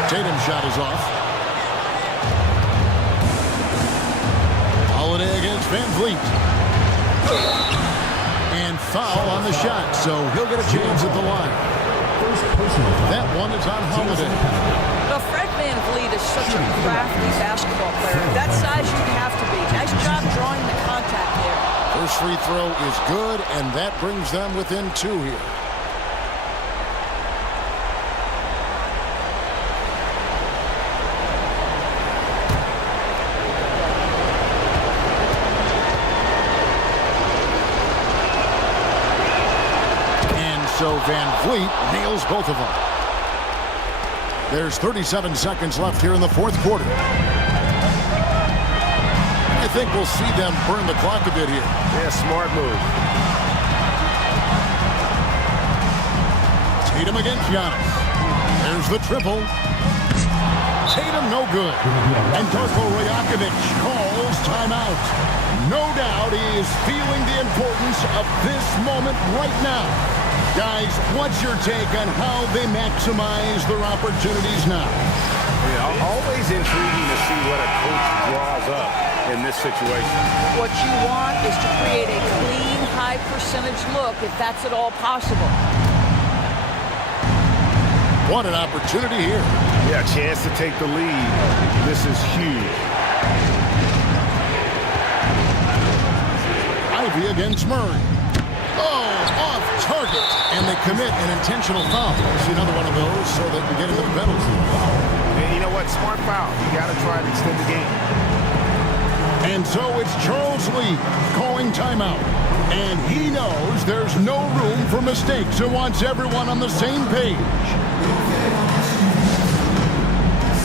Tatum's shot is off. Holiday against Van Vliet. And foul on the shot, so he'll get a chance at the line. That one is on Holiday. Well, Fred Van Vliet is such a crafty basketball player. That size you have to be. Nice job drawing the contact there. First free throw is good, and that brings them within 2 here. So Van Vliet nails both of them. There's 37 seconds left here in the fourth quarter. I think we'll see them burn the clock a bit here. Yeah, smart move. Tatum against Giannis. There's the triple. Tatum no good. And Darko Rajakovic calls timeout. No doubt he is feeling the importance of this moment right now. Guys, what's your take on how they maximize their opportunities now? Yeah, always intriguing to see what a coach draws up in this situation. What you want is to create a clean, high percentage look if that's at all possible. What an opportunity here. Yeah, chance to take the lead. This is huge. Ivy against Murray. Oh, off target. And they commit an intentional foul. See another one of those so they can get into the penalty. And you know what? Smart foul. You got to try to extend the game. And so it's Charles Lee calling timeout. And he knows there's no room for mistakes and wants everyone on the same page.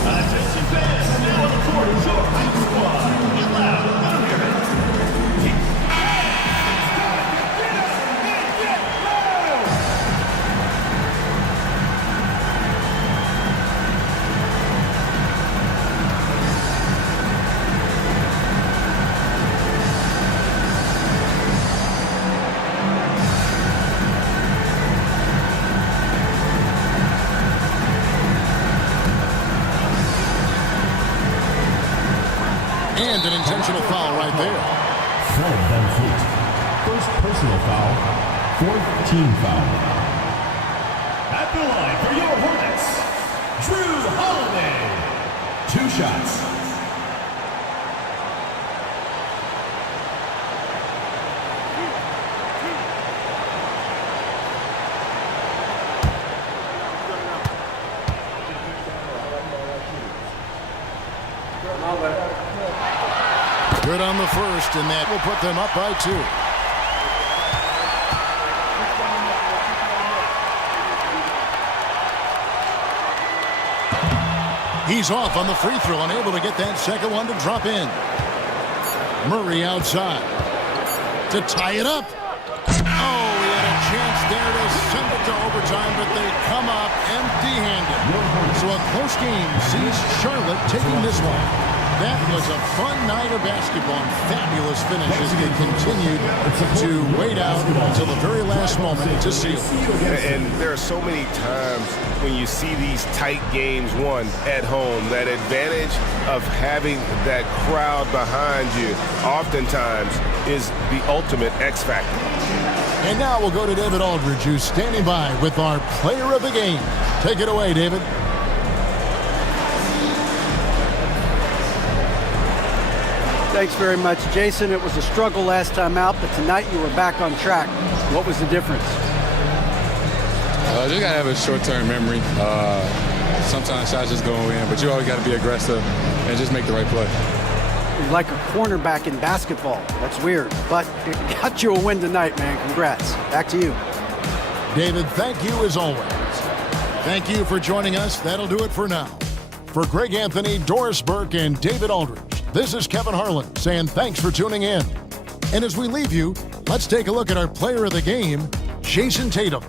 Attention fans, now on the court is your high squad. Get loud. And an intentional foul right there. Fred Van Fleet. First personal foul. Fourth team foul. At the line for your Hornets, Drew Holiday. 2 shots. Good on the first, and that will put them up by 2. He's off on the free throw, unable to get that second one to drop in. Murray outside to tie it up. Oh, he had a chance there to send it to overtime, but they come up empty-handed. So a close game sees Charlotte taking this one. That was a fun night of basketball and fabulous finish as they continued to wait out until the very last moment to seal. And there are so many times when you see these tight games won at home, that advantage of having that crowd behind you oftentimes is the ultimate X factor. And now we'll go to David Aldridge, who's standing by with our player of the game. Take it away, David. Thanks very much, Jason. It was a struggle last time out, but tonight you were back on track. What was the difference? Just got to have a short-term memory. Sometimes shots just go in, but you always got to be aggressive and just make the right play. You're like a cornerback in basketball. That's weird, but it got you a win tonight, man. Congrats. Back to you. David, thank you as always. Thank you for joining us. That'll do it for now. For Greg Anthony, Doris Burke, and David Aldridge, this is Kevin Harlan saying thanks for tuning in. And as we leave you, let's take a look at our player of the game, Jason Tatum.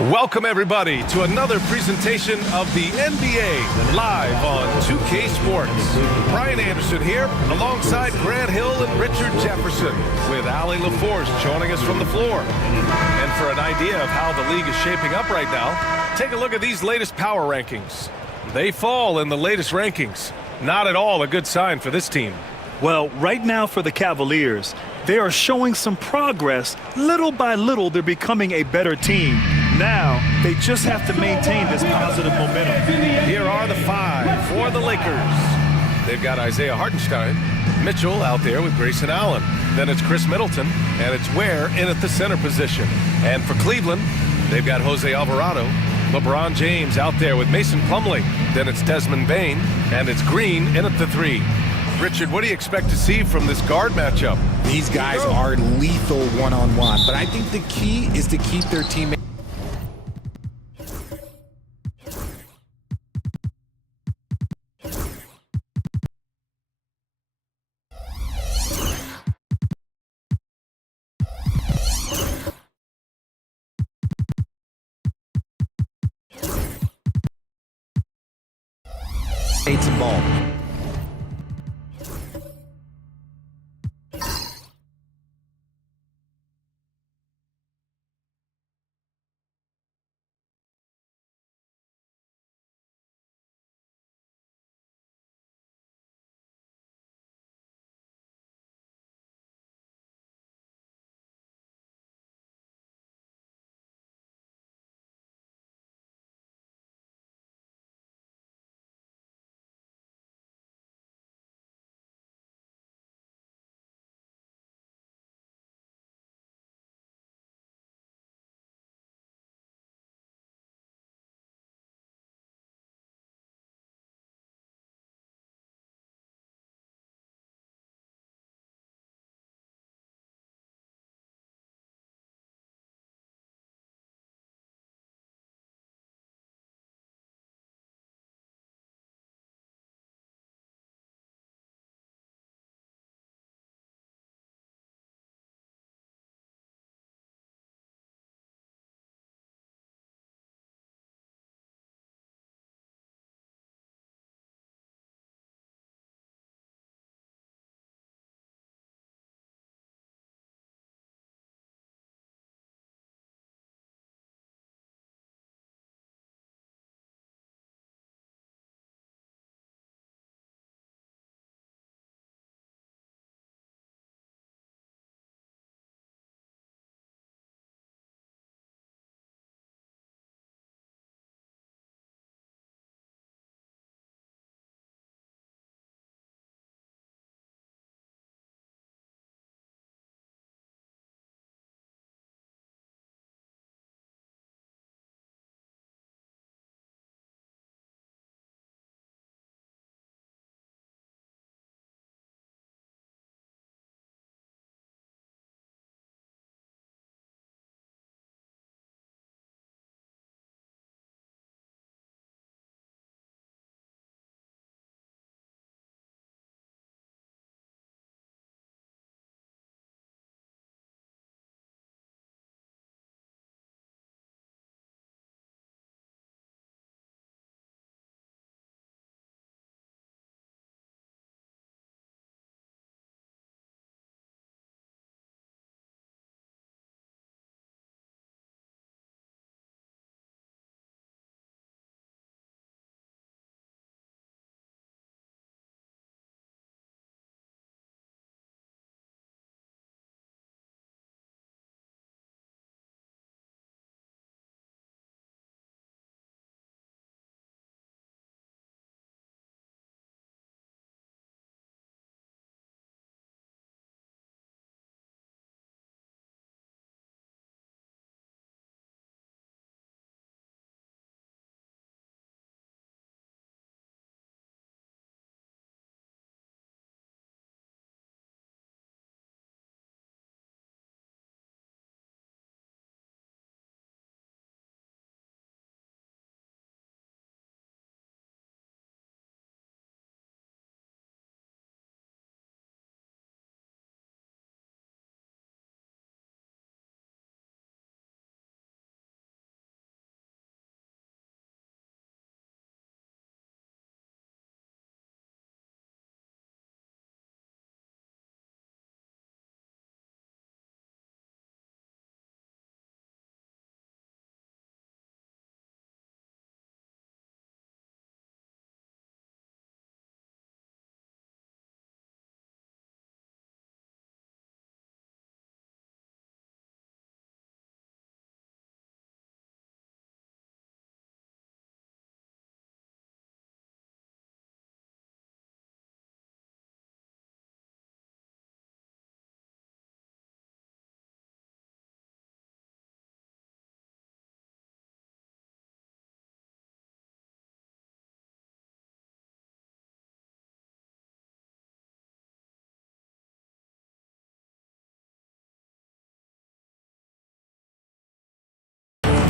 Welcome, everybody, to another presentation of the NBA live on 2K Sports. Brian Anderson here, alongside Grant Hill and Richard Jefferson, with Ali LaForce joining us from the floor. And for an idea of how the league is shaping up right now, take a look at these latest power rankings. They fall in the latest rankings. Not at all a good sign for this team. Well, right now for the Cavaliers, they are showing some progress. Little by little, they're becoming a better team. Now, they just have to maintain this positive momentum. Here are the five for the Lakers. They've got Isaiah Hartenstein, Mitchell out there with Grayson Allen. Then it's Chris Middleton, and it's Ware in at the center position. And for Cleveland, they've got Jose Alvarado, LeBron James out there with Mason Plumlee. Then it's Desmond Bane, and it's Green in at the three. Richard, what do you expect to see from this guard matchup? These guys are lethal one-on-one, but I think the key is to keep their teammates. – Take some ball.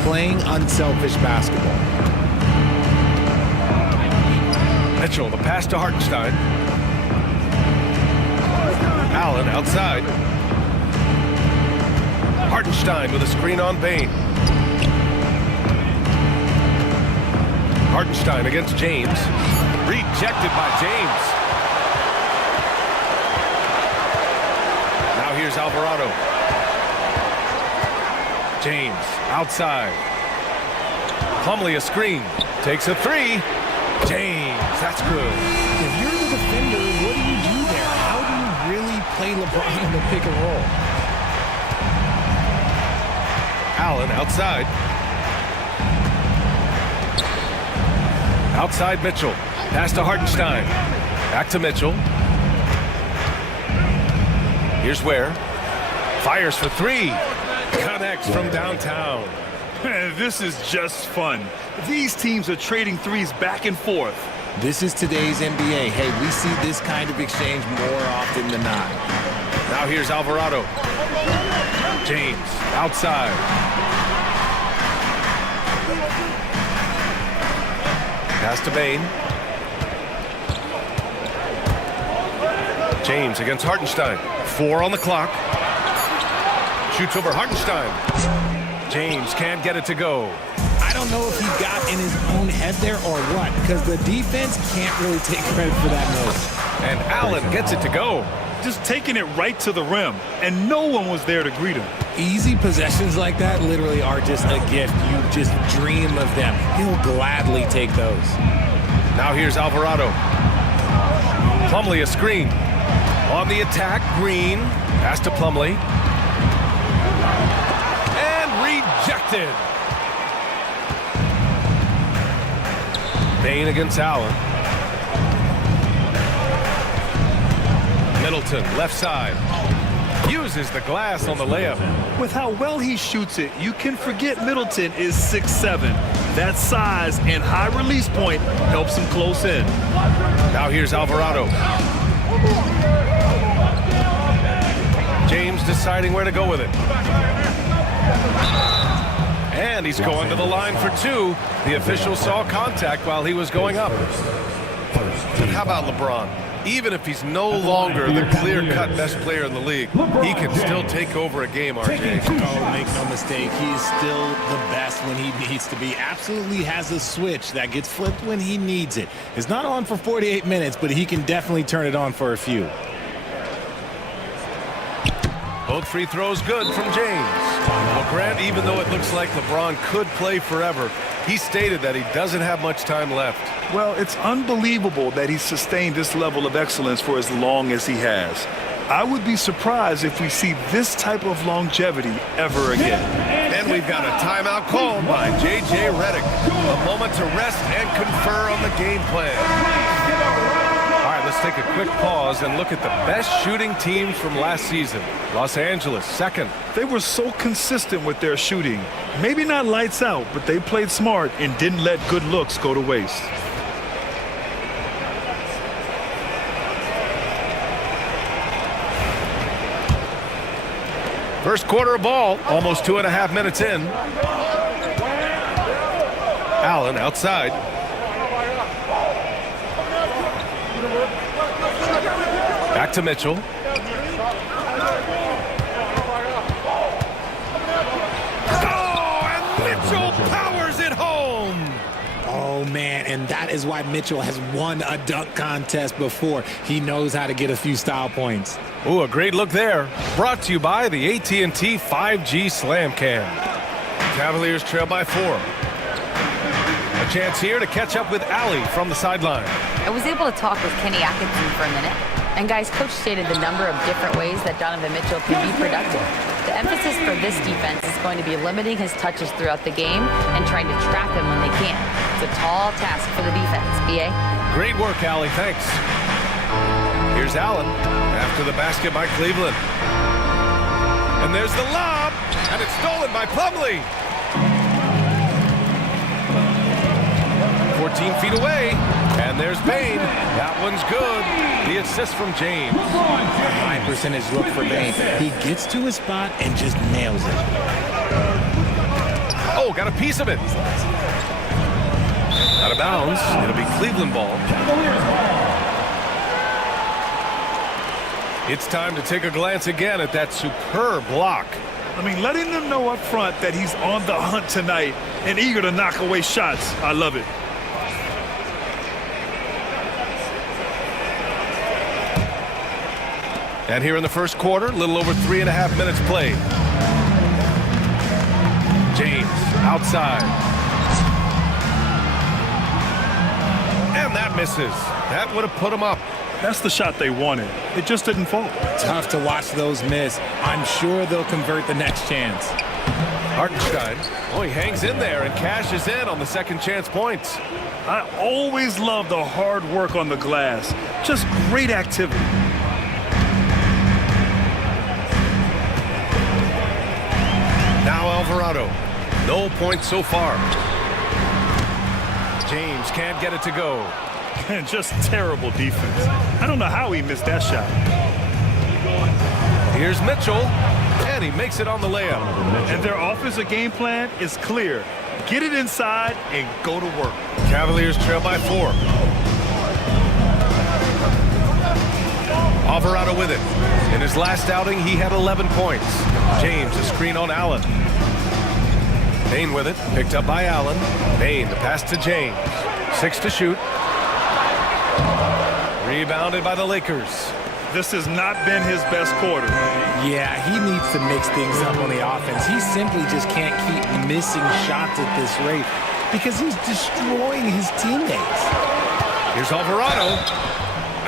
Playing unselfish basketball. Mitchell, the pass to Hartenstein. Allen outside. Hartenstein with a screen on Payne. Hartenstein against James. Rejected by James. Now here's Alvarado. James outside. Plumlee a screen. Takes a three. James, that's good. If you're the defender, what do you do there? How do you really play LeBron in the pick and roll? Allen outside. Outside Mitchell. Pass to Hartenstein. Back to Mitchell. Here's Ware. Fires for three. Connects from downtown. This is just fun. These teams are trading threes back and forth. This is today's NBA. Hey, we see this kind of exchange more often than not. Now here's Alvarado. James outside. Pass to Bain. James against Hartenstein. 4 on the clock. Shoots over Hartenstein. James can't get it to go. I don't know if he got in his own head there or what, because the defense can't really take credit for that miss. And Allen gets it to go. Just taking it right to the rim, and no one was there to greet him. Easy possessions like that literally are just a gift. You just dream of them. He'll gladly take those. Now here's Alvarado. Plumlee a screen. On the attack, Green. Pass to Plumlee. And rejected. Bain against Allen. Middleton, left side. Uses the glass on the layup. With how well he shoots it, you can forget Middleton is 6'7". That size and high release point helps him close in. Now here's Alvarado. James deciding where to go with it. And he's going to the line for two. The official saw contact while he was going up. And how about LeBron? Even if he's no longer the clear-cut best player in the league, he can still take over a game, RJ. Oh, make no mistake, he is still the best when he needs to be. Absolutely has a switch that gets flipped when he needs it. It's not on for 48 minutes, but he can definitely turn it on for a few. Both free throws good from James. Well, Grant, even though it looks like LeBron could play forever, he stated that he doesn't have much time left. Well, it's unbelievable that he's sustained this level of excellence for as long as he has. I would be surprised if we see this type of longevity ever again. And we've got a timeout called by J.J. Redick. A moment to rest and confer on the game plan. All right, let's take a quick pause and look at the best shooting teams from last season. Los Angeles, second. They were so consistent with their shooting. Maybe not lights out, but they played smart and didn't let good looks go to waste. First quarter of ball, almost 2.5 minutes in. Allen outside. Back to Mitchell. Oh, and Mitchell powers it home. Oh, man, and that is why Mitchell has won a dunk contest before. He knows how to get a few style points. Ooh, a great look there. Brought to you by the AT&T 5G Slam Cam. Cavaliers trail by 4. A chance here to catch up with Allie from the sideline. I was able to talk with Kenny Atkinson for a minute. And guys, Coach stated the number of different ways that Donovan Mitchell can be productive. The emphasis for this defense is going to be limiting his touches throughout the game and trying to trap him when they can. It's a tall task for the defense. B.A.? Great work, Allie. Thanks. Here's Allen after the basket by Cleveland. And there's the lob, and it's stolen by Plumlee. 14 feet away, and there's Bain. That one's good. The assist from James. High percentage look for Bain. He gets to his spot and just nails it. Oh, got a piece of it. Out of bounds. It'll be Cleveland ball. It's time to take a glance again at that superb block. I mean, letting them know up front that he's on the hunt tonight and eager to knock away shots. I love it. And here in the first quarter, a little over 3.5 minutes played. James outside. And that misses. That would have put him up. That's the shot they wanted. It just didn't fall. Tough to watch those miss. I'm sure they'll convert the next chance. Hartenstein, he hangs in there and cashes in on the second chance points. I always love the hard work on the glass. Just great activity. Now Alvarado. No points so far. James can't get it to go. Just terrible defense. I don't know how he missed that shot. Here's Mitchell, and he makes it on the layup. And their offensive game plan is clear. Get it inside and go to work. Cavaliers trail by 4. Alvarado with it. In his last outing, he had 11 points. James, a screen on Allen. Bain with it, picked up by Allen. Bain, the pass to James. 6 to shoot. Rebounded by the Lakers. This has not been his best quarter. Yeah, he needs to mix things up on the offense. He simply just can't keep missing shots at this rate because he's destroying his teammates. Here's Alvarado.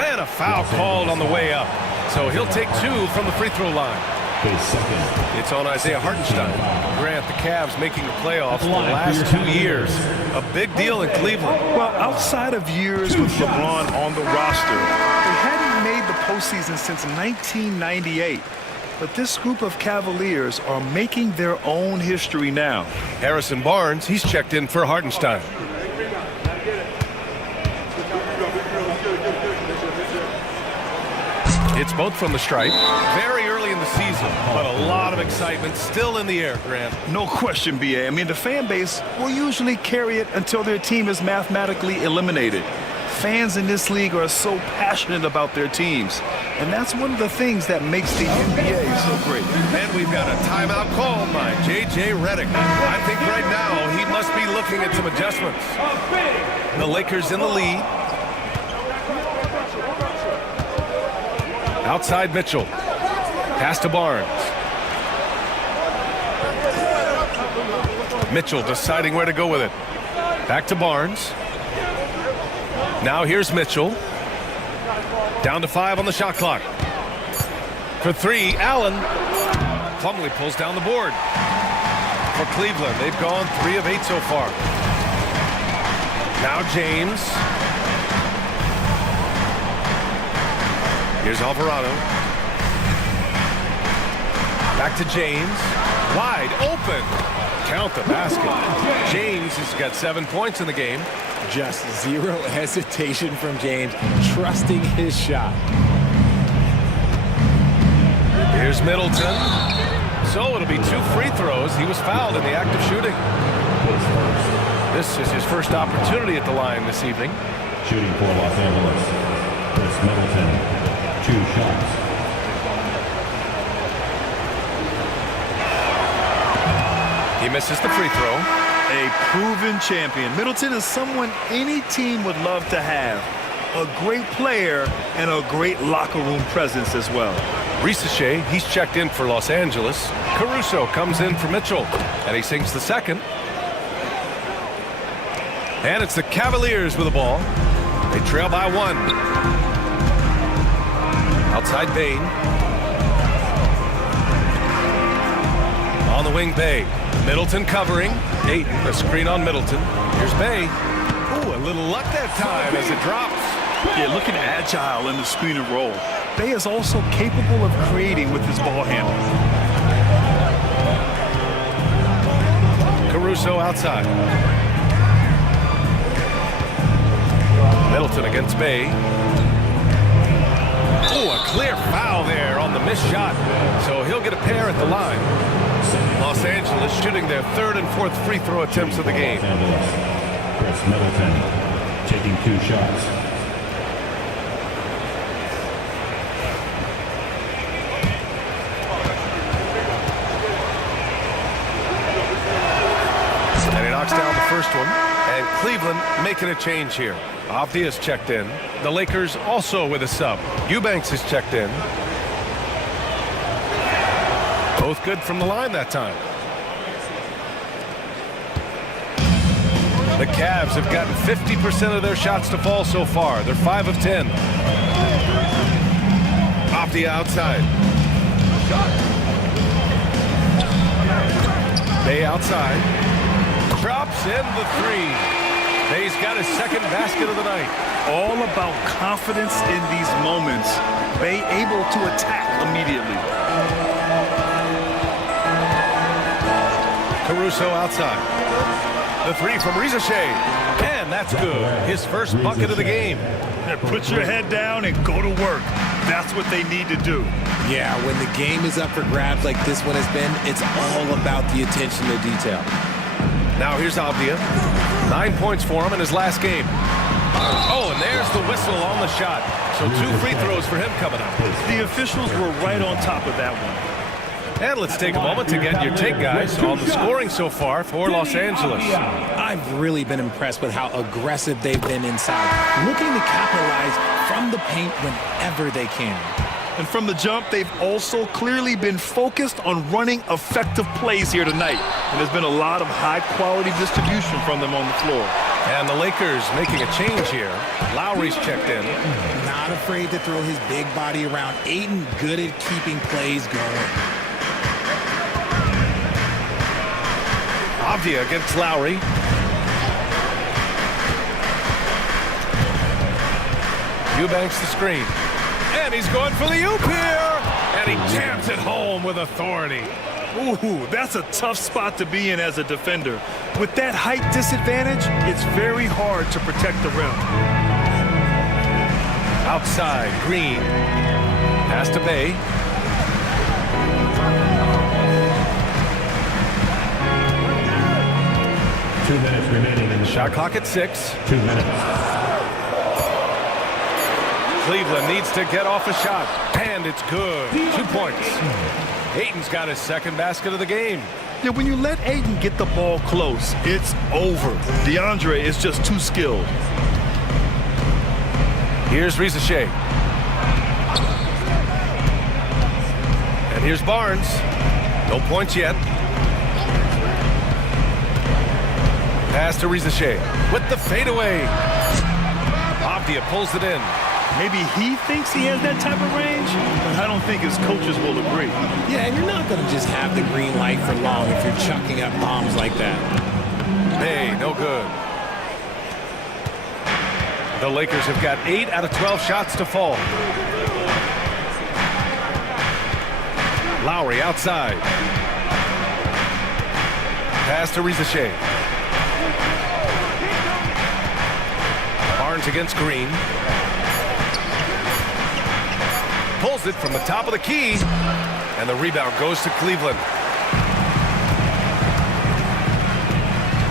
And a foul called on the way up. So he'll take 2 from the free throw line. It's on Isaiah Hartenstein. Grant, the Cavs making the playoffs for the last 2 years. A big deal in Cleveland. Well, outside of years with LeBron on the roster, they hadn't made the postseason since 1998. But this group of Cavaliers are making their own history now. Harrison Barnes, he's checked in for Hartenstein. It's both from the stripe. Very early in the season, but a lot of excitement still in the air, Grant. No question, B.A. I mean, the fan base will usually carry it until their team is mathematically eliminated. Fans in this league are so passionate about their teams, and that's one of the things that makes the NBA so great. And we've got a timeout called by J.J. Redick. I think right now he must be looking at some adjustments. The Lakers in the lead. Outside Mitchell. Pass to Barnes. Mitchell deciding where to go with it. Back to Barnes. Now here's Mitchell. Down to 5 on the shot clock. For 3, Allen. Plumlee pulls down the board. For Cleveland, they've gone 3 of 8 so far. Now James. Here's Alvarado. Back to James. Wide open. Count the basket. James has got 7 points in the game. Just zero hesitation from James, trusting his shot. Here's Middleton. So it'll be 2 free throws. He was fouled in the act of shooting. This is his first opportunity at the line this evening. Shooting for Los Angeles. Chris Middleton. 2 shots. He misses the free throw. A proven champion. Middleton is someone any team would love to have. A great player and a great locker room presence as well. Risache, he's checked in for Los Angeles. Caruso comes in for Mitchell, and he sinks the second. And it's the Cavaliers with the ball. They trail by 1. Outside Bain. On the wing, Bay. Middleton covering. Ayton, a screen on Middleton. Here's Bay. Ooh, a little luck that time as it drops. Yeah, looking agile in the screen and roll. Bay is also capable of creating with his ball handle. Caruso outside. Middleton against Bay. Oh, a clear foul there on the missed shot. So he'll get a pair at the line. Los Angeles shooting their 3rd and 4th free throw attempts of the game. Chris Middleton taking 2 shots. And he knocks down the first one. And Cleveland making a change here. Avdia's checked in. The Lakers also with a sub. Eubanks is checked in. Both good from the line that time. The Cavs have gotten 50% of their shots to fall so far. They're 5 of 10. Off the outside. Bay outside. Drops in the three. Bay's got his second basket of the night. All about confidence in these moments. Bay able to attack immediately. Caruso outside. The three from Reza Shea. And that's good. His first bucket of the game. Put your head down and go to work. That's what they need to do. Yeah, when the game is up for grabs like this one has been, it's all about the attention to detail. Now here's Avdia. 9 points for him in his last game. Oh, and there's the whistle on the shot. So 2 free throws for him coming up. The officials were right on top of that one. And let's take a moment to get your take, guys, on the scoring so far for Los Angeles. I've really been impressed with how aggressive they've been inside, looking to capitalize from the paint whenever they can. And from the jump, they've also clearly been focused on running effective plays here tonight. And there's been a lot of high-quality distribution from them on the floor. And the Lakers making a change here. Lowry's checked in. Not afraid to throw his big body around. Ayton good at keeping plays going. Avdia against Lowry. Eubanks the screen. And he's going for the oop here. And he jams it home with authority. Ooh, that's a tough spot to be in as a defender. With that height disadvantage, it's very hard to protect the rim. Outside, Green. Pass to Bay. Two minutes remaining in the shot clock at 6. 2 minutes. Cleveland needs to get off a shot, and it's good. 2 points. Ayton's got his second basket of the game. Yeah, when you let Ayton get the ball close, it's over. DeAndre is just too skilled. Here's Reza Shea. And here's Barnes. No points yet. Pass to Reza Shea with the fadeaway. Avdia pulls it in. Maybe he thinks he has that type of range, but I don't think his coaches will agree. Yeah, and you're not going to just have the green light for long if you're chucking up bombs like that. Hey, no good. The Lakers have got 8 out of 12 shots to fall. Lowry outside. Pass to Reza Shea. Barnes against Green. Pulls it from the top of the key. And the rebound goes to Cleveland.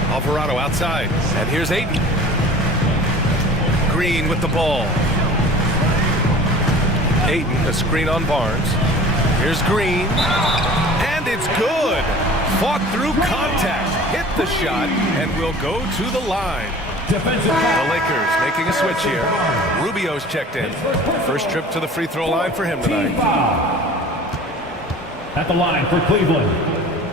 Alvarado outside. And here's Ayton. Green with the ball. Ayton, a screen on Barnes. Here's Green. And it's good. Fought through contact. Hit the shot and will go to the line. The Lakers making a switch here. Rubio's checked in. First trip to the free throw line for him tonight. At the line for Cleveland,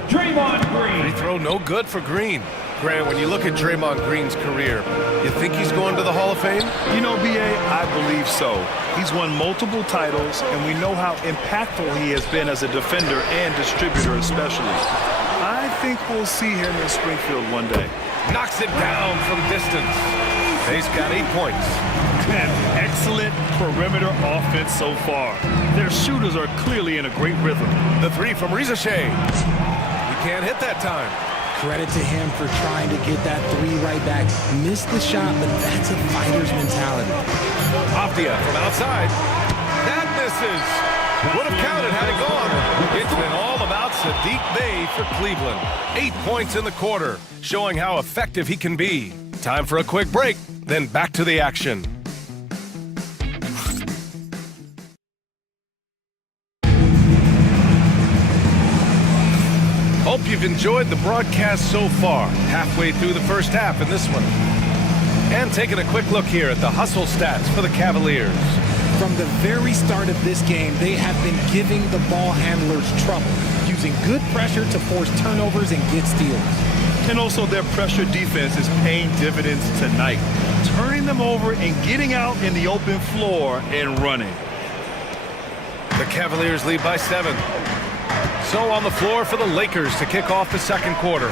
Draymond Green. Free throw no good for Green. Grant, when you look at Draymond Green's career, you think he's going to the Hall of Fame? You know, B.A., I believe so. He's won multiple titles, and we know how impactful he has been as a defender and distributor especially. I think we'll see him in Springfield one day. Knocks it down from distance. He's got 8 points. And excellent perimeter offense so far. Their shooters are clearly in a great rhythm. The three from Reza Shea. He can't hit that time. Credit to him for trying to get that 3 right back. Missed the shot, but that's a fighter's mentality. Avdia from outside. That misses. Would have counted had it gone. It's been all about Sadiq Bey for Cleveland. 8 points in the quarter, showing how effective he can be. Time for a quick break, then back to the action. Hope you've enjoyed the broadcast so far, halfway through the first half in this one. And taking a quick look here at the hustle stats for the Cavaliers. From the very start of this game, they have been giving the ball handlers trouble. You using good pressure to force turnovers and get steals. And also their pressure defense is paying dividends tonight, turning them over and getting out in the open floor and running. The Cavaliers lead by 7. So on the floor for the Lakers to kick off the second quarter.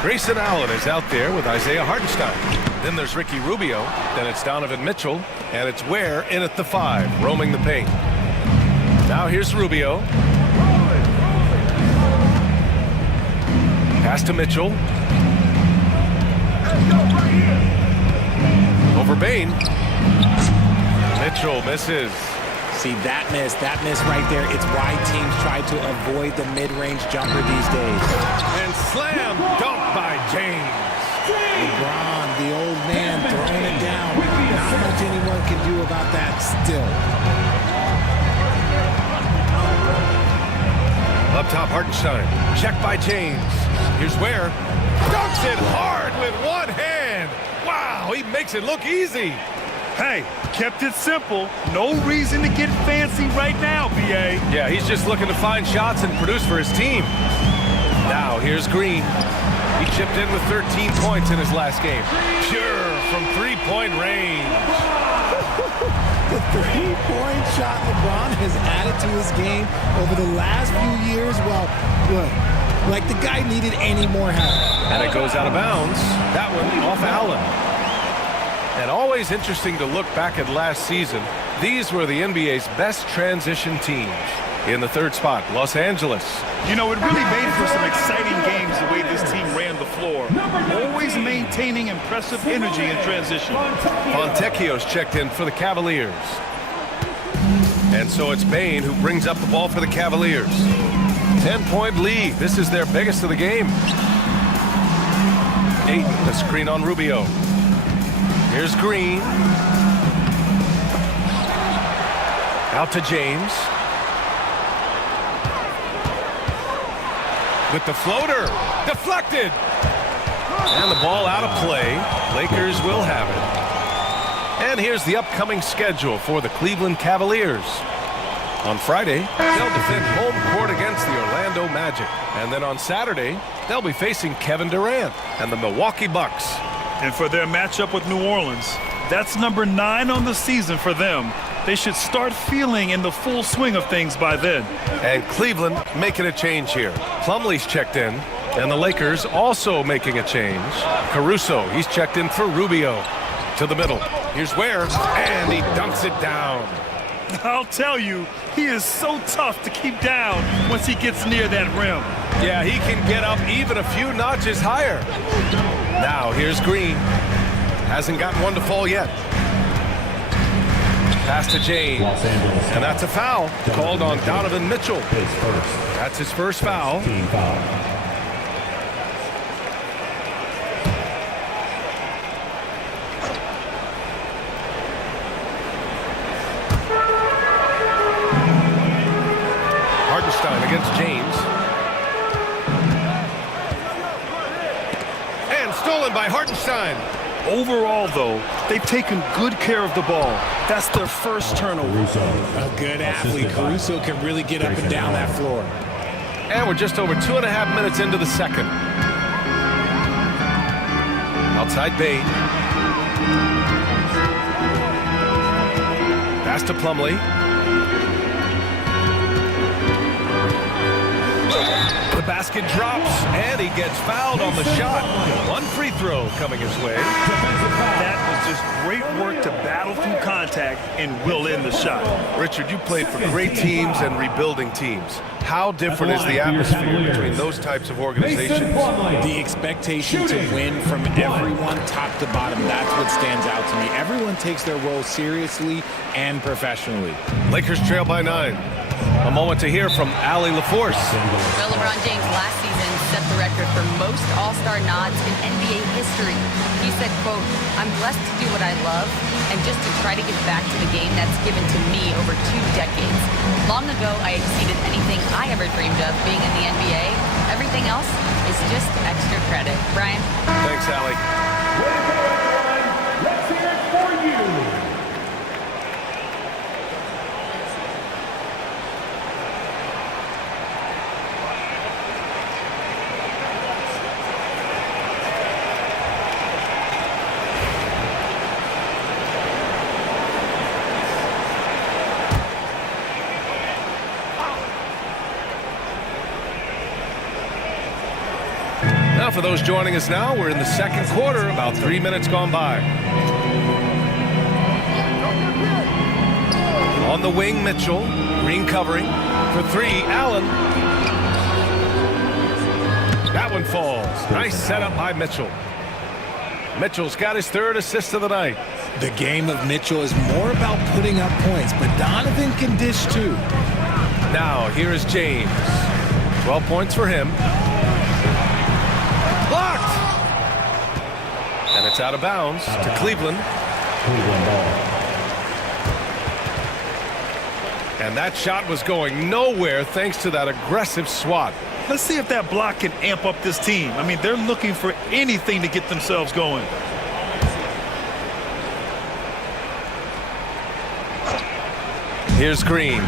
Grayson Allen is out there with Isaiah Hartenstein. Then there's Ricky Rubio. Then it's Donovan Mitchell. And it's Ware in at the 5, roaming the paint. Now here's Rubio. Pass to Mitchell. Over Bane. Mitchell misses. See, that miss right there, it's why teams try to avoid the mid-range jumper these days. And slam dunk by James. LeBron, the old man, throwing it down. Not much anyone can do about that still. Up top, Hartenstein. Check by James. Here's Ware. Dunks it hard with one hand. Wow, he makes it look easy. Hey, kept it simple. No reason to get fancy right now, B.A. Yeah, he's just looking to find shots and produce for his team. Now, here's Green. He chipped in with 13 points in his last game. Pure from three-point range. The three-point shot LeBron has added to his game over the last few years. Well, look, like the guy needed any more help. And it goes out of bounds. That one off Allen. And always interesting to look back at last season. These were the NBA's best transition teams. In the third spot, Los Angeles. You know, it really made for some exciting games the way this team ran the floor. Always maintaining impressive energy in transition. Fontecchio's checked in for the Cavaliers. And so it's Bane who brings up the ball for the Cavaliers. 10-point lead. This is their biggest of the game. Ayton, the screen on Rubio. Here's Green. Out to James. With the floater. Deflected. And the ball out of play. Lakers will have it. And here's the upcoming schedule for the Cleveland Cavaliers. On Friday, they'll defend home court against the Orlando Magic. And then on Saturday, they'll be facing Kevin Durant and the Milwaukee Bucks. And for their matchup with New Orleans, that's number 9 on the season for them. They should start feeling in the full swing of things by then. And Cleveland making a change here. Plumlee's checked in, and the Lakers also making a change. Caruso, he's checked in for Rubio. To the middle. Here's Ware, and he dunks it down. I'll tell you, he is so tough to keep down once he gets near that rim. Yeah, he can get up even a few notches higher. Now, here's Green. Hasn't gotten one to fall yet. Pass to James. And that's a foul called on Donovan Mitchell. That's his first foul. Hartenstein against James. And stolen by Hartenstein. Overall, though, they've taken good care of the ball. That's their first turnover. A good athlete. Caruso can really get up and down that floor. And we're just over 2.5 minutes into the second. Outside Bane. Pass to Plumlee. The basket drops, and he gets fouled on the shot. One free throw coming his way. That was just great work to battle through contact and will in the shot. Richard, you played for great teams and rebuilding teams. How different is the atmosphere between those types of organizations? The expectation to win from everyone top to bottom, that's what stands out to me. Everyone takes their role seriously and professionally. Lakers trail by 9. A moment to hear from Allie LaForce. Well, LeBron James last season set the record for most All-Star nods in NBA history. He said, quote, "I'm blessed to do what I love and just to try to give back to the game that's given to me over 2 decades. Long ago, I exceeded anything I ever dreamed of being in the NBA. Everything else is just extra credit." Brian? Thanks, Allie. Let's hear it for you. Now, for those joining us now, we're in the second quarter, about 3 minutes gone by. On the wing, Mitchell. Green covering. For three, Allen. That one falls. Nice setup by Mitchell. Mitchell's got his third assist of the night. The game of Mitchell is more about putting up points, but Donovan can dish too. Now, here is James. 12 points for him. Blocked! And it's out of bounds to Cleveland. And that shot was going nowhere thanks to that aggressive swat. Let's see if that block can amp up this team. I mean, they're looking for anything to get themselves going. Here's Green.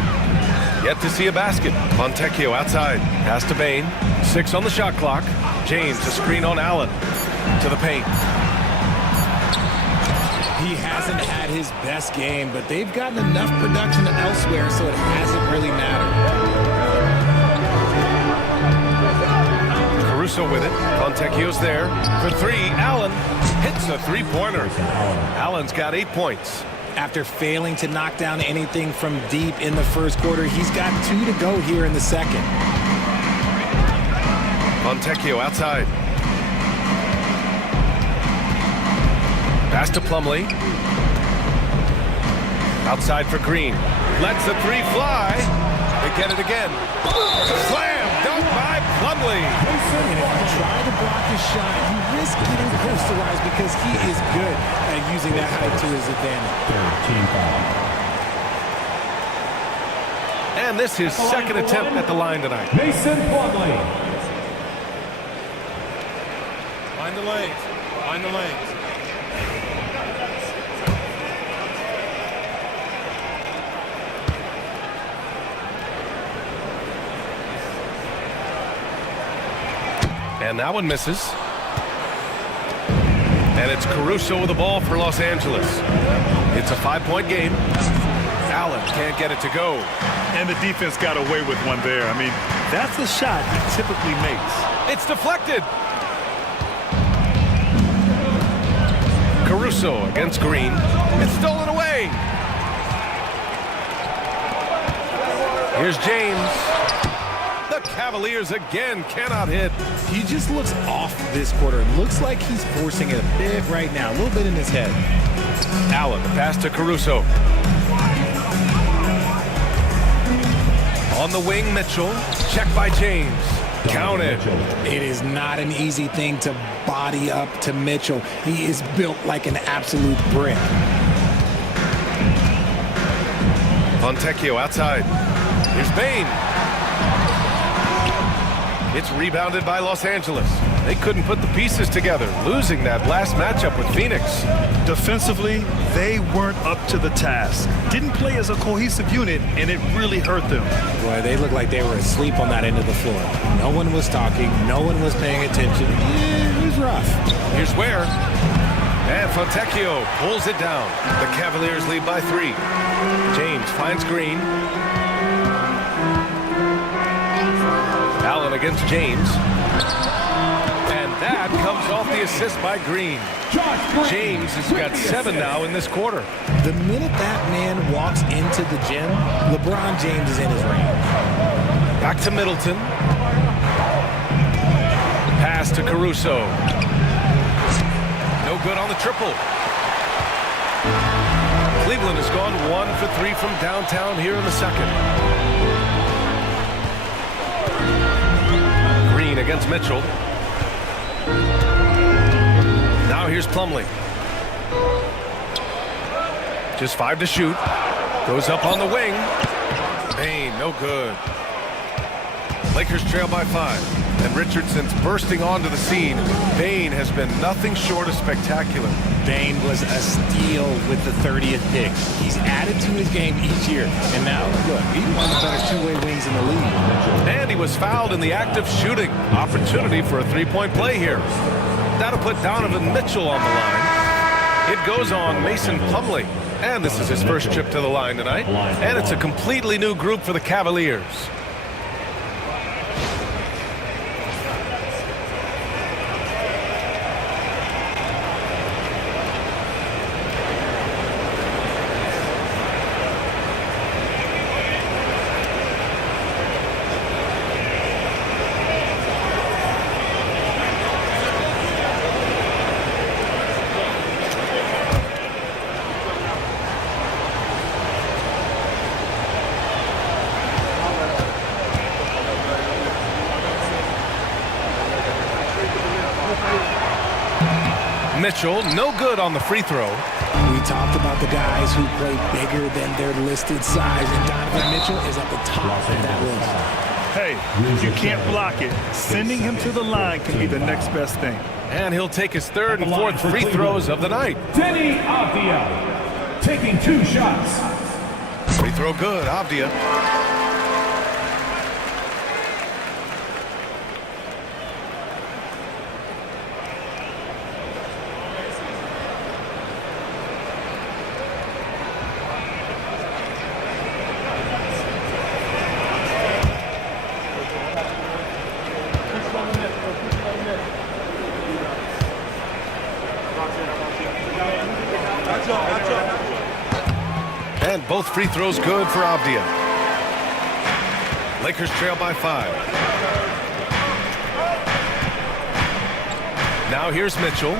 Yet to see a basket. Fontecchio outside. Pass to Bain. 6 on the shot clock. James, a screen on Allen. To the paint. He hasn't had his best game, but they've gotten enough production elsewhere, so it hasn't really mattered. Caruso with it. Fontecchio's there. For three, Allen hits a three-pointer. Allen's got 8 points. After failing to knock down anything from deep in the first quarter, he's got 2 to go here in the second. Fontecchio outside. Pass to Plumlee. Outside for Green. Lets the three fly. They get it again. Slam! Dunk by Plumlee. And if you try to block his shot, you risk getting posterized because he is good at using that height to his advantage. And this is his second attempt at the line tonight. Mason Plumlee. Find the lanes. Find the lanes. And that one misses. And it's Caruso with the ball for Los Angeles. It's a 5-point game. Allen can't get it to go. And the defense got away with one there. I mean, that's a shot he typically makes. It's deflected. Caruso against Green. It's stolen away. Here's James. The Cavaliers again cannot hit. He just looks off this quarter. It looks like he's forcing it a bit right now, a little bit in his head. Allen, the pass to Caruso. On the wing, Mitchell. Check by James. Counted. It is not an easy thing to body up to Mitchell. He is built like an absolute brick. Fontecchio outside. Here's Bain. It's rebounded by Los Angeles. They couldn't put the pieces together, losing that last matchup with Phoenix. Defensively, they weren't up to the task. Didn't play as a cohesive unit, and it really hurt them. Boy, they looked like they were asleep on that end of the floor. No one was talking. No one was paying attention. Yeah, it was rough. Here's Ware. And Fontecchio pulls it down. The Cavaliers lead by 3. James finds Green. Allen against James. And that comes off the assist by Green. James has got 7 now in this quarter. The minute that man walks into the gym, LeBron James is in his range. Back to Middleton. Pass to Caruso. No good on the triple. Cleveland has gone 1 for 3 from downtown here in the second. Green against Mitchell. Now here's Plumlee. Just 5 to shoot. Goes up on the wing. Bain, no good. Lakers trail by 5. And Richardson's bursting onto the scene. Bain has been nothing short of spectacular. Bain was a steal with the 30th pick. He's added to his game each year. And now, look, he's one of the better two-way wings in the league. And he was fouled in the act of shooting. Opportunity for a three-point play here. That'll put Donovan Mitchell on the line. It goes on Mason Plumlee. And this is his first trip to the line tonight. And it's a completely new group for the Cavaliers. Mitchell, no good on the free throw. We talked about the guys who play bigger than their listed size, and Donovan Mitchell is at the top of that list. Hey, if you can't block it, sending him to the line can be the next best thing. And he'll take his third and fourth free throws of the night. Denny Avdia taking 2 shots. Free throw good, Avdia. And both free throws good for Avdia. Lakers trail by 5. Now here's Mitchell.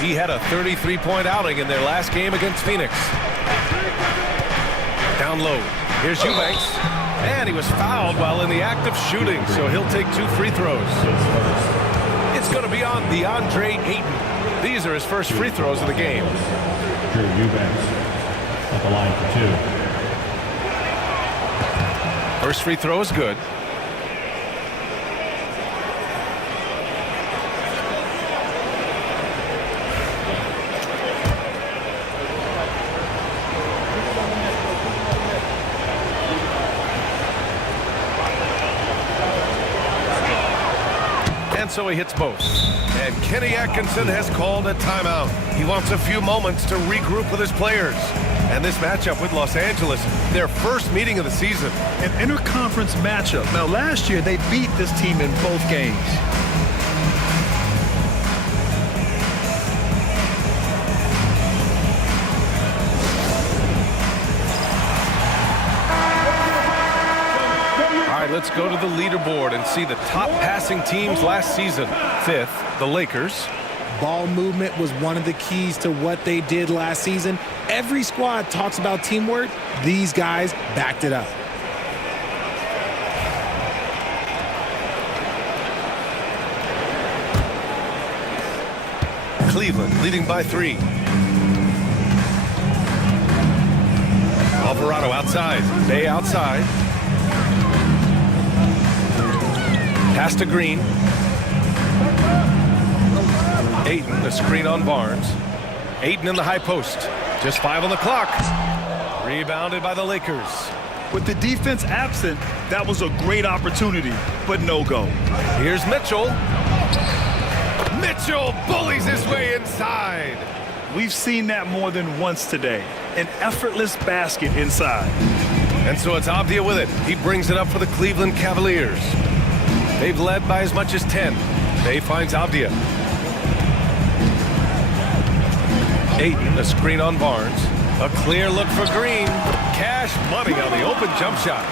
He had a 33-point outing in their last game against Phoenix. Down low. Here's Eubanks. And he was fouled while in the act of shooting, so he'll take 2 free throws. It's going to be on DeAndre Ayton. These are his first free throws of the game. Drew Eubanks at the line for 2. First free throw is good. And so he hits both. And Kenny Atkinson has called a timeout. He wants a few moments to regroup with his players. And this matchup with Los Angeles, their first meeting of the season. An interconference matchup. Now, last year, they beat this team in both games. All right, let's go to the leaderboard and see the top passing teams last season. 5th, the Lakers. Ball movement was one of the keys to what they did last season. Every squad talks about teamwork. These guys backed it up. Cleveland leading by 3. Alvarado outside. Bay outside. Pass to Green. Ayton, the screen on Barnes. Ayton in the high post. Just 5 on the clock. Rebounded by the Lakers. With the defense absent, that was a great opportunity, but no go. Here's Mitchell. Mitchell bullies his way inside. We've seen that more than once today. An effortless basket inside. And so it's Avdia with it. He brings it up for the Cleveland Cavaliers. They've led by as much as 10. Bay finds Avdia. Ayton, the screen on Barnes. A clear look for Green. Cash money on the open jump shot.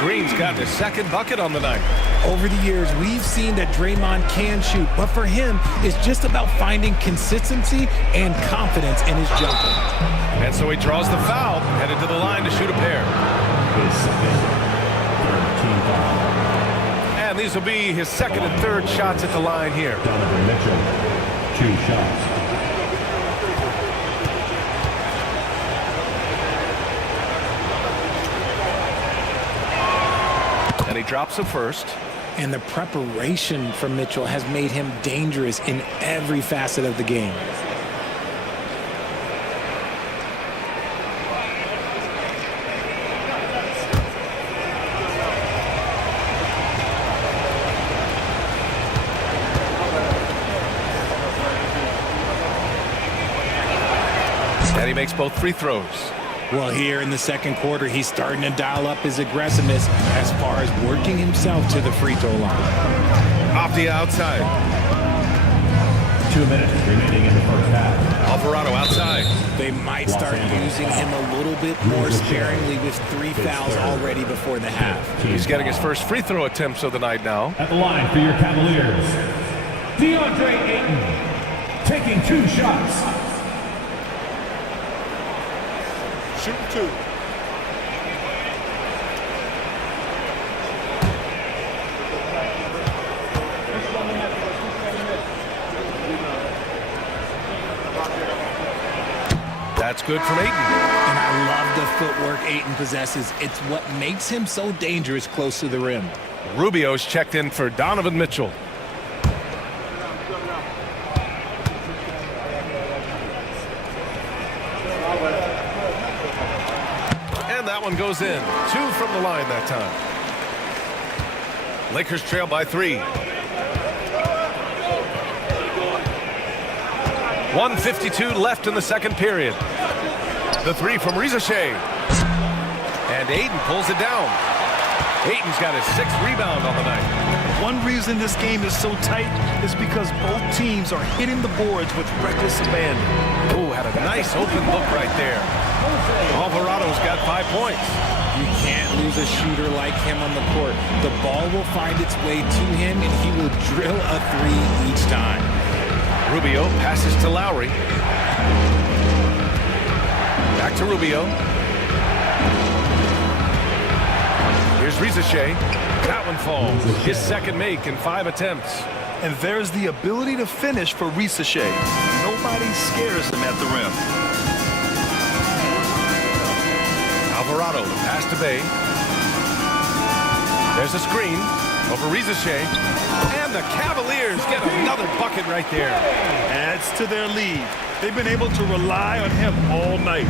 Green's got his second bucket on the night. Over the years, we've seen that Draymond can shoot, but for him, it's just about finding consistency and confidence in his jumper. And so he draws the foul, headed to the line to shoot a pair. His second, third team foul. And these will be his second and third shots at the line here. Donovan Mitchell, 2 shots. And he drops the first. And the preparation from Mitchell has made him dangerous in every facet of the game. And he makes both free throws. Well, here in the second quarter, he's starting to dial up his aggressiveness as far as working himself to the free throw line. Avdia outside. 2 minutes remaining in the first half. Alvarado outside. They might start using him a little bit more sparingly with 3 fouls already before the half. He's getting his first free throw attempts of the night now. At the line for your Cavaliers, DeAndre Ayton taking 2 shots. Shooting 2. good from Ayton. And I love the footwork Ayton possesses. It's what makes him so dangerous close to the rim. Rubio's checked in for Donovan Mitchell. And that one goes in. 2 from the line that time. Lakers trail by 3. 1:52 left in the second period. The 3 from Reza Shea. And Ayton pulls it down. Ayton's got his 6th rebound on the night. One reason this game is so tight is because both teams are hitting the boards with reckless abandon. Oh, had a nice open look right there. Alvarado's got 5 points. You can't lose a shooter like him on the court. The ball will find its way to him, and he will drill a 3 each time. Rubio passes to Lowry. Back to Rubio. Here's Reza Shea. That one falls. His 2nd make in 5 attempts. And there's the ability to finish for Reza Shea. Nobody scares him at the rim. Alvarado, the pass to Bay. There's a screen over Reza Shea. And the Cavaliers get another bucket right there. Adds to their lead. They've been able to rely on him all night.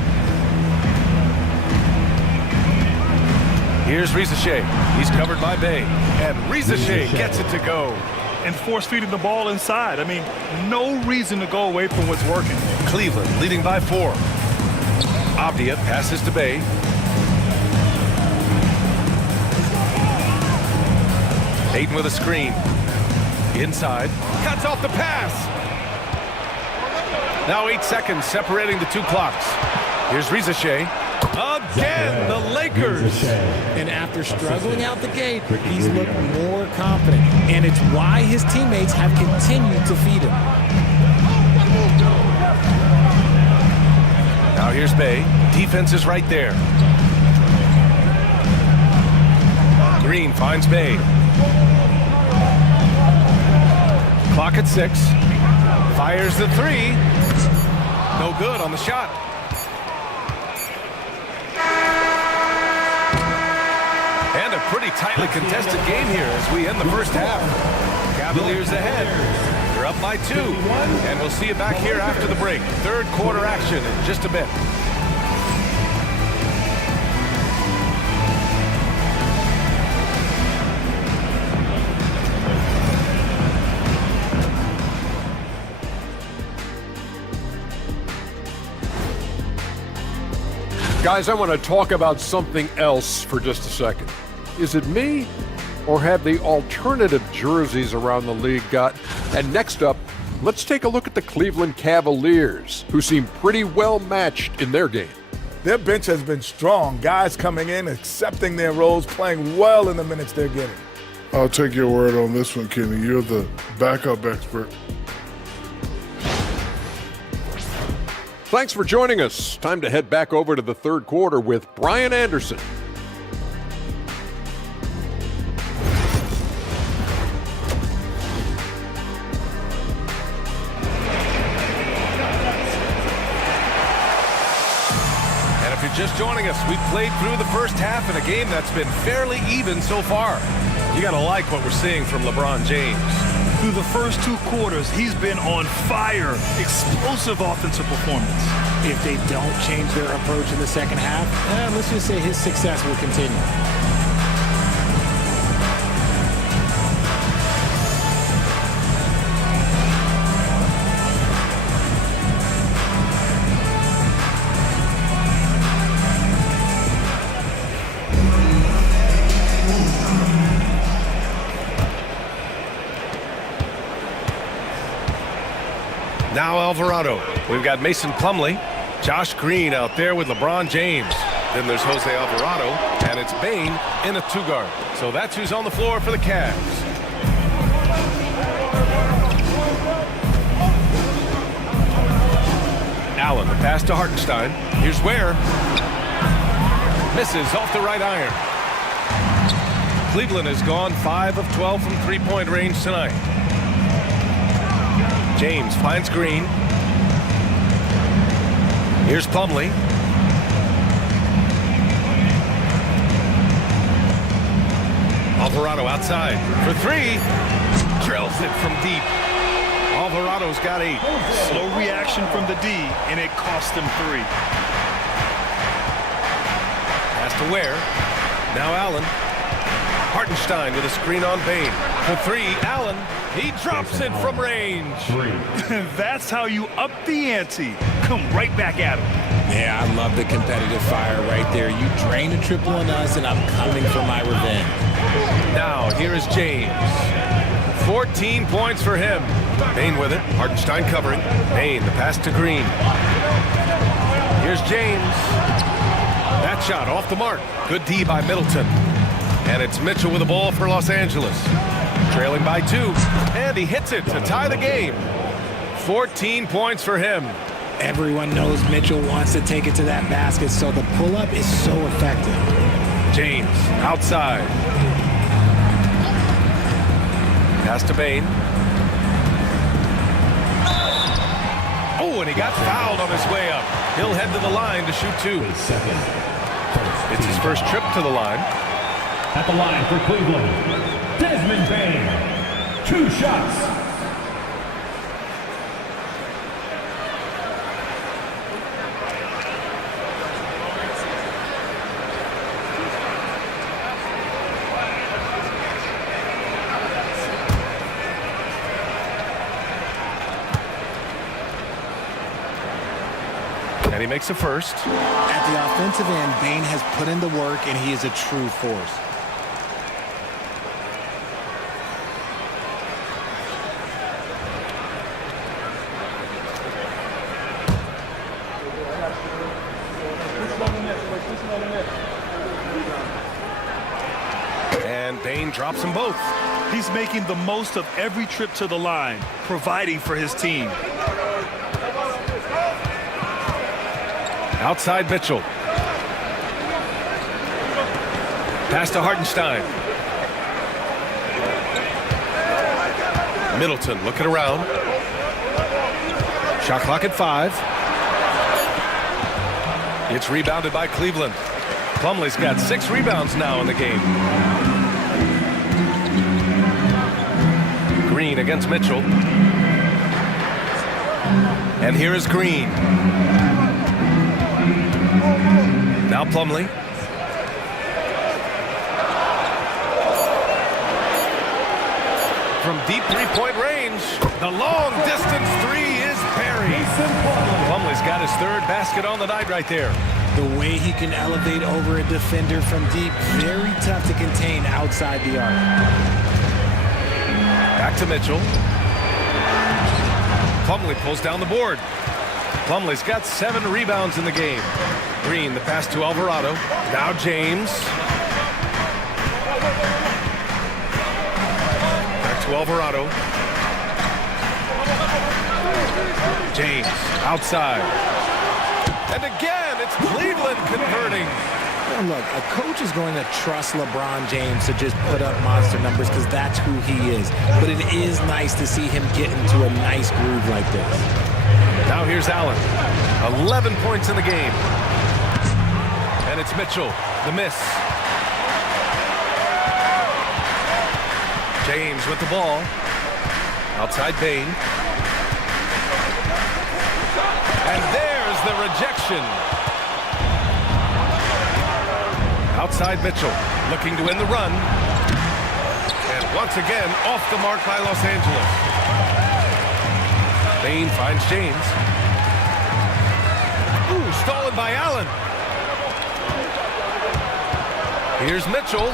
Here's Reza Shea. He's covered by Bay. And Reza Shea gets it to go. And force feeding the ball inside. I mean, no reason to go away from what's working. Cleveland leading by 4. Avdia passes to Bay. Ayton with a screen. Inside. Cuts off the pass. Now 8 seconds separating the 2 clocks. Here's Reza Shea. Again, the Lakers. And after struggling out the gate, he's looked more confident. And it's why his teammates have continued to feed him. Now here's Bay. Defense is right there. Green finds Bay. Clock at 6. Fires the 3. No good on the shot. And a pretty tightly contested game here as we end the first half. Cavaliers ahead. They're up by 2. And we'll see you back here after the break. 3rd quarter action in just a bit. Guys, I want to talk about something else for just a second. Is it me, or have the alternative jerseys around the league got? And next up, let's take a look at the Cleveland Cavaliers, who seem pretty well matched in their game. Their bench has been strong. Guys coming in, accepting their roles, playing well in the minutes they're getting. I'll take your word on this one, Kenny. You're the backup expert. Thanks for joining us. Time to head back over to the 3rd quarter with Brian Anderson. And if you're just joining us, we've played through the first half in a game that's been fairly even so far. You got to like what we're seeing from LeBron James. Through the first 2 quarters, he's been on fire. Explosive offensive performance. If they don't change their approach in the second half, let's just say his success will continue. Now Alvarado. We've got Mason Plumlee. Josh Green out there with LeBron James. Then there's Jose Alvarado. And it's Bane in a 2-guard. So that's who's on the floor for the Cavs. Allen, the pass to Hartenstein. Here's Ware. Misses off the right iron. Cleveland has gone 5 of 12 from three-point range tonight. James finds Green. Here's Plumlee. Alvarado outside for three. Drills it from deep. Alvarado's got a slow reaction from the D, and it cost him 3. Pass to Ware. Now Allen. Hartenstein with a screen on Bain. For 3, Allen. He drops it from range. 3. That's how you up the ante. Come right back at him. Yeah, I love the competitive fire right there. You drain a triple on us, and I'm coming for my revenge. Now, here is James. 14 points for him. Bain with it. Hartenstein covering. Bain, the pass to Green. Here's James. That shot off the mark. Good D by Middleton. And it's Mitchell with the ball for Los Angeles. Trailing by 2. And he hits it to tie the game. 14 points for him. Everyone knows Mitchell wants to take it to that basket, so the pull-up is so effective. James outside. Pass to Bain. Oh, and he got fouled on his way up. He'll head to the line to shoot 2. It's his first trip to the line. At the line for Cleveland, Desmond Bain. 2 shots. And he makes the first. At the offensive end, Bain has put in the work, and he is a true force. And Bain drops them both. He's making the most of every trip to the line, providing for his team. Outside Mitchell. Pass to Hartenstein. Middleton looking around. Shot clock at 5. It's rebounded by Cleveland. Plumlee's got 6 rebounds now in the game. Green against Mitchell. And here is Green. Now Plumlee. From deep three-point range, the long-distance 3 is buried. Plumlee's got his 3rd basket on the night right there. The way he can elevate over a defender from deep, very tough to contain outside the arc. Back to Mitchell. Plumlee pulls down the board. Plumlee's got 7 rebounds in the game. Green, the pass to Alvarado. Now James. Back to Alvarado. James outside. And again, it's Cleveland converting. And look, a coach is going to trust LeBron James to just put up monster numbers because that's who he is. But it is nice to see him get into a nice groove like this. Now here's Allen. 11 points in the game. And it's Mitchell, the miss. James with the ball. Outside Bain. And there's the rejection. Outside Mitchell, looking to end the run. And once again, off the mark by Los Angeles. Bain finds James. Ooh, stolen by Allen. Here's Mitchell.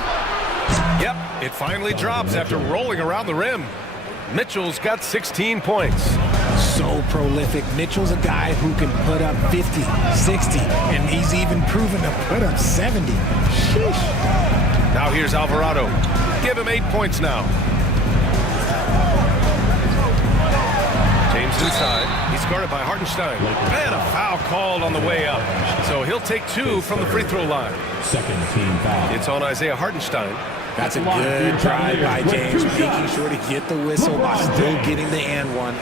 Yep, it finally drops after rolling around the rim. Mitchell's got 16 points. So prolific. Mitchell's a guy who can put up 50, 60, and he's even proven to put up 70. Sheesh. Now here's Alvarado. Give him 8 points now. James inside. He's guarded by Hartenstein. And a foul called on the way up. So he'll take 2 from the free throw line. Second team foul. It's on Isaiah Hartenstein. That's a good drive by James, making sure to get the whistle by still getting the and one.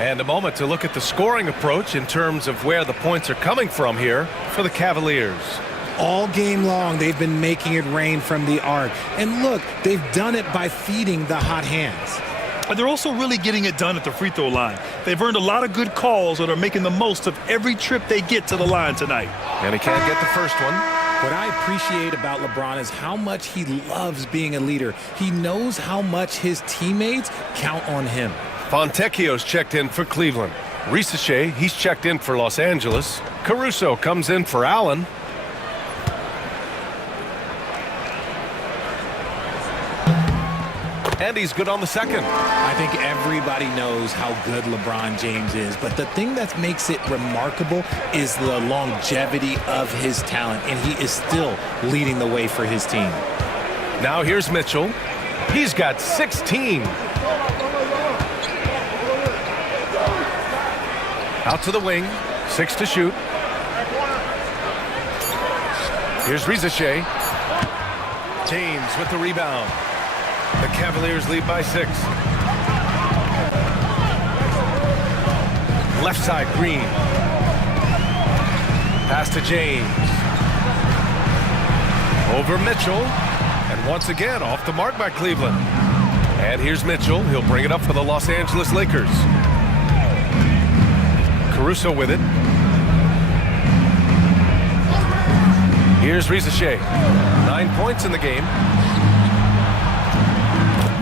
And a moment to look at the scoring approach in terms of where the points are coming from here for the Cavaliers. All game long, they've been making it rain from the arc. And look, they've done it by feeding the hot hands. But they're also really getting it done at the free throw line. They've earned a lot of good calls and are making the most of every trip they get to the line tonight. And he can't get the first one. What I appreciate about LeBron is how much he loves being a leader. He knows how much his teammates count on him. Fontecchio's checked in for Cleveland. Risache, he's checked in for Los Angeles. Caruso comes in for Allen. And he's good on the second. I think everybody knows how good LeBron James is, but the thing that makes it remarkable is the longevity of his talent, and he is still leading the way for his team. Now here's Mitchell. He's got 16. Out to the wing, 6 to shoot. Here's Risache. James with the rebound. The Cavaliers lead by 6. Left side, Green. Pass to James. Over Mitchell. And once again, off the mark by Cleveland. And here's Mitchell. He'll bring it up for the Los Angeles Lakers. Caruso with it. Here's Risache. 9 points in the game.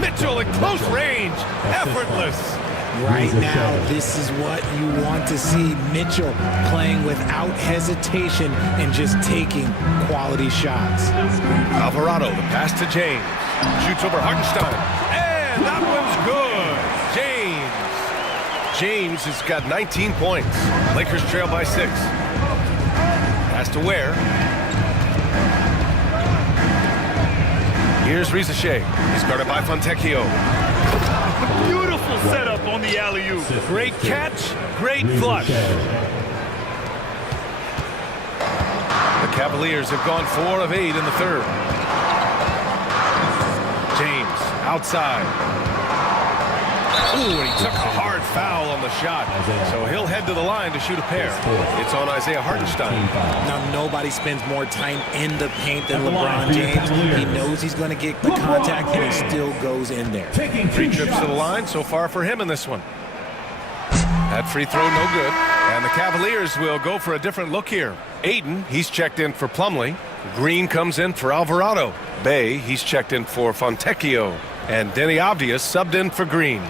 Mitchell at close range. Effortless. Right now, this is what you want to see. Mitchell playing without hesitation and just taking quality shots. Alvarado, the pass to James. Shoots over Hartenstein. And that one's good. James has got 19 points. Lakers trail by 6. Pass to Ware. Here's Risache. He's guarded by Fontecchio. Beautiful setup on the alley-oop. Great catch, great flush. The Cavaliers have gone 4 of 8 in the third. James outside. Ooh, and he took a hard foul on the shot. So he'll head to the line to shoot a pair. It's on Isaiah Hartenstein. Now, nobody spends more time in the paint than LeBron James. He knows he's going to get the contact, and he still goes in there. 3 trips to the line so far for him in this one. That free throw, no good. And the Cavaliers will go for a different look here. Ayton, he's checked in for Plumlee. Green comes in for Alvarado. Bay, he's checked in for Fontecchio. And Denny Avdia subbed in for Green.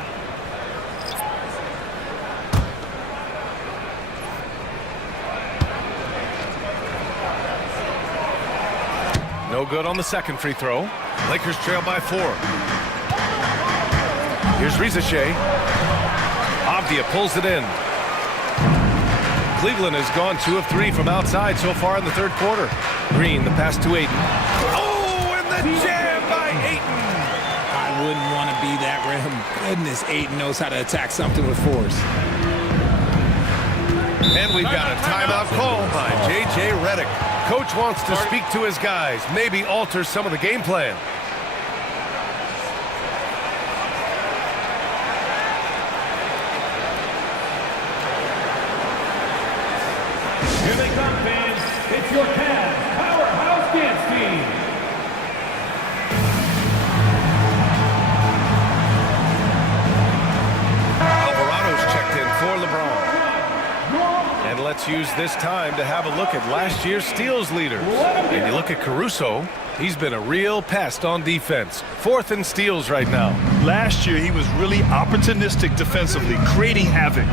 No good on the second free throw. Lakers trail by 4. Here's Risache. Avdia pulls it in. Cleveland has gone 2 of 3 from outside so far in the third quarter. Green, the pass to Ayton. Oh, and the jam by Ayton. I wouldn't want to be that rim. Goodness, Ayton knows how to attack something with force. And we've got a timeout call by J.J. Redick. Coach wants to speak to his guys, maybe alter some of the game plan. Here they come, fans. It's your Cavs Powerhouse Dance Team. Alvarado's checked in for LeBron. And let's use this time to have a look at last year's steals leaders. And you look at Caruso, he's been a real pest on defense. 4th in steals right now. Last year, he was really opportunistic defensively, creating havoc.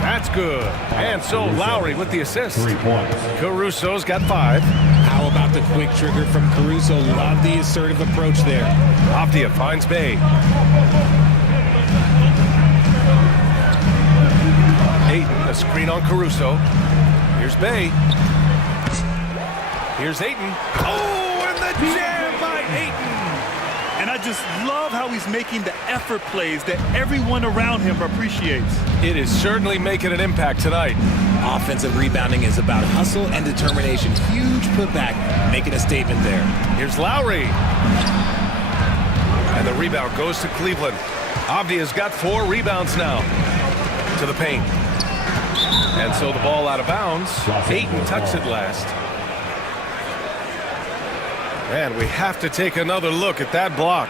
That's good. And so Lowry with the assist. 3 points. Caruso's got 5. How about the quick trigger from Caruso? Love the assertive approach there. Avdia finds Bay. Ayton, a screen on Caruso. Here's Bay. Here's Ayton. Oh, and the jam by Ayton. And I just love how he's making the effort plays that everyone around him appreciates. It is certainly making an impact tonight. Offensive rebounding is about hustle and determination. Huge putback, making a statement there. Here's Lowry. And the rebound goes to Cleveland. Avdia's got 4 rebounds now. to the paint. And so the ball out of bounds. Ayton touched it last. And we have to take another look at that block.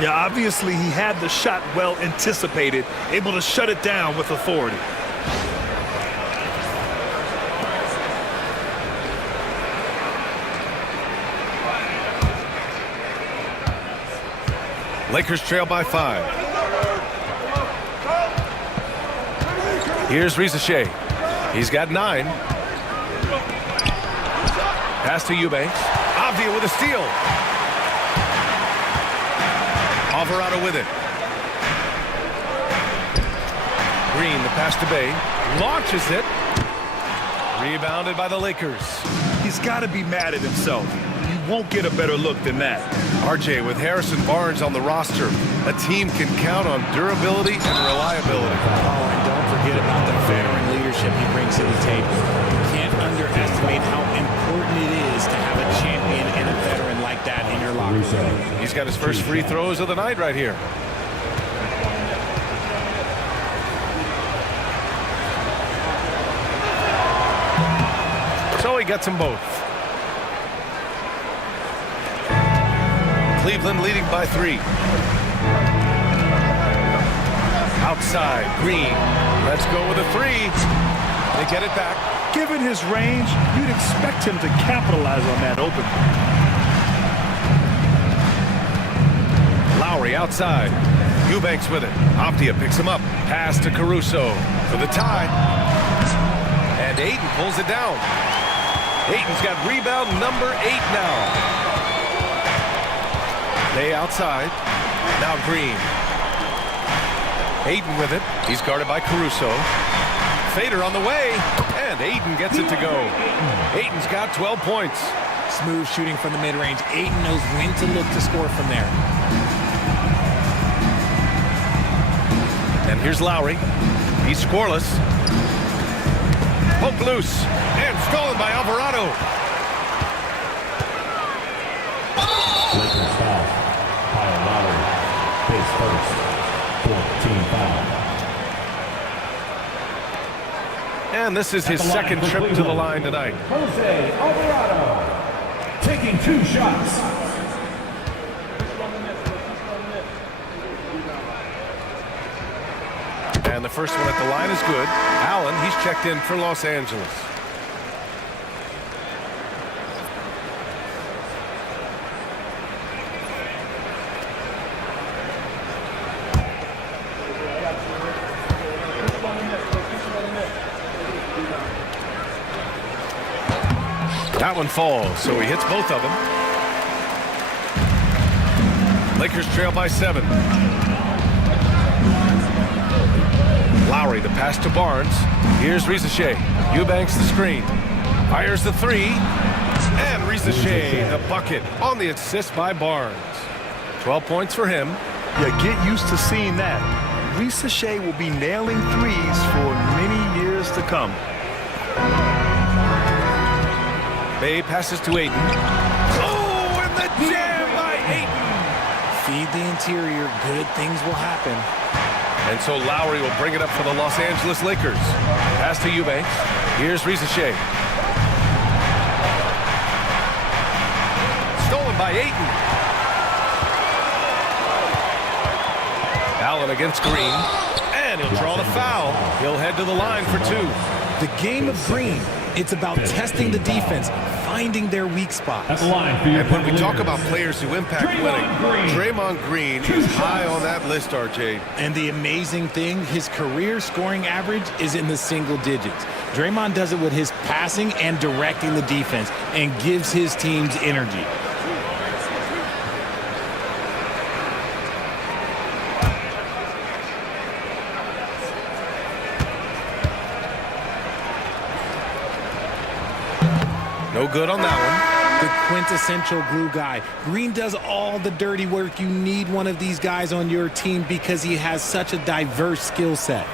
Yeah, obviously he had the shot well anticipated, able to shut it down with authority. Lakers trail by 5. Here's Rizachet. He's got 9. Pass to Eubanks. Avdia with a steal. Alvarado with it. Green, the pass to Bay. Launches it. Rebounded by the Lakers. He's got to be mad at himself. You won't get a better look than that. RJ, with Harrison Barnes on the roster, a team can count on durability and reliability. Oh, and don't forget about the veteran leadership he brings to the table. You can't underestimate how important it is to have a champion and a veteran like that in your locker room. He's got his first free throws of the night right here. So he gets them both. Cleveland leading by 3. Outside, Green. Let's go with a 3. They get it back. Given his range, you'd expect him to capitalize on that open. Lowry outside. Eubanks with it. Avdia picks him up. Pass to Caruso for the tie. And Ayton pulls it down. Ayton's got rebound number 8 now. They outside. Now Green. Ayton with it. He's guarded by Caruso. Fader on the way. And Ayton gets it to go. Ayton's got 12 points. Smooth shooting from the mid-range. Ayton knows when to look to score from there. And here's Lowry. He's scoreless. Poke loose. And stolen by Alvarado. Lakers foul. Kyle Lowry, face first. 14 foul. And this is his second trip to the line tonight. Jose Alvarado taking 2 shots. And the first one at the line is good. Allen, he's checked in for Los Angeles. That one falls, so he hits both of them. Lakers trail by 7. Lowry, the pass to Barnes. Here's Rizachet. Eubanks the screen. Fires the 3. And Rizachet, the bucket on the assist by Barnes. 12 points for him. Yeah, get used to seeing that. Rizachet will be nailing threes for many years to come. Bay passes to Ayton. Oh, and the jam by Ayton. Feed the interior. Good things will happen. And so Lowry will bring it up for the Los Angeles Lakers. Pass to Eubanks. Here's Rizachet. Stolen by Ayton. Allen against Green. And he'll draw the foul. He'll head to the line for 2. The game of Green, it's about testing the defense, finding their weak spots. And when we talk about players who impact winning, Draymond Green is high on that list, RJ. And the amazing thing, his career scoring average is in the single digits. Draymond does it with his passing and directing the defense and gives his teams energy. No good on that one. The quintessential glue guy. Green does all the dirty work. You need one of these guys on your team because he has such a diverse skill set.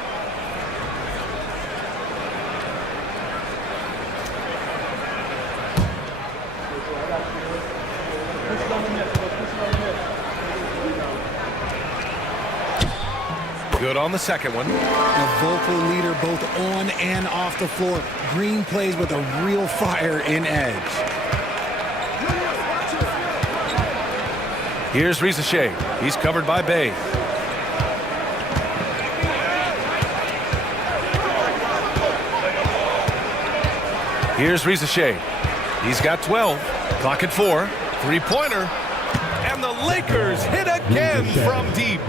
Good on the second one. A vocal leader both on and off the floor. Green plays with a real fire in edge. Here's Rizachet. He's covered by Bay. Here's Rizachet. He's got 12. Clock at 4. Three-pointer. And the Lakers hit again from deep.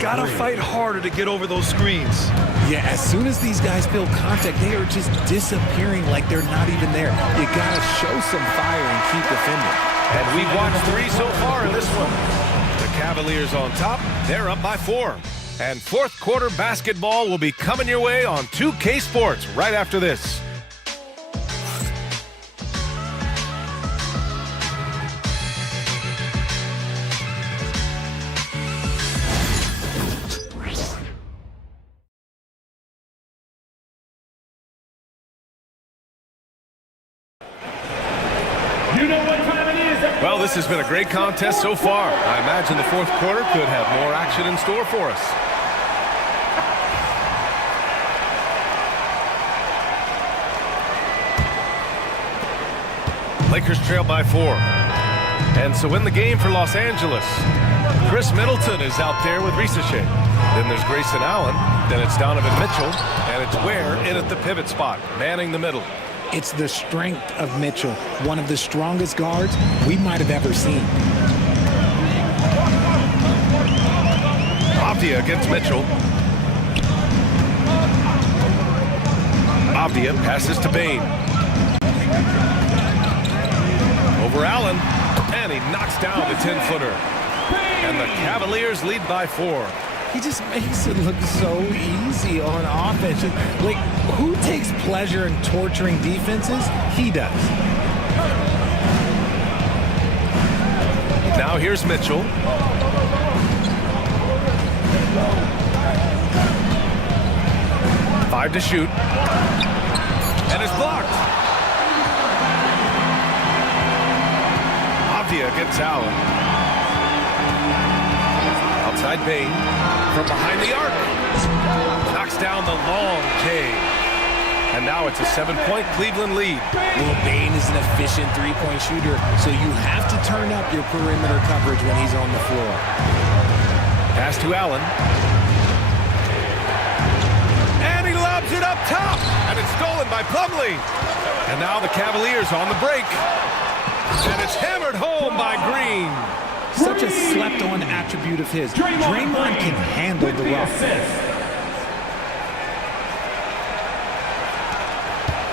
Gotta fight harder to get over those screens. Yeah, as soon as these guys feel contact, they are just disappearing like they're not even there. You gotta show some fire and keep defending. And we've watched 3 so far in this one. The Cavaliers on top. They're up by 4. And fourth quarter basketball will be coming your way on 2K Sports right after this. Well, this has been a great contest so far. I imagine the fourth quarter could have more action in store for us. Lakers trail by 4. And so in the game for Los Angeles, Chris Middleton is out there with Rizachet. Then there's Grayson Allen. Then it's Donovan Mitchell. And it's Ware in at the pivot spot, manning the middle. It's the strength of Mitchell, one of the strongest guards we might have ever seen. Avdia against Mitchell. Avdia passes to Bane. Over Allen, and he knocks down the 10-footer. And the Cavaliers lead by 4. He just makes it look so easy on offense. Like, who takes pleasure in torturing defenses? He does. Now here's Mitchell. Five to shoot. And it's blocked. Avdia gets Allen. Outside Bane. From behind the arc. Knocks down the long K. And now it's a 7-point Cleveland lead. Well, Bane is an efficient three-point shooter, so you have to turn up your perimeter coverage when he's on the floor. Pass to Allen. And he lobs it up top. And it's stolen by Plumlee. And now the Cavaliers on the break. And it's hammered home by Green. Such a slept-on attribute of his. Draymond can handle the rock.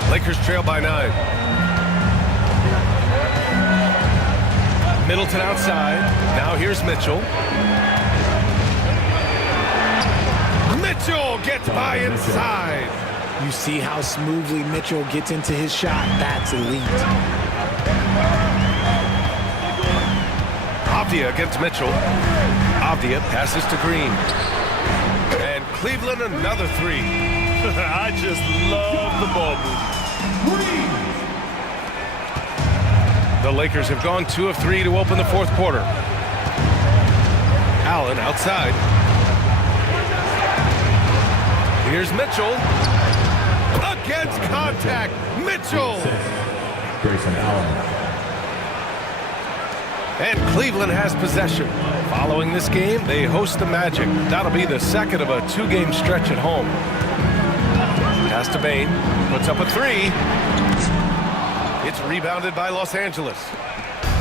Lakers trail by 9. Middleton outside. Now here's Mitchell. Mitchell gets by inside. You see how smoothly Mitchell gets into his shot. That's elite. Avdia against Mitchell. Avdia passes to Green. And Cleveland another 3. I just love the ball movement. The Lakers have gone 2 of 3 to open the fourth quarter. Allen outside. Here's Mitchell. Against contact. Mitchell. Grayson Allen. And Cleveland has possession. Following this game, they host the Magic. That'll be the second of a 2-game stretch at home. Pass to Bane. Puts up a 3. It's rebounded by Los Angeles.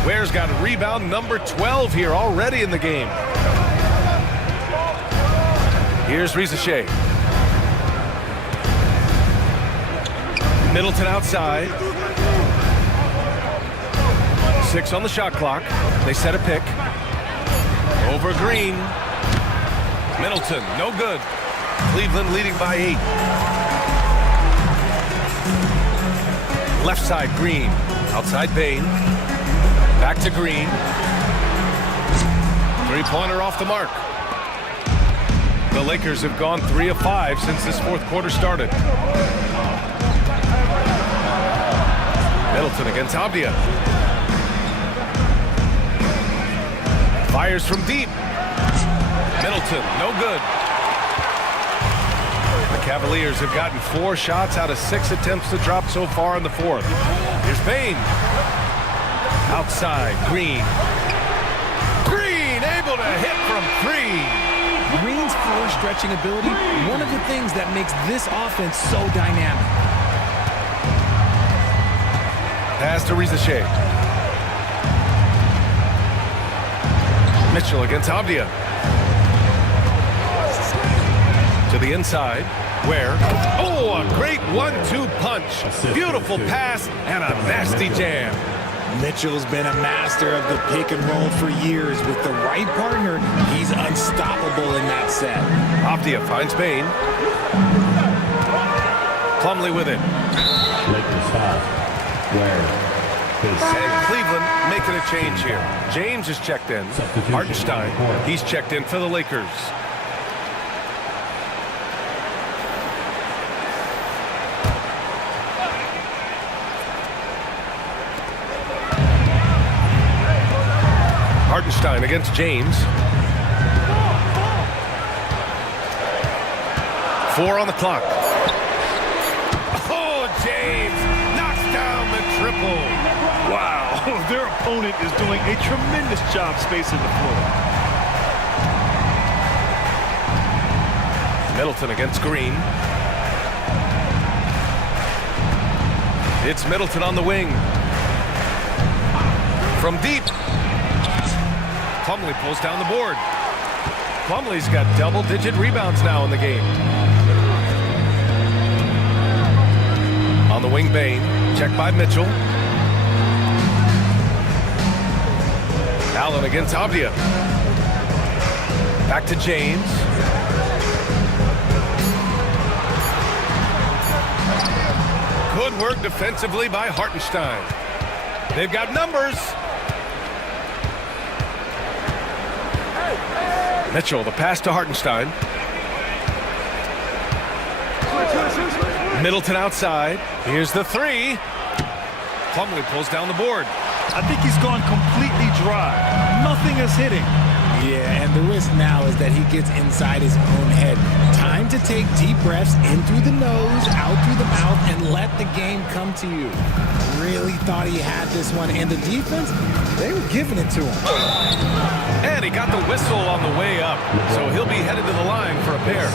Ware's got rebound number 12 here already in the game. Here's Rizachet. Middleton outside. 6 on the shot clock. They set a pick. Over Green. Middleton, no good. Cleveland leading by 8. Left side, Green. Outside Bane. Back to Green. Three-pointer off the mark. The Lakers have gone 3 of 5 since this fourth quarter started. Middleton against Avdia. Fires from deep. Middleton, no good. The Cavaliers have gotten 4 shots out of 6 attempts to drop so far in the fourth. Here's Payne. Outside, Green. Green able to hit from 3. Green's floor stretching ability, one of the things that makes this offense so dynamic. Pass to Rizachet. Mitchell against Avdia. To the inside, where? Oh, a great 1-2 punch. Beautiful pass and a nasty jam. Mitchell's been a master of the pick and roll for years. With the right partner, he's unstoppable in that set. Avdia finds Payne. Plumlee with it. Lakers foul. Where? And Cleveland making a change here. James is checked in. Hartenstein, he's checked in for the Lakers. Hartenstein against James. 4 on the clock. Oh, James knocks down the triple. Wow, their opponent is doing a tremendous job spacing the floor. Middleton against Green. It's Middleton on the wing. From deep. Plumlee pulls down the board. Plumlee's got double-digit rebounds now in the game. On the wing, Bain. Checked by Mitchell. Allen against Avdia. Back to James. Good work defensively by Hartenstein. They've got numbers. Mitchell, the pass to Hartenstein. Middleton outside. Here's the 3. Plumlee pulls down the board. I think he's gone completely dry. Nothing is hitting. Yeah, and the risk now is that he gets inside his own head. Time to take deep breaths in through the nose, out through the mouth, and let the game come to you. Really thought he had this one, and the defense, they were giving it to him. And he got the whistle on the way up, so he'll be headed to the line for a pair.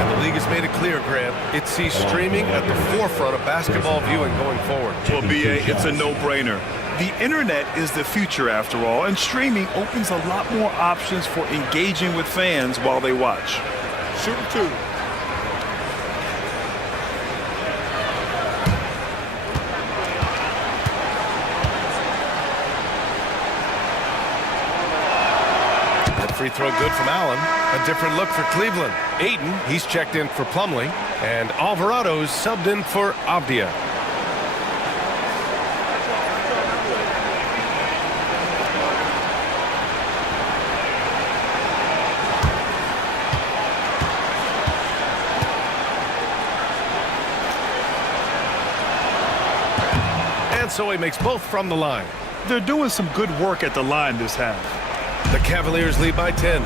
And the league has made it clear, Grant, it sees streaming at the forefront of basketball viewing going forward. Well, B.A., it's a no-brainer. The internet is the future, after all, and streaming opens a lot more options for engaging with fans while they watch. Shooting 2. Free throw good from Allen. A different look for Cleveland. Ayton, he's checked in for Plumlee. And Alvarado's subbed in for Avdia. And so he makes both from the line. They're doing some good work at the line this half. The Cavaliers lead by 10.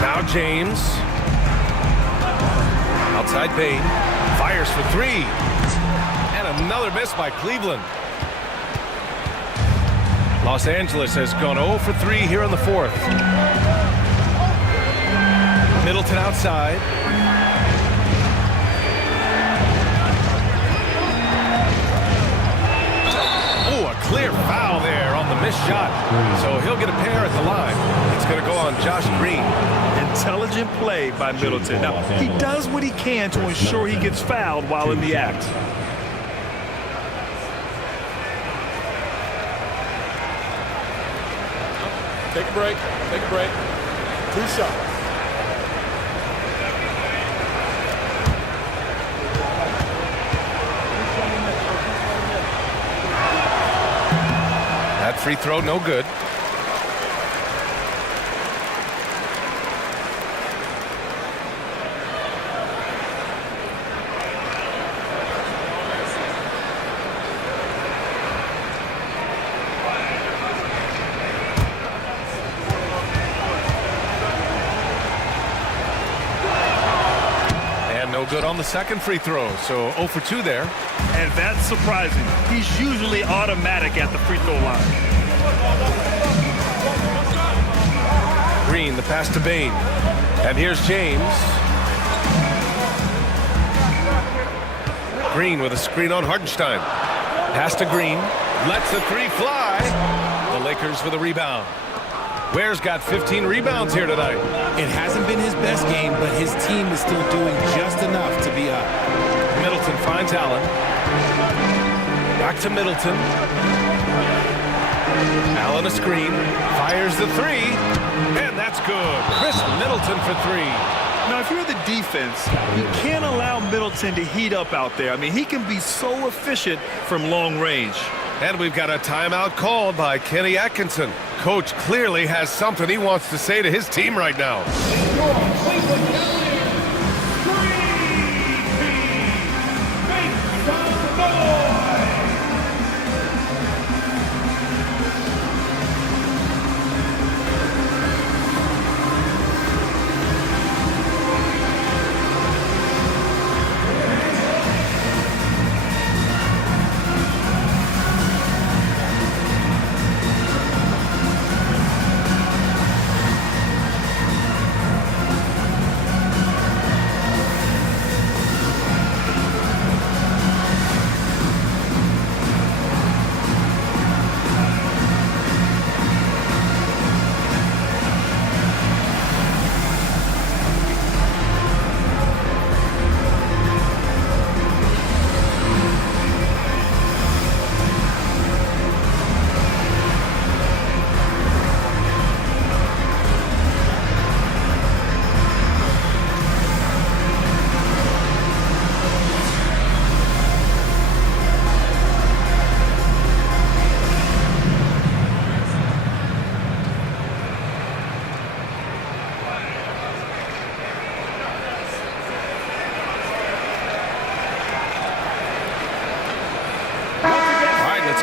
Now James. Outside Bain. Fires for 3. And another miss by Cleveland. Los Angeles has gone 0 for 3 here in the fourth. Middleton outside. Clear foul there on the missed shot. So he'll get a pair at the line. It's going to go on Josh Green. Intelligent play by Middleton. Now, he does what he can to ensure he gets fouled while in the act. Take a break. Take a break. 2 shots. That free throw, no good. good on the second free throw, so 0 for 2 there. And that's surprising. He's usually automatic at the free throw line. Green, the pass to Bain. And here's James. Green with a screen on Hartenstein. Pass to Green. Lets the three fly. The Lakers with a rebound. Ware's got 15 rebounds here tonight. It hasn't been his best game, but his team is still doing just enough to be up. Middleton finds Allen. Back to Middleton. Allen a screen. Fires the three. And that's good. Chris Middleton for 3. Now, if you're the defense, you can't allow Middleton to heat up out there. I mean, he can be so efficient from long range. And we've got a timeout called by Kenny Atkinson. Coach clearly has something he wants to say to his team right now.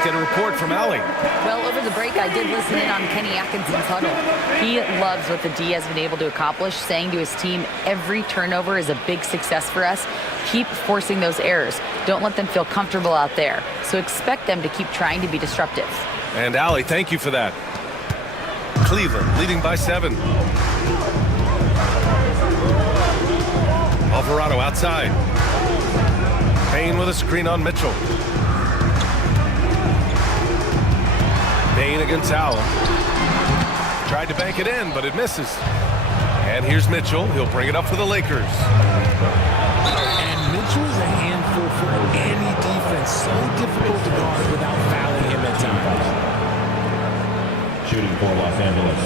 Get a report from Allie. Well, over the break, I did listen in on Kenny Atkinson's huddle. He loves what the D has been able to accomplish, saying to his team, every turnover is a big success for us. Keep forcing those errors. Don't let them feel comfortable out there. So expect them to keep trying to be disruptive. And Allie, thank you for that. Cleveland leading by 7. Alvarado outside. Payne with a screen on Mitchell. Payne against Allen. Tried to bank it in, but it misses. And here's Mitchell. He'll bring it up for the Lakers. And Mitchell is a handful for any defense. So difficult to guard without fouling him at times. Shooting for Los Angeles,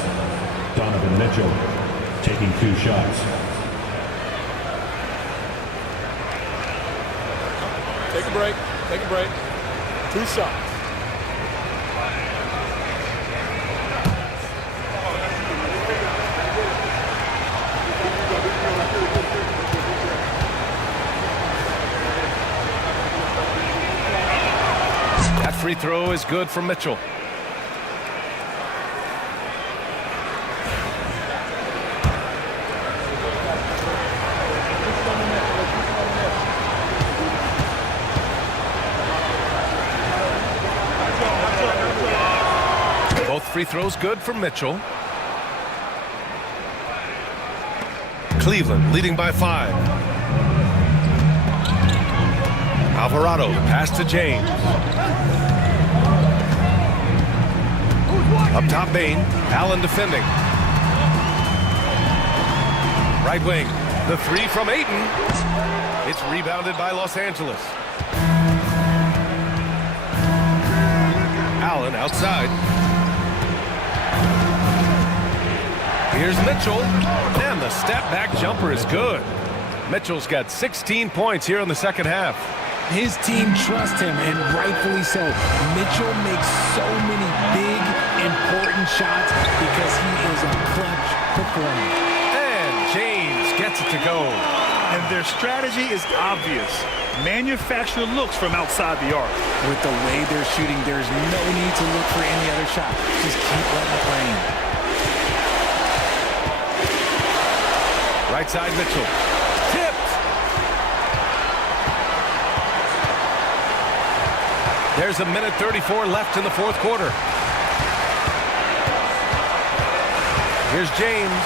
Donovan Mitchell taking 2 shots. Take a break. Take a break. 2 shots. That free throw is good for Mitchell. Both free throws good for Mitchell. Cleveland leading by 5. Alvarado, the pass to James. Up top, Bain. Allen defending. Right wing. The 3 from Ayton. It's rebounded by Los Angeles. Allen outside. Here's Mitchell. And the step-back jumper is good. Mitchell's got 16 points here in the second half. His team trusts him, and rightfully so. Mitchell makes so many big, important shots because he is a clutch performer. And James gets it to go. And their strategy is obvious. Manufacture looks from outside the arc. With the way they're shooting, there's no need to look for any other shot. Just keep letting it rain. Right side, Mitchell. Tipped. There's a minute 34 left in the fourth quarter. Here's James.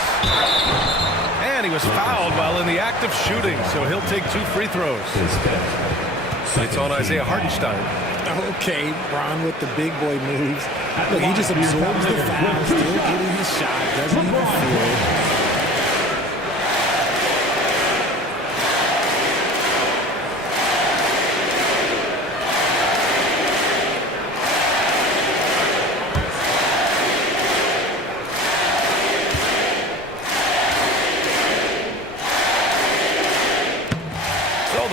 And he was fouled while in the act of shooting, so he'll take 2 free throws. It's on Isaiah Hartenstein. Okay, Bron with the big boy moves. Look, he just absorbs the foul, still getting his shot, doesn't even feel it.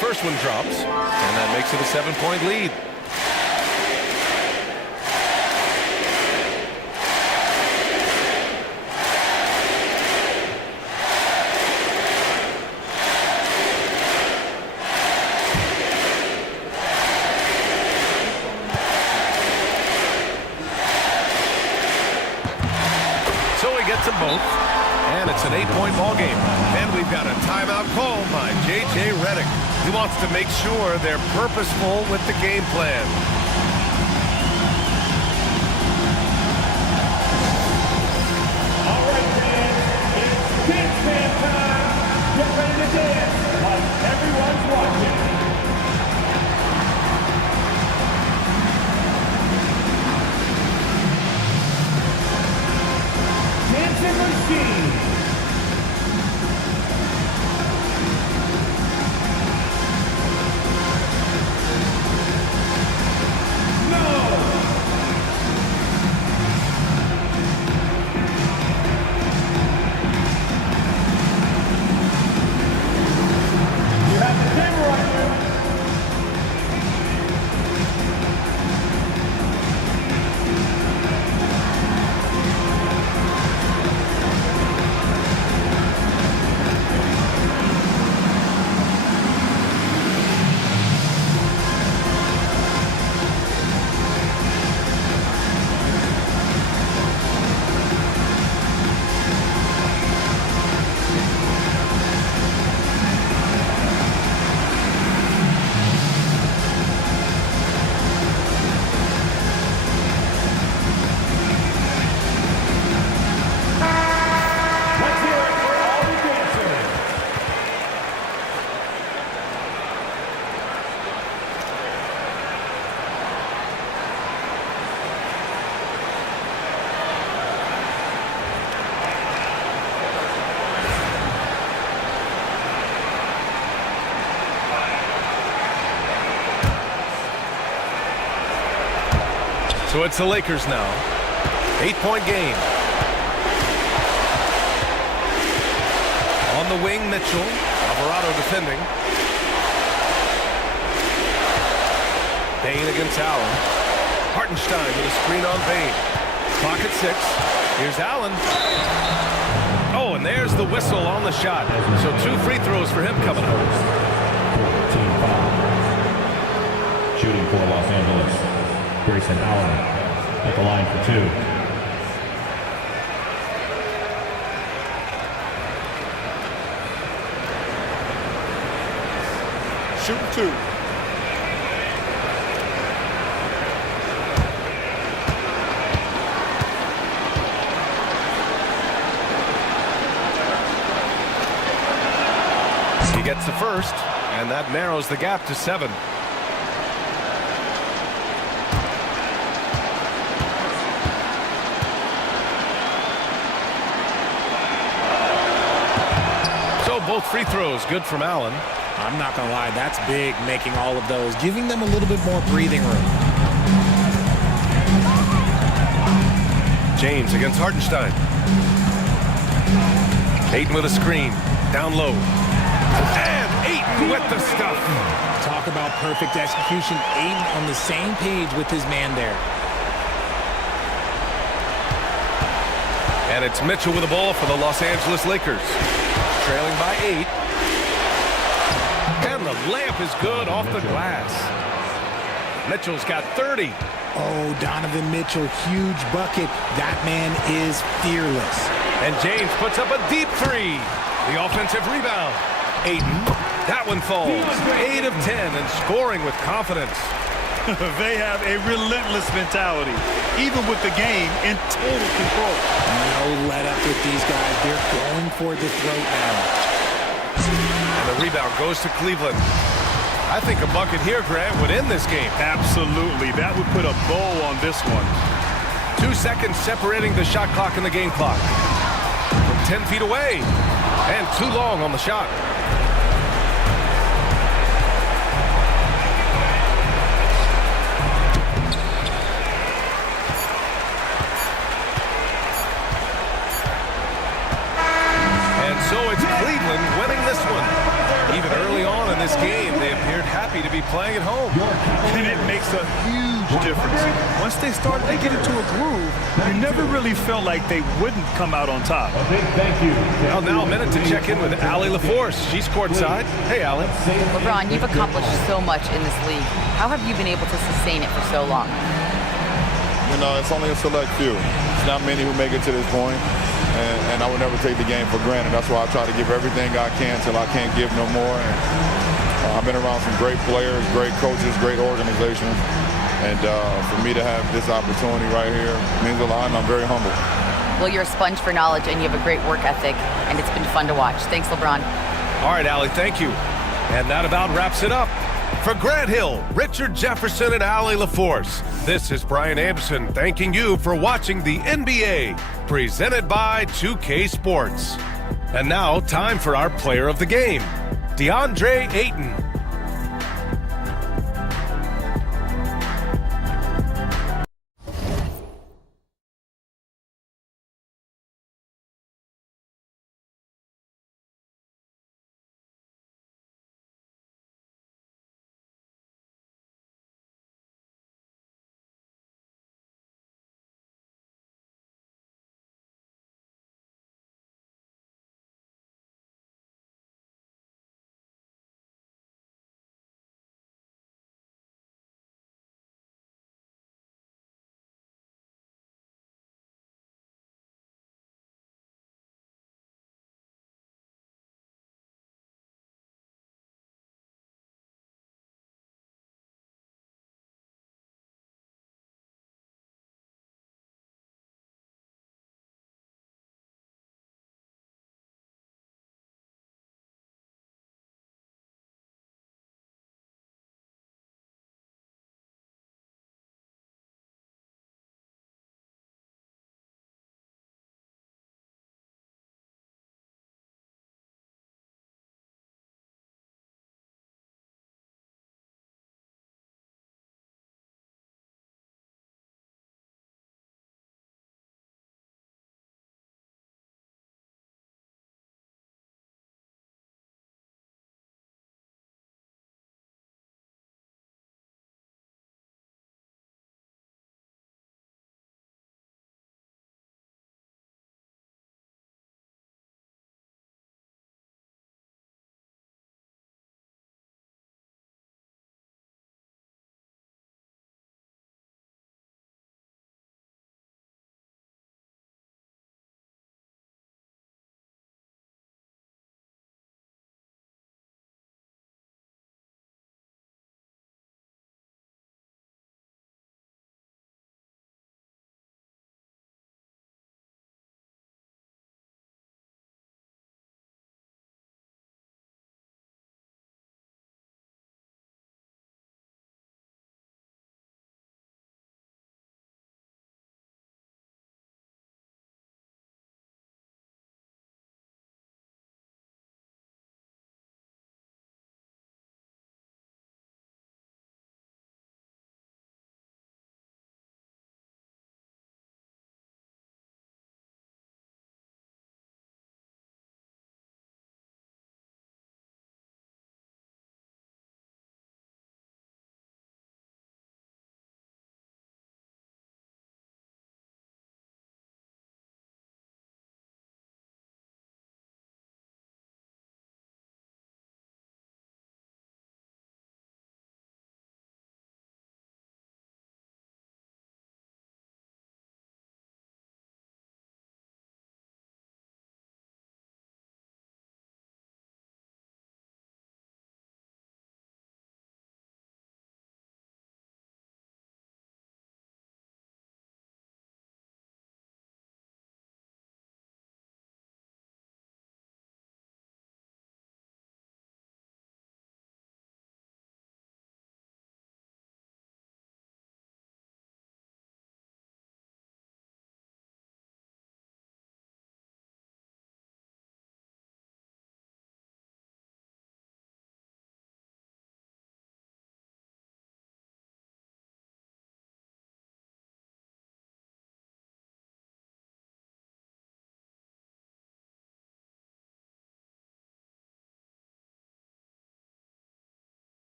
First one drops, and that makes it a 7-point lead. So he gets them both, and it's an 8-point ball game. And we've got a timeout call by J.J. Redick. He wants to make sure they're purposeful with the game plan. All right, fans, it's dance band time. Get ready to dance like everyone's watching. Dancing machine. So it's the Lakers now. 8-point game. On the wing, Mitchell. Alvarado defending. Bane against Allen. Hartenstein with a screen on Bane. Clock at 6. Here's Allen. Oh, and there's the whistle on the shot. So 2 free throws for him coming up. Team foul. Shooting for Los Angeles. Grayson Allen at the line for 2. Shooting 2. He gets the first, and that narrows the gap to 7. Both free throws good from Allen. I'm not going to lie, that's big, making all of those, giving them a little bit more breathing room. James against Hartenstein. Ayton with a screen. Down low. And Ayton with the stuff. Talk about perfect execution. Ayton on the same page with his man there. And it's Mitchell with the ball for the Los Angeles Lakers. Trailing by 8. And the layup is good off the glass. Mitchell's got 30. Oh, Donovan Mitchell, huge bucket. That man is fearless. And James puts up a deep 3. The offensive rebound. Ayton, that one falls. 8 of 10 and scoring with confidence. They have a relentless mentality, even with the game in total control. No let up with these guys. They're going for the throat now. And the rebound goes to Cleveland. I think a bucket here, Grant, would end this game. Absolutely. That would put a bow on this one. 2 seconds separating the shot clock and the game clock. From 10 feet away. And too long on the shot. And so it's Cleveland winning this one. Even early on in this game, they appeared happy to be playing at home. And it makes a huge difference. Once they started to get into a groove, you never really felt like they wouldn't come out on top. A big thank you. Well, now a minute to check in with Allie LaForce. She's courtside. Hey, Allie. LeBron, you've accomplished so much in this league. How have you been able to sustain it for so long? You know, it's only a select few. It's not many who make it to this point. And I would never take the game for granted. That's why I try to give everything I can till I can't give no more. And I've been around some great players, great coaches, great organizations. And for me to have this opportunity right here means a lot, and I'm very humbled. Well, you're a sponge for knowledge, and you have a great work ethic, and it's been fun to watch. Thanks, LeBron. All right, Allie, thank you. And that about wraps it up. For Grant Hill, Richard Jefferson, and Allie LaForce, this is Brian Anderson thanking you for watching the NBA, presented by 2K Sports. And now, time for our player of the game, DeAndre Ayton.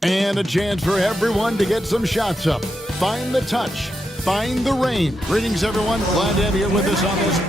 And a chance for everyone to get some shots up. Find the touch. Find the rain. Greetings, everyone. Glad to have you with us on this.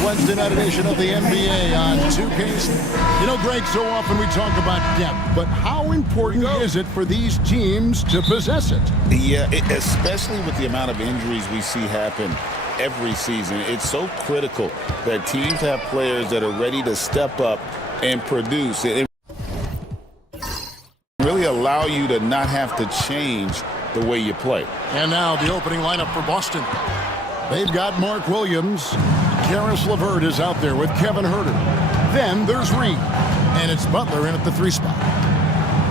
Wednesday night edition of the NBA on 2K. You know, Greg, so often we talk about depth, but how important is it for these teams to possess it? Yeah, especially with the amount of injuries we see happen every season. It's so critical that teams have players that are ready to step up and produce. It really allow you to not have to change the way you play. And now the opening lineup for Boston. They've got Mark Williams. Karis LeVert is out there with Kevin Huerter. Then there's Reed. And it's Butler in at the 3 spot.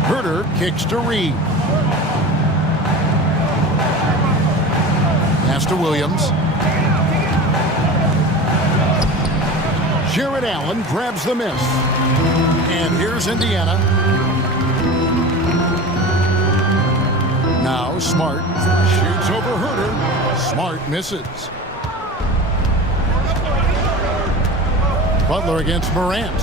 Huerter kicks to Reed. Pass to Williams. Jared Allen grabs the miss. And here's Indiana. Now Smart shoots over Huerter. Smart misses. Butler against Morant.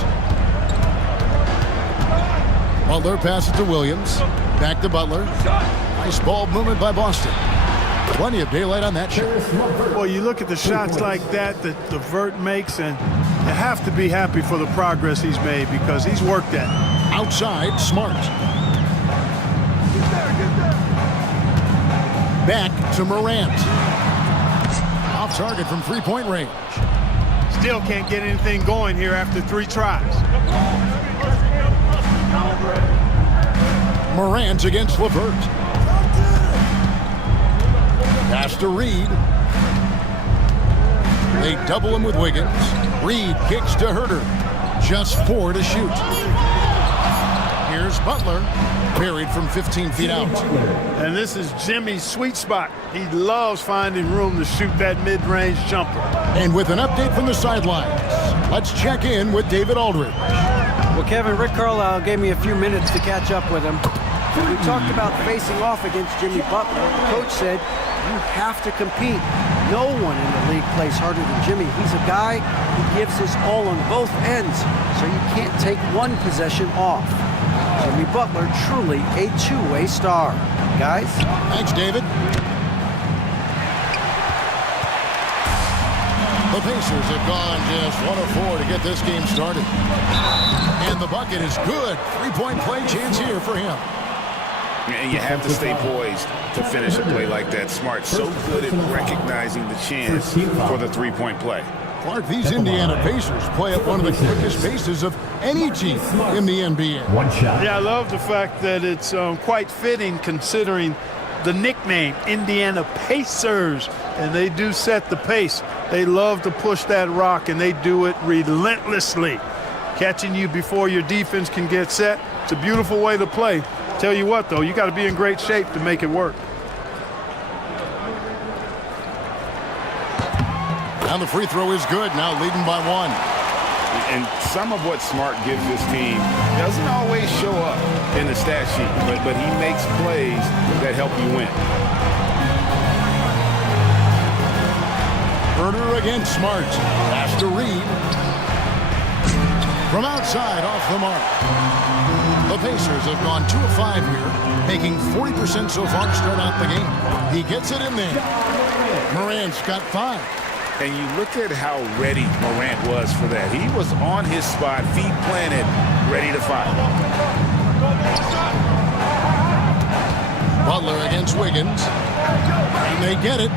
Butler passes to Williams. Back to Butler. Nice ball movement by Boston. Plenty of daylight on that shot. Well, you look at the shots like that Vert makes, and you have to be happy for the progress he's made because he's worked at it. Outside, Smart. Back to Morant. Off target from three-point range. Still can't get anything going here after 3 tries. Morant against LeVert. Pass to Reed. They double him with Wiggins. Reed kicks to Huerter. Just 4 to shoot. Here's Butler, buried from 15 feet out. And this is Jimmy's sweet spot. He loves finding room to shoot that mid-range jumper. And with an update from the sidelines, let's check in with David Aldridge. Well, Kevin, Rick Carlisle gave me a few minutes to catch up with him. When we talked about facing off against Jimmy Butler, the coach said, you have to compete. No one in the league plays harder than Jimmy. He's a guy who gives his all on both ends, so you can't take one possession off. Jimmy Butler, truly a two-way star. Guys? Thanks, David. The Pacers have gone just 1 of 4 to get this game started. And the bucket is good. 3-point play chance here for him. And you have to stay poised to finish a play like that. Smart, so good at recognizing the chance for the three-point play. Clark, these Indiana Pacers play at one of the quickest paces of any team in the NBA. One shot. Yeah, I love the fact that it's quite fitting considering the nickname, Indiana Pacers. And they do set the pace. They love to push that rock, and they do it relentlessly. Catching you before your defense can get set. It's a beautiful way to play. Tell you what, though, you got to be in great shape to make it work. And the free throw is good, now leading by 1. And some of what Smart gives this team doesn't always show up in the stat sheet, but he makes plays that help you win. Herder against Smart. Pass to Reed. From outside, off the mark. The Pacers have gone 2 of 5 here, making 40% so far to start out the game. He gets it in there. Morant's got 5. And you look at how ready Morant was for that. He was on his spot, feet planted, ready to fire. Butler against Wiggins. And they get it.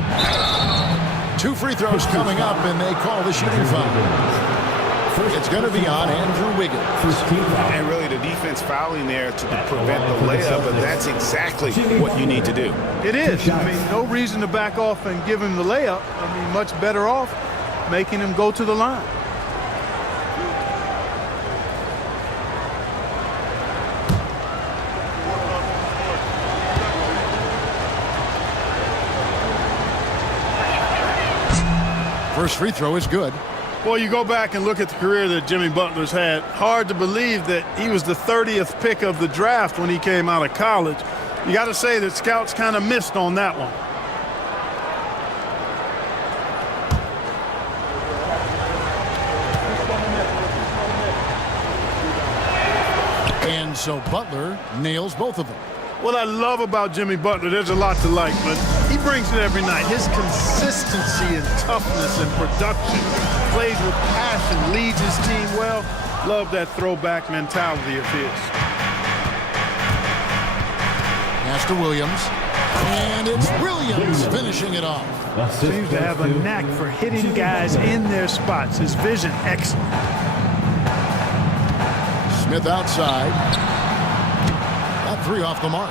2 free throws coming up, and they call the shooting foul. It's going to be on Andrew Wiggins. And really the defense fouling there to prevent the layup, but that's exactly what you need to do. It is. I mean, no reason to back off and give him the layup. I mean, much better off making him go to the line. First free throw is good. Well, you go back and look at the career that Jimmy Butler's had. Hard to believe that he was the 30th pick of the draft when he came out of college. You got to say that scouts kind of missed on that one. And so Butler nails both of them. What I love about Jimmy Butler, there's a lot to like, but he brings it every night. His consistency and toughness and production, plays with passion, leads his team well. Love that throwback mentality of his. Pass to Williams. And it's Williams finishing it off. Seems to have a knack for hitting guys in their spots. His vision, excellent. Smith outside. That 3 off the mark.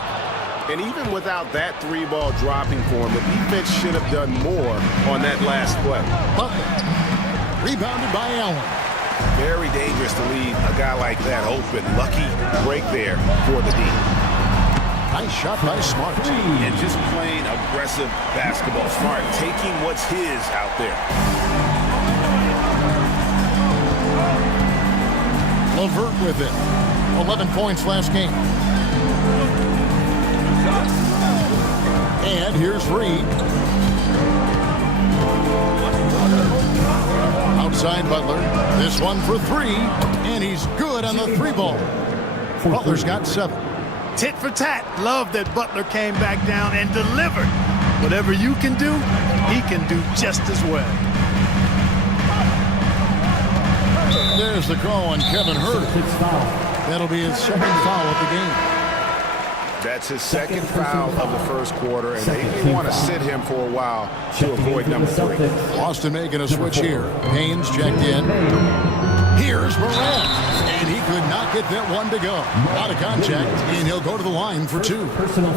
And even without that 3-ball dropping for him, the defense should have done more on that last play. Butler. Rebounded by Allen. Very dangerous to leave a guy like that open. Lucky break there for the D. Nice shot by Smart. And just playing aggressive basketball. Smart taking what's his out there. LeVert with it. 11 points last game. And here's Reed. Outside Butler. This one for 3. And he's good on the 3-ball. Butler's got 7. Tit for tat. Love that Butler came back down and delivered. Whatever you can do, he can do just as well. There's the call on Kevin Herder. That'll be his second foul of the game. That's his second foul of the first quarter, and they may want to sit him for a while to avoid number 3. Austin making a switch here. Haynes checked in. Here's Morant. And he could not get that one to go. Out of contact, and he'll go to the line for 2.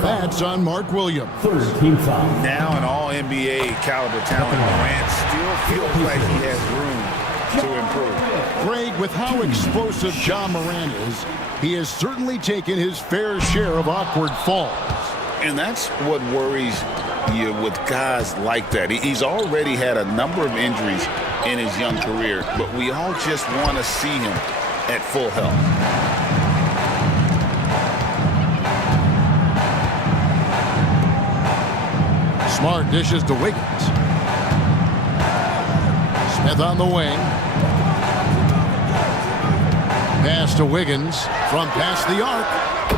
That's on Mark Williams. Now an all-NBA caliber talent, Morant still feels like he has room to improve. Greg, with how explosive John Morant is, he has certainly taken his fair share of awkward falls. And that's what worries you with guys like that. He's already had a number of injuries in his young career, but we all just want to see him at full health. Smart dishes to Wiggins. Smith on the wing. Pass to Wiggins from past the arc.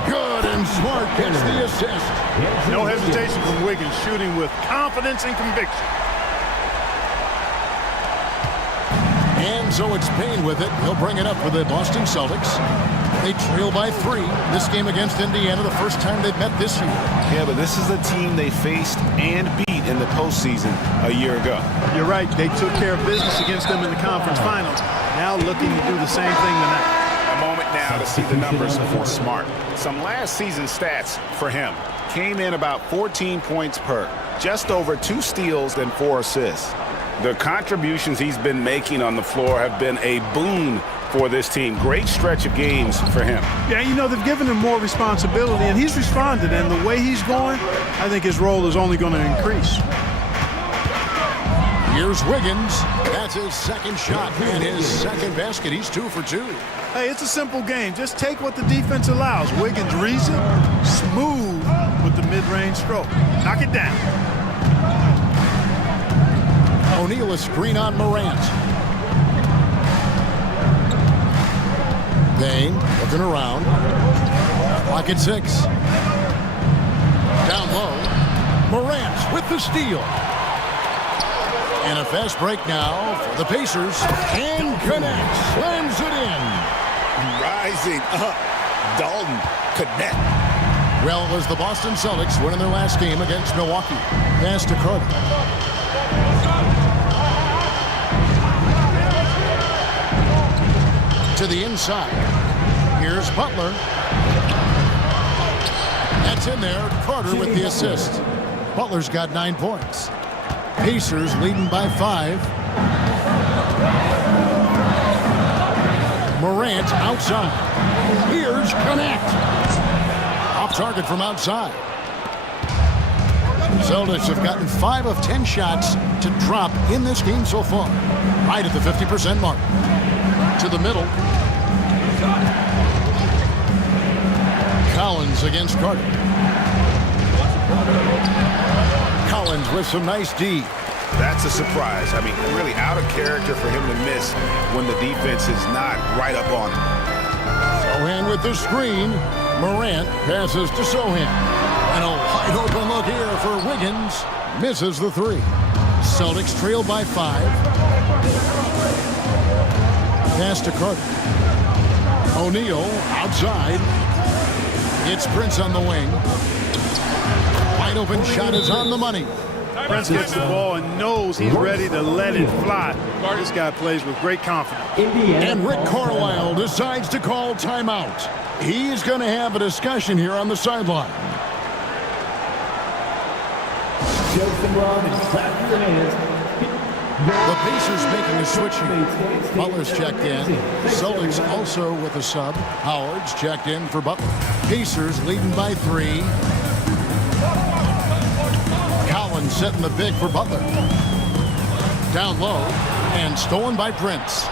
Good, and Smart gets the assist. No hesitation from Wiggins, shooting with confidence and conviction. And so it's Payne with it. He'll bring it up for the Boston Celtics. They trail by 3. This game against Indiana, the first time they've met this year. Yeah, but this is a team they faced and beat in the postseason a year ago. You're right. They took care of business against them in the conference finals. Now looking to do the same thing tonight. A moment now to see the numbers for Smart. Some last season stats for him. Came in about 14 points per. Just over 2 steals and 4 assists. The contributions he's been making on the floor have been a boon for this team. Great stretch of games for him. Yeah, you know, they've given him more responsibility, and he's responded. And the way he's going, I think his role is only going to increase. Here's Wiggins. That's his second shot and his second basket. He's 2 for 2. Hey, it's a simple game. Just take what the defense allows. Wiggins reads it, smooth with the mid-range stroke. Knock it down. O'Neal a screen on Morant. Payne looking around. Clock at 6. Down low. Morant with the steal. And a fast break now for the Pacers. And connects. Slams it in. Rising up. Dalton connect. Well, it was the Boston Celtics winning their last game against Milwaukee. Pass to Carter. To the inside. Here's Butler. That's in there. Carter with the assist. Butler's got 9 points. Pacers leading by 5. Morant outside. Here's connect. Off target from outside. Celtics have gotten 5 of 10 shots to drop in this game so far. Right at the 50% mark. To the middle. Collins against Carter. Collins with some nice D. That's a surprise. I mean, really out of character for him to miss when the defense is not right up on him. Sohan with the screen. Morant passes to Sohan. And a wide open look here for Wiggins. Misses the 3. Celtics trail by 5. Pass to Carter. O'Neal outside. It's Prince on the wing. Wide open shot is on the money. Prince gets the ball and knows he's ready to let it fly. This guy plays with great confidence. And Rick Carlisle decides to call timeout. He's going to have a discussion here on the sideline. The Pacers making a switch here. Butler's checked in. Celtics also with a sub. Howard's checked in for Butler. Pacers leading by 3. Collins setting the big for Butler. Down low and stolen by Prince.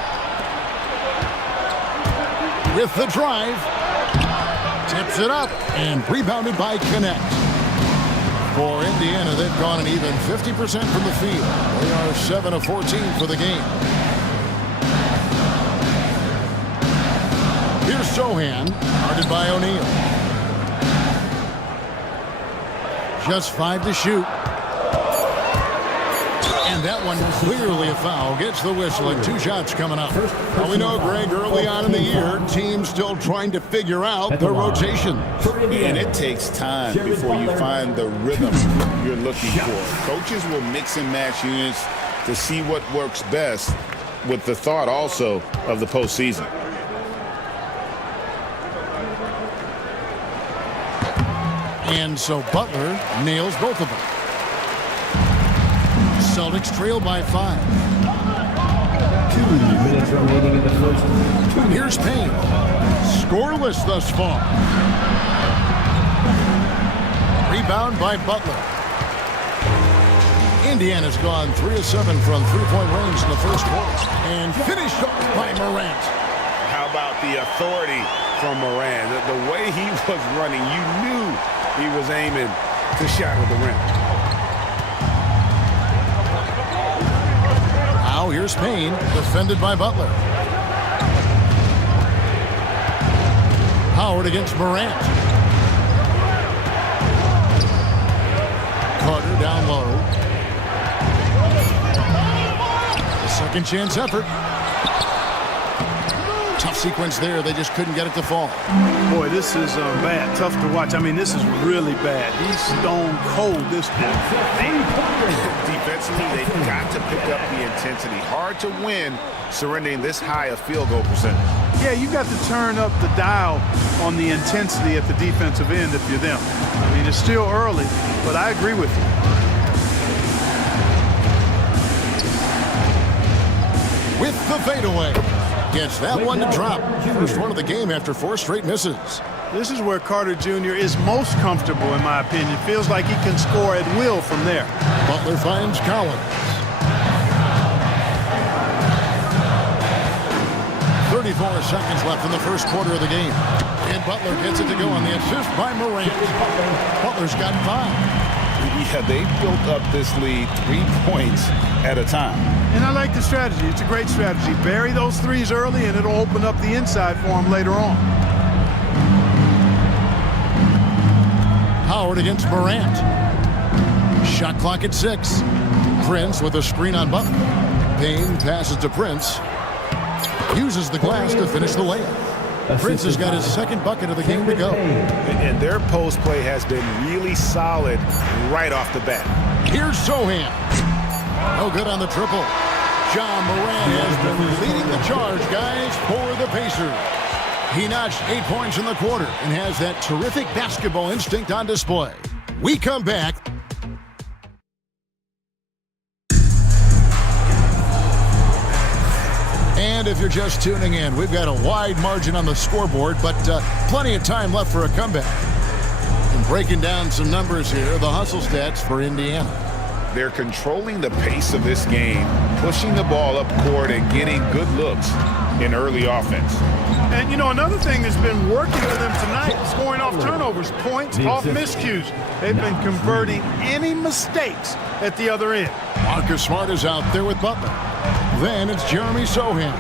With the drive. Tips it up and rebounded by Connect. For Indiana, they've gone an even 50% from the field. They are 7 of 14 for the game. Here's Sohan, guarded by O'Neal. Just 5 to shoot. And that one clearly a foul. Gets the whistle and 2 shots coming up. Well, we know, Greg, early on in the year, teams still trying to figure out their rotation. And it takes time before you find the rhythm you're looking for. Coaches will mix and match units to see what works best with the thought also of the postseason. And so Butler nails both of them. Celtics trail by 5. minutes remaining in the first. Here's Payne. Scoreless thus far. Rebound by Butler. Indiana's gone 3 of 7 from three-point range in the first quarter. And finished off by Morant. How about the authority from Morant? The way he was running, you knew he was aiming to shatter the rim. Now here's Payne, defended by Butler. Howard against Morant. Carter down low. The second chance effort. Tough sequence there. They just couldn't get it to fall. Boy, this is bad. Tough to watch. I mean, this is really bad. He's stone cold this game. Defensively, they've got to pick up the intensity. Hard to win surrendering this high a field goal percentage. Yeah, you got to turn up the dial on the intensity at the defensive end if you're them. I mean, it's still early, but I agree with you. With the fadeaway. Gets that one to drop. First one of the game after 4 straight misses. This is where Carter Jr. is most comfortable, in my opinion. Feels like he can score at will from there. Butler finds Collins. 34 seconds left in the first quarter of the game. And Butler gets it to go on the assist by Morant. Butler's got 5. Yeah, they built up this lead 3 points at a time. And I like the strategy. It's a great strategy. Bury those threes early, and it'll open up the inside for him later on. Howard against Morant. Shot clock at 6. Prince with a screen on Butler. Payne passes to Prince. Uses the glass to finish the layup. Prince has got his second bucket of the game to go. And their post play has been really solid right off the bat. Here's Sohan. No good on the triple. John Morant has been leading the charge, guys, for the Pacers. He notched 8 points in the quarter and has that terrific basketball instinct on display. We come back. And if you're just tuning in, we've got a wide margin on the scoreboard, but plenty of time left for a comeback. And breaking down some numbers here, the hustle stats for Indiana. They're controlling the pace of this game, pushing the ball up court and getting good looks in early offense. And, you know, another thing that's been working for them tonight, scoring off turnovers, points off miscues. They've been converting any mistakes at the other end. Marcus Smart is out there with Butler. Then it's Jeremy Sohan.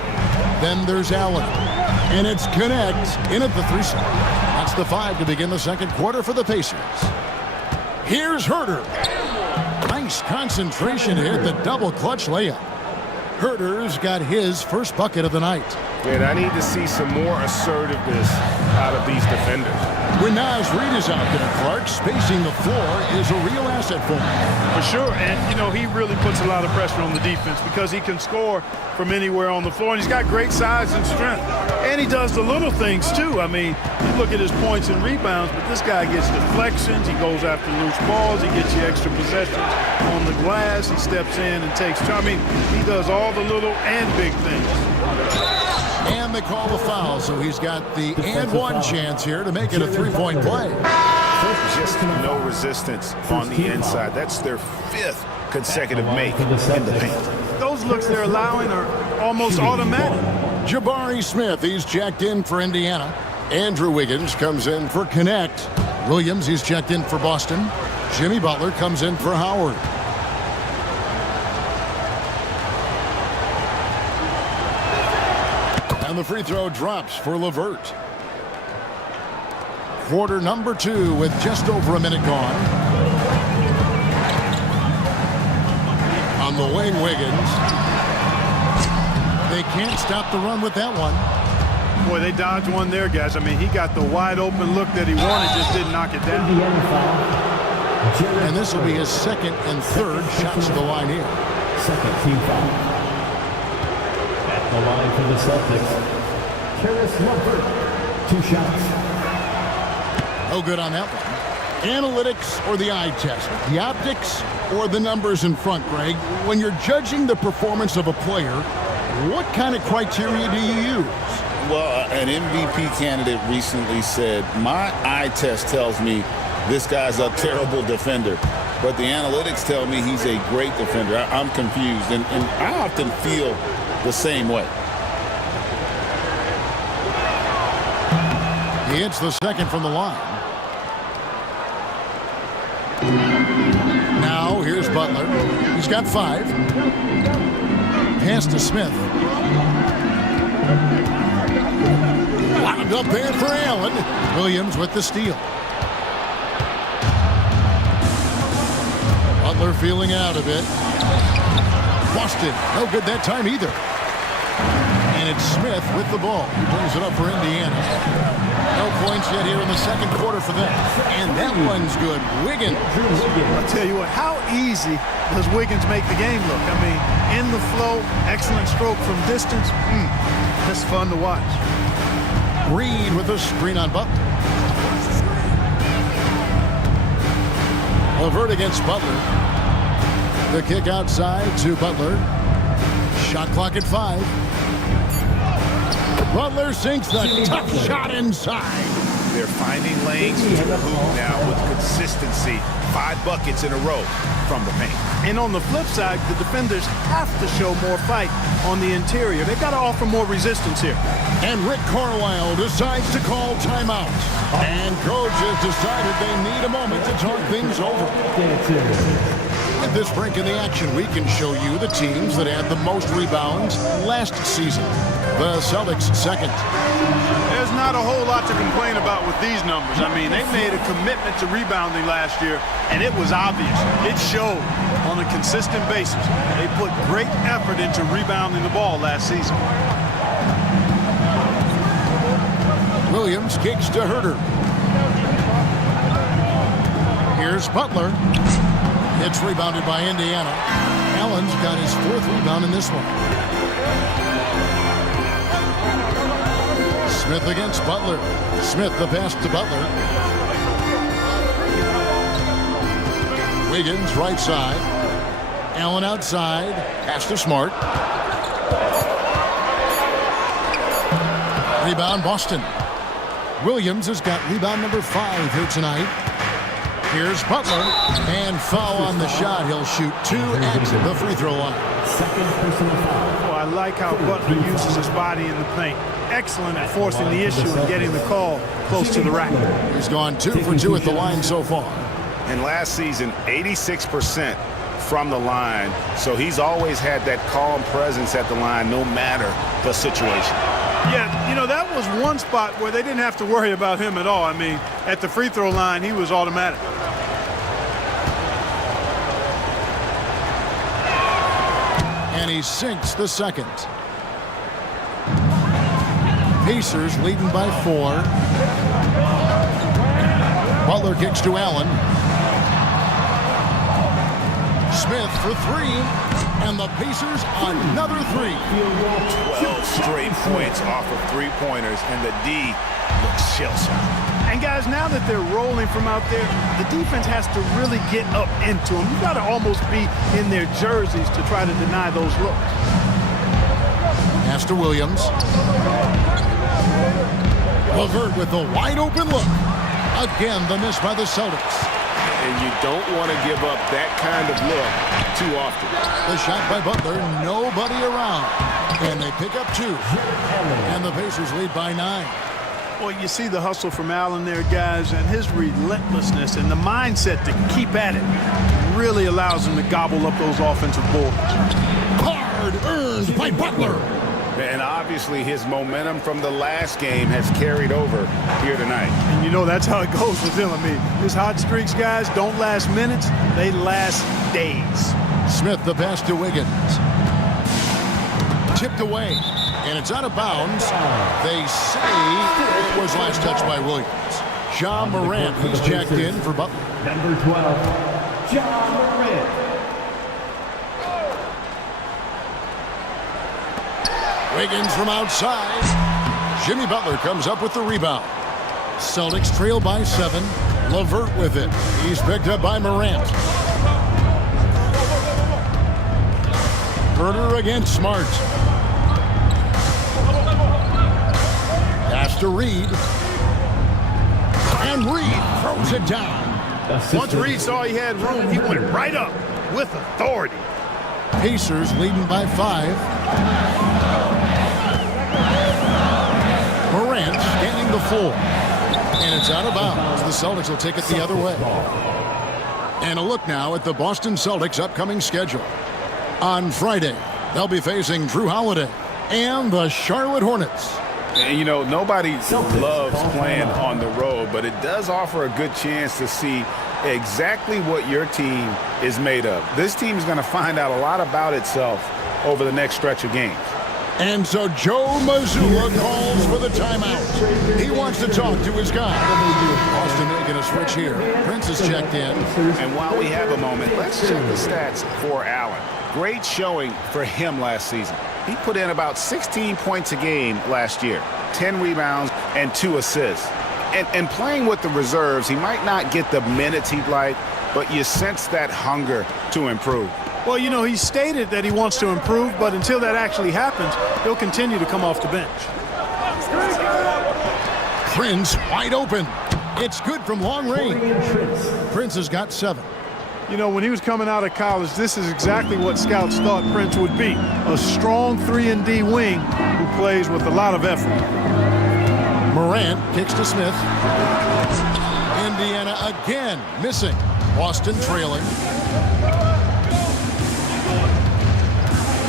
Then there's Allen. And it's Connect in at the 3 slot. That's the 5 to begin the second quarter for the Pacers. Here's Herter. Nice concentration to hit the double clutch layup. Herter's got his first bucket of the night. And I need to see some more assertiveness out of these defenders. When Naz Reid is out there, Clark, spacing the floor is a real asset for him. For sure, and, you know, he really puts a lot of pressure on the defense because he can score from anywhere on the floor, and he's got great size and strength. And he does the little things, too. I mean, you look at his points and rebounds, but this guy gets deflections. He goes after loose balls. He gets you extra possessions on the glass. He steps in and takes charge. I mean, he does all the little and big things. And they call the foul, so he's got the and one chance here to make it a 3-point play. Just no resistance on the inside. That's their 5th consecutive make in the paint. Those looks they're allowing are almost automatic. Jabari Smith, he's checked in for Indiana. Andrew Wiggins comes in for Connect. Williams, he's checked in for Boston. Jimmy Butler comes in for Howard. And the free throw drops for LeVert. Quarter number 2 with just over a minute gone. On the wing, Wiggins. They can't stop the run with that one. Boy, they dodged one there, guys. I mean, he got the wide open look that he wanted, just didn't knock it down. And this will be his 2nd and 3rd shots to the line here. Second team foul. At the line for the Celtics, Karis LeVert, 2 shots. No good on that one. Analytics or the eye test? The optics or the numbers in front, Greg? When you're judging the performance of a player, What kind of criteria do you use? Well, an MVP candidate recently said, my eye test tells me this guy's a terrible defender, but the analytics tell me he's a great defender. I'm confused, and I often feel the same way. He hits the second from the line. Now here's Butler. He's got 5. Pass to Smith. Wound up there for Allen. Williams with the steal. Butler feeling out a bit. Boston, no good that time either. And it's Smith with the ball. He brings it up for Indiana. No points yet here in the second quarter for them. And that one's good. Wiggins. I'll tell you what, how easy does Wiggins make the game look? I mean, in the flow, excellent stroke from distance. Just fun to watch. Reed with a screen on Butler. LeVert against Butler. The kick outside to Butler. Shot clock at 5. Butler sinks the tough shot inside. They're finding lanes to the hoop now with consistency. 5 buckets in a row from the paint. And on the flip side, the defenders have to show more fight on the interior. They've got to offer more resistance here. And Rick Carlisle decides to call timeout. And coach has decided they need a moment to talk things over. With this break in the action, we can show you the teams that had the most rebounds last season. The Celtics second. There's not a whole lot to complain about with these numbers. I mean, they made a commitment to rebounding last year, and it was obvious. It showed on a consistent basis. They put great effort into rebounding the ball last season. Williams kicks to Herter. Here's Butler. It's rebounded by Indiana. Allen's got his 4th rebound in this one. Smith against Butler. Smith the pass to Butler. Wiggins right side. Allen outside. Pass to Smart. Rebound Boston. Williams has got rebound number 5 here tonight. Here's Butler, and foul on the shot. He'll shoot 2 at the free throw line. Oh, I like how Butler uses his body in the paint. Excellent at forcing the issue and getting the call close to the rack. He's gone 2 for 2 at the line so far. And last season, 86% from the line. So he's always had that calm presence at the line no matter the situation. Yeah, you know, that was one spot where they didn't have to worry about him at all. I mean, at the free throw line, he was automatic. And he sinks the second. Pacers leading by 4. Butler kicks to Allen. Smith for 3. And the Pacers another 3. 12 straight points off of 3-pointers, and the D looks shell-shocked. And guys, now that they're rolling from out there, the defense has to really get up into them. You've got to almost be in their jerseys to try to deny those looks. Pass to Williams. LeVert with the wide open look. Again, the miss by the Celtics. And you don't want to give up that kind of look too often. The shot by Butler, nobody around. And they pick up 2. And the Pacers lead by 9. Well, you see the hustle from Allen there, guys, and his relentlessness and the mindset to keep at it really allows him to gobble up those offensive boards. Hard earned by Butler. And obviously his momentum from the last game has carried over here tonight. And you know that's how it goes with him. I mean, his hot streaks, guys, don't last minutes. They last days. Smith the pass to Wiggins. Tipped away. And it's out of bounds. They say it was last touched by Williams. John Morant, he's checked in for Butler. Number 12, John Morant. Wiggins from outside. Jimmy Butler comes up with the rebound. Celtics trail by 7. LeVert with it. He's picked up by Morant. Herter against Smart. to Reed. And Reed throws it down. Once Reed saw he had room, he went right up with authority. Pacers leading by 5. Morant scanning the floor. And it's out of bounds. The Celtics will take it the other way. And a look now at the Boston Celtics' upcoming schedule. On Friday, they'll be facing Drew Holiday and the Charlotte Hornets. And, you know, nobody loves playing on the road, but it does offer a good chance to see exactly what your team is made of. This team is going to find out a lot about itself over the next stretch of games. And so Joe Mazzulla calls for the timeout. He wants to talk to his guy. Boston making a switch here. Prince is checked in. And while we have a moment, let's check the stats for Allen. Great showing for him last season. He put in about 16 points a game last year, 10 rebounds, and 2 assists. And playing with the reserves, he might not get the minutes he'd like, but you sense that hunger to improve. Well, you know, he stated that he wants to improve, but until that actually happens, he'll continue to come off the bench. Prince wide open. It's good from long range. Prince has got 7. You know, when he was coming out of college, this is exactly what scouts thought Prince would be. A strong 3-and-D wing who plays with a lot of effort. Morant kicks to Smith. Indiana again missing. Boston trailing.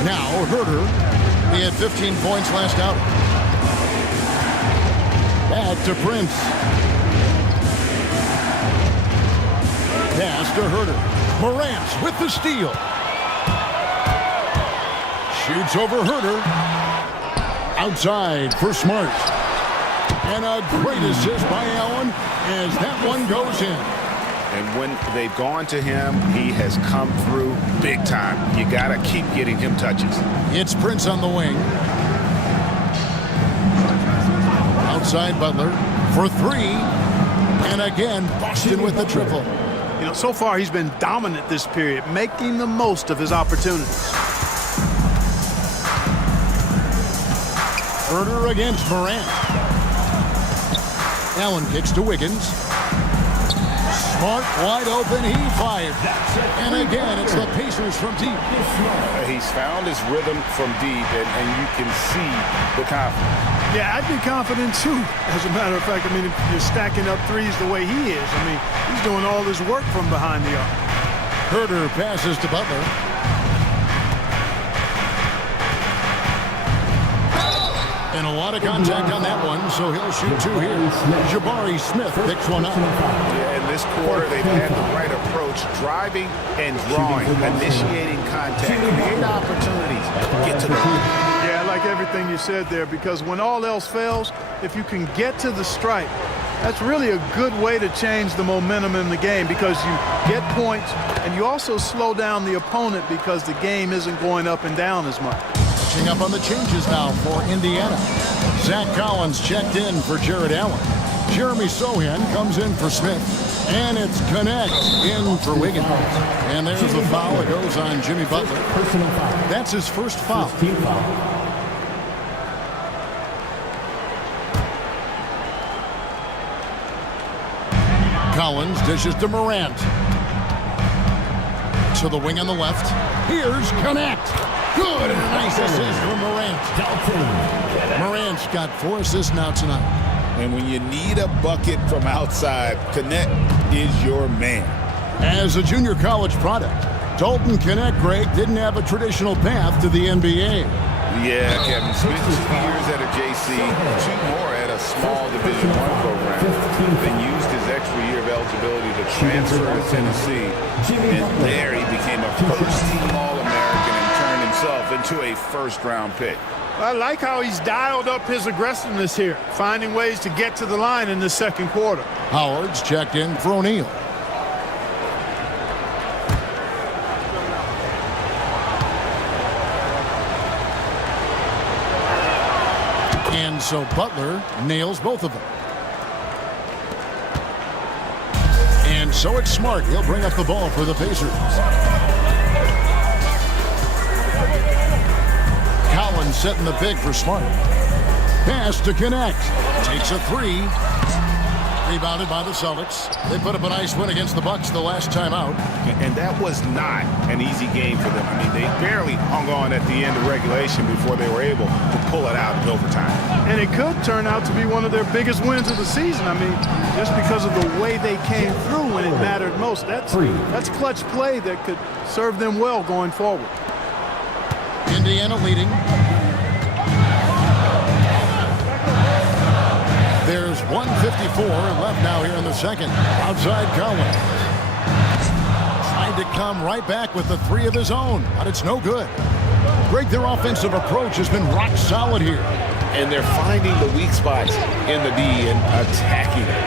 Now Herter. He had 15 points last out. Back to Prince. Pass to Herter. Morant with the steal. Shoots over Herter. Outside for Smart. And a great assist by Allen as that one goes in. And when they've gone to him, he has come through big time. You got to keep getting him touches. It's Prince on the wing. Outside Butler for 3. And again, Boston with the triple. You know, so far he's been dominant this period, making the most of his opportunities. Herter against Morant. Allen kicks to Wiggins. Smart wide open. He fired. And again, it's the Pacers from deep. He's found his rhythm from deep, and you can see the confidence. Yeah, I'd be confident too. As a matter of fact, I mean, if you're stacking up threes the way he is, I mean, he's doing all his work from behind the arc. Herter passes to Butler. And a lot of contact on that one, so he'll shoot 2 here. Jabari Smith picks one up. Yeah, in this quarter, they've had the right approach, driving and drawing, initiating contact, create opportunities, get to the line. Yeah, I like everything you said there, because when all else fails, if you can get to the stripe, that's really a good way to change the momentum in the game, because you get points and you also slow down the opponent because the game isn't going up and down as much. Catching up on the changes now for Indiana. Zach Collins checked in for Jared Allen. Jeremy Sohan comes in for Smith. And it's Connect in for Wiggins. And there's the foul that goes on Jimmy Butler. That's his first foul. Collins dishes to Morant. To the wing on the left. Here's Connect. Good. Nice assist from Morant. Morant's got 4 assists now tonight. And when you need a bucket from outside, Connect is your man. As a junior college product, Dalton Connect, Greg, didn't have a traditional path to the NBA. Yeah, Kevin. Spent 2 years at a JC, 2 more at a small Division I program. Then used his extra year of eligibility to transfer to Tennessee. And there he became a first-team All-American and turned himself into a first-round pick. I like how he's dialed up his aggressiveness here, finding ways to get to the line in the second quarter. Howard's checked in for O'Neal. And so Butler nails both of them. And so it's Smart. He'll bring up the ball for the Pacers. Collins setting the pick for Smart. Pass to connect. Takes a three. Rebounded by the Celtics. They put up a nice win against the Bucks the last time out. And that was not an easy game for them. I mean, they barely hung on at the end of regulation before they were able to pull it out in overtime. And it could turn out to be one of their biggest wins of the season. I mean, just because of the way they came through when it mattered most. That's clutch play that could serve them well going forward. Indiana leading. There's 1:54 left now here in the second. Outside Collins. Trying to come right back with the three of his own, but it's no good. Greg, their offensive approach has been rock solid here. And they're finding the weak spots in the D and attacking it.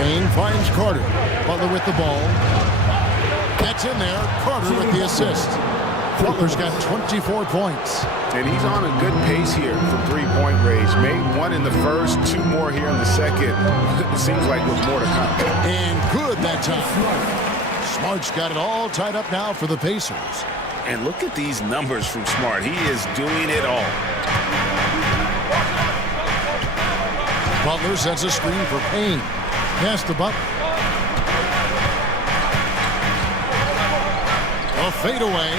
Payne finds Carter. Butler with the ball. Gets in there. Carter with the assist. Butler's got 24 points. And he's on a good pace here for three-point range. Made one in the first, two more here in the second. It seems like with more to come. And good that time. Smart's got it all tied up now for the Pacers. And look at these numbers from Smart. He is doing it all. Butler sets a screen for Payne. Pass to Butler. A fadeaway.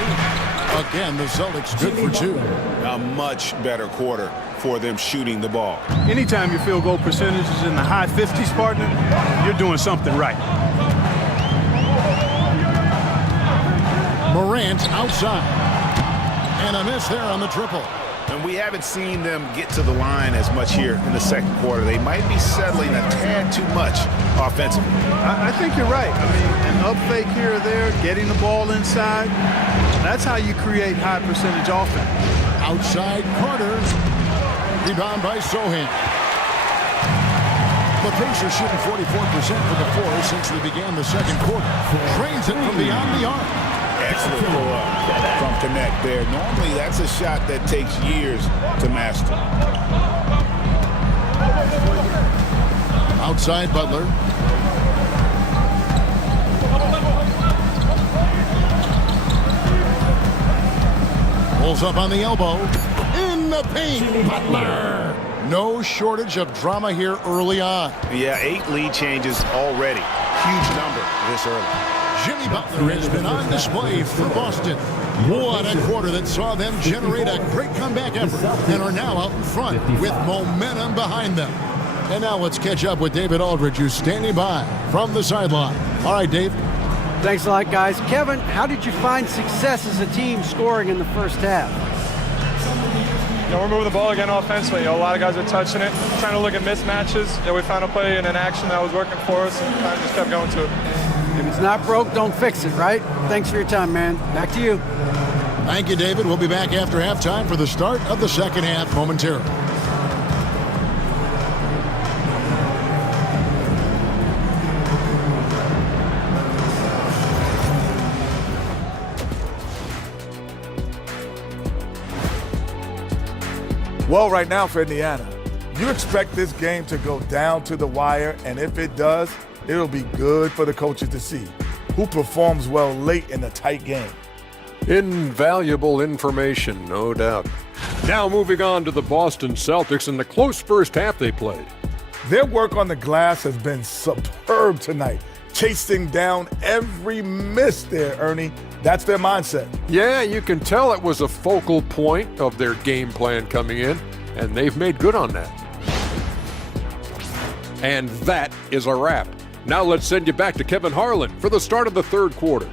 Again, the Celtics good for two. A much better quarter for them shooting the ball. Anytime your field goal percentage is in the high 50s, partner, you're doing something right. Morant outside. And a miss there on the triple. And we haven't seen them get to the line as much here in the second quarter. They might be settling a tad too much offensively. I think you're right. I mean, an up fake here or there, getting the ball inside, that's how you create high percentage offense. Outside Carter. Rebound by Sohan. The Pacers shooting 44% for the floor since they began the second quarter. Drains it from beyond the arc. Excellent pull-up from Connect there. Normally, that's a shot that takes years to master. Outside Butler. Pulls up on the elbow. In the paint, Butler. No shortage of drama here early on. Yeah, 8 lead changes already. Huge number this early. Jimmy Butler has been on display for Boston. What a quarter that saw them generate a great comeback effort and are now out in front with momentum behind them. And now let's catch up with David Aldridge, who's standing by from the sideline. All right, Dave. Thanks a lot, guys. Kevin, how did you find success as a team scoring in the first half? We're moving the ball again offensively. A lot of guys are touching it, trying to look at mismatches. We found a play in an action that was working for us and kind of just kept going to it. If it's not broke, don't fix it, right? Thanks for your time, man. Back to you. Thank you, David. We'll be back after halftime for the start of the second half momentarily. Well, right now for Indiana, you expect this game to go down to the wire, and if it does, it'll be good for the coaches to see who performs well late in a tight game. Invaluable information, no doubt. Now moving on to the Boston Celtics and the close first half they played. Their work on the glass has been superb tonight, chasing down every miss there, Ernie. That's their mindset. Yeah, you can tell it was a focal point of their game plan coming in, and they've made good on that. And that is a wrap. Now let's send you back to Kevin Harlan for the start of the third quarter.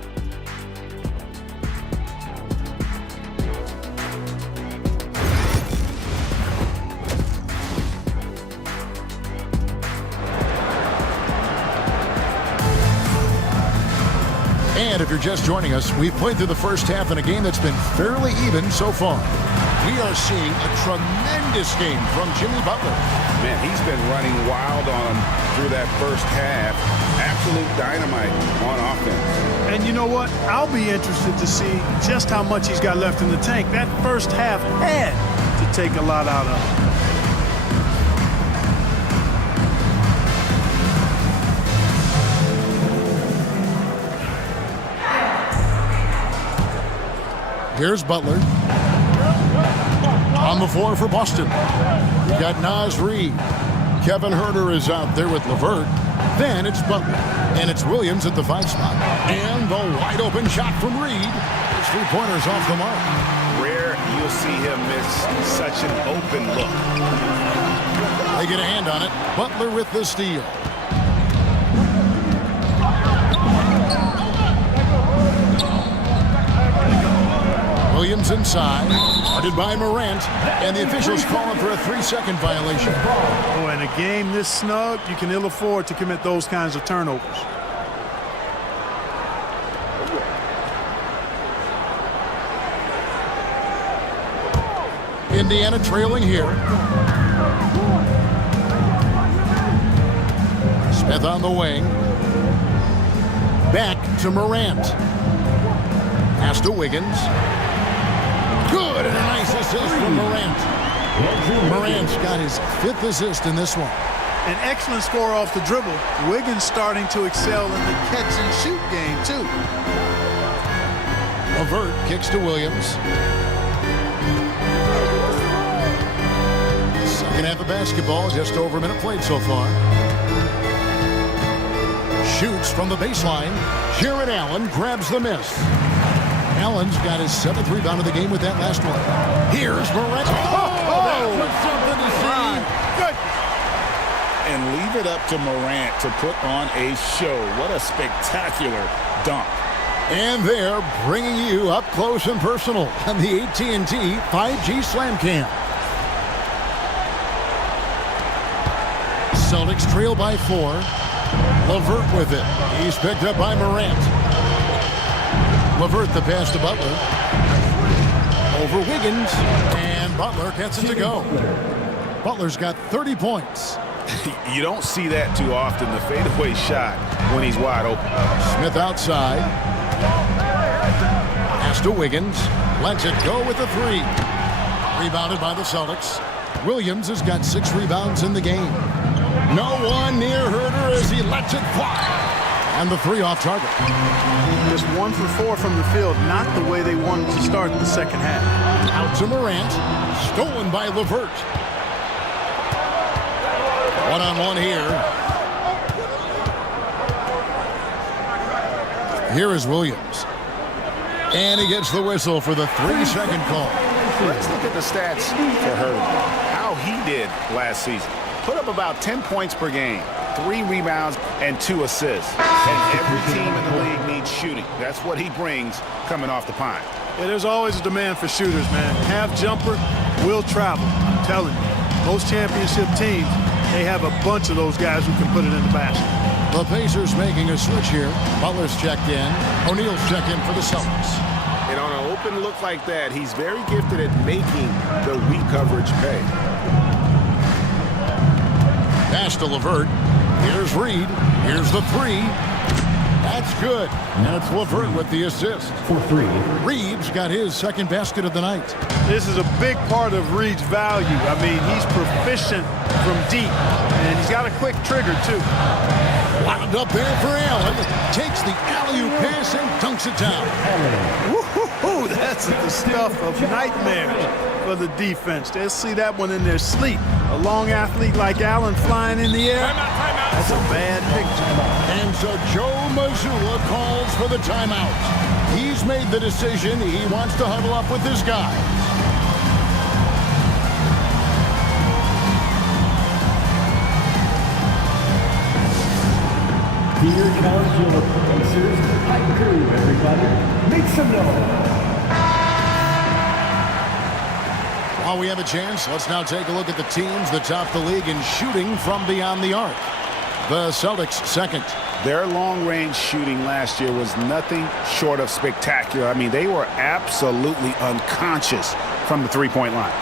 And if you're just joining us, we've played through the first half in a game that's been fairly even so far. We are seeing a tremendous game from Jimmy Butler. Man, he's been running wild on them through that first half. Absolute dynamite on offense. And you know what? I'll be interested to see just how much he's got left in the tank. That first half had to take a lot out of him. Here's Butler. On the floor for Boston, you've got Naz Reid. Kevin Huerter is out there with LeVert. Then it's Butler, and it's Williams at the 5 spot. And the wide-open shot from Reid. His 3-pointers off the mark. Rare you'll see him miss such an open look. They get a hand on it. Butler with the steal. Williams inside, guarded by Morant, and the officials calling for a 3-second violation. Oh, in a game this snug, you can ill afford to commit those kinds of turnovers. Indiana trailing here. Smith on the wing. Back to Morant. Pass to Wiggins. Good, and a nice assist from Morant. Morant's got his 5th assist in this one. An excellent score off the dribble. Wiggins starting to excel in the catch-and-shoot game, too. LeVert kicks to Williams. Second half of basketball, just over a minute played so far. Shoots from the baseline. Jared Allen grabs the miss. Allen's got his 7th rebound of the game with that last one. Here's Morant. That was something to see. Good. And leave it up to Morant to put on a show. What a spectacular dunk. And they're bringing you up close and personal on the AT&T 5G Slam Cam. Celtics trail by 4. LeVert with it. He's picked up by Morant. LeVert the pass to Butler. Over Wiggins. And Butler gets it to go. Butler's got 30 points. You don't see that too often, the fadeaway shot when he's wide open. Smith outside. Pass to Wiggins. Lets it go with the 3. Rebounded by the Celtics. Williams has got 6 rebounds in the game. No one near Huerter as he lets it fly. And the 3 off target. Just 1 for 4 from the field. Not the way they wanted to start the second half. Out to Morant. Stolen by LeVert. One-on-one here. Here is Williams. And he gets the whistle for the 3-second call. Let's look at the stats for Huerter. How he did last season. Put up about 10 points per game, 3 rebounds, and 2 assists. And every team in the league needs shooting. That's what he brings coming off the pine. Yeah, there's always a demand for shooters, man. Half jumper will travel. I'm telling you. Most championship teams, they have a bunch of those guys who can put it in the basket. The Pacers making a switch here. Butler's checked in. O'Neal's checked in for the Celtics. And on an open look like that, he's very gifted at making the weak coverage pay. Pass to LeVert. Here's Reid. Here's the 3. That's good. And it's LeVert with the assist. For 3. Reid's got his 2nd basket of the night. This is a big part of Reid's value. I mean, he's proficient from deep, and he's got a quick trigger, too. Wound up there for Allen. Takes the alley-oop pass and dunks it down. Woo-hoo-hoo, that's the stuff of nightmares for the defense. They'll see that one in their sleep. A long athlete like Allen flying in the air, that's a bad picture. And so Joe Mazzulla calls for the timeout. He's made the decision. He wants to huddle up with his guys. Here comes your Pacers hype crew, everybody. Make some noise. While we have a chance, let's now take a look at the teams that top the league in shooting from beyond the arc. The Celtics 2nd. Their long-range shooting last year was nothing short of spectacular. I mean, they were absolutely unconscious from the 3-point line.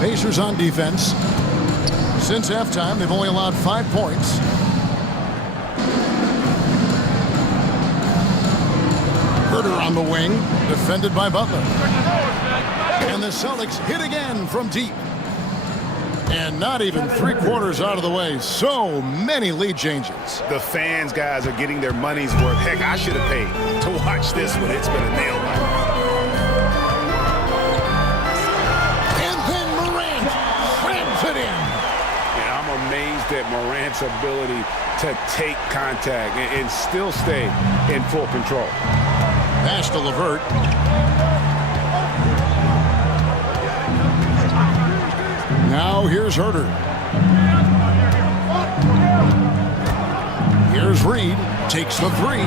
Pacers on defense. Since halftime, they've only allowed 5 points. Carter on the wing, defended by Butler. And the Celtics hit again from deep. And not even 3/4 out of the way. So many lead changes. The fans, guys, are getting their money's worth. Heck, I should have paid to watch this one. It's been a nail biter. And then Morant slams it in. And I'm amazed at Morant's ability to take contact and still stay in full control. Pass to LeVert. Now here's Herter. Here's Reed. Takes the three.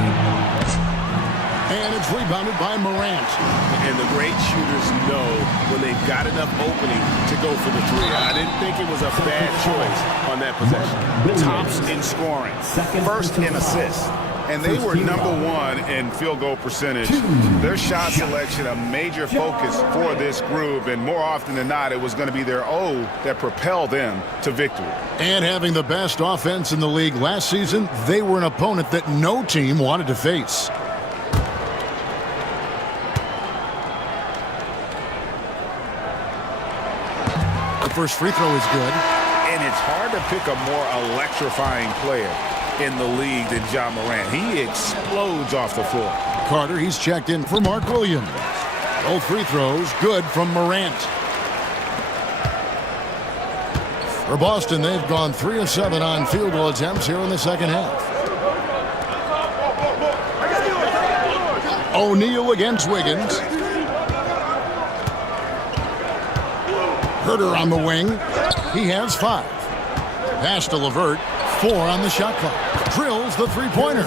And it's rebounded by Morant. And the great shooters know when they've got enough opening to go for the three. I didn't think it was a bad choice on that possession. Tops in scoring. First in assists. And they were #1 in field goal percentage. Their shot selection, a major focus for this group. And more often than not, it was going to be their O that propelled them to victory. And having the best offense in the league last season, they were an opponent that no team wanted to face. The first free throw is good. And it's hard to pick a more electrifying player in the league than Ja Morant. He explodes off the floor. Carter, he's checked in for Mark Williams. Both free throws good from Morant. For Boston, they've gone 3 of 7 on field goal attempts here in the second half. O'Neal against Wiggins. Herter on the wing. He has 5. Pass to LeVert. 4 on the shot clock. Drills the three-pointer.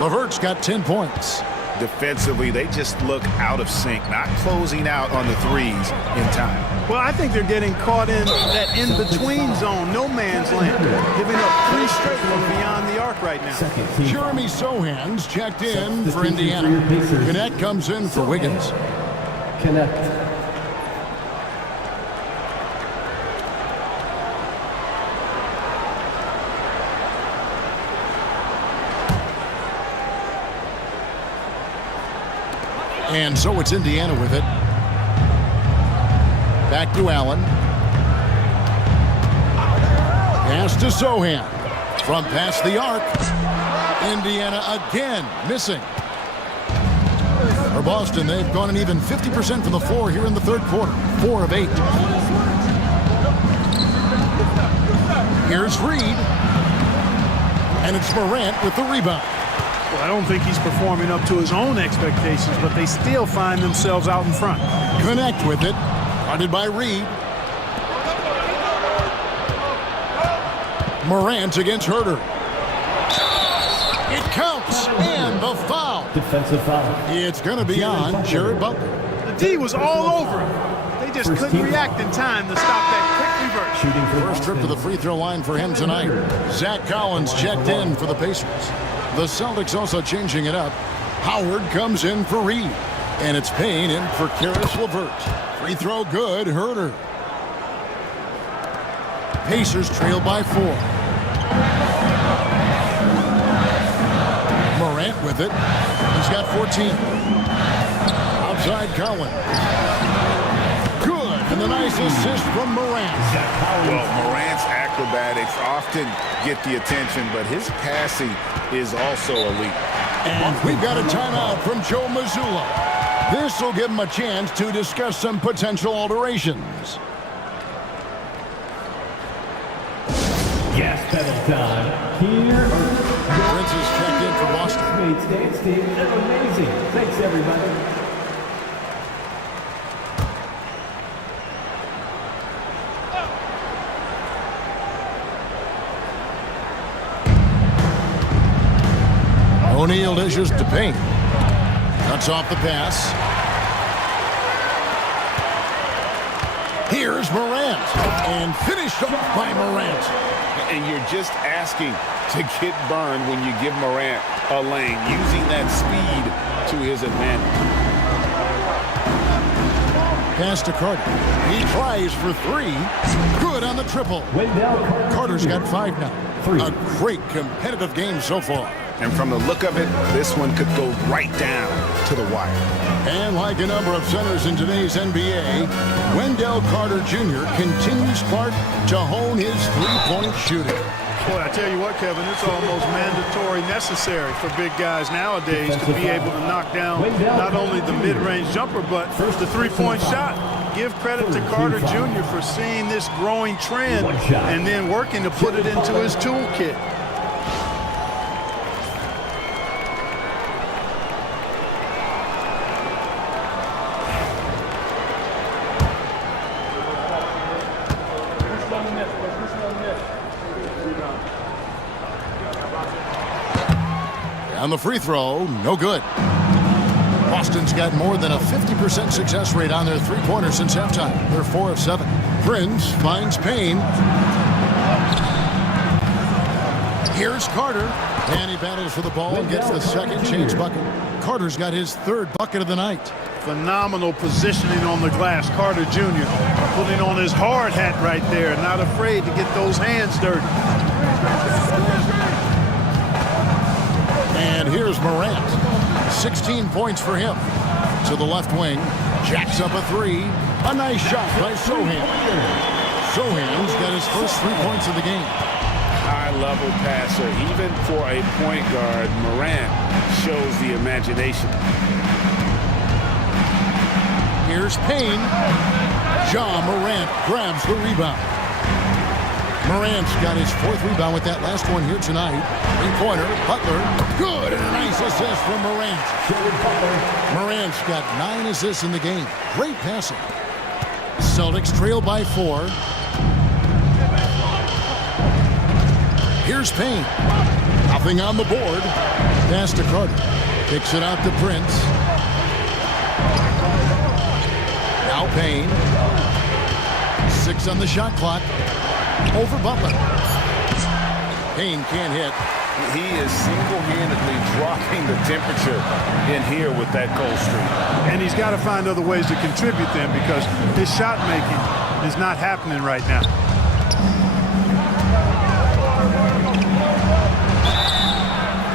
LeVert's got 10 points. Defensively, they just look out of sync, not closing out on the threes in time. Well, I think they're getting caught in that in-between zone, no man's land, giving up 3 straight from beyond the arc right now. Jeremy Sohan's checked in for Indiana. Connect comes in for Wiggins. Connect. And so it's Indiana with it. Back to Allen. Pass to Sohan. From past the arc. Indiana again missing. For Boston, they've gone an even 50% from the floor here in the third quarter. 4 of 8. Here's Reed. And it's Morant with the rebound. Well, I don't think he's performing up to his own expectations, but they still find themselves out in front. Connect with it. Guarded by Reed. Morant against Herter. It counts, and the foul. Defensive foul. It's going to be on Jared Butler. The D was all over him. They just couldn't react in time to stop that quick reverse. Shooting First trip to the free throw line for him tonight. Zach Collins checked in for the Pacers. The Celtics also changing it up. Howard comes in for Reed. And it's Payne in for Karis LeVert. Free throw good, Herter. Pacers trail by 4. Morant with it. He's got 14. Outside Collins. Good. And the nice assist from Morant. Well, Morant's acrobatics often get the attention, but his passing is also elite. And we've got a timeout from Joe Mazzulla. This will give him a chance to discuss some potential alterations. Gas pedal time. Here. Prince is checked in for Boston. Mates, dance team. That's amazing. Thanks, everybody. O'Neal dishes to Payne. Cuts off the pass. Here's Morant. And finished off by Morant. And you're just asking to get burned when you give Morant a lane, using that speed to his advantage. Pass to Carter. He tries for 3. Good on the triple. Wendell Carter. Carter's got 5 now. A great competitive game so far. And from the look of it, this one could go right down to the wire. And like a number of centers in today's NBA, Wendell Carter Jr. continues Clark to hone his three-point shooting. Boy, I tell you what, Kevin, it's almost mandatory necessary for big guys nowadays to be able to knock down not only the mid-range jumper, but the three-point shot. Give credit to Carter Jr. for seeing this growing trend and then working to put it into his toolkit. On the free throw, no good. Boston's got more than a 50% success rate on their three-pointers since halftime. They're 4 of 7. Prince finds Payne. Here's Carter. And he battles for the ball and gets the second chance bucket. Carter's got his third bucket of the night. Phenomenal positioning on the glass. Carter Jr. putting on his hard hat right there. Not afraid to get those hands dirty. And here's Morant. 16 points for him. To the left wing. Jacks up a three. A nice shot by Sohan. Sohan's got his first 3 points of the game. High-level passer. Even for a point guard, Morant shows the imagination. Here's Payne. Ja Morant grabs the rebound. Morant's got his 4th rebound with that last one here tonight. Three-pointer, Butler, good, and a nice assist from Morant. Morant's got 9 assists in the game. Great passing. Celtics trail by 4. Here's Payne. Nothing on the board. Pass to Carter. Kicks it out to Prince. Now Payne. 6 on the shot clock. Over Butler. Payne can't hit. He is single-handedly dropping the temperature in here with that cold streak. And he's got to find other ways to contribute then because his shot making is not happening right now.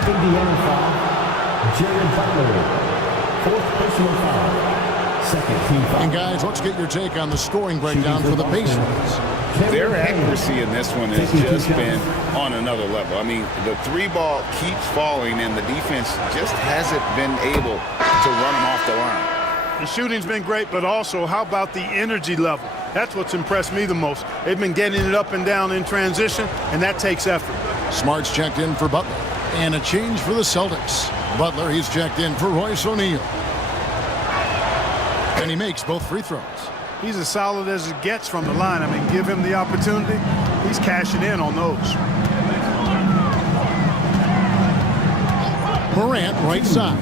Indiana foul. Jared Butler. 4th personal foul. Second team foul. And guys, let's get your take on the scoring breakdown for the Pacers. Their accuracy in this one has just been on another level. I mean, the 3-ball keeps falling, and the defense just hasn't been able to run them off the line. The shooting's been great, but also, how about the energy level? That's what's impressed me the most. They've been getting it up and down in transition, and that takes effort. Smart's checked in for Butler. And a change for the Celtics. Butler, he's checked in for Royce O'Neal. And he makes both free throws. He's as solid as it gets from the line. I mean, give him the opportunity. He's cashing in on those. Morant, right side.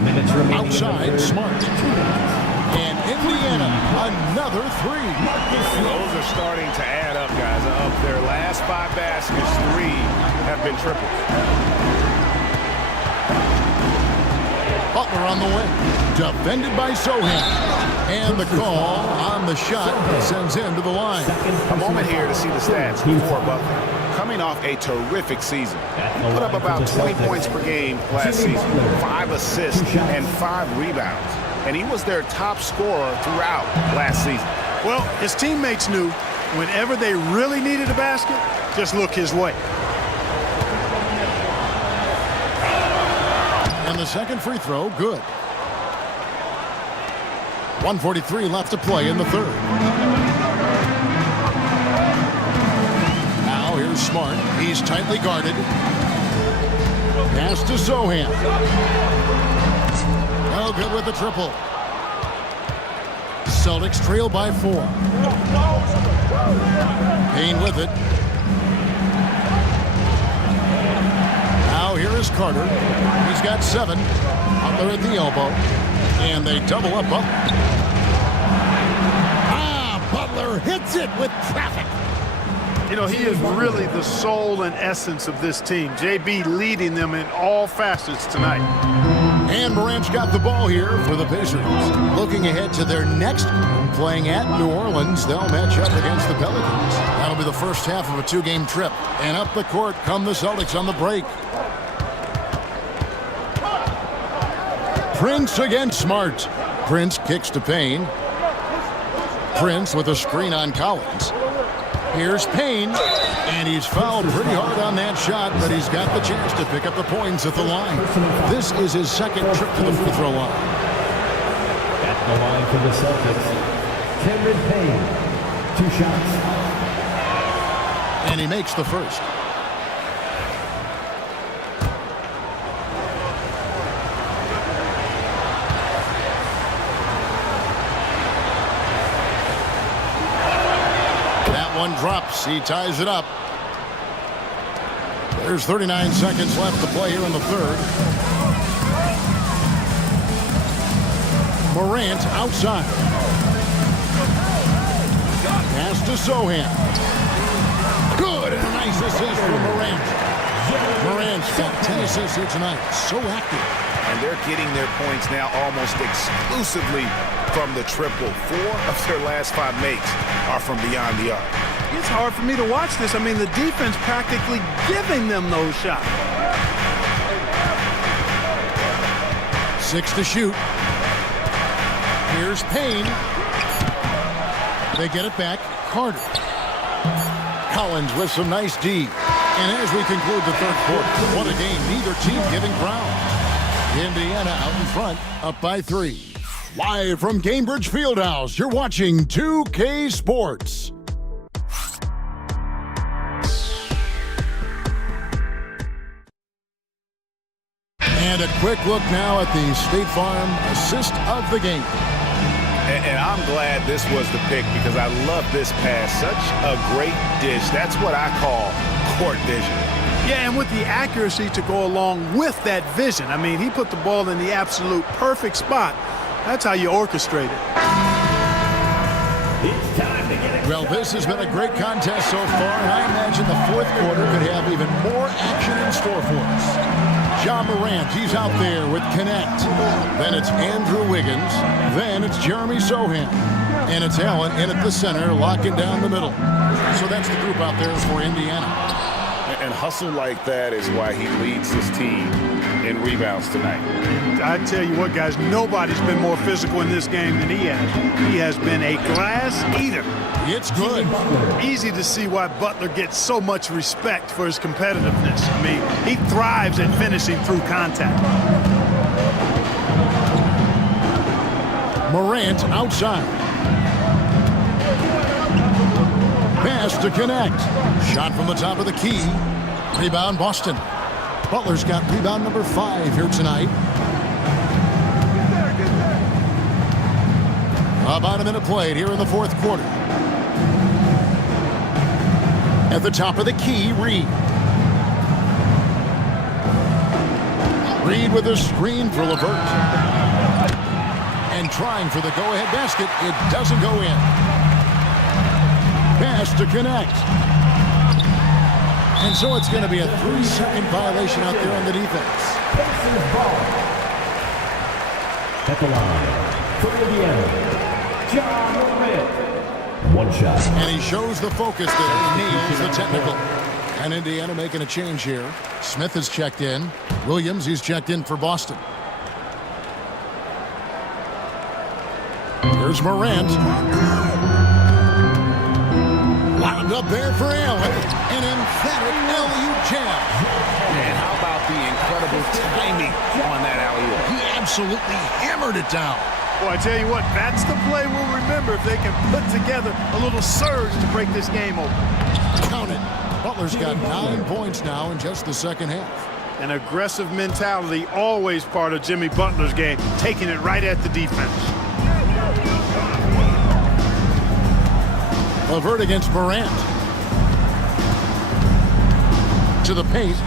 Outside, Smart. And Indiana, another 3. Those are starting to add up, guys. Of their last 5 baskets, 3 have been triples. Butler on the wing. Defended by Sohan. And the call on the shot sends him to the line. A moment here to see the stats for Butler. Coming off a terrific season. He put up about 20 points per game last season. 5 assists and 5 rebounds. And he was their top scorer throughout last season. Well, his teammates knew whenever they really needed a basket, just look his way. And the second free throw, good. 1:43 left to play in the third. Now here's Smart. He's tightly guarded. Pass to Sohan. No good with the triple. Celtics trail by 4. Payne with it. Now here is Carter. He's got 7. Butler at the elbow. And they double up Butler. Butler hits it with traffic. You know, he is really the soul and essence of this team. JB leading them in all facets tonight. And Morant's got the ball here for the Pacers. Looking ahead to their next game, playing at New Orleans, they'll match up against the Pelicans. That'll be the first half of a 2-game trip. And up the court come the Celtics on the break. Prince against Smart. Prince kicks to Payne. Prince with a screen on Collins. Here's Payne, and he's fouled pretty hard on that shot, but he's got the chance to pick up the points at the line. This is his second trip to the free throw line. At the line for the Celtics, Cameron Payne, 2 shots. And he makes the first. One drops. He ties it up. There's 39 seconds left to play here in the third. Morant outside. Pass to Sohan. Good. And a nice assist from Morant. Morant's got 10 assists here tonight. So active. And they're getting their points now almost exclusively from the triple. 4 of their last 5 makes are from beyond the arc. It's hard for me to watch this. I mean, the defense practically giving them those shots. 6 to shoot. Here's Payne. They get it back. Carter. Collins with some nice D. And as we conclude the third quarter, what a game. Neither team giving ground. Indiana out in front, up by 3. Live from Cambridge Fieldhouse, you're watching 2K Sports. And a quick look now at the State Farm assist of the game. And I'm glad this was the pick because I love this pass. Such a great dish. That's what I call court vision. Yeah, and with the accuracy to go along with that vision. I mean, he put the ball in the absolute perfect spot. That's how you orchestrate it. Well, this has been a great contest so far, and I imagine the fourth quarter could have even more action in store for us. Ja Morant, he's out there with Connect. Then it's Andrew Wiggins. Then it's Jeremy Sohan. And it's Allen in at the center, locking down the middle. So that's the group out there for Indiana. And hustle like that is why he leads his team in rebounds tonight. I tell you what, guys, nobody's been more physical in this game than he has. He has been a glass eater. It's good. Easy to see why Butler gets so much respect for his competitiveness. I mean, he thrives at finishing through contact. Morant outside. Pass to Connect. Shot from the top of the key. Rebound Boston. Butler's got rebound number 5 here tonight. About a minute played here in the fourth quarter. At the top of the key, Reed. Reed with a screen for LeVert. And trying for the go-ahead basket. It doesn't go in. Pass to Connect. And so it's going to be a 3-second violation out there on the defense. At the line for Indiana, Ja Morant. 1 shot. And he shows the focus there. He nails the technical. And Indiana making a change here. Smith has checked in. Williams, he's checked in for Boston. Here's Morant. Wound up there for Allen. An emphatic alley-oop jam. And how about the incredible timing on that alley-oop? He absolutely hammered it down. Well, I tell you what, that's the play we'll remember if they can put together a little surge to break this game open. Count it. Butler's got 9 points now in just the second half. An aggressive mentality, always part of Jimmy Butler's game, taking it right at the defense. LeVert against Morant. To the paint.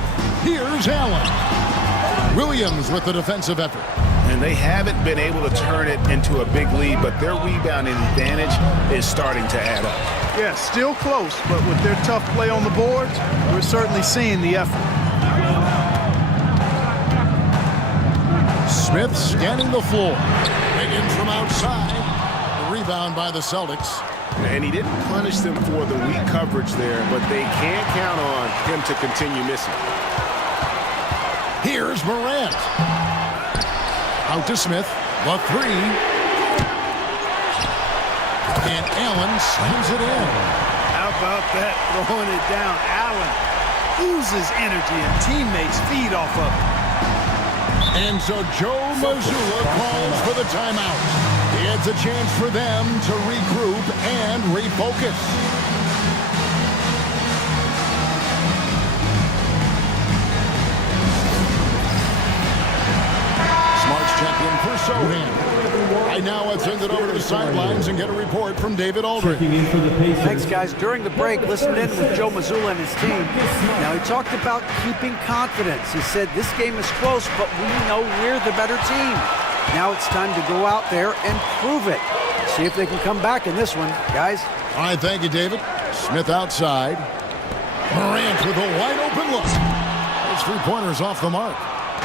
Here's Allen. Williams with the defensive effort. And they haven't been able to turn it into a big lead, but their rebounding advantage is starting to add up. Yeah, still close, but with their tough play on the boards, we're certainly seeing the effort. Smith scanning the floor. Wiggins from outside. The rebound by the Celtics. And he didn't punish them for the weak coverage there, but they can't count on him to continue missing. Here's Morant. Out to Smith. The three. And Allen slams it in. How about that, throwing it down? Allen oozes energy and teammates feed off of it. And so Joe Mazzulla calls for the timeout. It's a chance for them to regroup and refocus. Smart's check in for Sohan. Right now, let's send it over to the sidelines and get a report from David Aldridge. Thanks, guys. During the break, listened in with Joe Mazzulla and his team. Now, he talked about keeping confidence. He said, this game is close, but we know we're the better team. Now it's time to go out there and prove it. See if they can come back in this one, guys. All right, thank you, David. Smith outside. Morant with a wide-open look. His three-pointer's off the mark.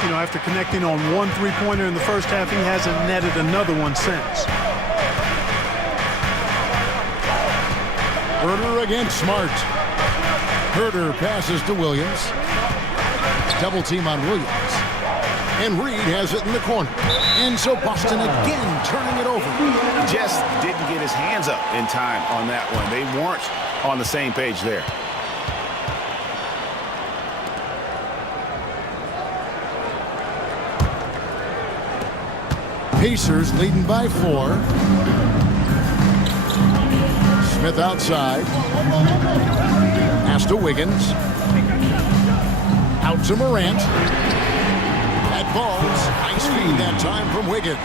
You know, after connecting on one three-pointer in the first half, he hasn't netted another one since. Herter against Smart. Herter passes to Williams. Double team on Williams. And Reed has it in the corner. And so Boston again turning it over. Just didn't get his hands up in time on that one. They weren't on the same page there. Pacers leading by 4. Smith outside. Pass to Wiggins. Out to Morant. That ball's nice feed that time from Wiggins.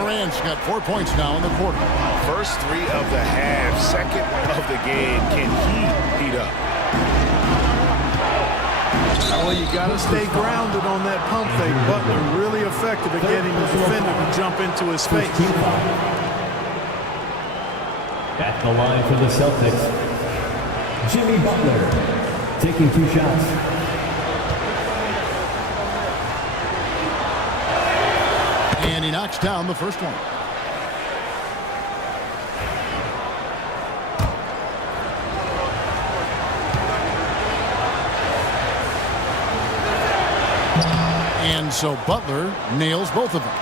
Morant's got 4 points now in the quarter. First 3 of the half, second of the game. Can he heat up? Well, you got to stay grounded on that pump fake. Butler really effective at getting the defender to jump into his face. At the line for the Celtics, Jimmy Butler taking 2 shots. And he knocks down the first one. And so Butler nails both of them.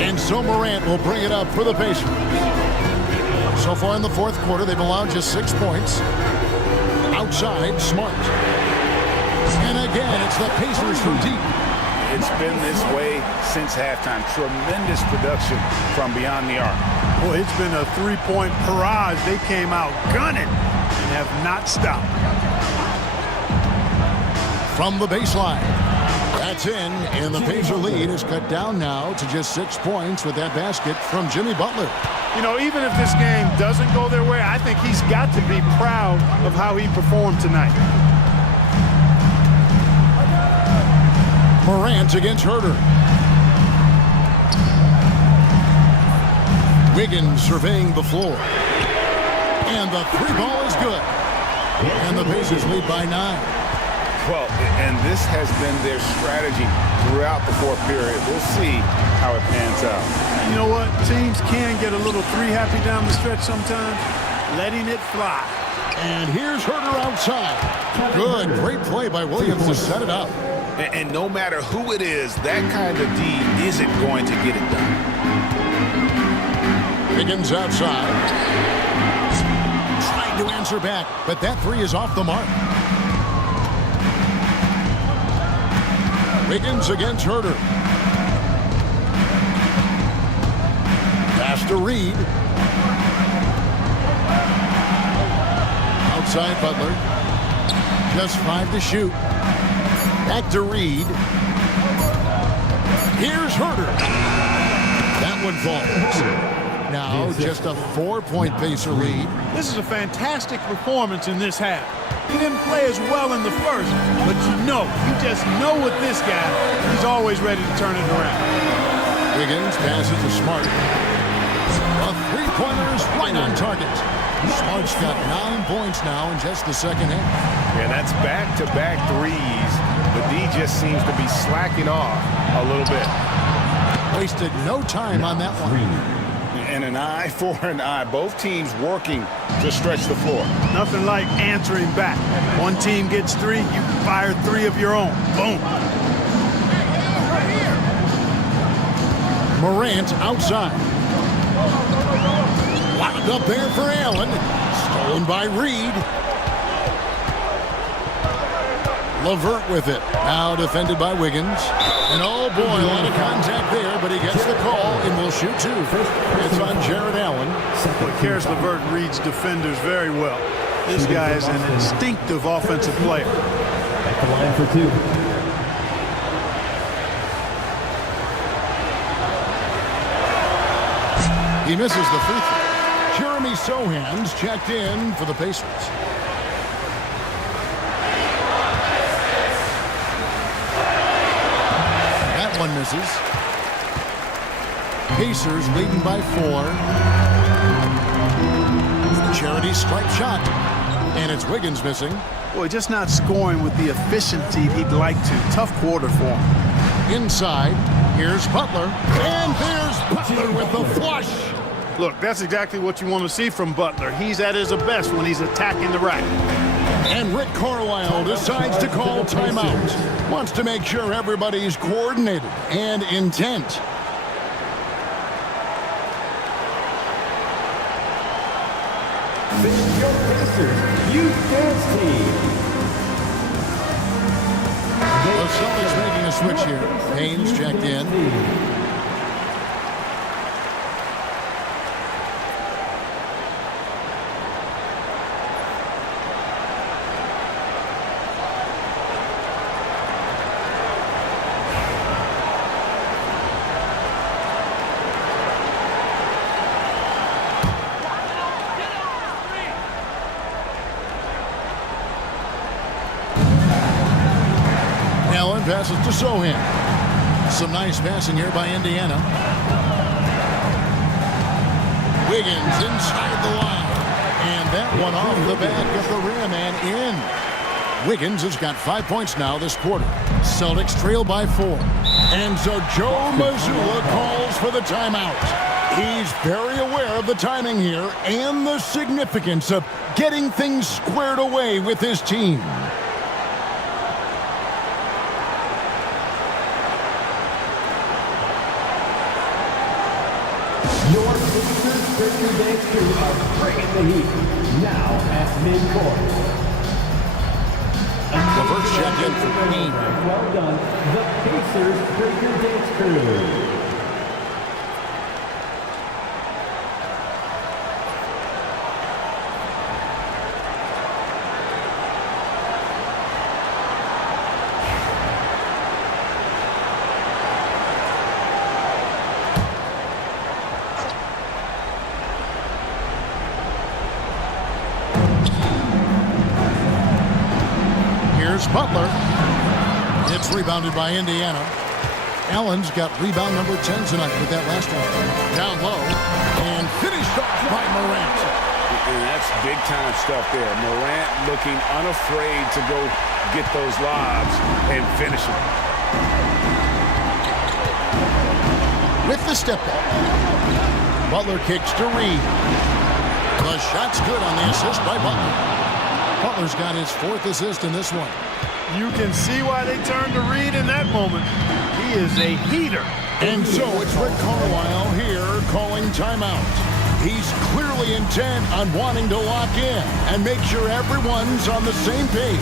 And so Morant will bring it up for the Pacers. So far in the fourth quarter, they've allowed just 6 points. Outside, Smart. And again, it's the Pacers from deep. It's been this way since halftime. Tremendous production from beyond the arc. Boy, it's been a three-point barrage. They came out gunning and have not stopped. From the baseline. That's in, and the Pacer lead is cut down now to just 6 points with that basket from Jimmy Butler. You know, even if this game doesn't go their way, I think he's got to be proud of how he performed tonight. Morant against Herter. Wiggins surveying the floor. And the 3 ball is good. And the Pacers lead by 9. Well, and this has been their strategy throughout the fourth period. We'll see how it pans out. You know what? Teams can get a little three-happy down the stretch sometimes, letting it fly. And here's Herter outside. Good, great play by Williams to set it up. And no matter who it is, that kind of D isn't going to get it done. Wiggins outside. Trying to answer back, but that 3 is off the mark. Wiggins against Herter. Pass to Reed. Outside Butler. Just 5 to shoot. Back to Reed. Here's Herter. That one falls. Now just a 4-point Pacer lead. This is a fantastic performance in this half. He didn't play as well in the first, but you just know with this guy, he's always ready to turn it around. Wiggins passes to Smart. A 3-pointer is right on target. Smart's got 9 points now in just the second half. And that's back-to-back threes. The D just seems to be slacking off a little bit. Wasted no time on that one. And an eye for an eye. Both teams working to stretch the floor. Nothing like answering back. One team gets 3, you fire 3 of your own. Boom. Morant outside. Wound up there for Allen. Stolen by Reed. LeVert with it. Now defended by Wiggins. And oh boy, a lot of contact there, but he gets the call and will shoot two. It's on Jared Allen. Karis LeVert reads defenders very well. This guy is an instinctive offensive player. At the line for two. He misses the free throw. Jeremy Sohan's checked in for the Pacers. That one misses. Pacers leading by 4. The charity stripe shot. And it's Wiggins missing. Boy, just not scoring with the efficiency he'd like to. Tough quarter for him. Inside, here's Butler. And there's Butler with the flush. Look, that's exactly what you want to see from Butler. He's at his best when he's attacking the rack. And Rick Carlisle decides to call timeout. Wants to make sure everybody's coordinated and intent. This is your Pacers Youth Dance Team. The Celtics making a switch here. Haynes checked in. Passes to Sohan. Some nice passing here by Indiana. Wiggins inside the line. And that one off the back of the rim and in. Wiggins has got 5 points now this quarter. Celtics trail by 4. And so Joe Mazzulla calls for the timeout. He's very aware of the timing here and the significance of getting things squared away with his team. Your Pacers Breaker Dance crew are bringing the heat. Now at midcourt. LeVert's checked in for Payne. Well done, the Pacers Breaker Dance crew. Butler. It's rebounded by Indiana. Allen's got rebound number 10 tonight with that last one. Down low and finished off by Morant. And that's big-time stuff there. Morant looking unafraid to go get those lobs and finish them. With the step back. Butler kicks to Reed. The shot's good on the assist by Butler. Butler's got his 4th assist in this one. You can see why they turned to Reed in that moment. He is a heater. And so it's Rick Carlisle here calling timeout. He's clearly intent on wanting to lock in and make sure everyone's on the same page.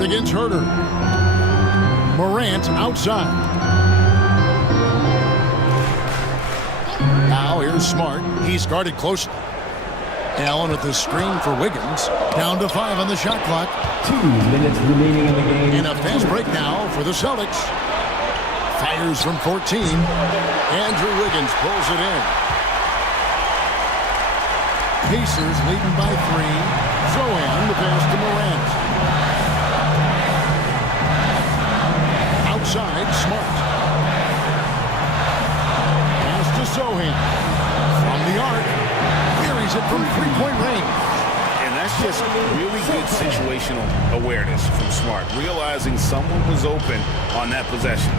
Against Herter. Morant outside. Now here's Smart. He's guarded closely. Allen with the screen for Wiggins. Down to 5 on the shot clock. 2 minutes remaining in the game. In a fast break now for the Celtics. Fires from 14. Andrew Wiggins pulls it in. Pacers leading by 3. Sohan the pass to Morant. Outside, Smart. Really good situational awareness from Smart, realizing someone was open on that possession.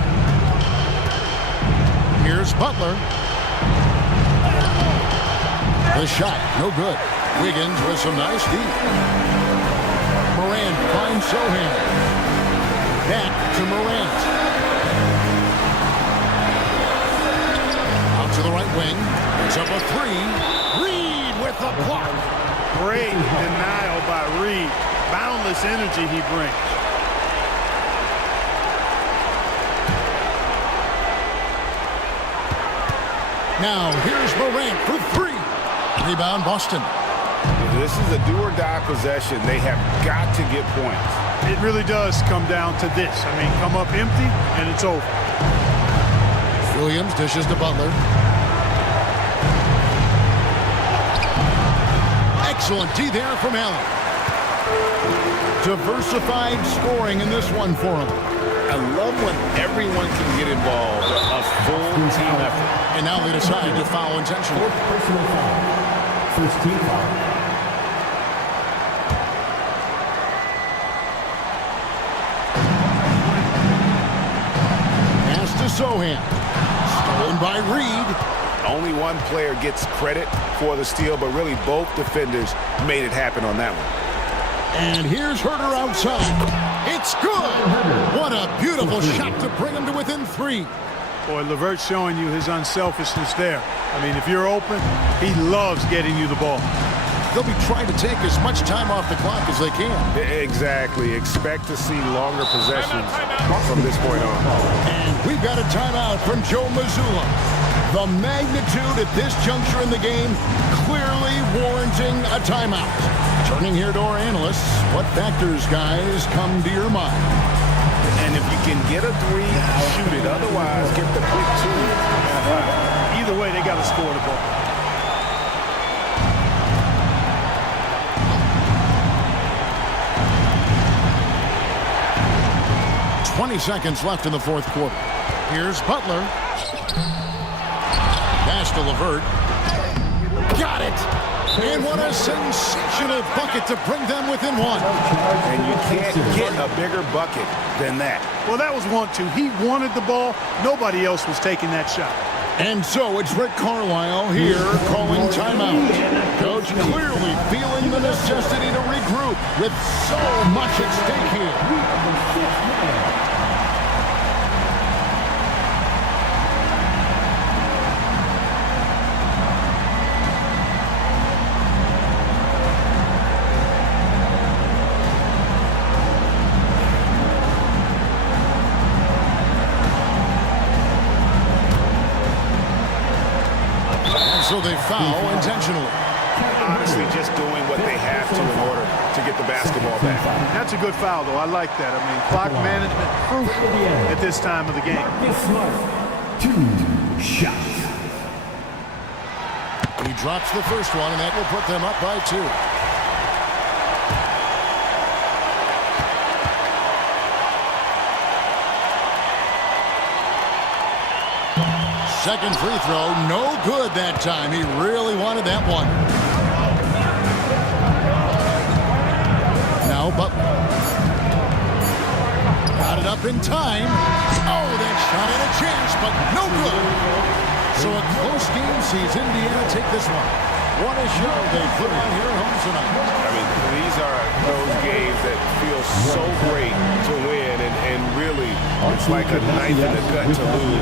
Here's Butler. The shot, no good. Wiggins with some nice D. Morant finds Sohan. Back to Morant. Out to the right wing. It's up a three. Reed with the block. Great denial by Reed. Boundless energy he brings. Now here's Morant for three. Rebound Boston. This is a do-or-die possession. They have got to get points. It really does come down to this. I mean, come up empty, and it's over. Williams dishes to Butler. Excellent D there from Allen. Diversified scoring in this one for him. I love when everyone can get involved, a full team effort. And now they decide to foul intentionally. Fourth personal foul. First team foul. Pass to Sohan. Stolen by Reed. Only one player gets credit for the steal, but really both defenders made it happen on that one. And here's Herter outside. It's good. What a beautiful shot to bring him to within three. Boy, LeVert's showing you his unselfishness there. I mean, if you're open, he loves getting you the ball. They'll be trying to take as much time off the clock as they can. Exactly. Expect to see longer possessions from this point on. And we've got a timeout from Joe Mazzulla. The magnitude at this juncture in the game clearly warranting a timeout. Turning here to our analysts, what factors, guys, come to your mind? And if you can get a three, shoot it. Otherwise, get the quick two. Either way, they got to score the ball. .20 seconds left in the fourth quarter. Here's Butler. Pass to LeVert. Got it! And what a sensational bucket to bring them within one. And you can't get a bigger bucket than that. Well, that was 1-2. He wanted the ball. Nobody else was taking that shot. And so it's Rick Carlisle here calling timeout. Coach clearly feeling the necessity to regroup with so much at stake here. So they foul intentionally. Honestly, just doing what they have to in order to get the basketball back. That's a good foul, though. I like that. I mean, clock management crucial at this time of the game. Two shots. He drops the first one, and that will put them up by 2. Second free throw, no good that time. He really wanted that one. Now Butler. Got it up in time. Oh, that shot had a chance, but no good. So a close game sees Indiana take this one. What a show they put on here at home tonight. I mean, these are those games that feel so great to win, and really, it's like a knife in the gut to lose.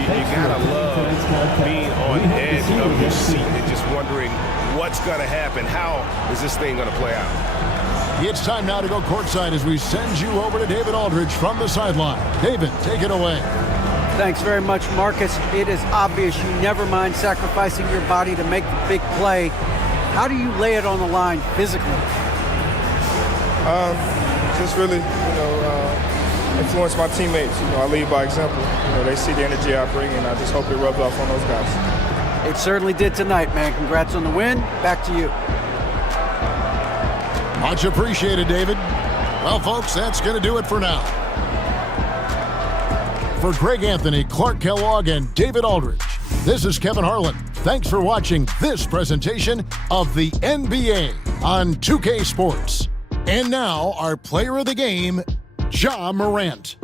You gotta love being on edge of your seat and just wondering what's gonna happen. How is this thing gonna play out? It's time now to go courtside as we send you over to David Aldridge from the sideline. David, take it away. Thanks very much, Marcus. It is obvious you never mind sacrificing your body to make the big play. How do you lay it on the line physically? Just really, influence my teammates. I lead by example. They see the energy I bring, and I just hope it rubs off on those guys. It certainly did tonight, man. Congrats on the win. Back to you. Much appreciated, David. Well, folks, that's going to do it for now. For Greg Anthony, Clark Kellogg, and David Aldridge, This is Kevin Harlan. Thanks for watching this presentation of the NBA on 2K Sports. And now, our player of the game, Ja Morant.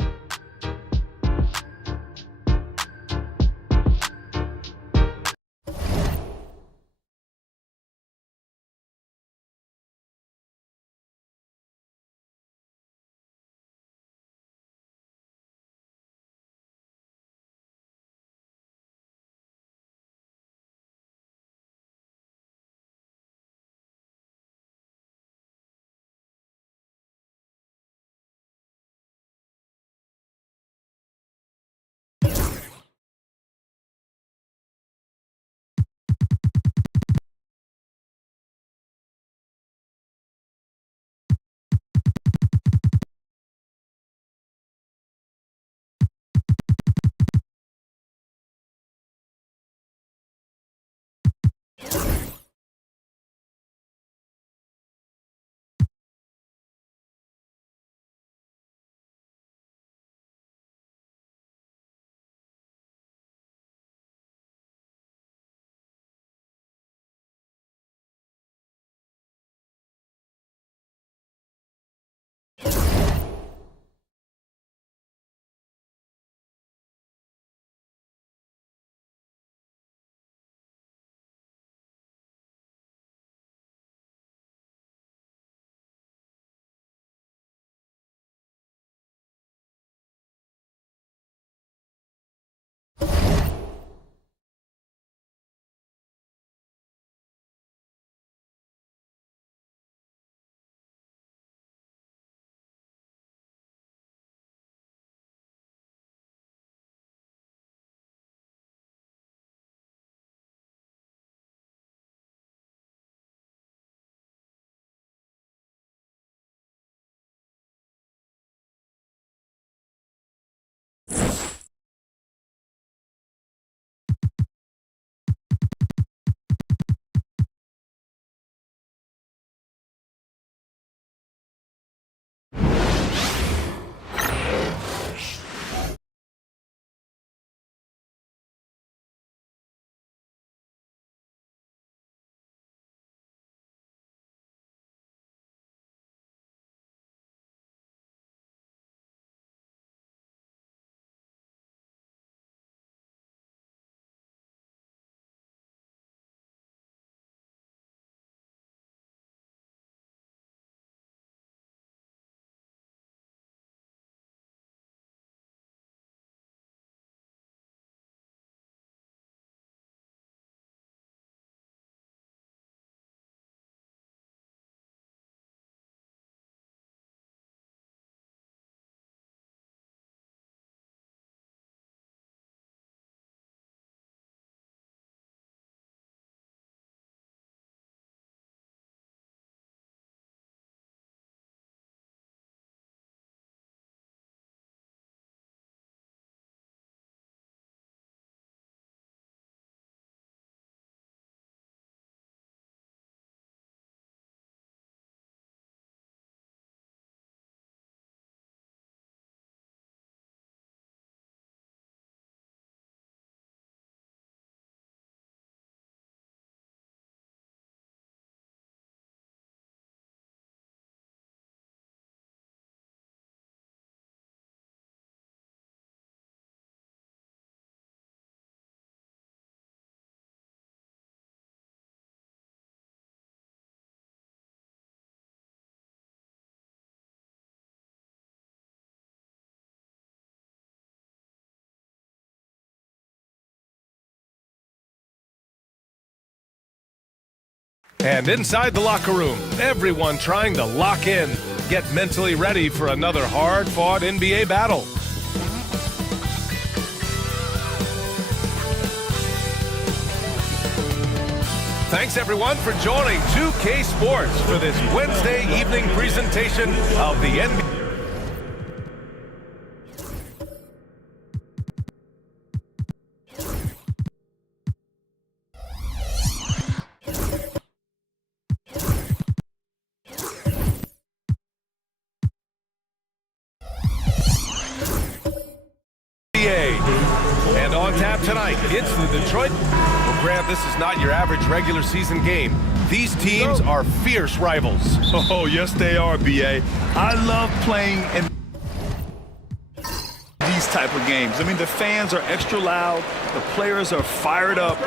And inside the locker room, everyone trying to lock in, get mentally ready for another hard-fought NBA battle. Thanks, everyone, for joining 2K Sports for this Wednesday evening presentation of the NBA. And on tap tonight. It's the Detroit. Well, Grant, this is not your average regular season game. These teams are fierce rivals. Oh, yes, they are, B.A. I love playing in these type of games. I mean, the fans are extra loud. The players are fired up.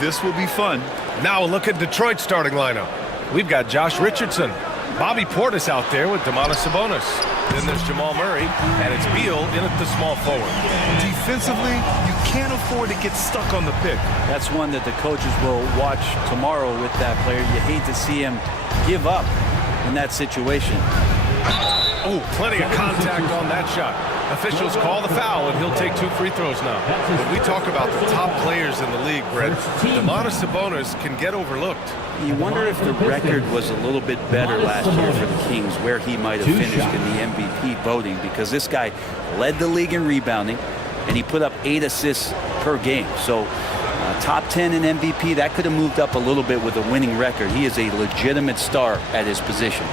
This will be fun. Now a look at Detroit's starting lineup. We've got Josh Richardson. Bobby Portis out there with Domantas Sabonis. Then there's Jamal Murray, and it's Beal in at the small forward. Defensively, you can't afford to get stuck on the pick. That's one that the coaches will watch tomorrow with that player. You hate to see him give up in that situation. Oh, plenty of contact on that shot. Officials call the foul, and he'll take 2 free throws now. When we talk about the top players in the league, Brett, Domantas Sabonis can get overlooked. You wonder if the record was a little bit better last year for the Kings, where he might have finished in the MVP voting, because this guy led the league in rebounding, and he put up 8 assists per game. So top 10 in MVP, that could have moved up a little bit with a winning record. He is a legitimate star at his position.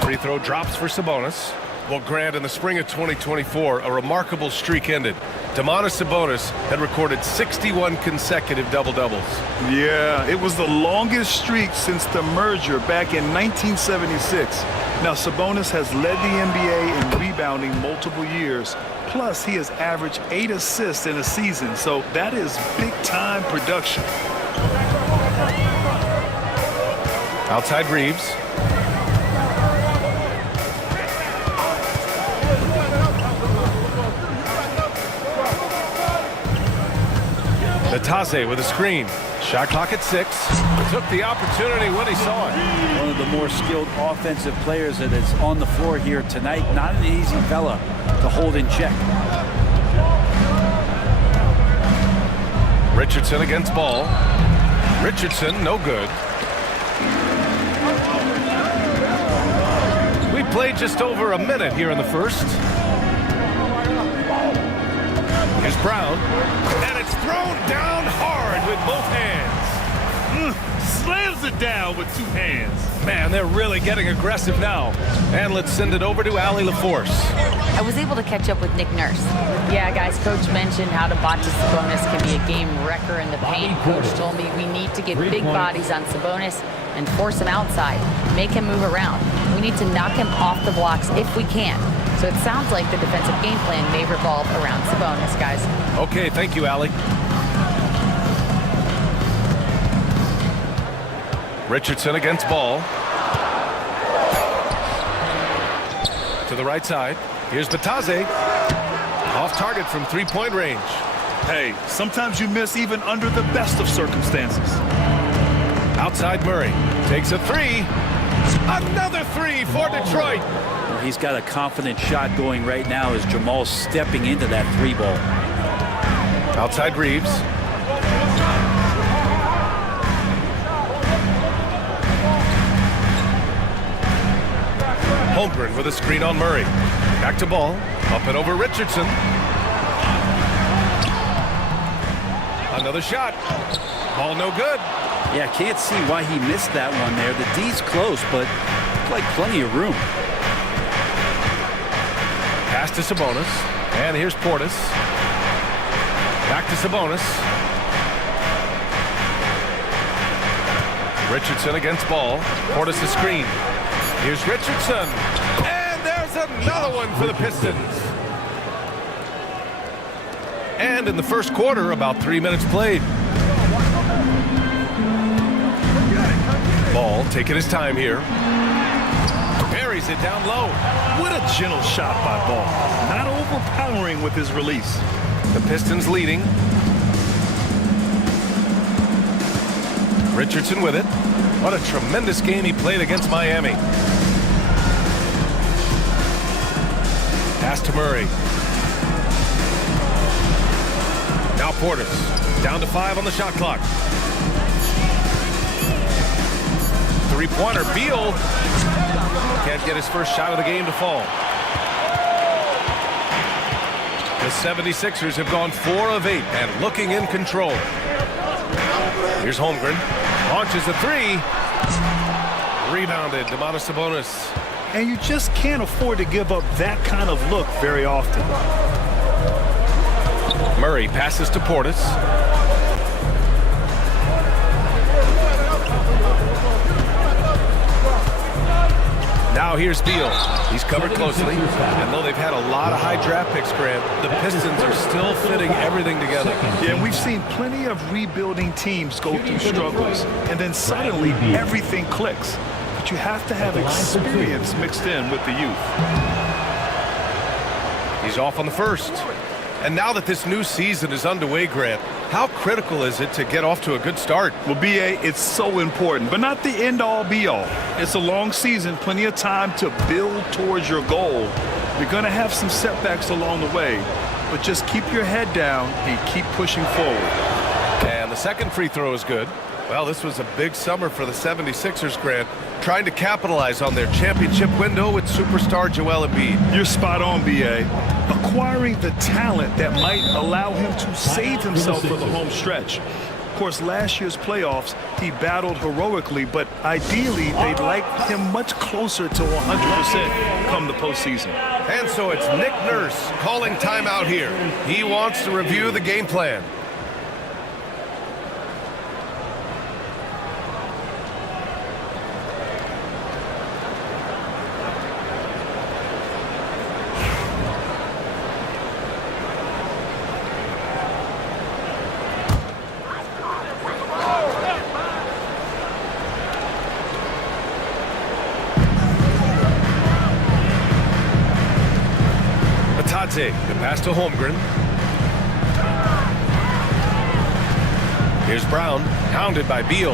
Free throw drops for Sabonis. Well, Grant, in the spring of 2024, a remarkable streak ended. Domantas Sabonis had recorded 61 consecutive double-doubles. Yeah, it was the longest streak since the merger back in 1976. Now, Sabonis has led the NBA in rebounding multiple years. Plus, he has averaged 8 assists in a season, so that is big-time production. Outside Reeves. Natase with a screen. Shot clock at 6. Took the opportunity when he saw it. One of the more skilled offensive players that is on the floor here tonight. Not an easy fella to hold in check. Richardson against Ball. Richardson, no good. We played just over a minute here in the first. Here's Brown, and it's thrown down hard with both hands. Slams it down with 2 hands. Man, they're really getting aggressive now. And let's send it over to Allie LaForce. I was able to catch up with Nick Nurse. Yeah, guys, Coach mentioned how Domantas Sabonis can be a game wrecker in the paint. Coach told me we need to get big bodies on Sabonis and force him outside, make him move around. We need to knock him off the blocks if we can. So it sounds like the defensive game plan may revolve around Sabonis, guys. Okay, thank you, Allie. Richardson against Ball. To the right side. Here's Batase. Off target from 3-point range. Hey, sometimes you miss even under the best of circumstances. Outside Murray. Takes a 3. Another 3 for Detroit. He's got a confident shot going right now as Jamal's stepping into that 3 ball. Outside Reeves. Holmgren with a screen on Murray. Back to Ball. Up and over Richardson. Another shot. Ball no good. Yeah, can't see why he missed that one there. The D's close, but like plenty of room. Pass to Sabonis. And here's Portis. Back to Sabonis. Richardson against Ball. Portis a screen. Here's Richardson. And there's another one for the Pistons. And in the first quarter, about 3 minutes played. Ball taking his time here. Buries it down low. What a gentle shot by Ball. Not overpowering with his release. The Pistons leading. Richardson with it. What a tremendous game he played against Miami. Pass to Murray. Now Portis. Down to 5 on the shot clock. Three-pointer. Beal can't get his first shot of the game to fall. The 76ers have gone 4 of 8 and looking in control. Here's Holmgren. Launches a 3. Rebounded. Domantas Sabonis. And you just can't afford to give up that kind of look very often. Murray passes to Portis. Now here's Beal. He's covered closely. And though they've had a lot of high draft picks, Grant, the Pistons are still fitting everything together. Yeah, and we've seen plenty of rebuilding teams go through struggles, and then suddenly everything clicks. But you have to have experience mixed in with the youth. He's off on the first. And now that this new season is underway, Grant, how critical is it to get off to a good start? Well, B.A., it's so important, but not the end-all, be-all. It's a long season, plenty of time to build towards your goal. You're going to have some setbacks along the way, but just keep your head down and keep pushing forward. And the second free throw is good. Well, this was a big summer for the 76ers, Grant, trying to capitalize on their championship window with superstar Joel Embiid. You're spot on, B.A. Acquiring the talent that might allow him to save himself for the home stretch. Of course, last year's playoffs, he battled heroically, but ideally, they'd like him much closer to 100% come the postseason. And so it's Nick Nurse calling timeout here. He wants to review the game plan. The pass to Holmgren. Here's Brown, hounded by Beal.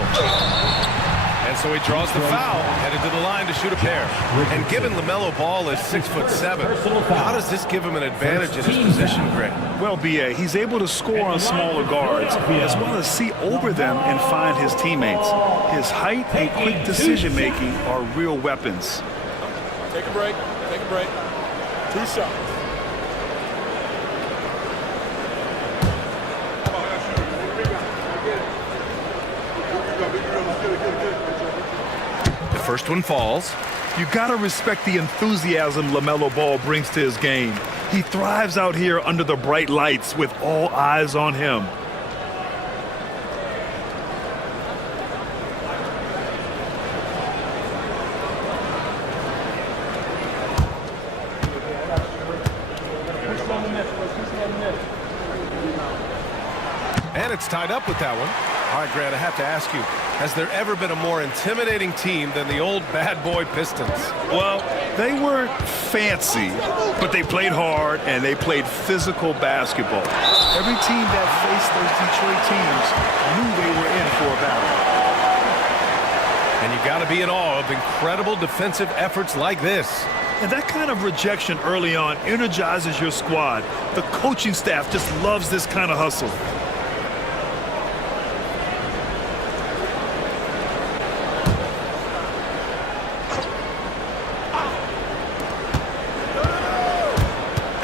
And so he draws the foul, headed to the line to shoot a pair. And given LaMelo Ball is 6'7", how does this give him an advantage in his position, Greg? Well, B.A., he's able to score on smaller guards, as well as see over them and find his teammates. His height and quick decision-making are real weapons. Take a break. Take a break. 2 shots. The first one falls. You gotta respect the enthusiasm LaMelo Ball brings to his game. He thrives out here under the bright lights with all eyes on him. And it's tied up with that one. All right, Grant, I have to ask you, has there ever been a more intimidating team than the old bad boy Pistons? Well, they weren't fancy, but they played hard and they played physical basketball. Every team that faced those Detroit teams knew they were in for a battle. And you got to be in awe of incredible defensive efforts like this. And that kind of rejection early on energizes your squad. The coaching staff just loves this kind of hustle.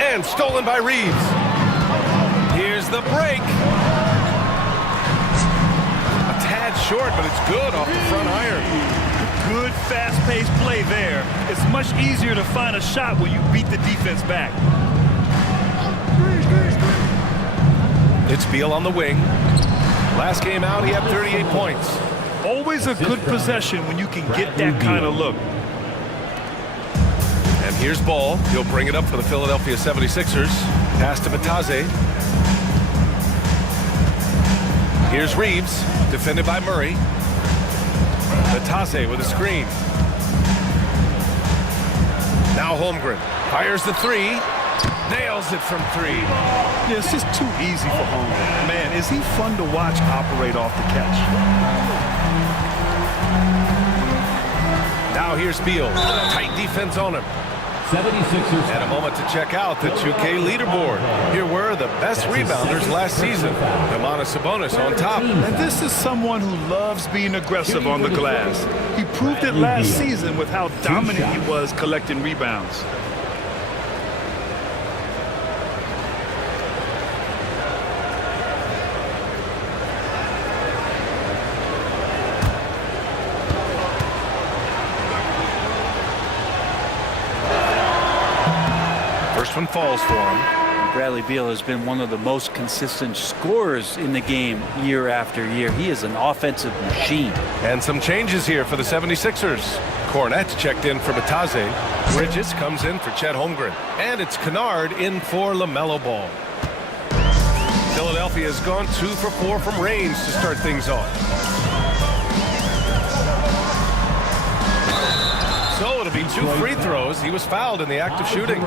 And stolen by Reeves. Here's the break. A tad short, but it's good off the front iron. Good fast-paced play there. It's much easier to find a shot when you beat the defense back. It's Beal on the wing. Last game out, he had 38 points. Always a good possession when you can get that kind of look. And here's Ball. He'll bring it up for the Philadelphia 76ers. Pass to Batase. Here's Reeves, defended by Murray. Batase with a screen. Now Holmgren fires the three. Nails it from 3. Yeah, it's just too easy for Holmgren. Man, is he fun to watch operate off the catch. Now here's Beal. Tight defense on him. 76ers. And a moment to check out the 2K leaderboard. Here were the best rebounders last season. Domantas Sabonis on top. And this is someone who loves being aggressive on the glass. He proved it last season with how dominant he was collecting rebounds. First one falls for him. Bradley Beal has been one of the most consistent scorers in the game year after year. He is an offensive machine. And some changes here for the 76ers. Cornette checked in for Batase. Bridges comes in for Chet Holmgren. And it's Kennard in for LaMelo Ball. Philadelphia has gone 2 for 4 from range to start things off. So it'll be 2 free throws. He was fouled in the act of shooting.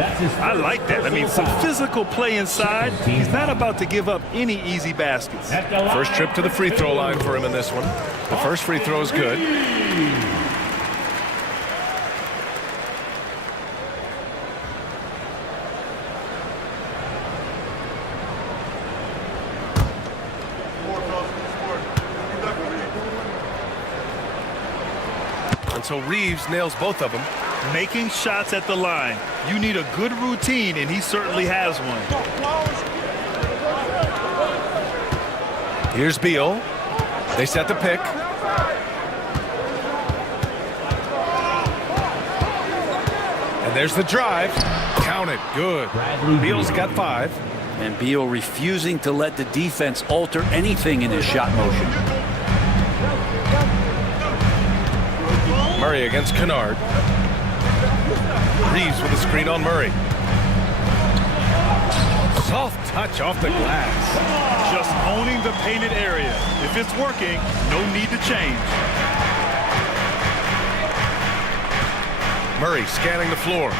I like that. I mean, some physical play inside. He's not about to give up any easy baskets. First trip to the free throw line for him in this one. The first free throw is good. And so Reeves nails both of them. Making shots at the line. You need a good routine, and he certainly has one. Here's Beal. They set the pick. And there's the drive. Count it. Good. Beal's got 5. And Beal refusing to let the defense alter anything in his shot motion. Murray against Kennard. Reeves with a screen on Murray. Soft touch off the glass. Just owning the painted area. If it's working, no need to change. Murray scanning the floor.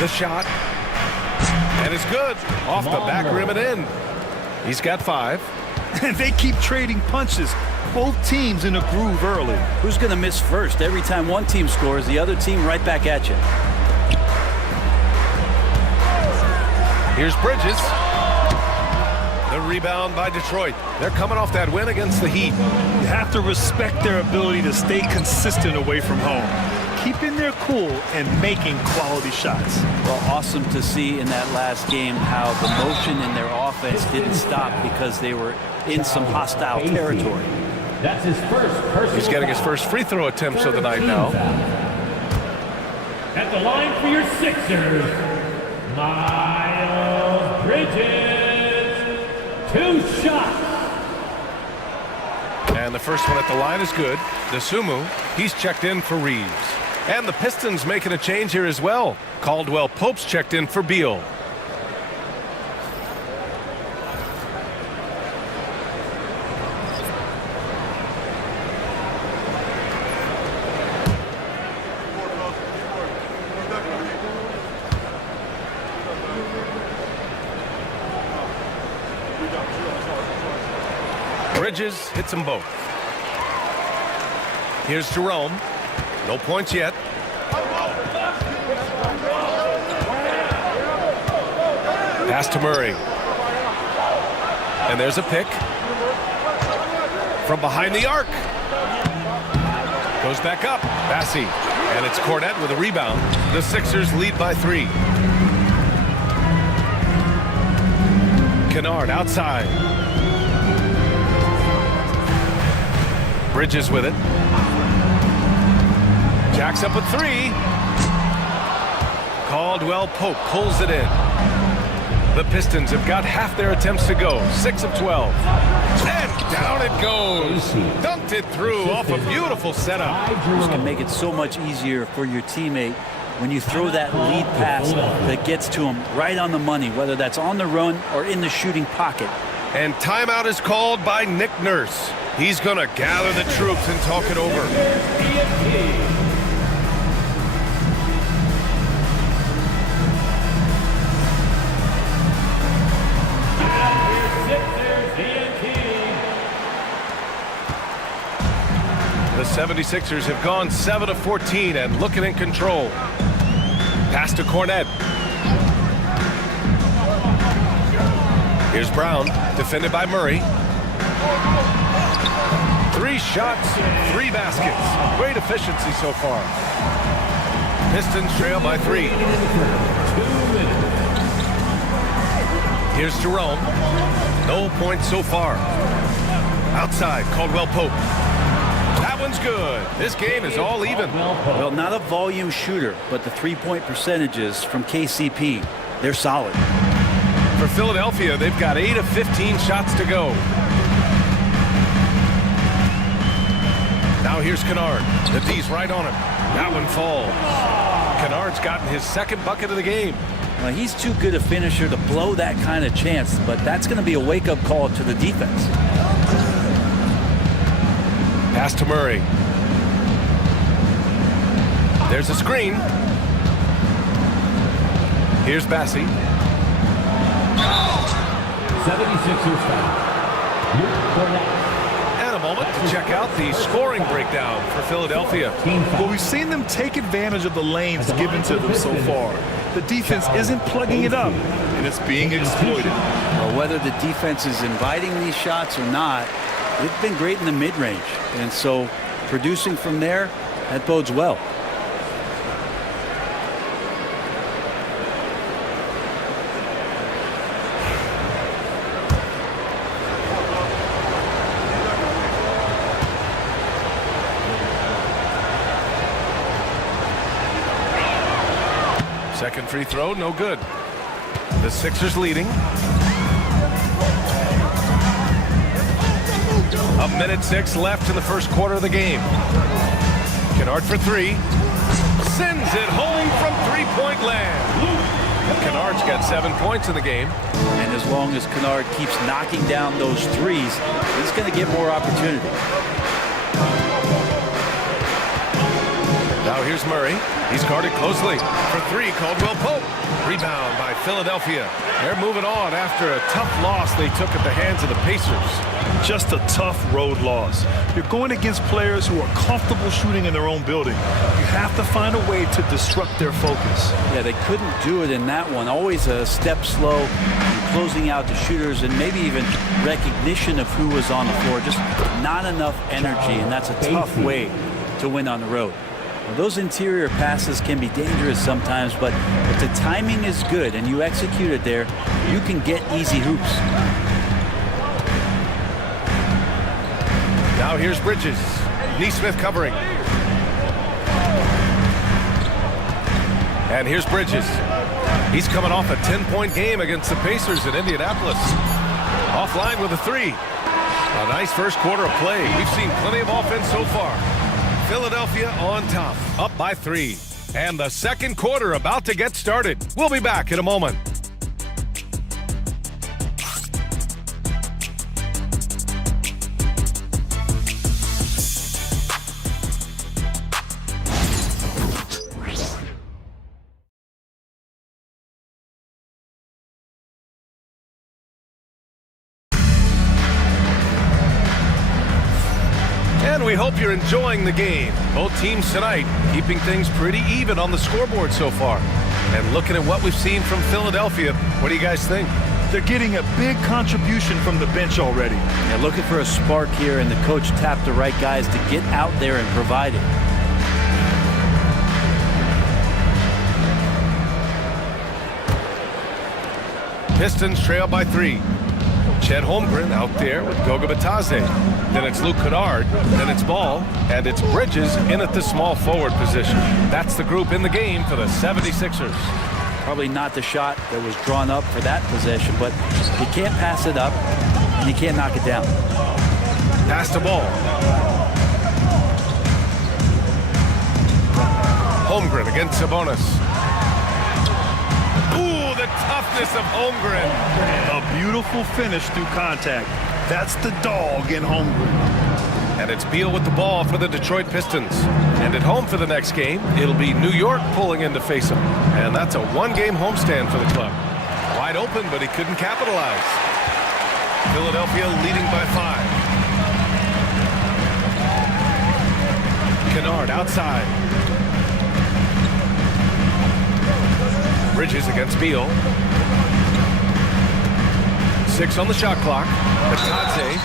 The shot. And it's good. Off the back rim and in. He's got 5. And they keep trading punches. Both teams in a groove early. Who's going to miss first? Every time one team scores, the other team right back at you. Here's Bridges. The rebound by Detroit. They're coming off that win against the Heat. You have to respect their ability to stay consistent away from home. Keeping their cool and making quality shots. Well, awesome to see in that last game how the motion in their offense didn't stop because they were in some hostile territory. That's his first personal He's getting his foul. first free throw attempts of the night now. At the line for your Sixers, Miles Bridges. 2 shots. And the first one at the line is good. Dosunmu, he's checked in for Reeves. And the Pistons making a change here as well. Caldwell Pope's checked in for Beal. Bridges hits them both. Here's Jerome. No points yet. Pass to Murray. And there's a pick. From behind the arc. Goes back up. Bassi. And it's Cornette with a rebound. The Sixers lead by 3. Kennard outside. Bridges with it. Jacks up with 3. Caldwell Pope pulls it in. The Pistons have got half their attempts to go. 6 of 12. And down it goes. Dunked it through off a beautiful setup. This can make it so much easier for your teammate when you throw that lead pass that gets to him right on the money, whether that's on the run or in the shooting pocket. And timeout is called by Nick Nurse. He's going to gather the troops and talk it over. The 76ers have gone 7 of 14 and looking in control. Pass to Cornette. Here's Brown, defended by Murray. 3 shots, 3 baskets. Great efficiency so far. Pistons trail by 3. Here's Jerome. No points so far. Outside, Caldwell Pope. That one's good. This game is all even. Well, not a volume shooter, but the three-point percentages from KCP, they're solid. For Philadelphia, they've got 8 of 15 shots to go. Now here's Kennard. The D's right on him. That one falls. Kennard's gotten his second bucket of the game. Well, he's too good a finisher to blow that kind of chance, but that's going to be a wake-up call to the defense. Pass to Murray. There's a screen. Here's Bassie. 76ers foul. And a moment to check out the scoring breakdown for Philadelphia. Well, we've seen them take advantage of the lanes given to them so far. The defense isn't plugging it up, and it's being exploited. Well, whether the defense is inviting these shots or not, they've been great in the mid-range. And so producing from there, that bodes well. Second free throw, no good. The Sixers leading. A minute 6 left in the first quarter of the game. Kennard for 3. Sends it home from three-point land. Kennard's got 7 points in the game. And as long as Kennard keeps knocking down those threes, he's going to get more opportunity. Now here's Murray. He's guarded closely. For 3, Caldwell Pope. Rebound by Philadelphia. They're moving on after a tough loss they took at the hands of the Pacers. Just a tough road loss. You're going against players who are comfortable shooting in their own building. You have to find a way to disrupt their focus. Yeah, they couldn't do it in that one. Always a step slow in closing out the shooters and maybe even recognition of who was on the floor. Just not enough energy, and that's a tough way to win on the road. Well, those interior passes can be dangerous sometimes, but if the timing is good and you execute it there, you can get easy hoops. Now here's Bridges. Neesmith covering. And here's Bridges. He's coming off a 10-point game against the Pacers in Indianapolis. Offline with a 3. A nice first quarter of play. We've seen plenty of offense so far. Philadelphia on top, up by 3. And the second quarter about to get started. We'll be back in a moment. And we hope you're enjoying the game. Both teams tonight keeping things pretty even on the scoreboard so far. And looking at what we've seen from Philadelphia, what do you guys think? They're getting a big contribution from the bench already. Yeah, looking for a spark here, and the coach tapped the right guys to get out there and provide it. Pistons trail by 3. Chet Holmgren out there with Goga Bitadze. Then it's Luke Kennard. Then it's Ball. And it's Bridges in at the small forward position. That's the group in the game for the 76ers. Probably not the shot that was drawn up for that possession, but you can't pass it up and you can't knock it down. Pass to Ball. Holmgren against Sabonis. Ooh, the toughness of Holmgren. A beautiful finish through contact. That's the dog in Holmgren. And it's Beal with the ball for the Detroit Pistons. And at home for the next game, it'll be New York pulling in to face them. And that's a one-game homestand for the club. Wide open, but he couldn't capitalize. Philadelphia leading by 5. Kennard outside. Bridges against Beal. 6 on the shot clock. Bitadze.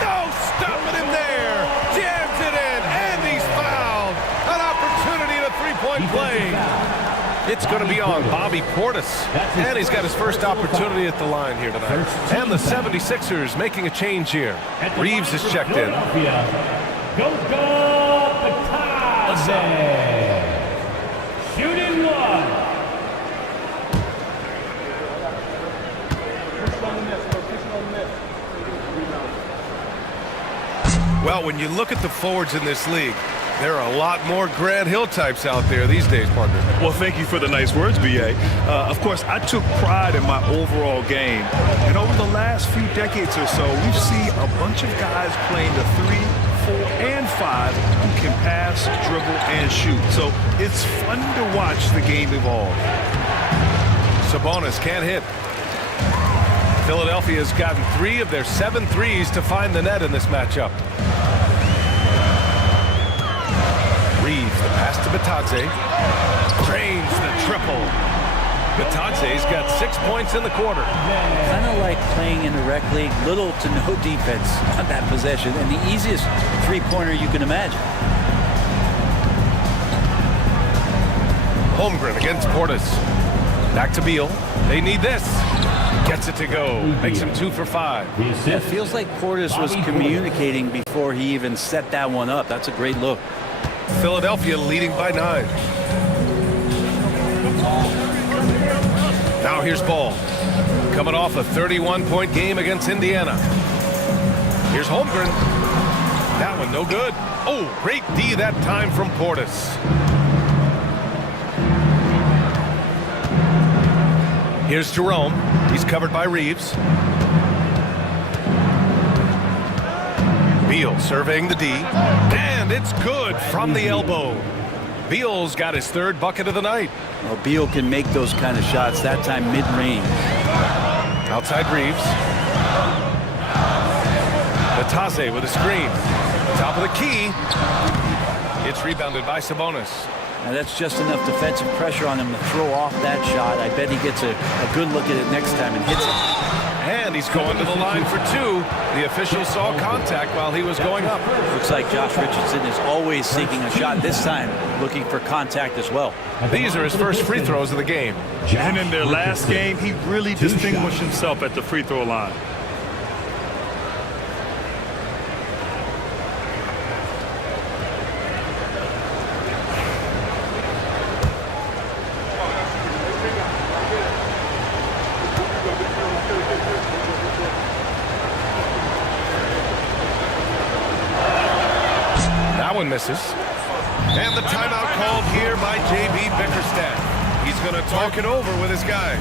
No, stopping him there. Jams it in, and he's fouled. An opportunity to three-point play. It's going to be on Bobby Portis. And he's got his first opportunity at the line here tonight. And the 76ers making a change here. Reeves is checked in. Shooting one. Well, when you look at the forwards in this league, there are a lot more Grant Hill types out there these days, partner. Well, thank you for the nice words, B.A. Of course, I took pride in my overall game. And over the last few decades or so, we've seen a bunch of guys playing the 3, 4, and 5 who can pass, dribble, and shoot. So it's fun to watch the game evolve. Sabonis can't hit. Philadelphia has gotten 3 of their 7 threes to find the net in this matchup. Reeves, the pass to Batadze. Drains the triple. Batadze's got 6 points in the quarter. Kind of like playing in the rec league, little to no defense on that possession, and the easiest three-pointer you can imagine. Holmgren against Portis. Back to Beal. They need this. Gets it to go. Makes him 2 for 5. It feels like Portis was communicating before he even set that one up. That's a great look. Philadelphia leading by 9. Now here's Ball. Coming off a 31-point game against Indiana. Here's Holmgren. That one no good. Oh, great D that time from Portis. Here's Jerome. He's covered by Reeves. Beal surveying the D. And it's good from the elbow. Beal's got his 3rd bucket of the night. Well, Beal can make those kind of shots, that time mid-range. Outside Reeves. Batadze with a screen. Top of the key. It's rebounded by Sabonis. Now that's just enough defensive pressure on him to throw off that shot. I bet he gets a good look at it next time and hits it. And he's going to the line for 2. The official saw contact while he was going up. Looks like Josh Richardson is always seeking a shot, this time looking for contact as well. These are his first free throws of the game. And in their last game, he really distinguished himself at the free throw line. Misses. And the timeout called here by J.B. Bickerstaff. He's going to talk it over with his guys.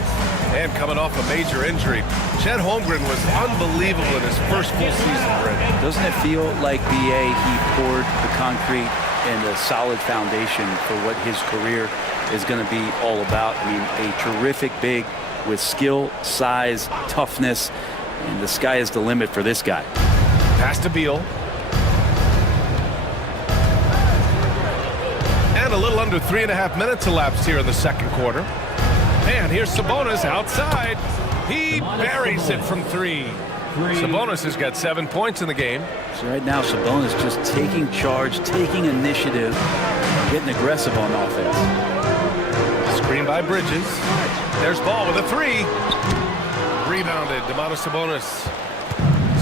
And coming off a major injury, Chet Holmgren was unbelievable in his first full season, Brent. Doesn't it feel like B.A. he poured the concrete and a solid foundation for what his career is going to be all about? I mean, a terrific big with skill, size, toughness, and the sky is the limit for this guy. Pass to Beal. A little under 3.5 minutes elapsed here in the second quarter. And here's Sabonis outside. He buries it from 3. Sabonis has got 7 points in the game. So right now, Sabonis just taking charge, taking initiative, getting aggressive on offense. Screen by Bridges. There's Ball with a 3. Rebounded. Domantas Sabonis.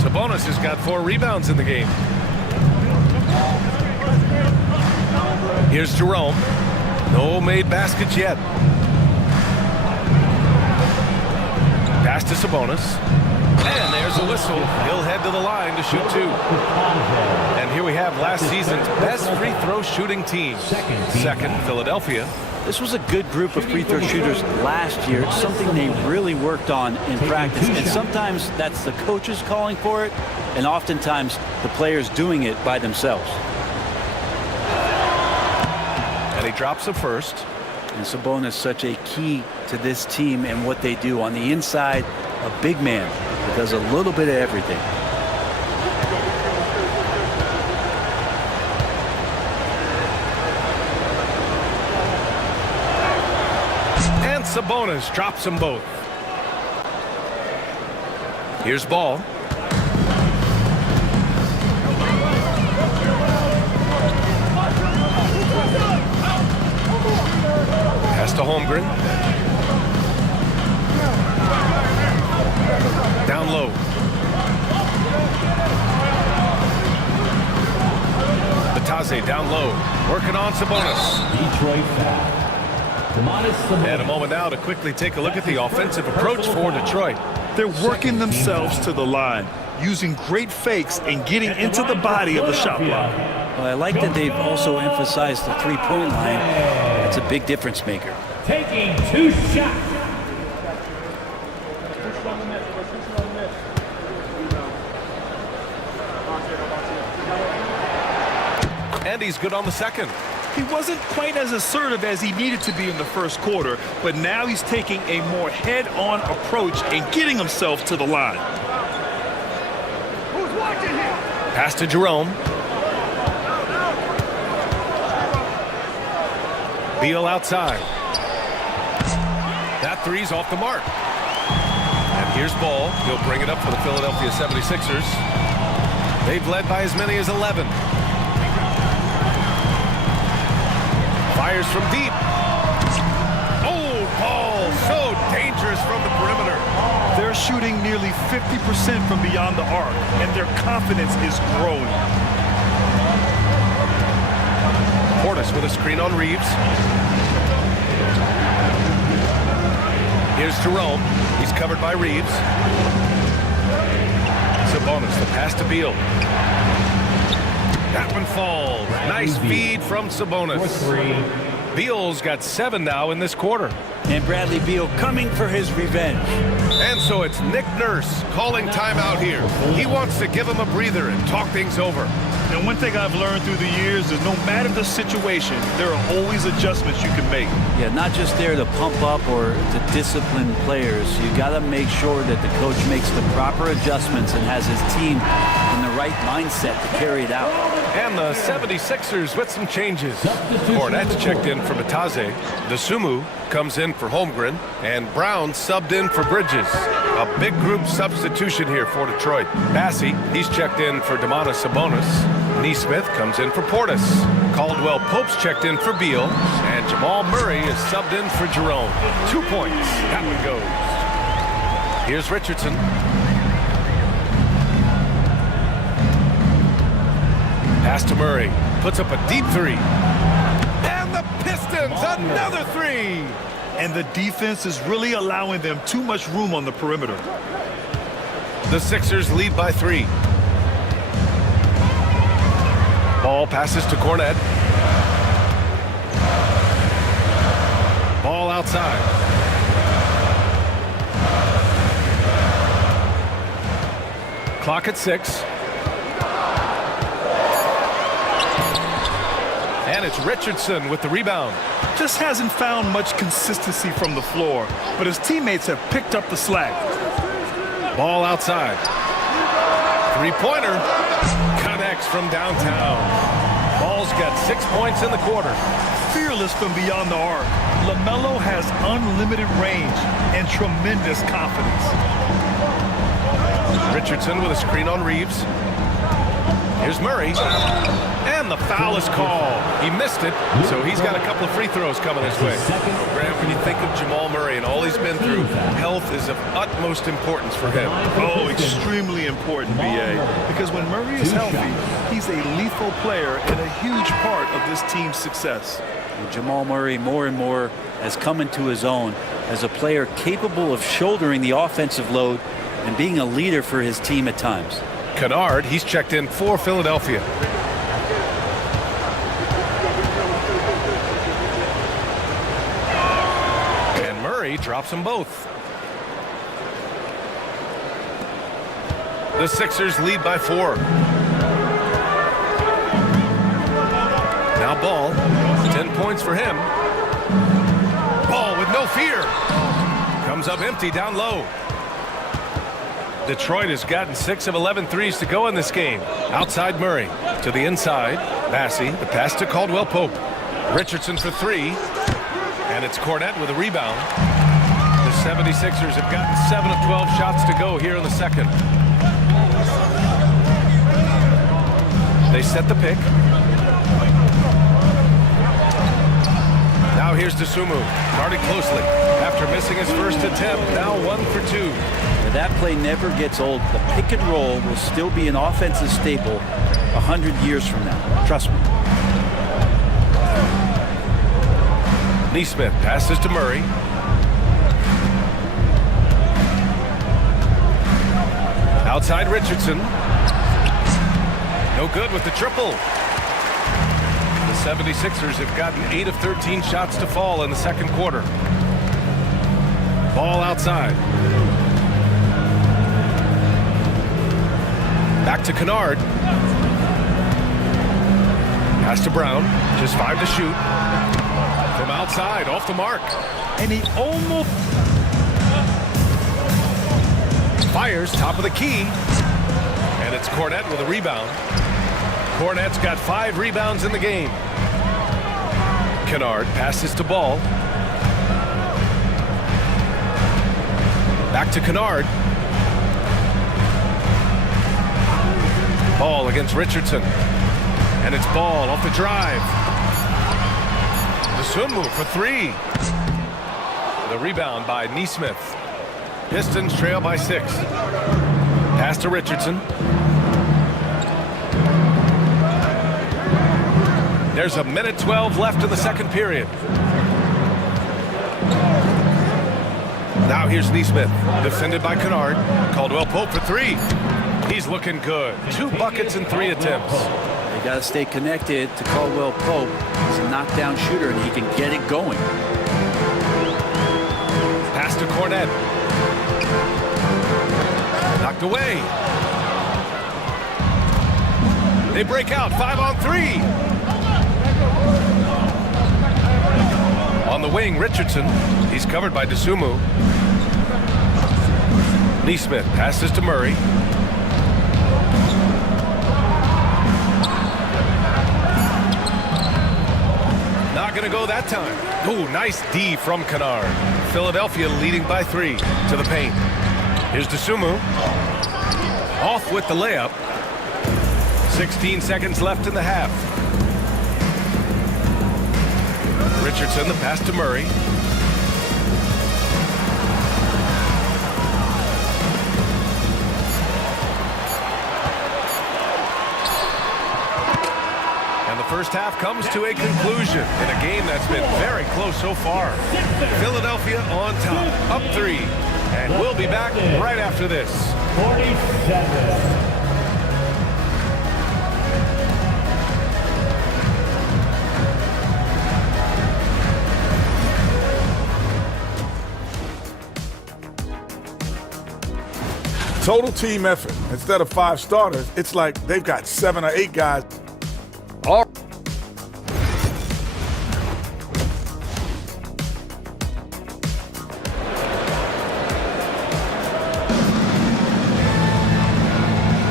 Sabonis has got 4 rebounds in the game. Here's Jerome. No made baskets yet. Pass to Sabonis. And there's a whistle. He'll head to the line to shoot 2. And here we have last season's best free throw shooting team. Second, Philadelphia. This was a good group of free throw shooters last year. It's something they really worked on in practice. And sometimes that's the coaches calling for it, and oftentimes the players doing it by themselves. And he drops the first. And Sabonis such a key to this team and what they do on the inside. A big man that does a little bit of everything. And Sabonis drops them both. Here's Ball. Pass to Holmgren. Down low. Batase down low. Working on Sabonis. Detroit foul. And a moment now to quickly take a look at the offensive approach for Detroit. They're working themselves to the line, using great fakes and getting into the body of the shot block. Well, I like that they've also emphasized the three-point line. That's a big difference maker. Taking 2 shots. And he's good on the second. He wasn't quite as assertive as he needed to be in the first quarter, but now he's taking a more head-on approach and getting himself to the line. Who's watching him? Pass to Jerome. Beal outside. That three's off the mark. And here's Ball. He'll bring it up for the Philadelphia 76ers. They've led by as many as 11. Fires from deep. Oh, Ball, so dangerous from the perimeter. They're shooting nearly 50% from beyond the arc, and their confidence is growing. Portis with a screen on Reeves. Here's Jerome. He's covered by Reeves. Sabonis, the pass to Beal. That one falls. Nice feed from Sabonis. Beal's got 7 now in this quarter. And Bradley Beal coming for his revenge. And so it's Nick Nurse calling timeout here. He wants to give him a breather and talk things over. And one thing I've learned through the years is no matter the situation, there are always adjustments you can make. Yeah, not just there to pump up or to discipline players. You got to make sure that the coach makes the proper adjustments and has his team in the right mindset to carry it out. And the 76ers with some changes. Cornette's checked in for Batase. Dosunmu comes in for Holmgren. And Brown subbed in for Bridges. A big group substitution here for Detroit. Bassey, he's checked in for Domantas Sabonis. Neesmith comes in for Portis. Caldwell Pope's checked in for Beal. And Jamal Murray is subbed in for Jerome. 2 points. That one goes. Here's Richardson. Pass to Murray. Puts up a deep three. And the Pistons, another three. And the defense is really allowing them too much room on the perimeter. The Sixers lead by 3. Ball passes to Cornette. Ball outside. Clock at 6. And it's Richardson with the rebound. Just hasn't found much consistency from the floor, but his teammates have picked up the slack. Ball outside. Three-pointer. Connects from downtown. Ball's got 6 points in the quarter. Fearless from beyond the arc, LaMelo has unlimited range and tremendous confidence. Richardson with a screen on Reeves. Here's Murray. And the foul is called. He missed it, so he's got a couple of free throws coming his way. Graham, when you think of Jamal Murray and all he's been through, health is of utmost importance for him. Oh, extremely important, B.A., because when Murray is healthy, he's a lethal player and a huge part of this team's success. And Jamal Murray more and more has come into his own as a player capable of shouldering the offensive load and being a leader for his team at times. Kennard, he's checked in for Philadelphia. And Murray drops them both. The Sixers lead by 4. Now Ball, 10 points for him. Ball with no fear. Comes up empty down low. Detroit has gotten 6 of 11 threes to go in this game. Outside Murray to the inside. Bassey, the pass to Caldwell Pope. Richardson for 3. And it's Cornette with a rebound. The 76ers have gotten 7 of 12 shots to go here in the second. They set the pick. Now here's Dosunmu, guarded closely. After missing his first attempt, now 1 for 2. But that play never gets old. The pick and roll will still be an offensive staple 100 years from now. Trust me. Neesmith passes to Murray. Outside Richardson. No good with the triple. The 76ers have gotten 8 of 13 shots to fall in the second quarter. Ball outside. Back to Kennard. Pass to Brown. Just 5 to shoot. From outside, off the mark. And he almost fires, top of the key. And it's Cornette with a rebound. Cornette's got 5 rebounds in the game. Kennard passes to Ball. Back to Kennard. Ball against Richardson. And it's Ball off the drive. Dosunmu for 3. The rebound by Neesmith. Pistons trail by 6. Pass to Richardson. There's a minute 12 left in the second period. Now here's Neesmith, defended by Kennard. Caldwell Pope for 3. He's looking good. 2 buckets in 3 attempts. They got to stay connected to Caldwell Pope. He's a knockdown shooter, and he can get it going. Pass to Cornette. Knocked away. They break out. 5 on 3. On the wing, Richardson. He's covered by Dosunmu. Neesmith passes to Murray. Not going to go that time. Ooh, nice D from Kennard. Philadelphia leading by 3 to the paint. Here's Dosunmu. Off with the layup. 16 seconds left in the half. Richardson, the pass to Murray. And the first half comes to a conclusion in a game that's been very close so far. Philadelphia on top, up 3. And we'll be back right after this. 47. Total team effort. Instead of 5 starters, it's like they've got 7 or 8 guys. All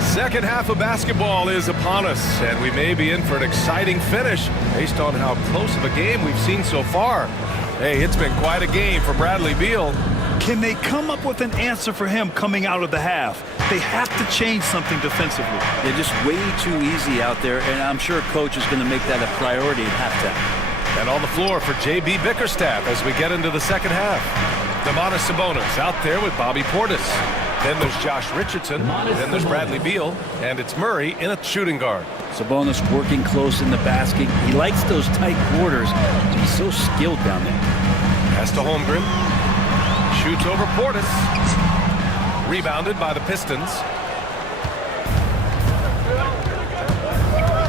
Second half of basketball is upon us, and we may be in for an exciting finish based on how close of a game we've seen so far. Hey, it's been quite a game for Bradley Beal. Can they come up with an answer for him coming out of the half? They have to change something defensively. They're just way too easy out there, and I'm sure coach is going to make that a priority at halftime. And on the floor for J.B. Bickerstaff as we get into the second half. Domantas Sabonis out there with Bobby Portis. Then there's Josh Richardson. Then there's Bradley Beal. And it's Murray in a shooting guard. Sabonis working close in the basket. He likes those tight quarters. He's so skilled down there. Pass to Holmgren. Shoots over Portis. Rebounded by the Pistons.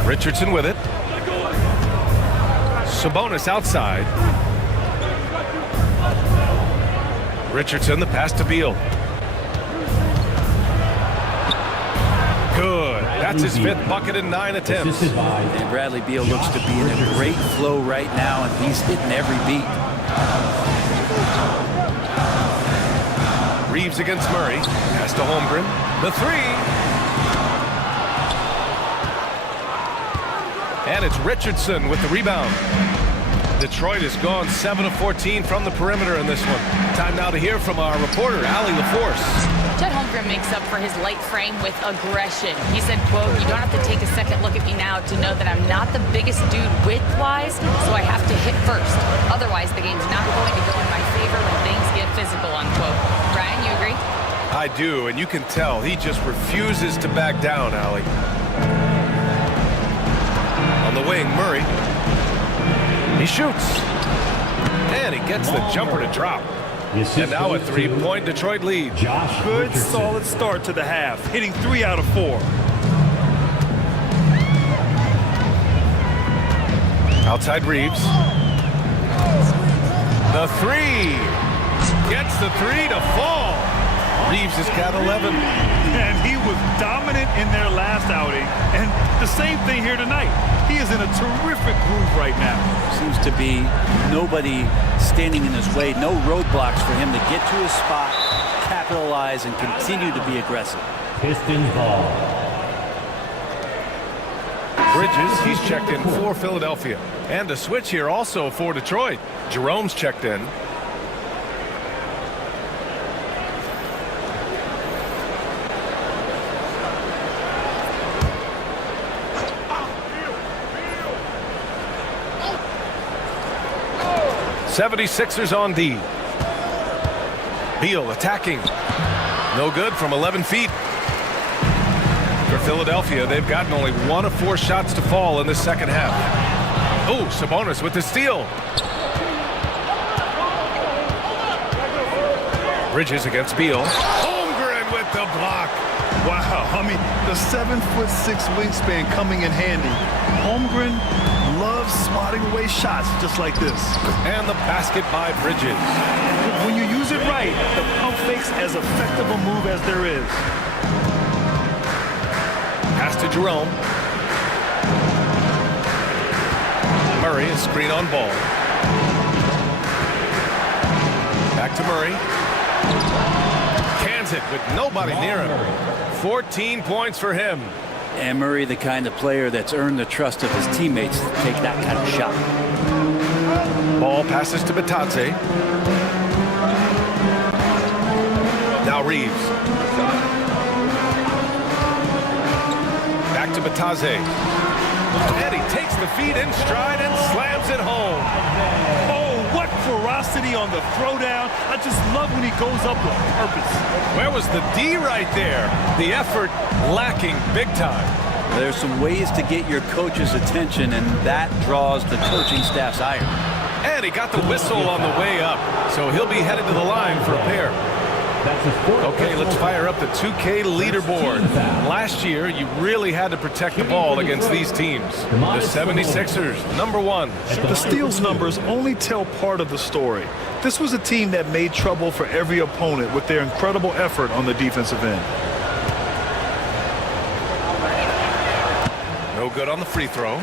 Richardson with it. Sabonis outside. Richardson, the pass to Beal. Good. That's his 5th bucket in 9 attempts. And Bradley Beal looks to be in a great flow right now, and he's hitting every beat. Reeves against Murray. Pass to Holmgren. The 3. And it's Richardson with the rebound. Detroit has gone 7 of 14 from the perimeter in this one. Time now to hear from our reporter, Allie LaForce. Chet Holmgren makes up for his light frame with aggression. He said, quote, "You don't have to take a second look at me now to know that I'm not the biggest dude width-wise, so I have to hit first. Otherwise, the game's not going to go in my favor when things get physical," unquote. Brian, you agree? I do, and you can tell he just refuses to back down, Allie. On the wing, Murray. He shoots. And he gets the jumper to drop. And now a 3-point Detroit lead. Good, solid start to the half, hitting 3 out of 4. Outside Reeves. The 3. Gets the 3 to fall. Reeves has got 11. And he was dominant in their last outing. And the same thing here tonight. He is in a terrific groove right now. Seems to be nobody standing in his way, no roadblocks for him to get to his spot, capitalize, and continue to be aggressive. Pistons ball. Bridges, he's checked in for Philadelphia. And a switch here also for Detroit. Jerome's checked in. '76ers on D. Beal attacking. No good from 11 feet. For Philadelphia, they've gotten only 1 of 4 shots to fall in the second half. Oh, Sabonis with the steal. Bridges against Beal. Holmgren with the block. Wow, I mean, the 7'6" wingspan coming in handy. Holmgren loves swatting away shots just like this. And the basket by Bridges. When you use it right, the pump fake's as effective a move as there is. Pass to Jerome. Murray, a screen on ball. Back to Murray. Cans it with nobody near him. 14 points for him. And Murray, the kind of player that's earned the trust of his teammates to take that kind of shot. Ball passes to Batadze. Now Reeves. Back to Batadze. And he takes the feed in stride and slams it home. Oh, what ferocity on the throwdown. I just love when he goes up with purpose. Where was the D right there? The effort lacking big time. There's some ways to get your coach's attention, and that draws the coaching staff's ire. And he got the whistle on the way up, so he'll be headed to the line for a pair. Okay, let's fire up the 2K leaderboard. Last year, you really had to protect the ball against these teams. The 76ers, #1. The steals numbers only tell part of the story. This was a team that made trouble for every opponent with their incredible effort on the defensive end. No good on the free throw.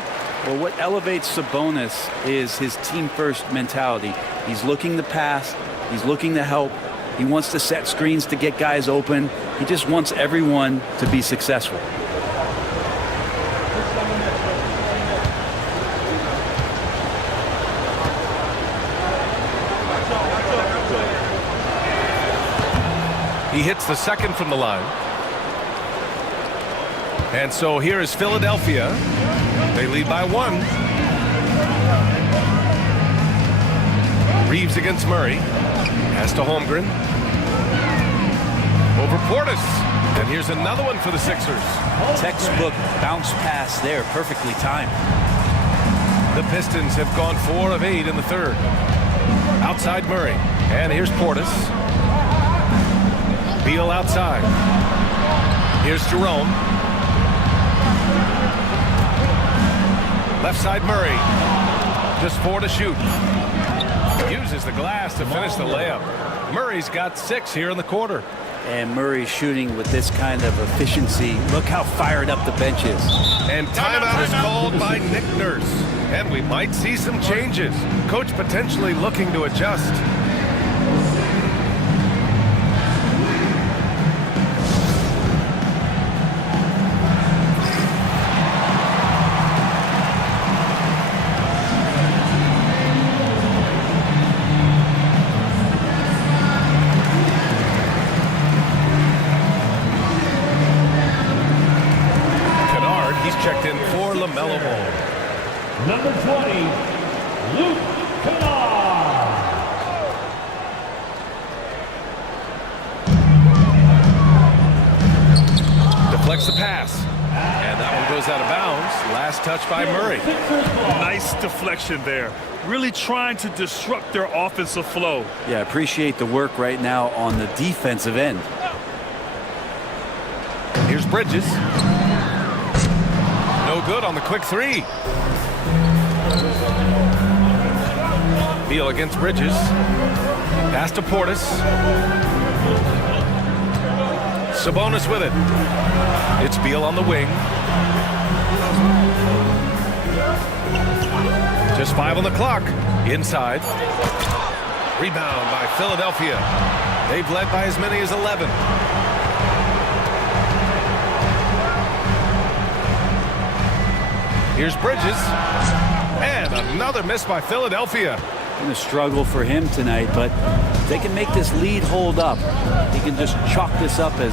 Well, what elevates Sabonis is his team-first mentality. He's looking to pass. He's looking to help. He wants to set screens to get guys open. He just wants everyone to be successful. He hits the second from the line. And so here is Philadelphia. They lead by 1. Reeves against Murray. Pass to Holmgren. Over Portis. And here's another one for the Sixers. Textbook bounce pass there, perfectly timed. The Pistons have gone 4 of 8 in the third. Outside Murray. And here's Portis. Beal outside. Here's Jerome. Left side Murray. Just 4 to shoot. Uses the glass to finish the layup. Murray's got 6 here in the quarter. And Murray shooting with this kind of efficiency. Look how fired up the bench is. And timeout is called by Nick Nurse. And we might see some changes. Coach potentially looking to adjust. Luke Kennard. Deflects the pass. And that one goes out of bounds. Last touch by Murray. Nice deflection there. Really trying to disrupt their offensive flow. Yeah, appreciate the work right now on the defensive end. Here's Bridges. No good on the quick three. Beal against Bridges. Pass to Portis. Sabonis with it. It's Beal on the wing. Just 5 on the clock. Inside. Rebound by Philadelphia. They've led by as many as 11. Here's Bridges. And another miss by Philadelphia. Going to struggle for him tonight, but if they can make this lead hold up, he can just chalk this up as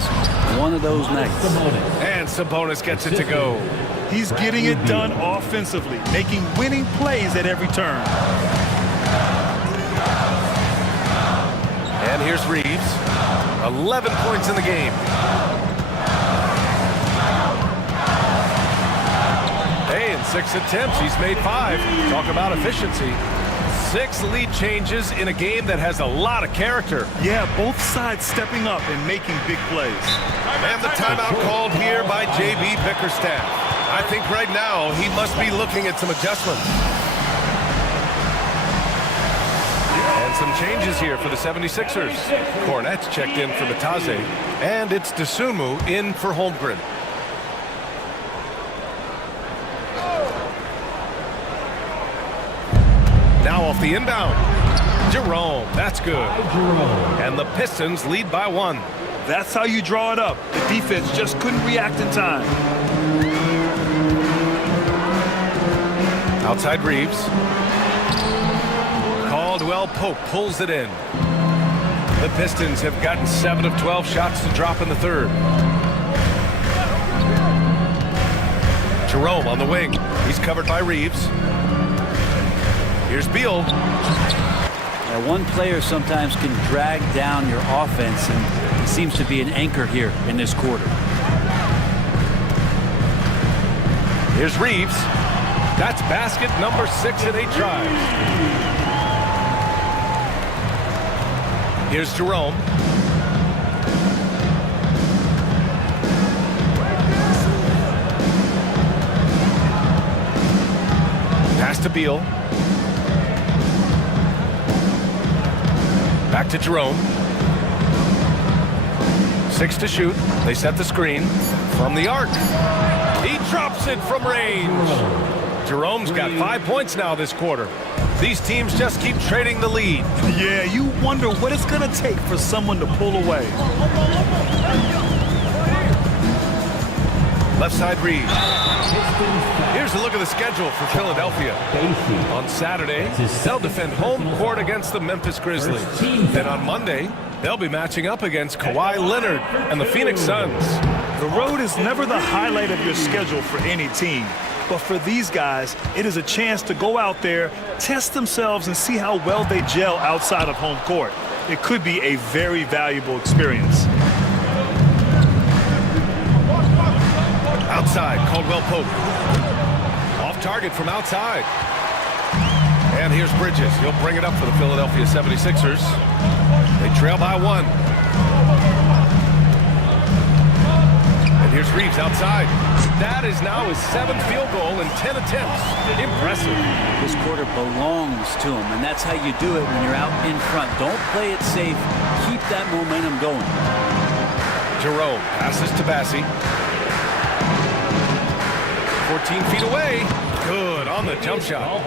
one of those nights. And Sabonis gets it to go. He's getting it done offensively, making winning plays at every turn. And here's Reeves. 11 points in the game. Hey, in 6 attempts, he's made 5. Talk about efficiency. 6 lead changes in a game that has a lot of character. Yeah, both sides stepping up and making big plays. And the timeout called here by J.B. Bickerstaff. I think right now he must be looking at some adjustments. And some changes here for the 76ers. Cornette's checked in for Matase. And it's Dosunmu in for Holmgren. Now off the inbound. Jerome, that's good. And the Pistons lead by 1. That's how you draw it up. The defense just couldn't react in time. Outside Reeves. Caldwell Pope pulls it in. The Pistons have gotten 7 of 12 shots to drop in the third. Jerome on the wing. He's covered by Reeves. Here's Beal. Now, one player sometimes can drag down your offense, and he seems to be an anchor here in this quarter. Here's Reeves. That's basket number 6 in 8 tries. Here's Jerome. Pass to Beal. Back to Jerome. 6 to shoot. They set the screen from the arc. He drops it from range. Jerome's got 5 points now this quarter. These teams just keep trading the lead. Yeah, you wonder what it's going to take for someone to pull away. Left side Reeves. Here's a look at the schedule for Philadelphia. On Saturday, they'll defend home court against the Memphis Grizzlies. Then on Monday, they'll be matching up against Kawhi Leonard and the Phoenix Suns. The road is never the highlight of your schedule for any team. But for these guys, it is a chance to go out there, test themselves, and see how well they gel outside of home court. It could be a very valuable experience. Outside, Caldwell Pope. Off target from outside. And here's Bridges. He'll bring it up for the Philadelphia 76ers. They trail by 1. And here's Reeves outside. That is now his 7th field goal in 10 attempts. Impressive. This quarter belongs to him, and that's how you do it when you're out in front. Don't play it safe. Keep that momentum going. Jerome passes to Bassi. 14 feet away. Good on the jump shot.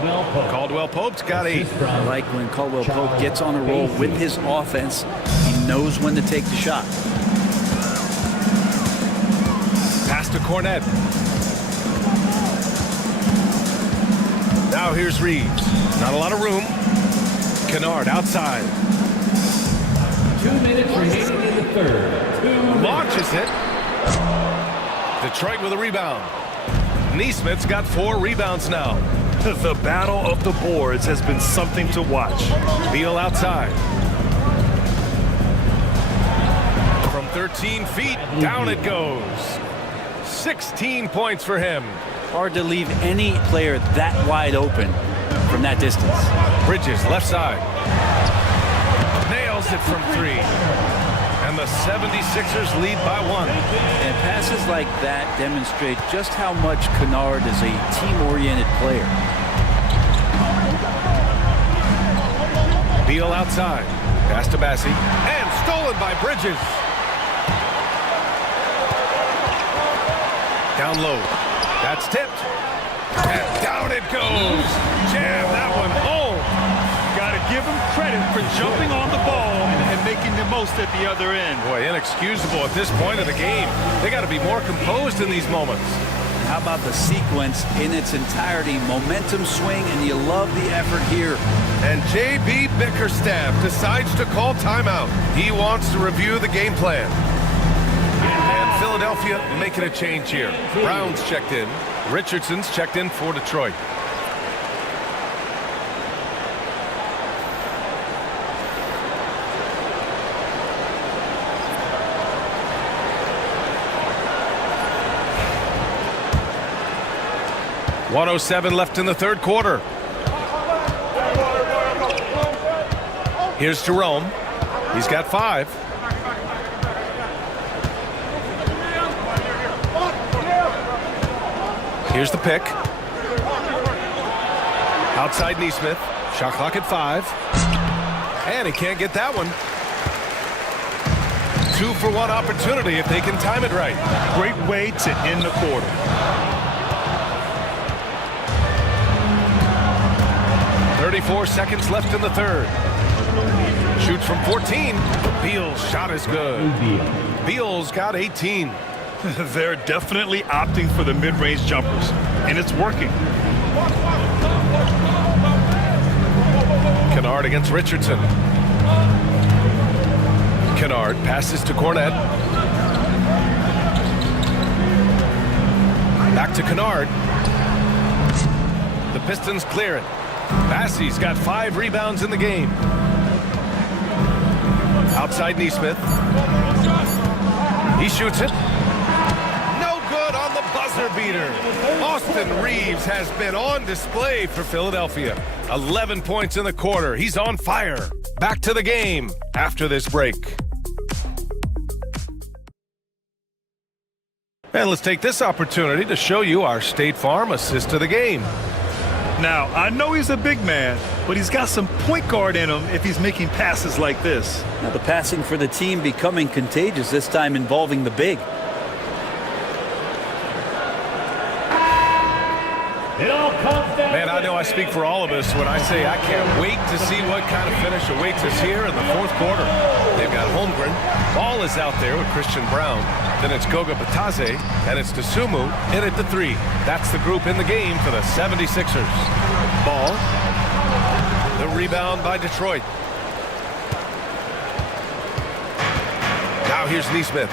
Caldwell Pope's got 8. I like when Caldwell Pope gets on a roll with his offense. He knows when to take the shot. Pass to Cornette. Now here's Reeves. Not a lot of room. Kennard outside. 2 minutes remaining in the third. Launches it. Detroit with a rebound. Neesmith's got 4 rebounds now. The battle of the boards has been something to watch. Beal outside. From 13 feet, down it goes. 16 points for him. Hard to leave any player that wide open from that distance. Bridges, left side. Nails it from 3. And the 76ers lead by 1. And passes like that demonstrate just how much Kennard is a team-oriented player. Beal outside. Pass to Bassi. And stolen by Bridges. Down low. That's tipped. And down it goes. Jam that one home. Got to give him credit for jumping on the ball and making the most at the other end. Boy, inexcusable at this point of the game. They got to be more composed in these moments. How about the sequence in its entirety? Momentum swing, and you love the effort here. And J.B. Bickerstaff decides to call timeout. He wants to review the game plan. And Philadelphia making a change here. Brown's checked in. Richardson's checked in for Detroit. .107 left in the third quarter. Here's Jerome. He's got 5. Here's the pick. Outside Neesmith. Shot clock at 5. And he can't get that one. 2-for-1 opportunity if they can time it right. Great way to end the quarter. .34 seconds left in the third. Shoots from 14. Beal's shot is good. Beal's got 18. They're definitely opting for the mid-range jumpers, and it's working. Kennard against Richardson. Kennard passes to Cornette. Back to Kennard. The Pistons clear it. Bassi's got 5 rebounds in the game. Outside Neesmith. He shoots it. No good on the buzzer beater. Austin Reeves has been on display for Philadelphia. 11 points in the quarter. He's on fire. Back to the game after this break. And let's take this opportunity to show you our State Farm assist to the game. Now, I know he's a big man, but he's got some point guard in him if he's making passes like this. Now the passing for the team becoming contagious, this time involving the big. Man, I know I speak for all of us when I say I can't wait to see what kind of finish awaits us here in the fourth quarter. They've got Holmgren. Ball is out there with Christian Brown. Then it's Goga Batadze, and it's Dosunmu in at the 3. That's the group in the game for the 76ers. Ball. The rebound by Detroit. Now here's Neesmith.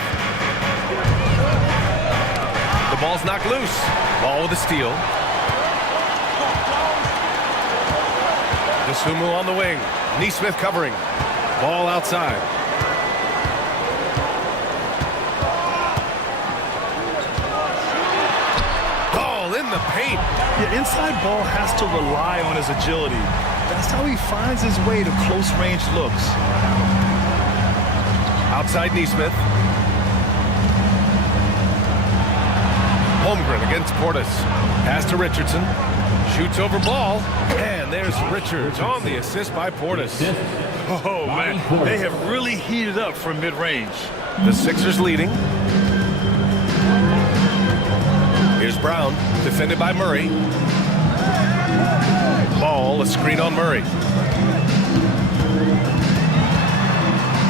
The ball's knocked loose. Ball with a steal. Dosunmu on the wing. Neesmith covering. Ball outside. Ball in the paint. Yeah, inside ball has to rely on his agility. That's how he finds his way to close-range looks. Outside Neesmith. Holmgren against Portis. Pass to Richardson. Shoots over ball. And there's Richards on the assist by Portis. Oh, man. They have really heated up from mid-range. The Sixers leading. Here's Brown. Defended by Murray. Ball, a screen on Murray.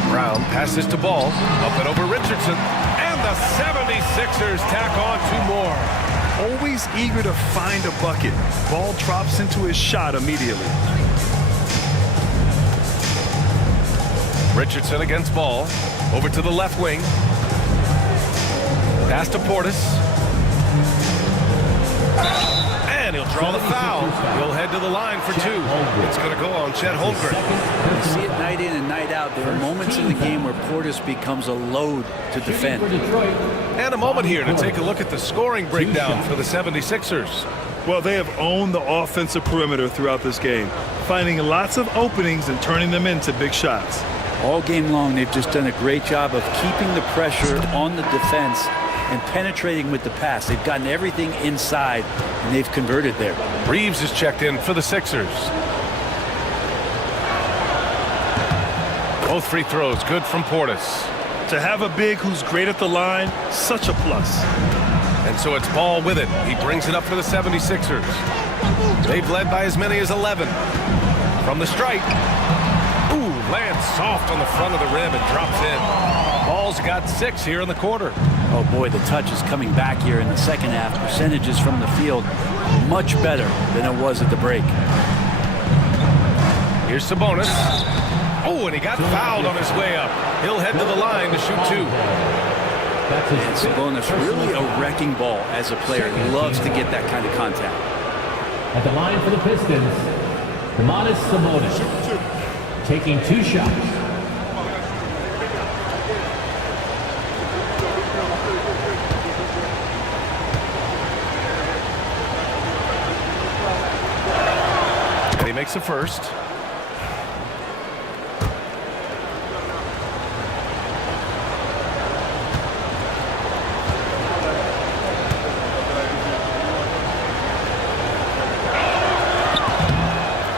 Brown passes to Ball. Up and over Richardson. And the 76ers tack on 2 more. Always eager to find a bucket. Ball drops into his shot immediately. Richardson against Ball. Over to the left wing. Pass to Portis. And he'll draw the foul. He'll head to the line for 2. It's going to go on Chet Holmgren. You see it night in and night out. There are moments in the game where Portis becomes a load to defend. And a moment here to take a look at the scoring breakdown for the 76ers. Well, they have owned the offensive perimeter throughout this game, finding lots of openings and turning them into big shots. All game long, they've just done a great job of keeping the pressure on the defense and penetrating with the pass. They've gotten everything inside, and they've converted there. Reeves is checked in for the Sixers. Both free throws good from Portis. To have a big who's great at the line, such a plus. And so it's Ball with it. He brings it up for the 76ers. They've led by as many as 11. From the stripe. Ooh, lands soft on the front of the rim and drops in. Ball's got 6 here in the quarter. Oh boy, the touch is coming back here in the second half. Percentages from the field much better than it was at the break. Here's Sabonis. Oh, and he got fouled on his way up. He'll head to the line to shoot 2. And Sabonis really a wrecking ball as a player. He loves to get that kind of contact. At the line for the Pistons, Domantas Sabonis taking 2 shots. And he makes the first.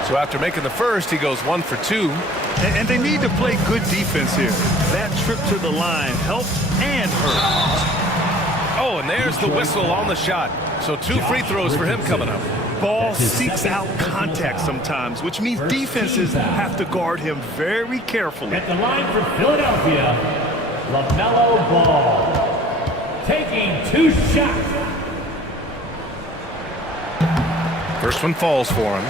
So after making the first, he goes 1 for 2. And they need to play good defense here. That trip to the line helped and hurt. Oh, and there's the whistle on the shot. So 2 free throws for him coming up. Ball seeks out contact sometimes, which means defenses have to guard him very carefully. At the line for Philadelphia, LaMelo Ball taking 2 shots. First one falls for him.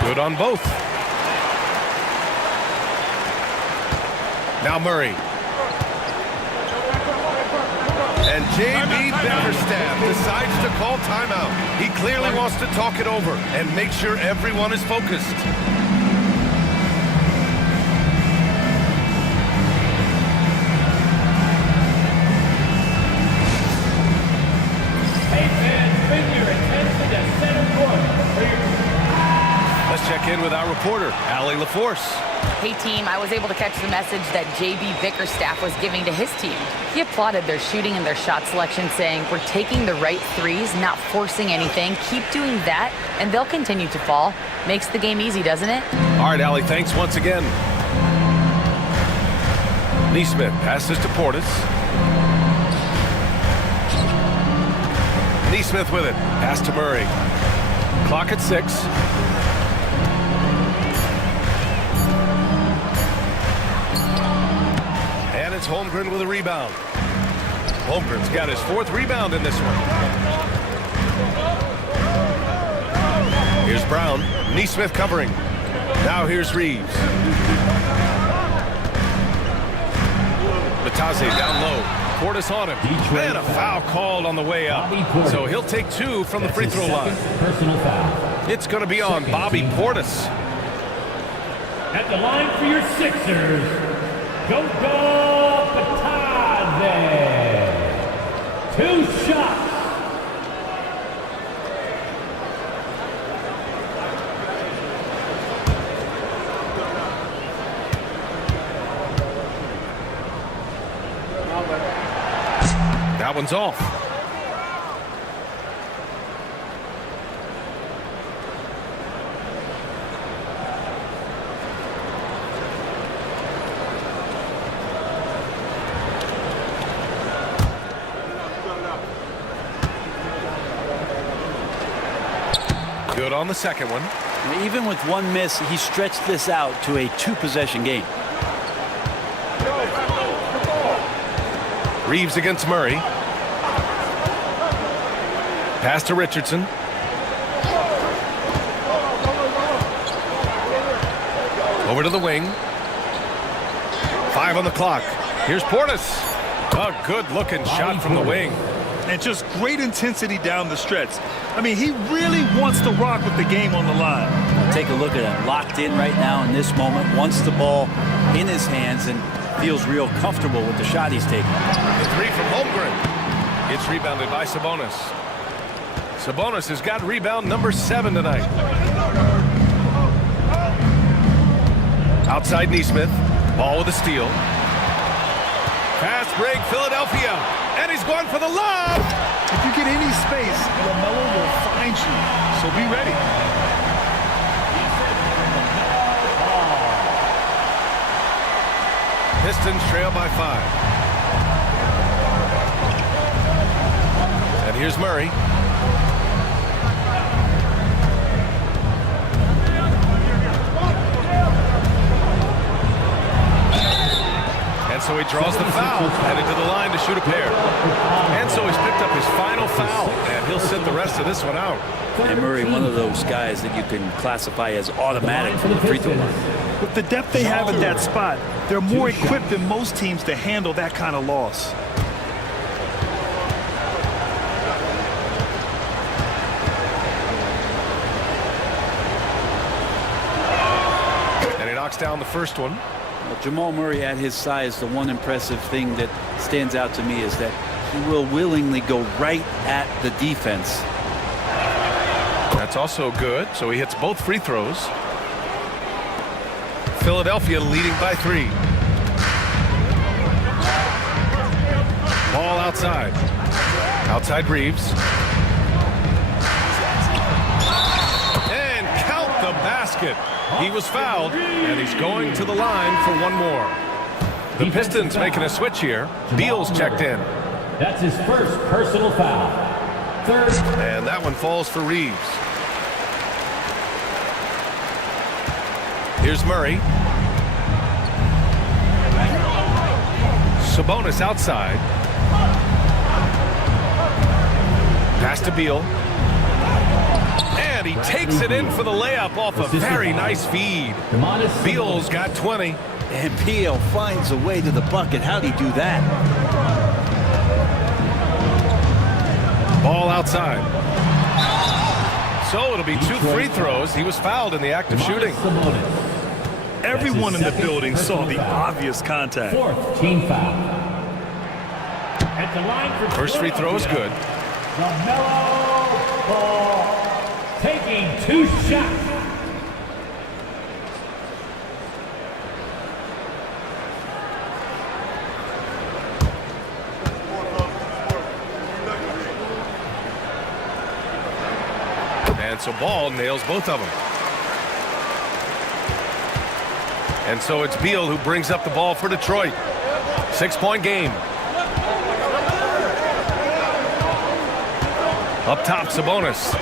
Good on both. Now Murray. And J.B. Bickerstaff decides to call timeout. He clearly wants to talk it over and make sure everyone is focused. Hey fans, bring your attention to center court. Let's check in with our reporter, Allie LaForce. Hey team, I was able to catch the message that J.B. Bickerstaff was giving to his team. He applauded their shooting and their shot selection, saying, "We're taking the right threes, not forcing anything. Keep doing that, and they'll continue to fall." Makes the game easy, doesn't it? All right, Allie, thanks once again. Neesmith passes to Portis. Neesmith with it. Pass to Murray. Clock at 6. And it's Holmgren with a rebound. Holmgren's got his 4th rebound in this one. Here's Brown. Neesmith covering. Now here's Reeves. Matazzi down low. Portis on him. And a foul called on the way up. So he'll take 2 from the free throw line. Personal foul. It's going to be on Bobby Portis. At the line for your Sixers, Goga Batadze. 2 shots. That one's off. Good on the second one. And even with 1 miss, he stretched this out to a 2-possession game. Reeves against Murray. Pass to Richardson. Over to the wing. 5 on the clock. Here's Portis. A good-looking shot from the wing. And just great intensity down the stretch. I mean, he really wants to rock with the game on the line. Take a look at him. Locked in right now in this moment. Wants the ball in his hands and feels real comfortable with the shot he's taking. The 3 from Holmgren. It's rebounded by Sabonis. Sabonis has got rebound number 7 tonight. Outside Neesmith. Ball with a steal. Fast break, Philadelphia. And he's going for the lob. If you get any space, LaMelo will find you. So be ready. Pistons trail by 5. And here's Murray. And so he draws the foul, headed to the line to shoot a pair. And so he's picked up his final foul, and he'll sit the rest of this one out. And Murray, one of those guys that you can classify as automatic from the free throw line. With the depth they have at that spot, they're more equipped than most teams to handle that kind of loss. And he knocks down the first one. Well, Jamal Murray at his size, the one impressive thing that stands out to me is that he will willingly go right at the defense. That's also good. So he hits both free throws. Philadelphia leading by 3. Ball outside. Outside Reeves. And count the basket. He was fouled, and he's going to the line for one more. The Pistons making a switch here. Beal's checked in. That's his first personal foul. Third. And that one falls for Reeves. Here's Murray. Sabonis outside. Pass to Beal. And he takes it in for the layup off a very nice feed. Beal's got 20. And Beal finds a way to the bucket. How'd he do that? Ball outside. So it'll be 2 free throws. He was fouled in the act of shooting. Everyone in the building saw the obvious contact. 4th team foul. At the line for first free throw is good. LaMelo Ball taking 2 shots. And so Ball nails both of them. And so it's Beal who brings up the ball for Detroit. 6-point game. Up top, Sabonis.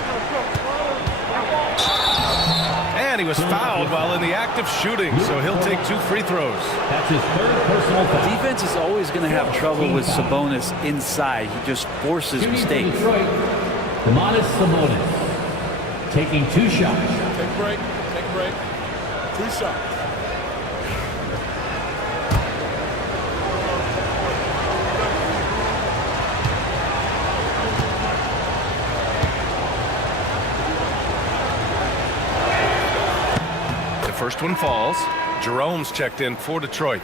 And he was fouled while in the act of shooting, so he'll take 2 free throws. That's his 3rd personal foul. Defense is always going to have trouble with Sabonis inside. He just forces mistakes. Sabonis taking 2 shots. Take a break. Take a break. 2 shots. The first one falls. Jerome's checked in for Detroit.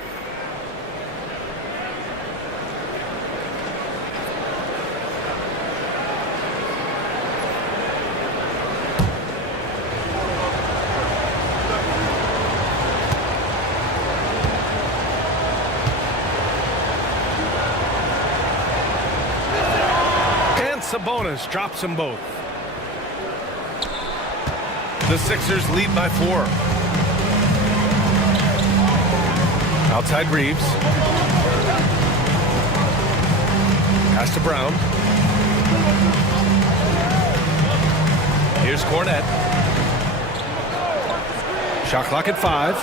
Sabonis drops them both. The Sixers lead by 4. Outside Reeves. Pass to Brown. Here's Cornette. Shot clock at 5.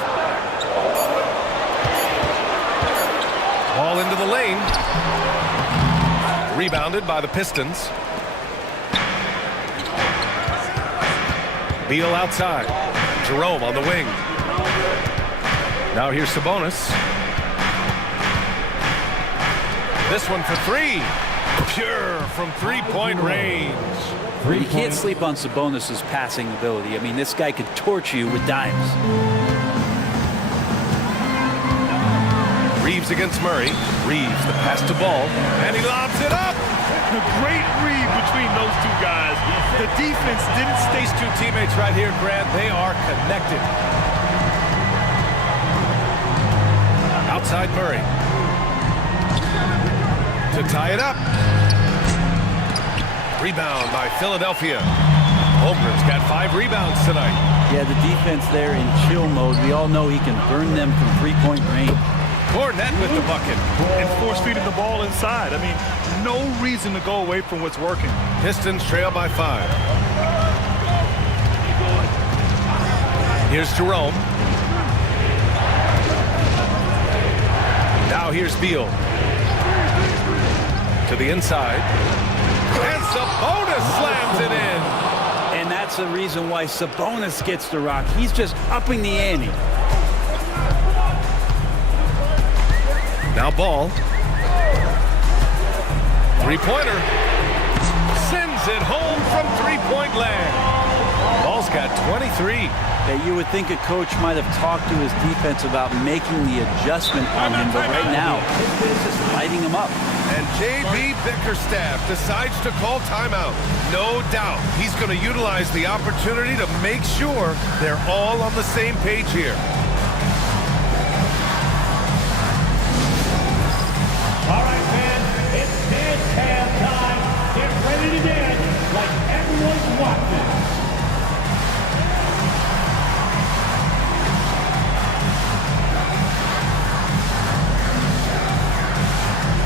Ball into the lane. Rebounded by the Pistons. Beal outside. Jerome on the wing. Now here's Sabonis. This one for three. Pure from three-point range. You can't sleep on Sabonis' passing ability. I mean, this guy could torch you with dimes. Reeves against Murray. Reeves, the pass to Ball, and he lobs it up. A great read between those two guys. The defense didn't stay. These two teammates right here, Grant, they are connected. Outside Murray. To tie it up. Rebound by Philadelphia. Holmgren's got 5 rebounds tonight. Yeah, the defense there in chill mode. We all know he can burn them from three-point range. Kornet with the bucket. And force-feeding the ball inside. I mean, no reason to go away from what's working. Pistons trail by 5. Here's Jerome. Now here's Beal. To the inside. And Sabonis slams it in. And that's the reason why Sabonis gets the rock. He's just upping the ante. Now Ball. Three-pointer. Sends it home from three-point land. Ball's got 23. That you would think a coach might have talked to his defense about making the adjustment on him, but right now, it's just lighting him up. And J.B. Bickerstaff decides to call timeout. No doubt he's going to utilize the opportunity to make sure they're all on the same page here. All right, fans, it's dance cam time. Get ready to dance like everyone's watching.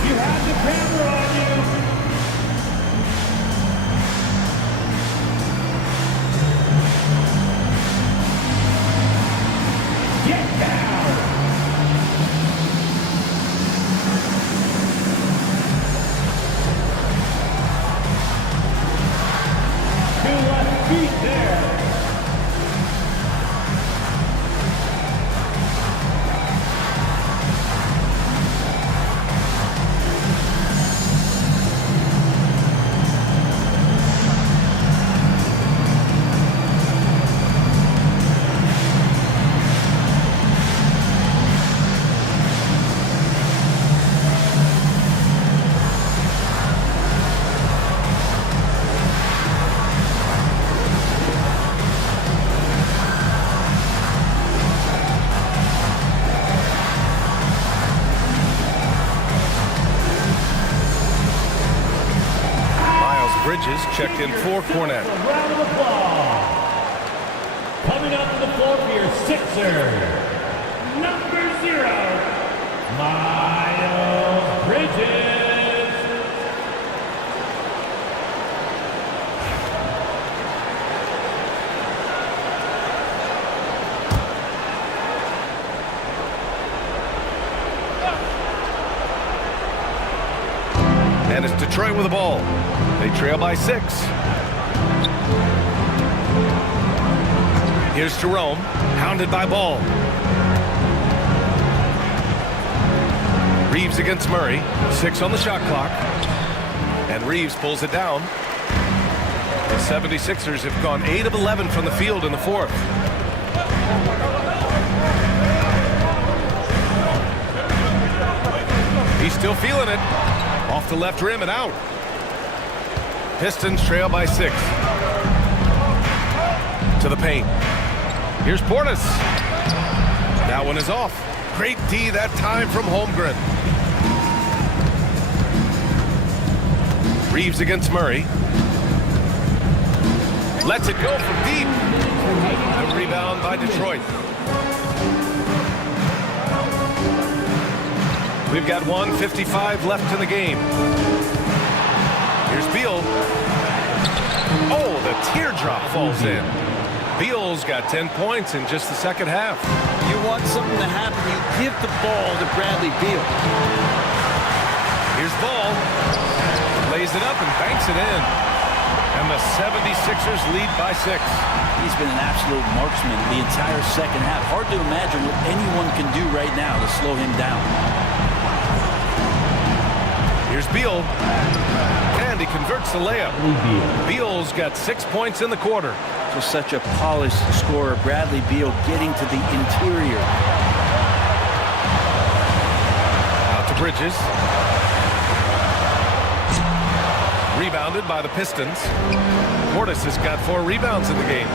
You have the camera on you. Get down. Two left feet there. Bridges checked in for Kornet. A round of applause. Coming up to the floor for your Sixer, number 0, Miles Bridges. And it's Detroit with the ball. They trail by 6. Here's Jerome, hounded by Ball. Reeves against Murray, 6 on the shot clock. And Reeves pulls it down. The 76ers have gone 8 of 11 from the field in the 4th. He's still feeling it. Off the left rim and out. Pistons trail by 6. To the paint. Here's Portis. That one is off. Great D that time from Holmgren. Reeves against Murray. Lets it go from deep. A rebound by Detroit. We've got 1:55 left in the game. Here's Beal. Oh, the teardrop falls in. Beal's got 10 points in just the second half. You want something to happen, you give the ball to Bradley Beal. Here's Ball. Lays it up and banks it in. And the 76ers lead by 6. He's been an absolute marksman the entire second half. Hard to imagine what anyone can do right now to slow him down. Here's Beal. And he converts the layup. Beal's got 6 points in the quarter. Just such a polished scorer. Bradley Beal getting to the interior. Out to Bridges. Rebounded by the Pistons. Portis has got 4 rebounds in the game.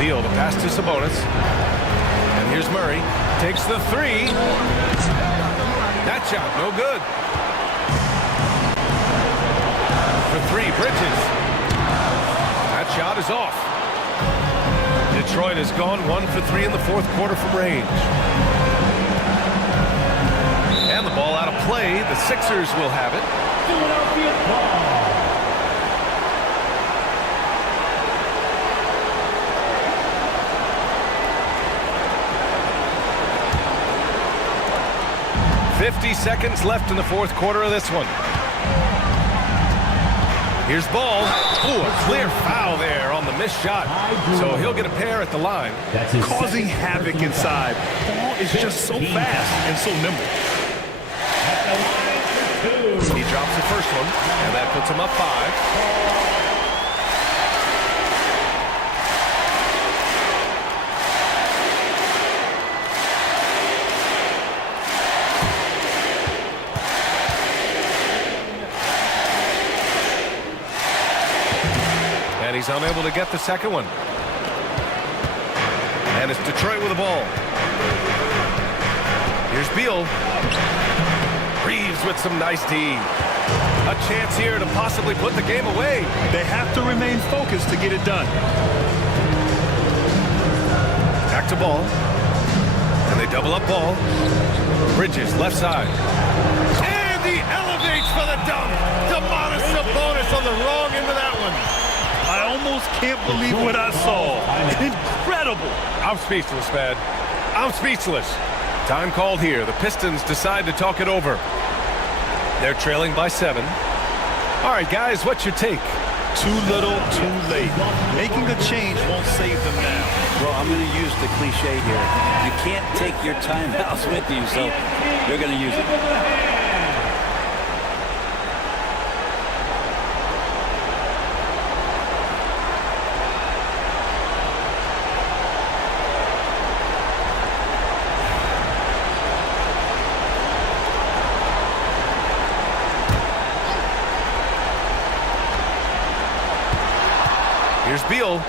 Beal to pass to Sabonis. And here's Murray. Takes the 3. That shot, no good. For 3, Bridges. That shot is off. Detroit has gone 1 for 3 in the fourth quarter from range. And the ball out of play. The Sixers will have it. Philadelphia ball. .50 seconds left in the fourth quarter of this one. Here's Ball. Ooh, a clear foul there on the missed shot. So he'll get a pair at the line. Causing havoc inside. Ball is just so fast and so nimble. He drops the first one, and that puts him up 5. And he's unable to get the second one. And it's Detroit with the ball. Here's Beal. Reeves with some nice D. A chance here to possibly put the game away. They have to remain focused to get it done. Back to Ball. And they double up Ball. Bridges, left side. And he elevates for the dunk. Domantas Sabonis on the wrong end of that one. I almost can't believe what I saw. Incredible. I'm speechless, man. I'm speechless. Time called here. The Pistons decide to talk it over. They're trailing by 7. All right, guys, what's your take? Too little, too late. Making a change won't save them now. Well, I'm going to use the cliche here. You can't take your timeouts with you, so they're going to use it. Here's Beal.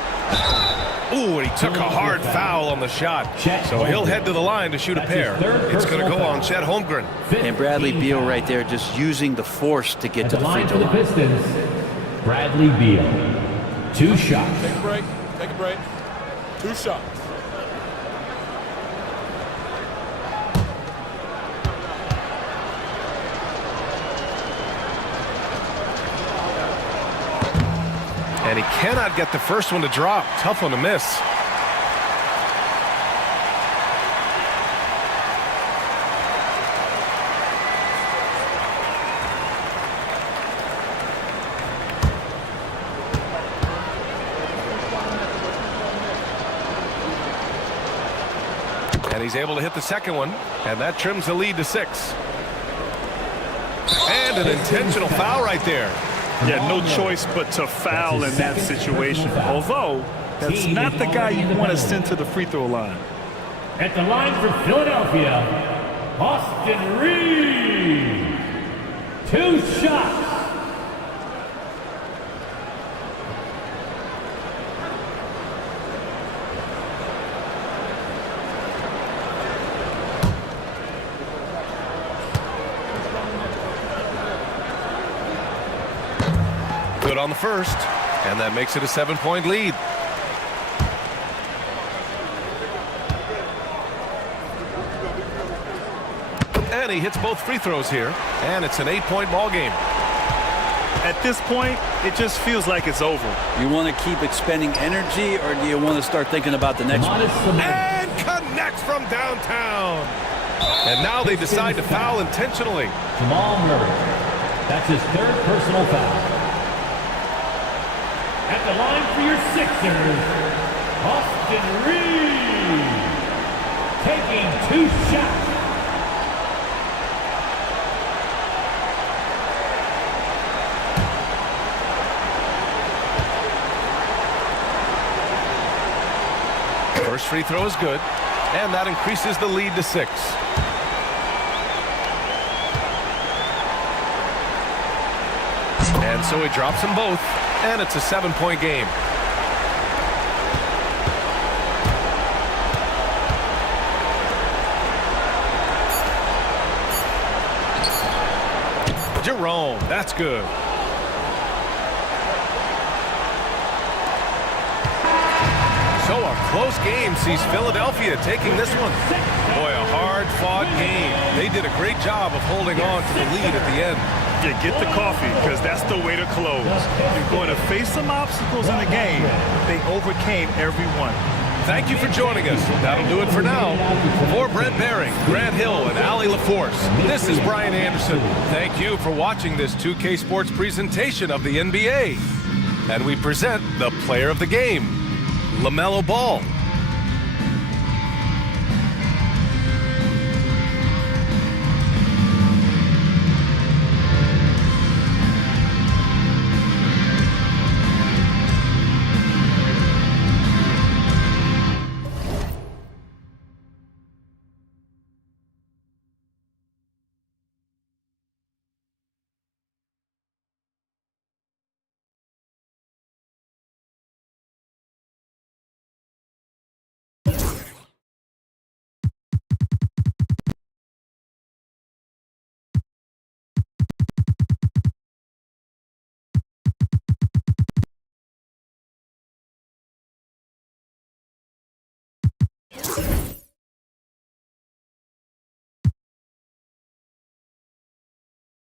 Ooh, and he took a hard foul on the shot. So he'll head to the line to shoot a pair. It's going to go on Chet Holmgren. And Bradley Beal right there just using the force to get to the free throw line. Pistons, Bradley Beal. 2 shots. Take a break. Take a break. 2 shots. And he cannot get the first one to drop. Tough one to miss. And he's able to hit the second one. And that trims the lead to 6. And an intentional foul right there. Yeah, no choice but to foul in that situation. Although, that's not the guy you want to send to the free throw line. At the line for Philadelphia, Austin Reeves. 2 shots. Good on the first, and that makes it a 7-point lead. And he hits both free throws here, and it's an 8-point ball game. At this point, it just feels like it's over. You want to keep expending energy, or do you want to start thinking about the next one? And connects from downtown. And now they decide to foul intentionally. Jamal Murray. That's his third personal foul. At the line for your Sixers, Austin Reeves, taking 2 shots. First free throw is good, and that increases the lead to 6. And so he drops them both, and it's a 7-point game. Jerome, that's good. So a close game sees Philadelphia taking this one. Boy, a hard-fought game. They did a great job of holding on to the lead at the end. Yeah, get the coffee, because that's the way to close. You're going to face some obstacles in the game. They overcame every one. Thank you for joining us. That'll do it for now. For Brent Behring, Grant Hill, and Allie LaForce, this is Brian Anderson. Thank you for watching this 2K Sports presentation of the NBA. And we present the player of the game, LaMelo Ball.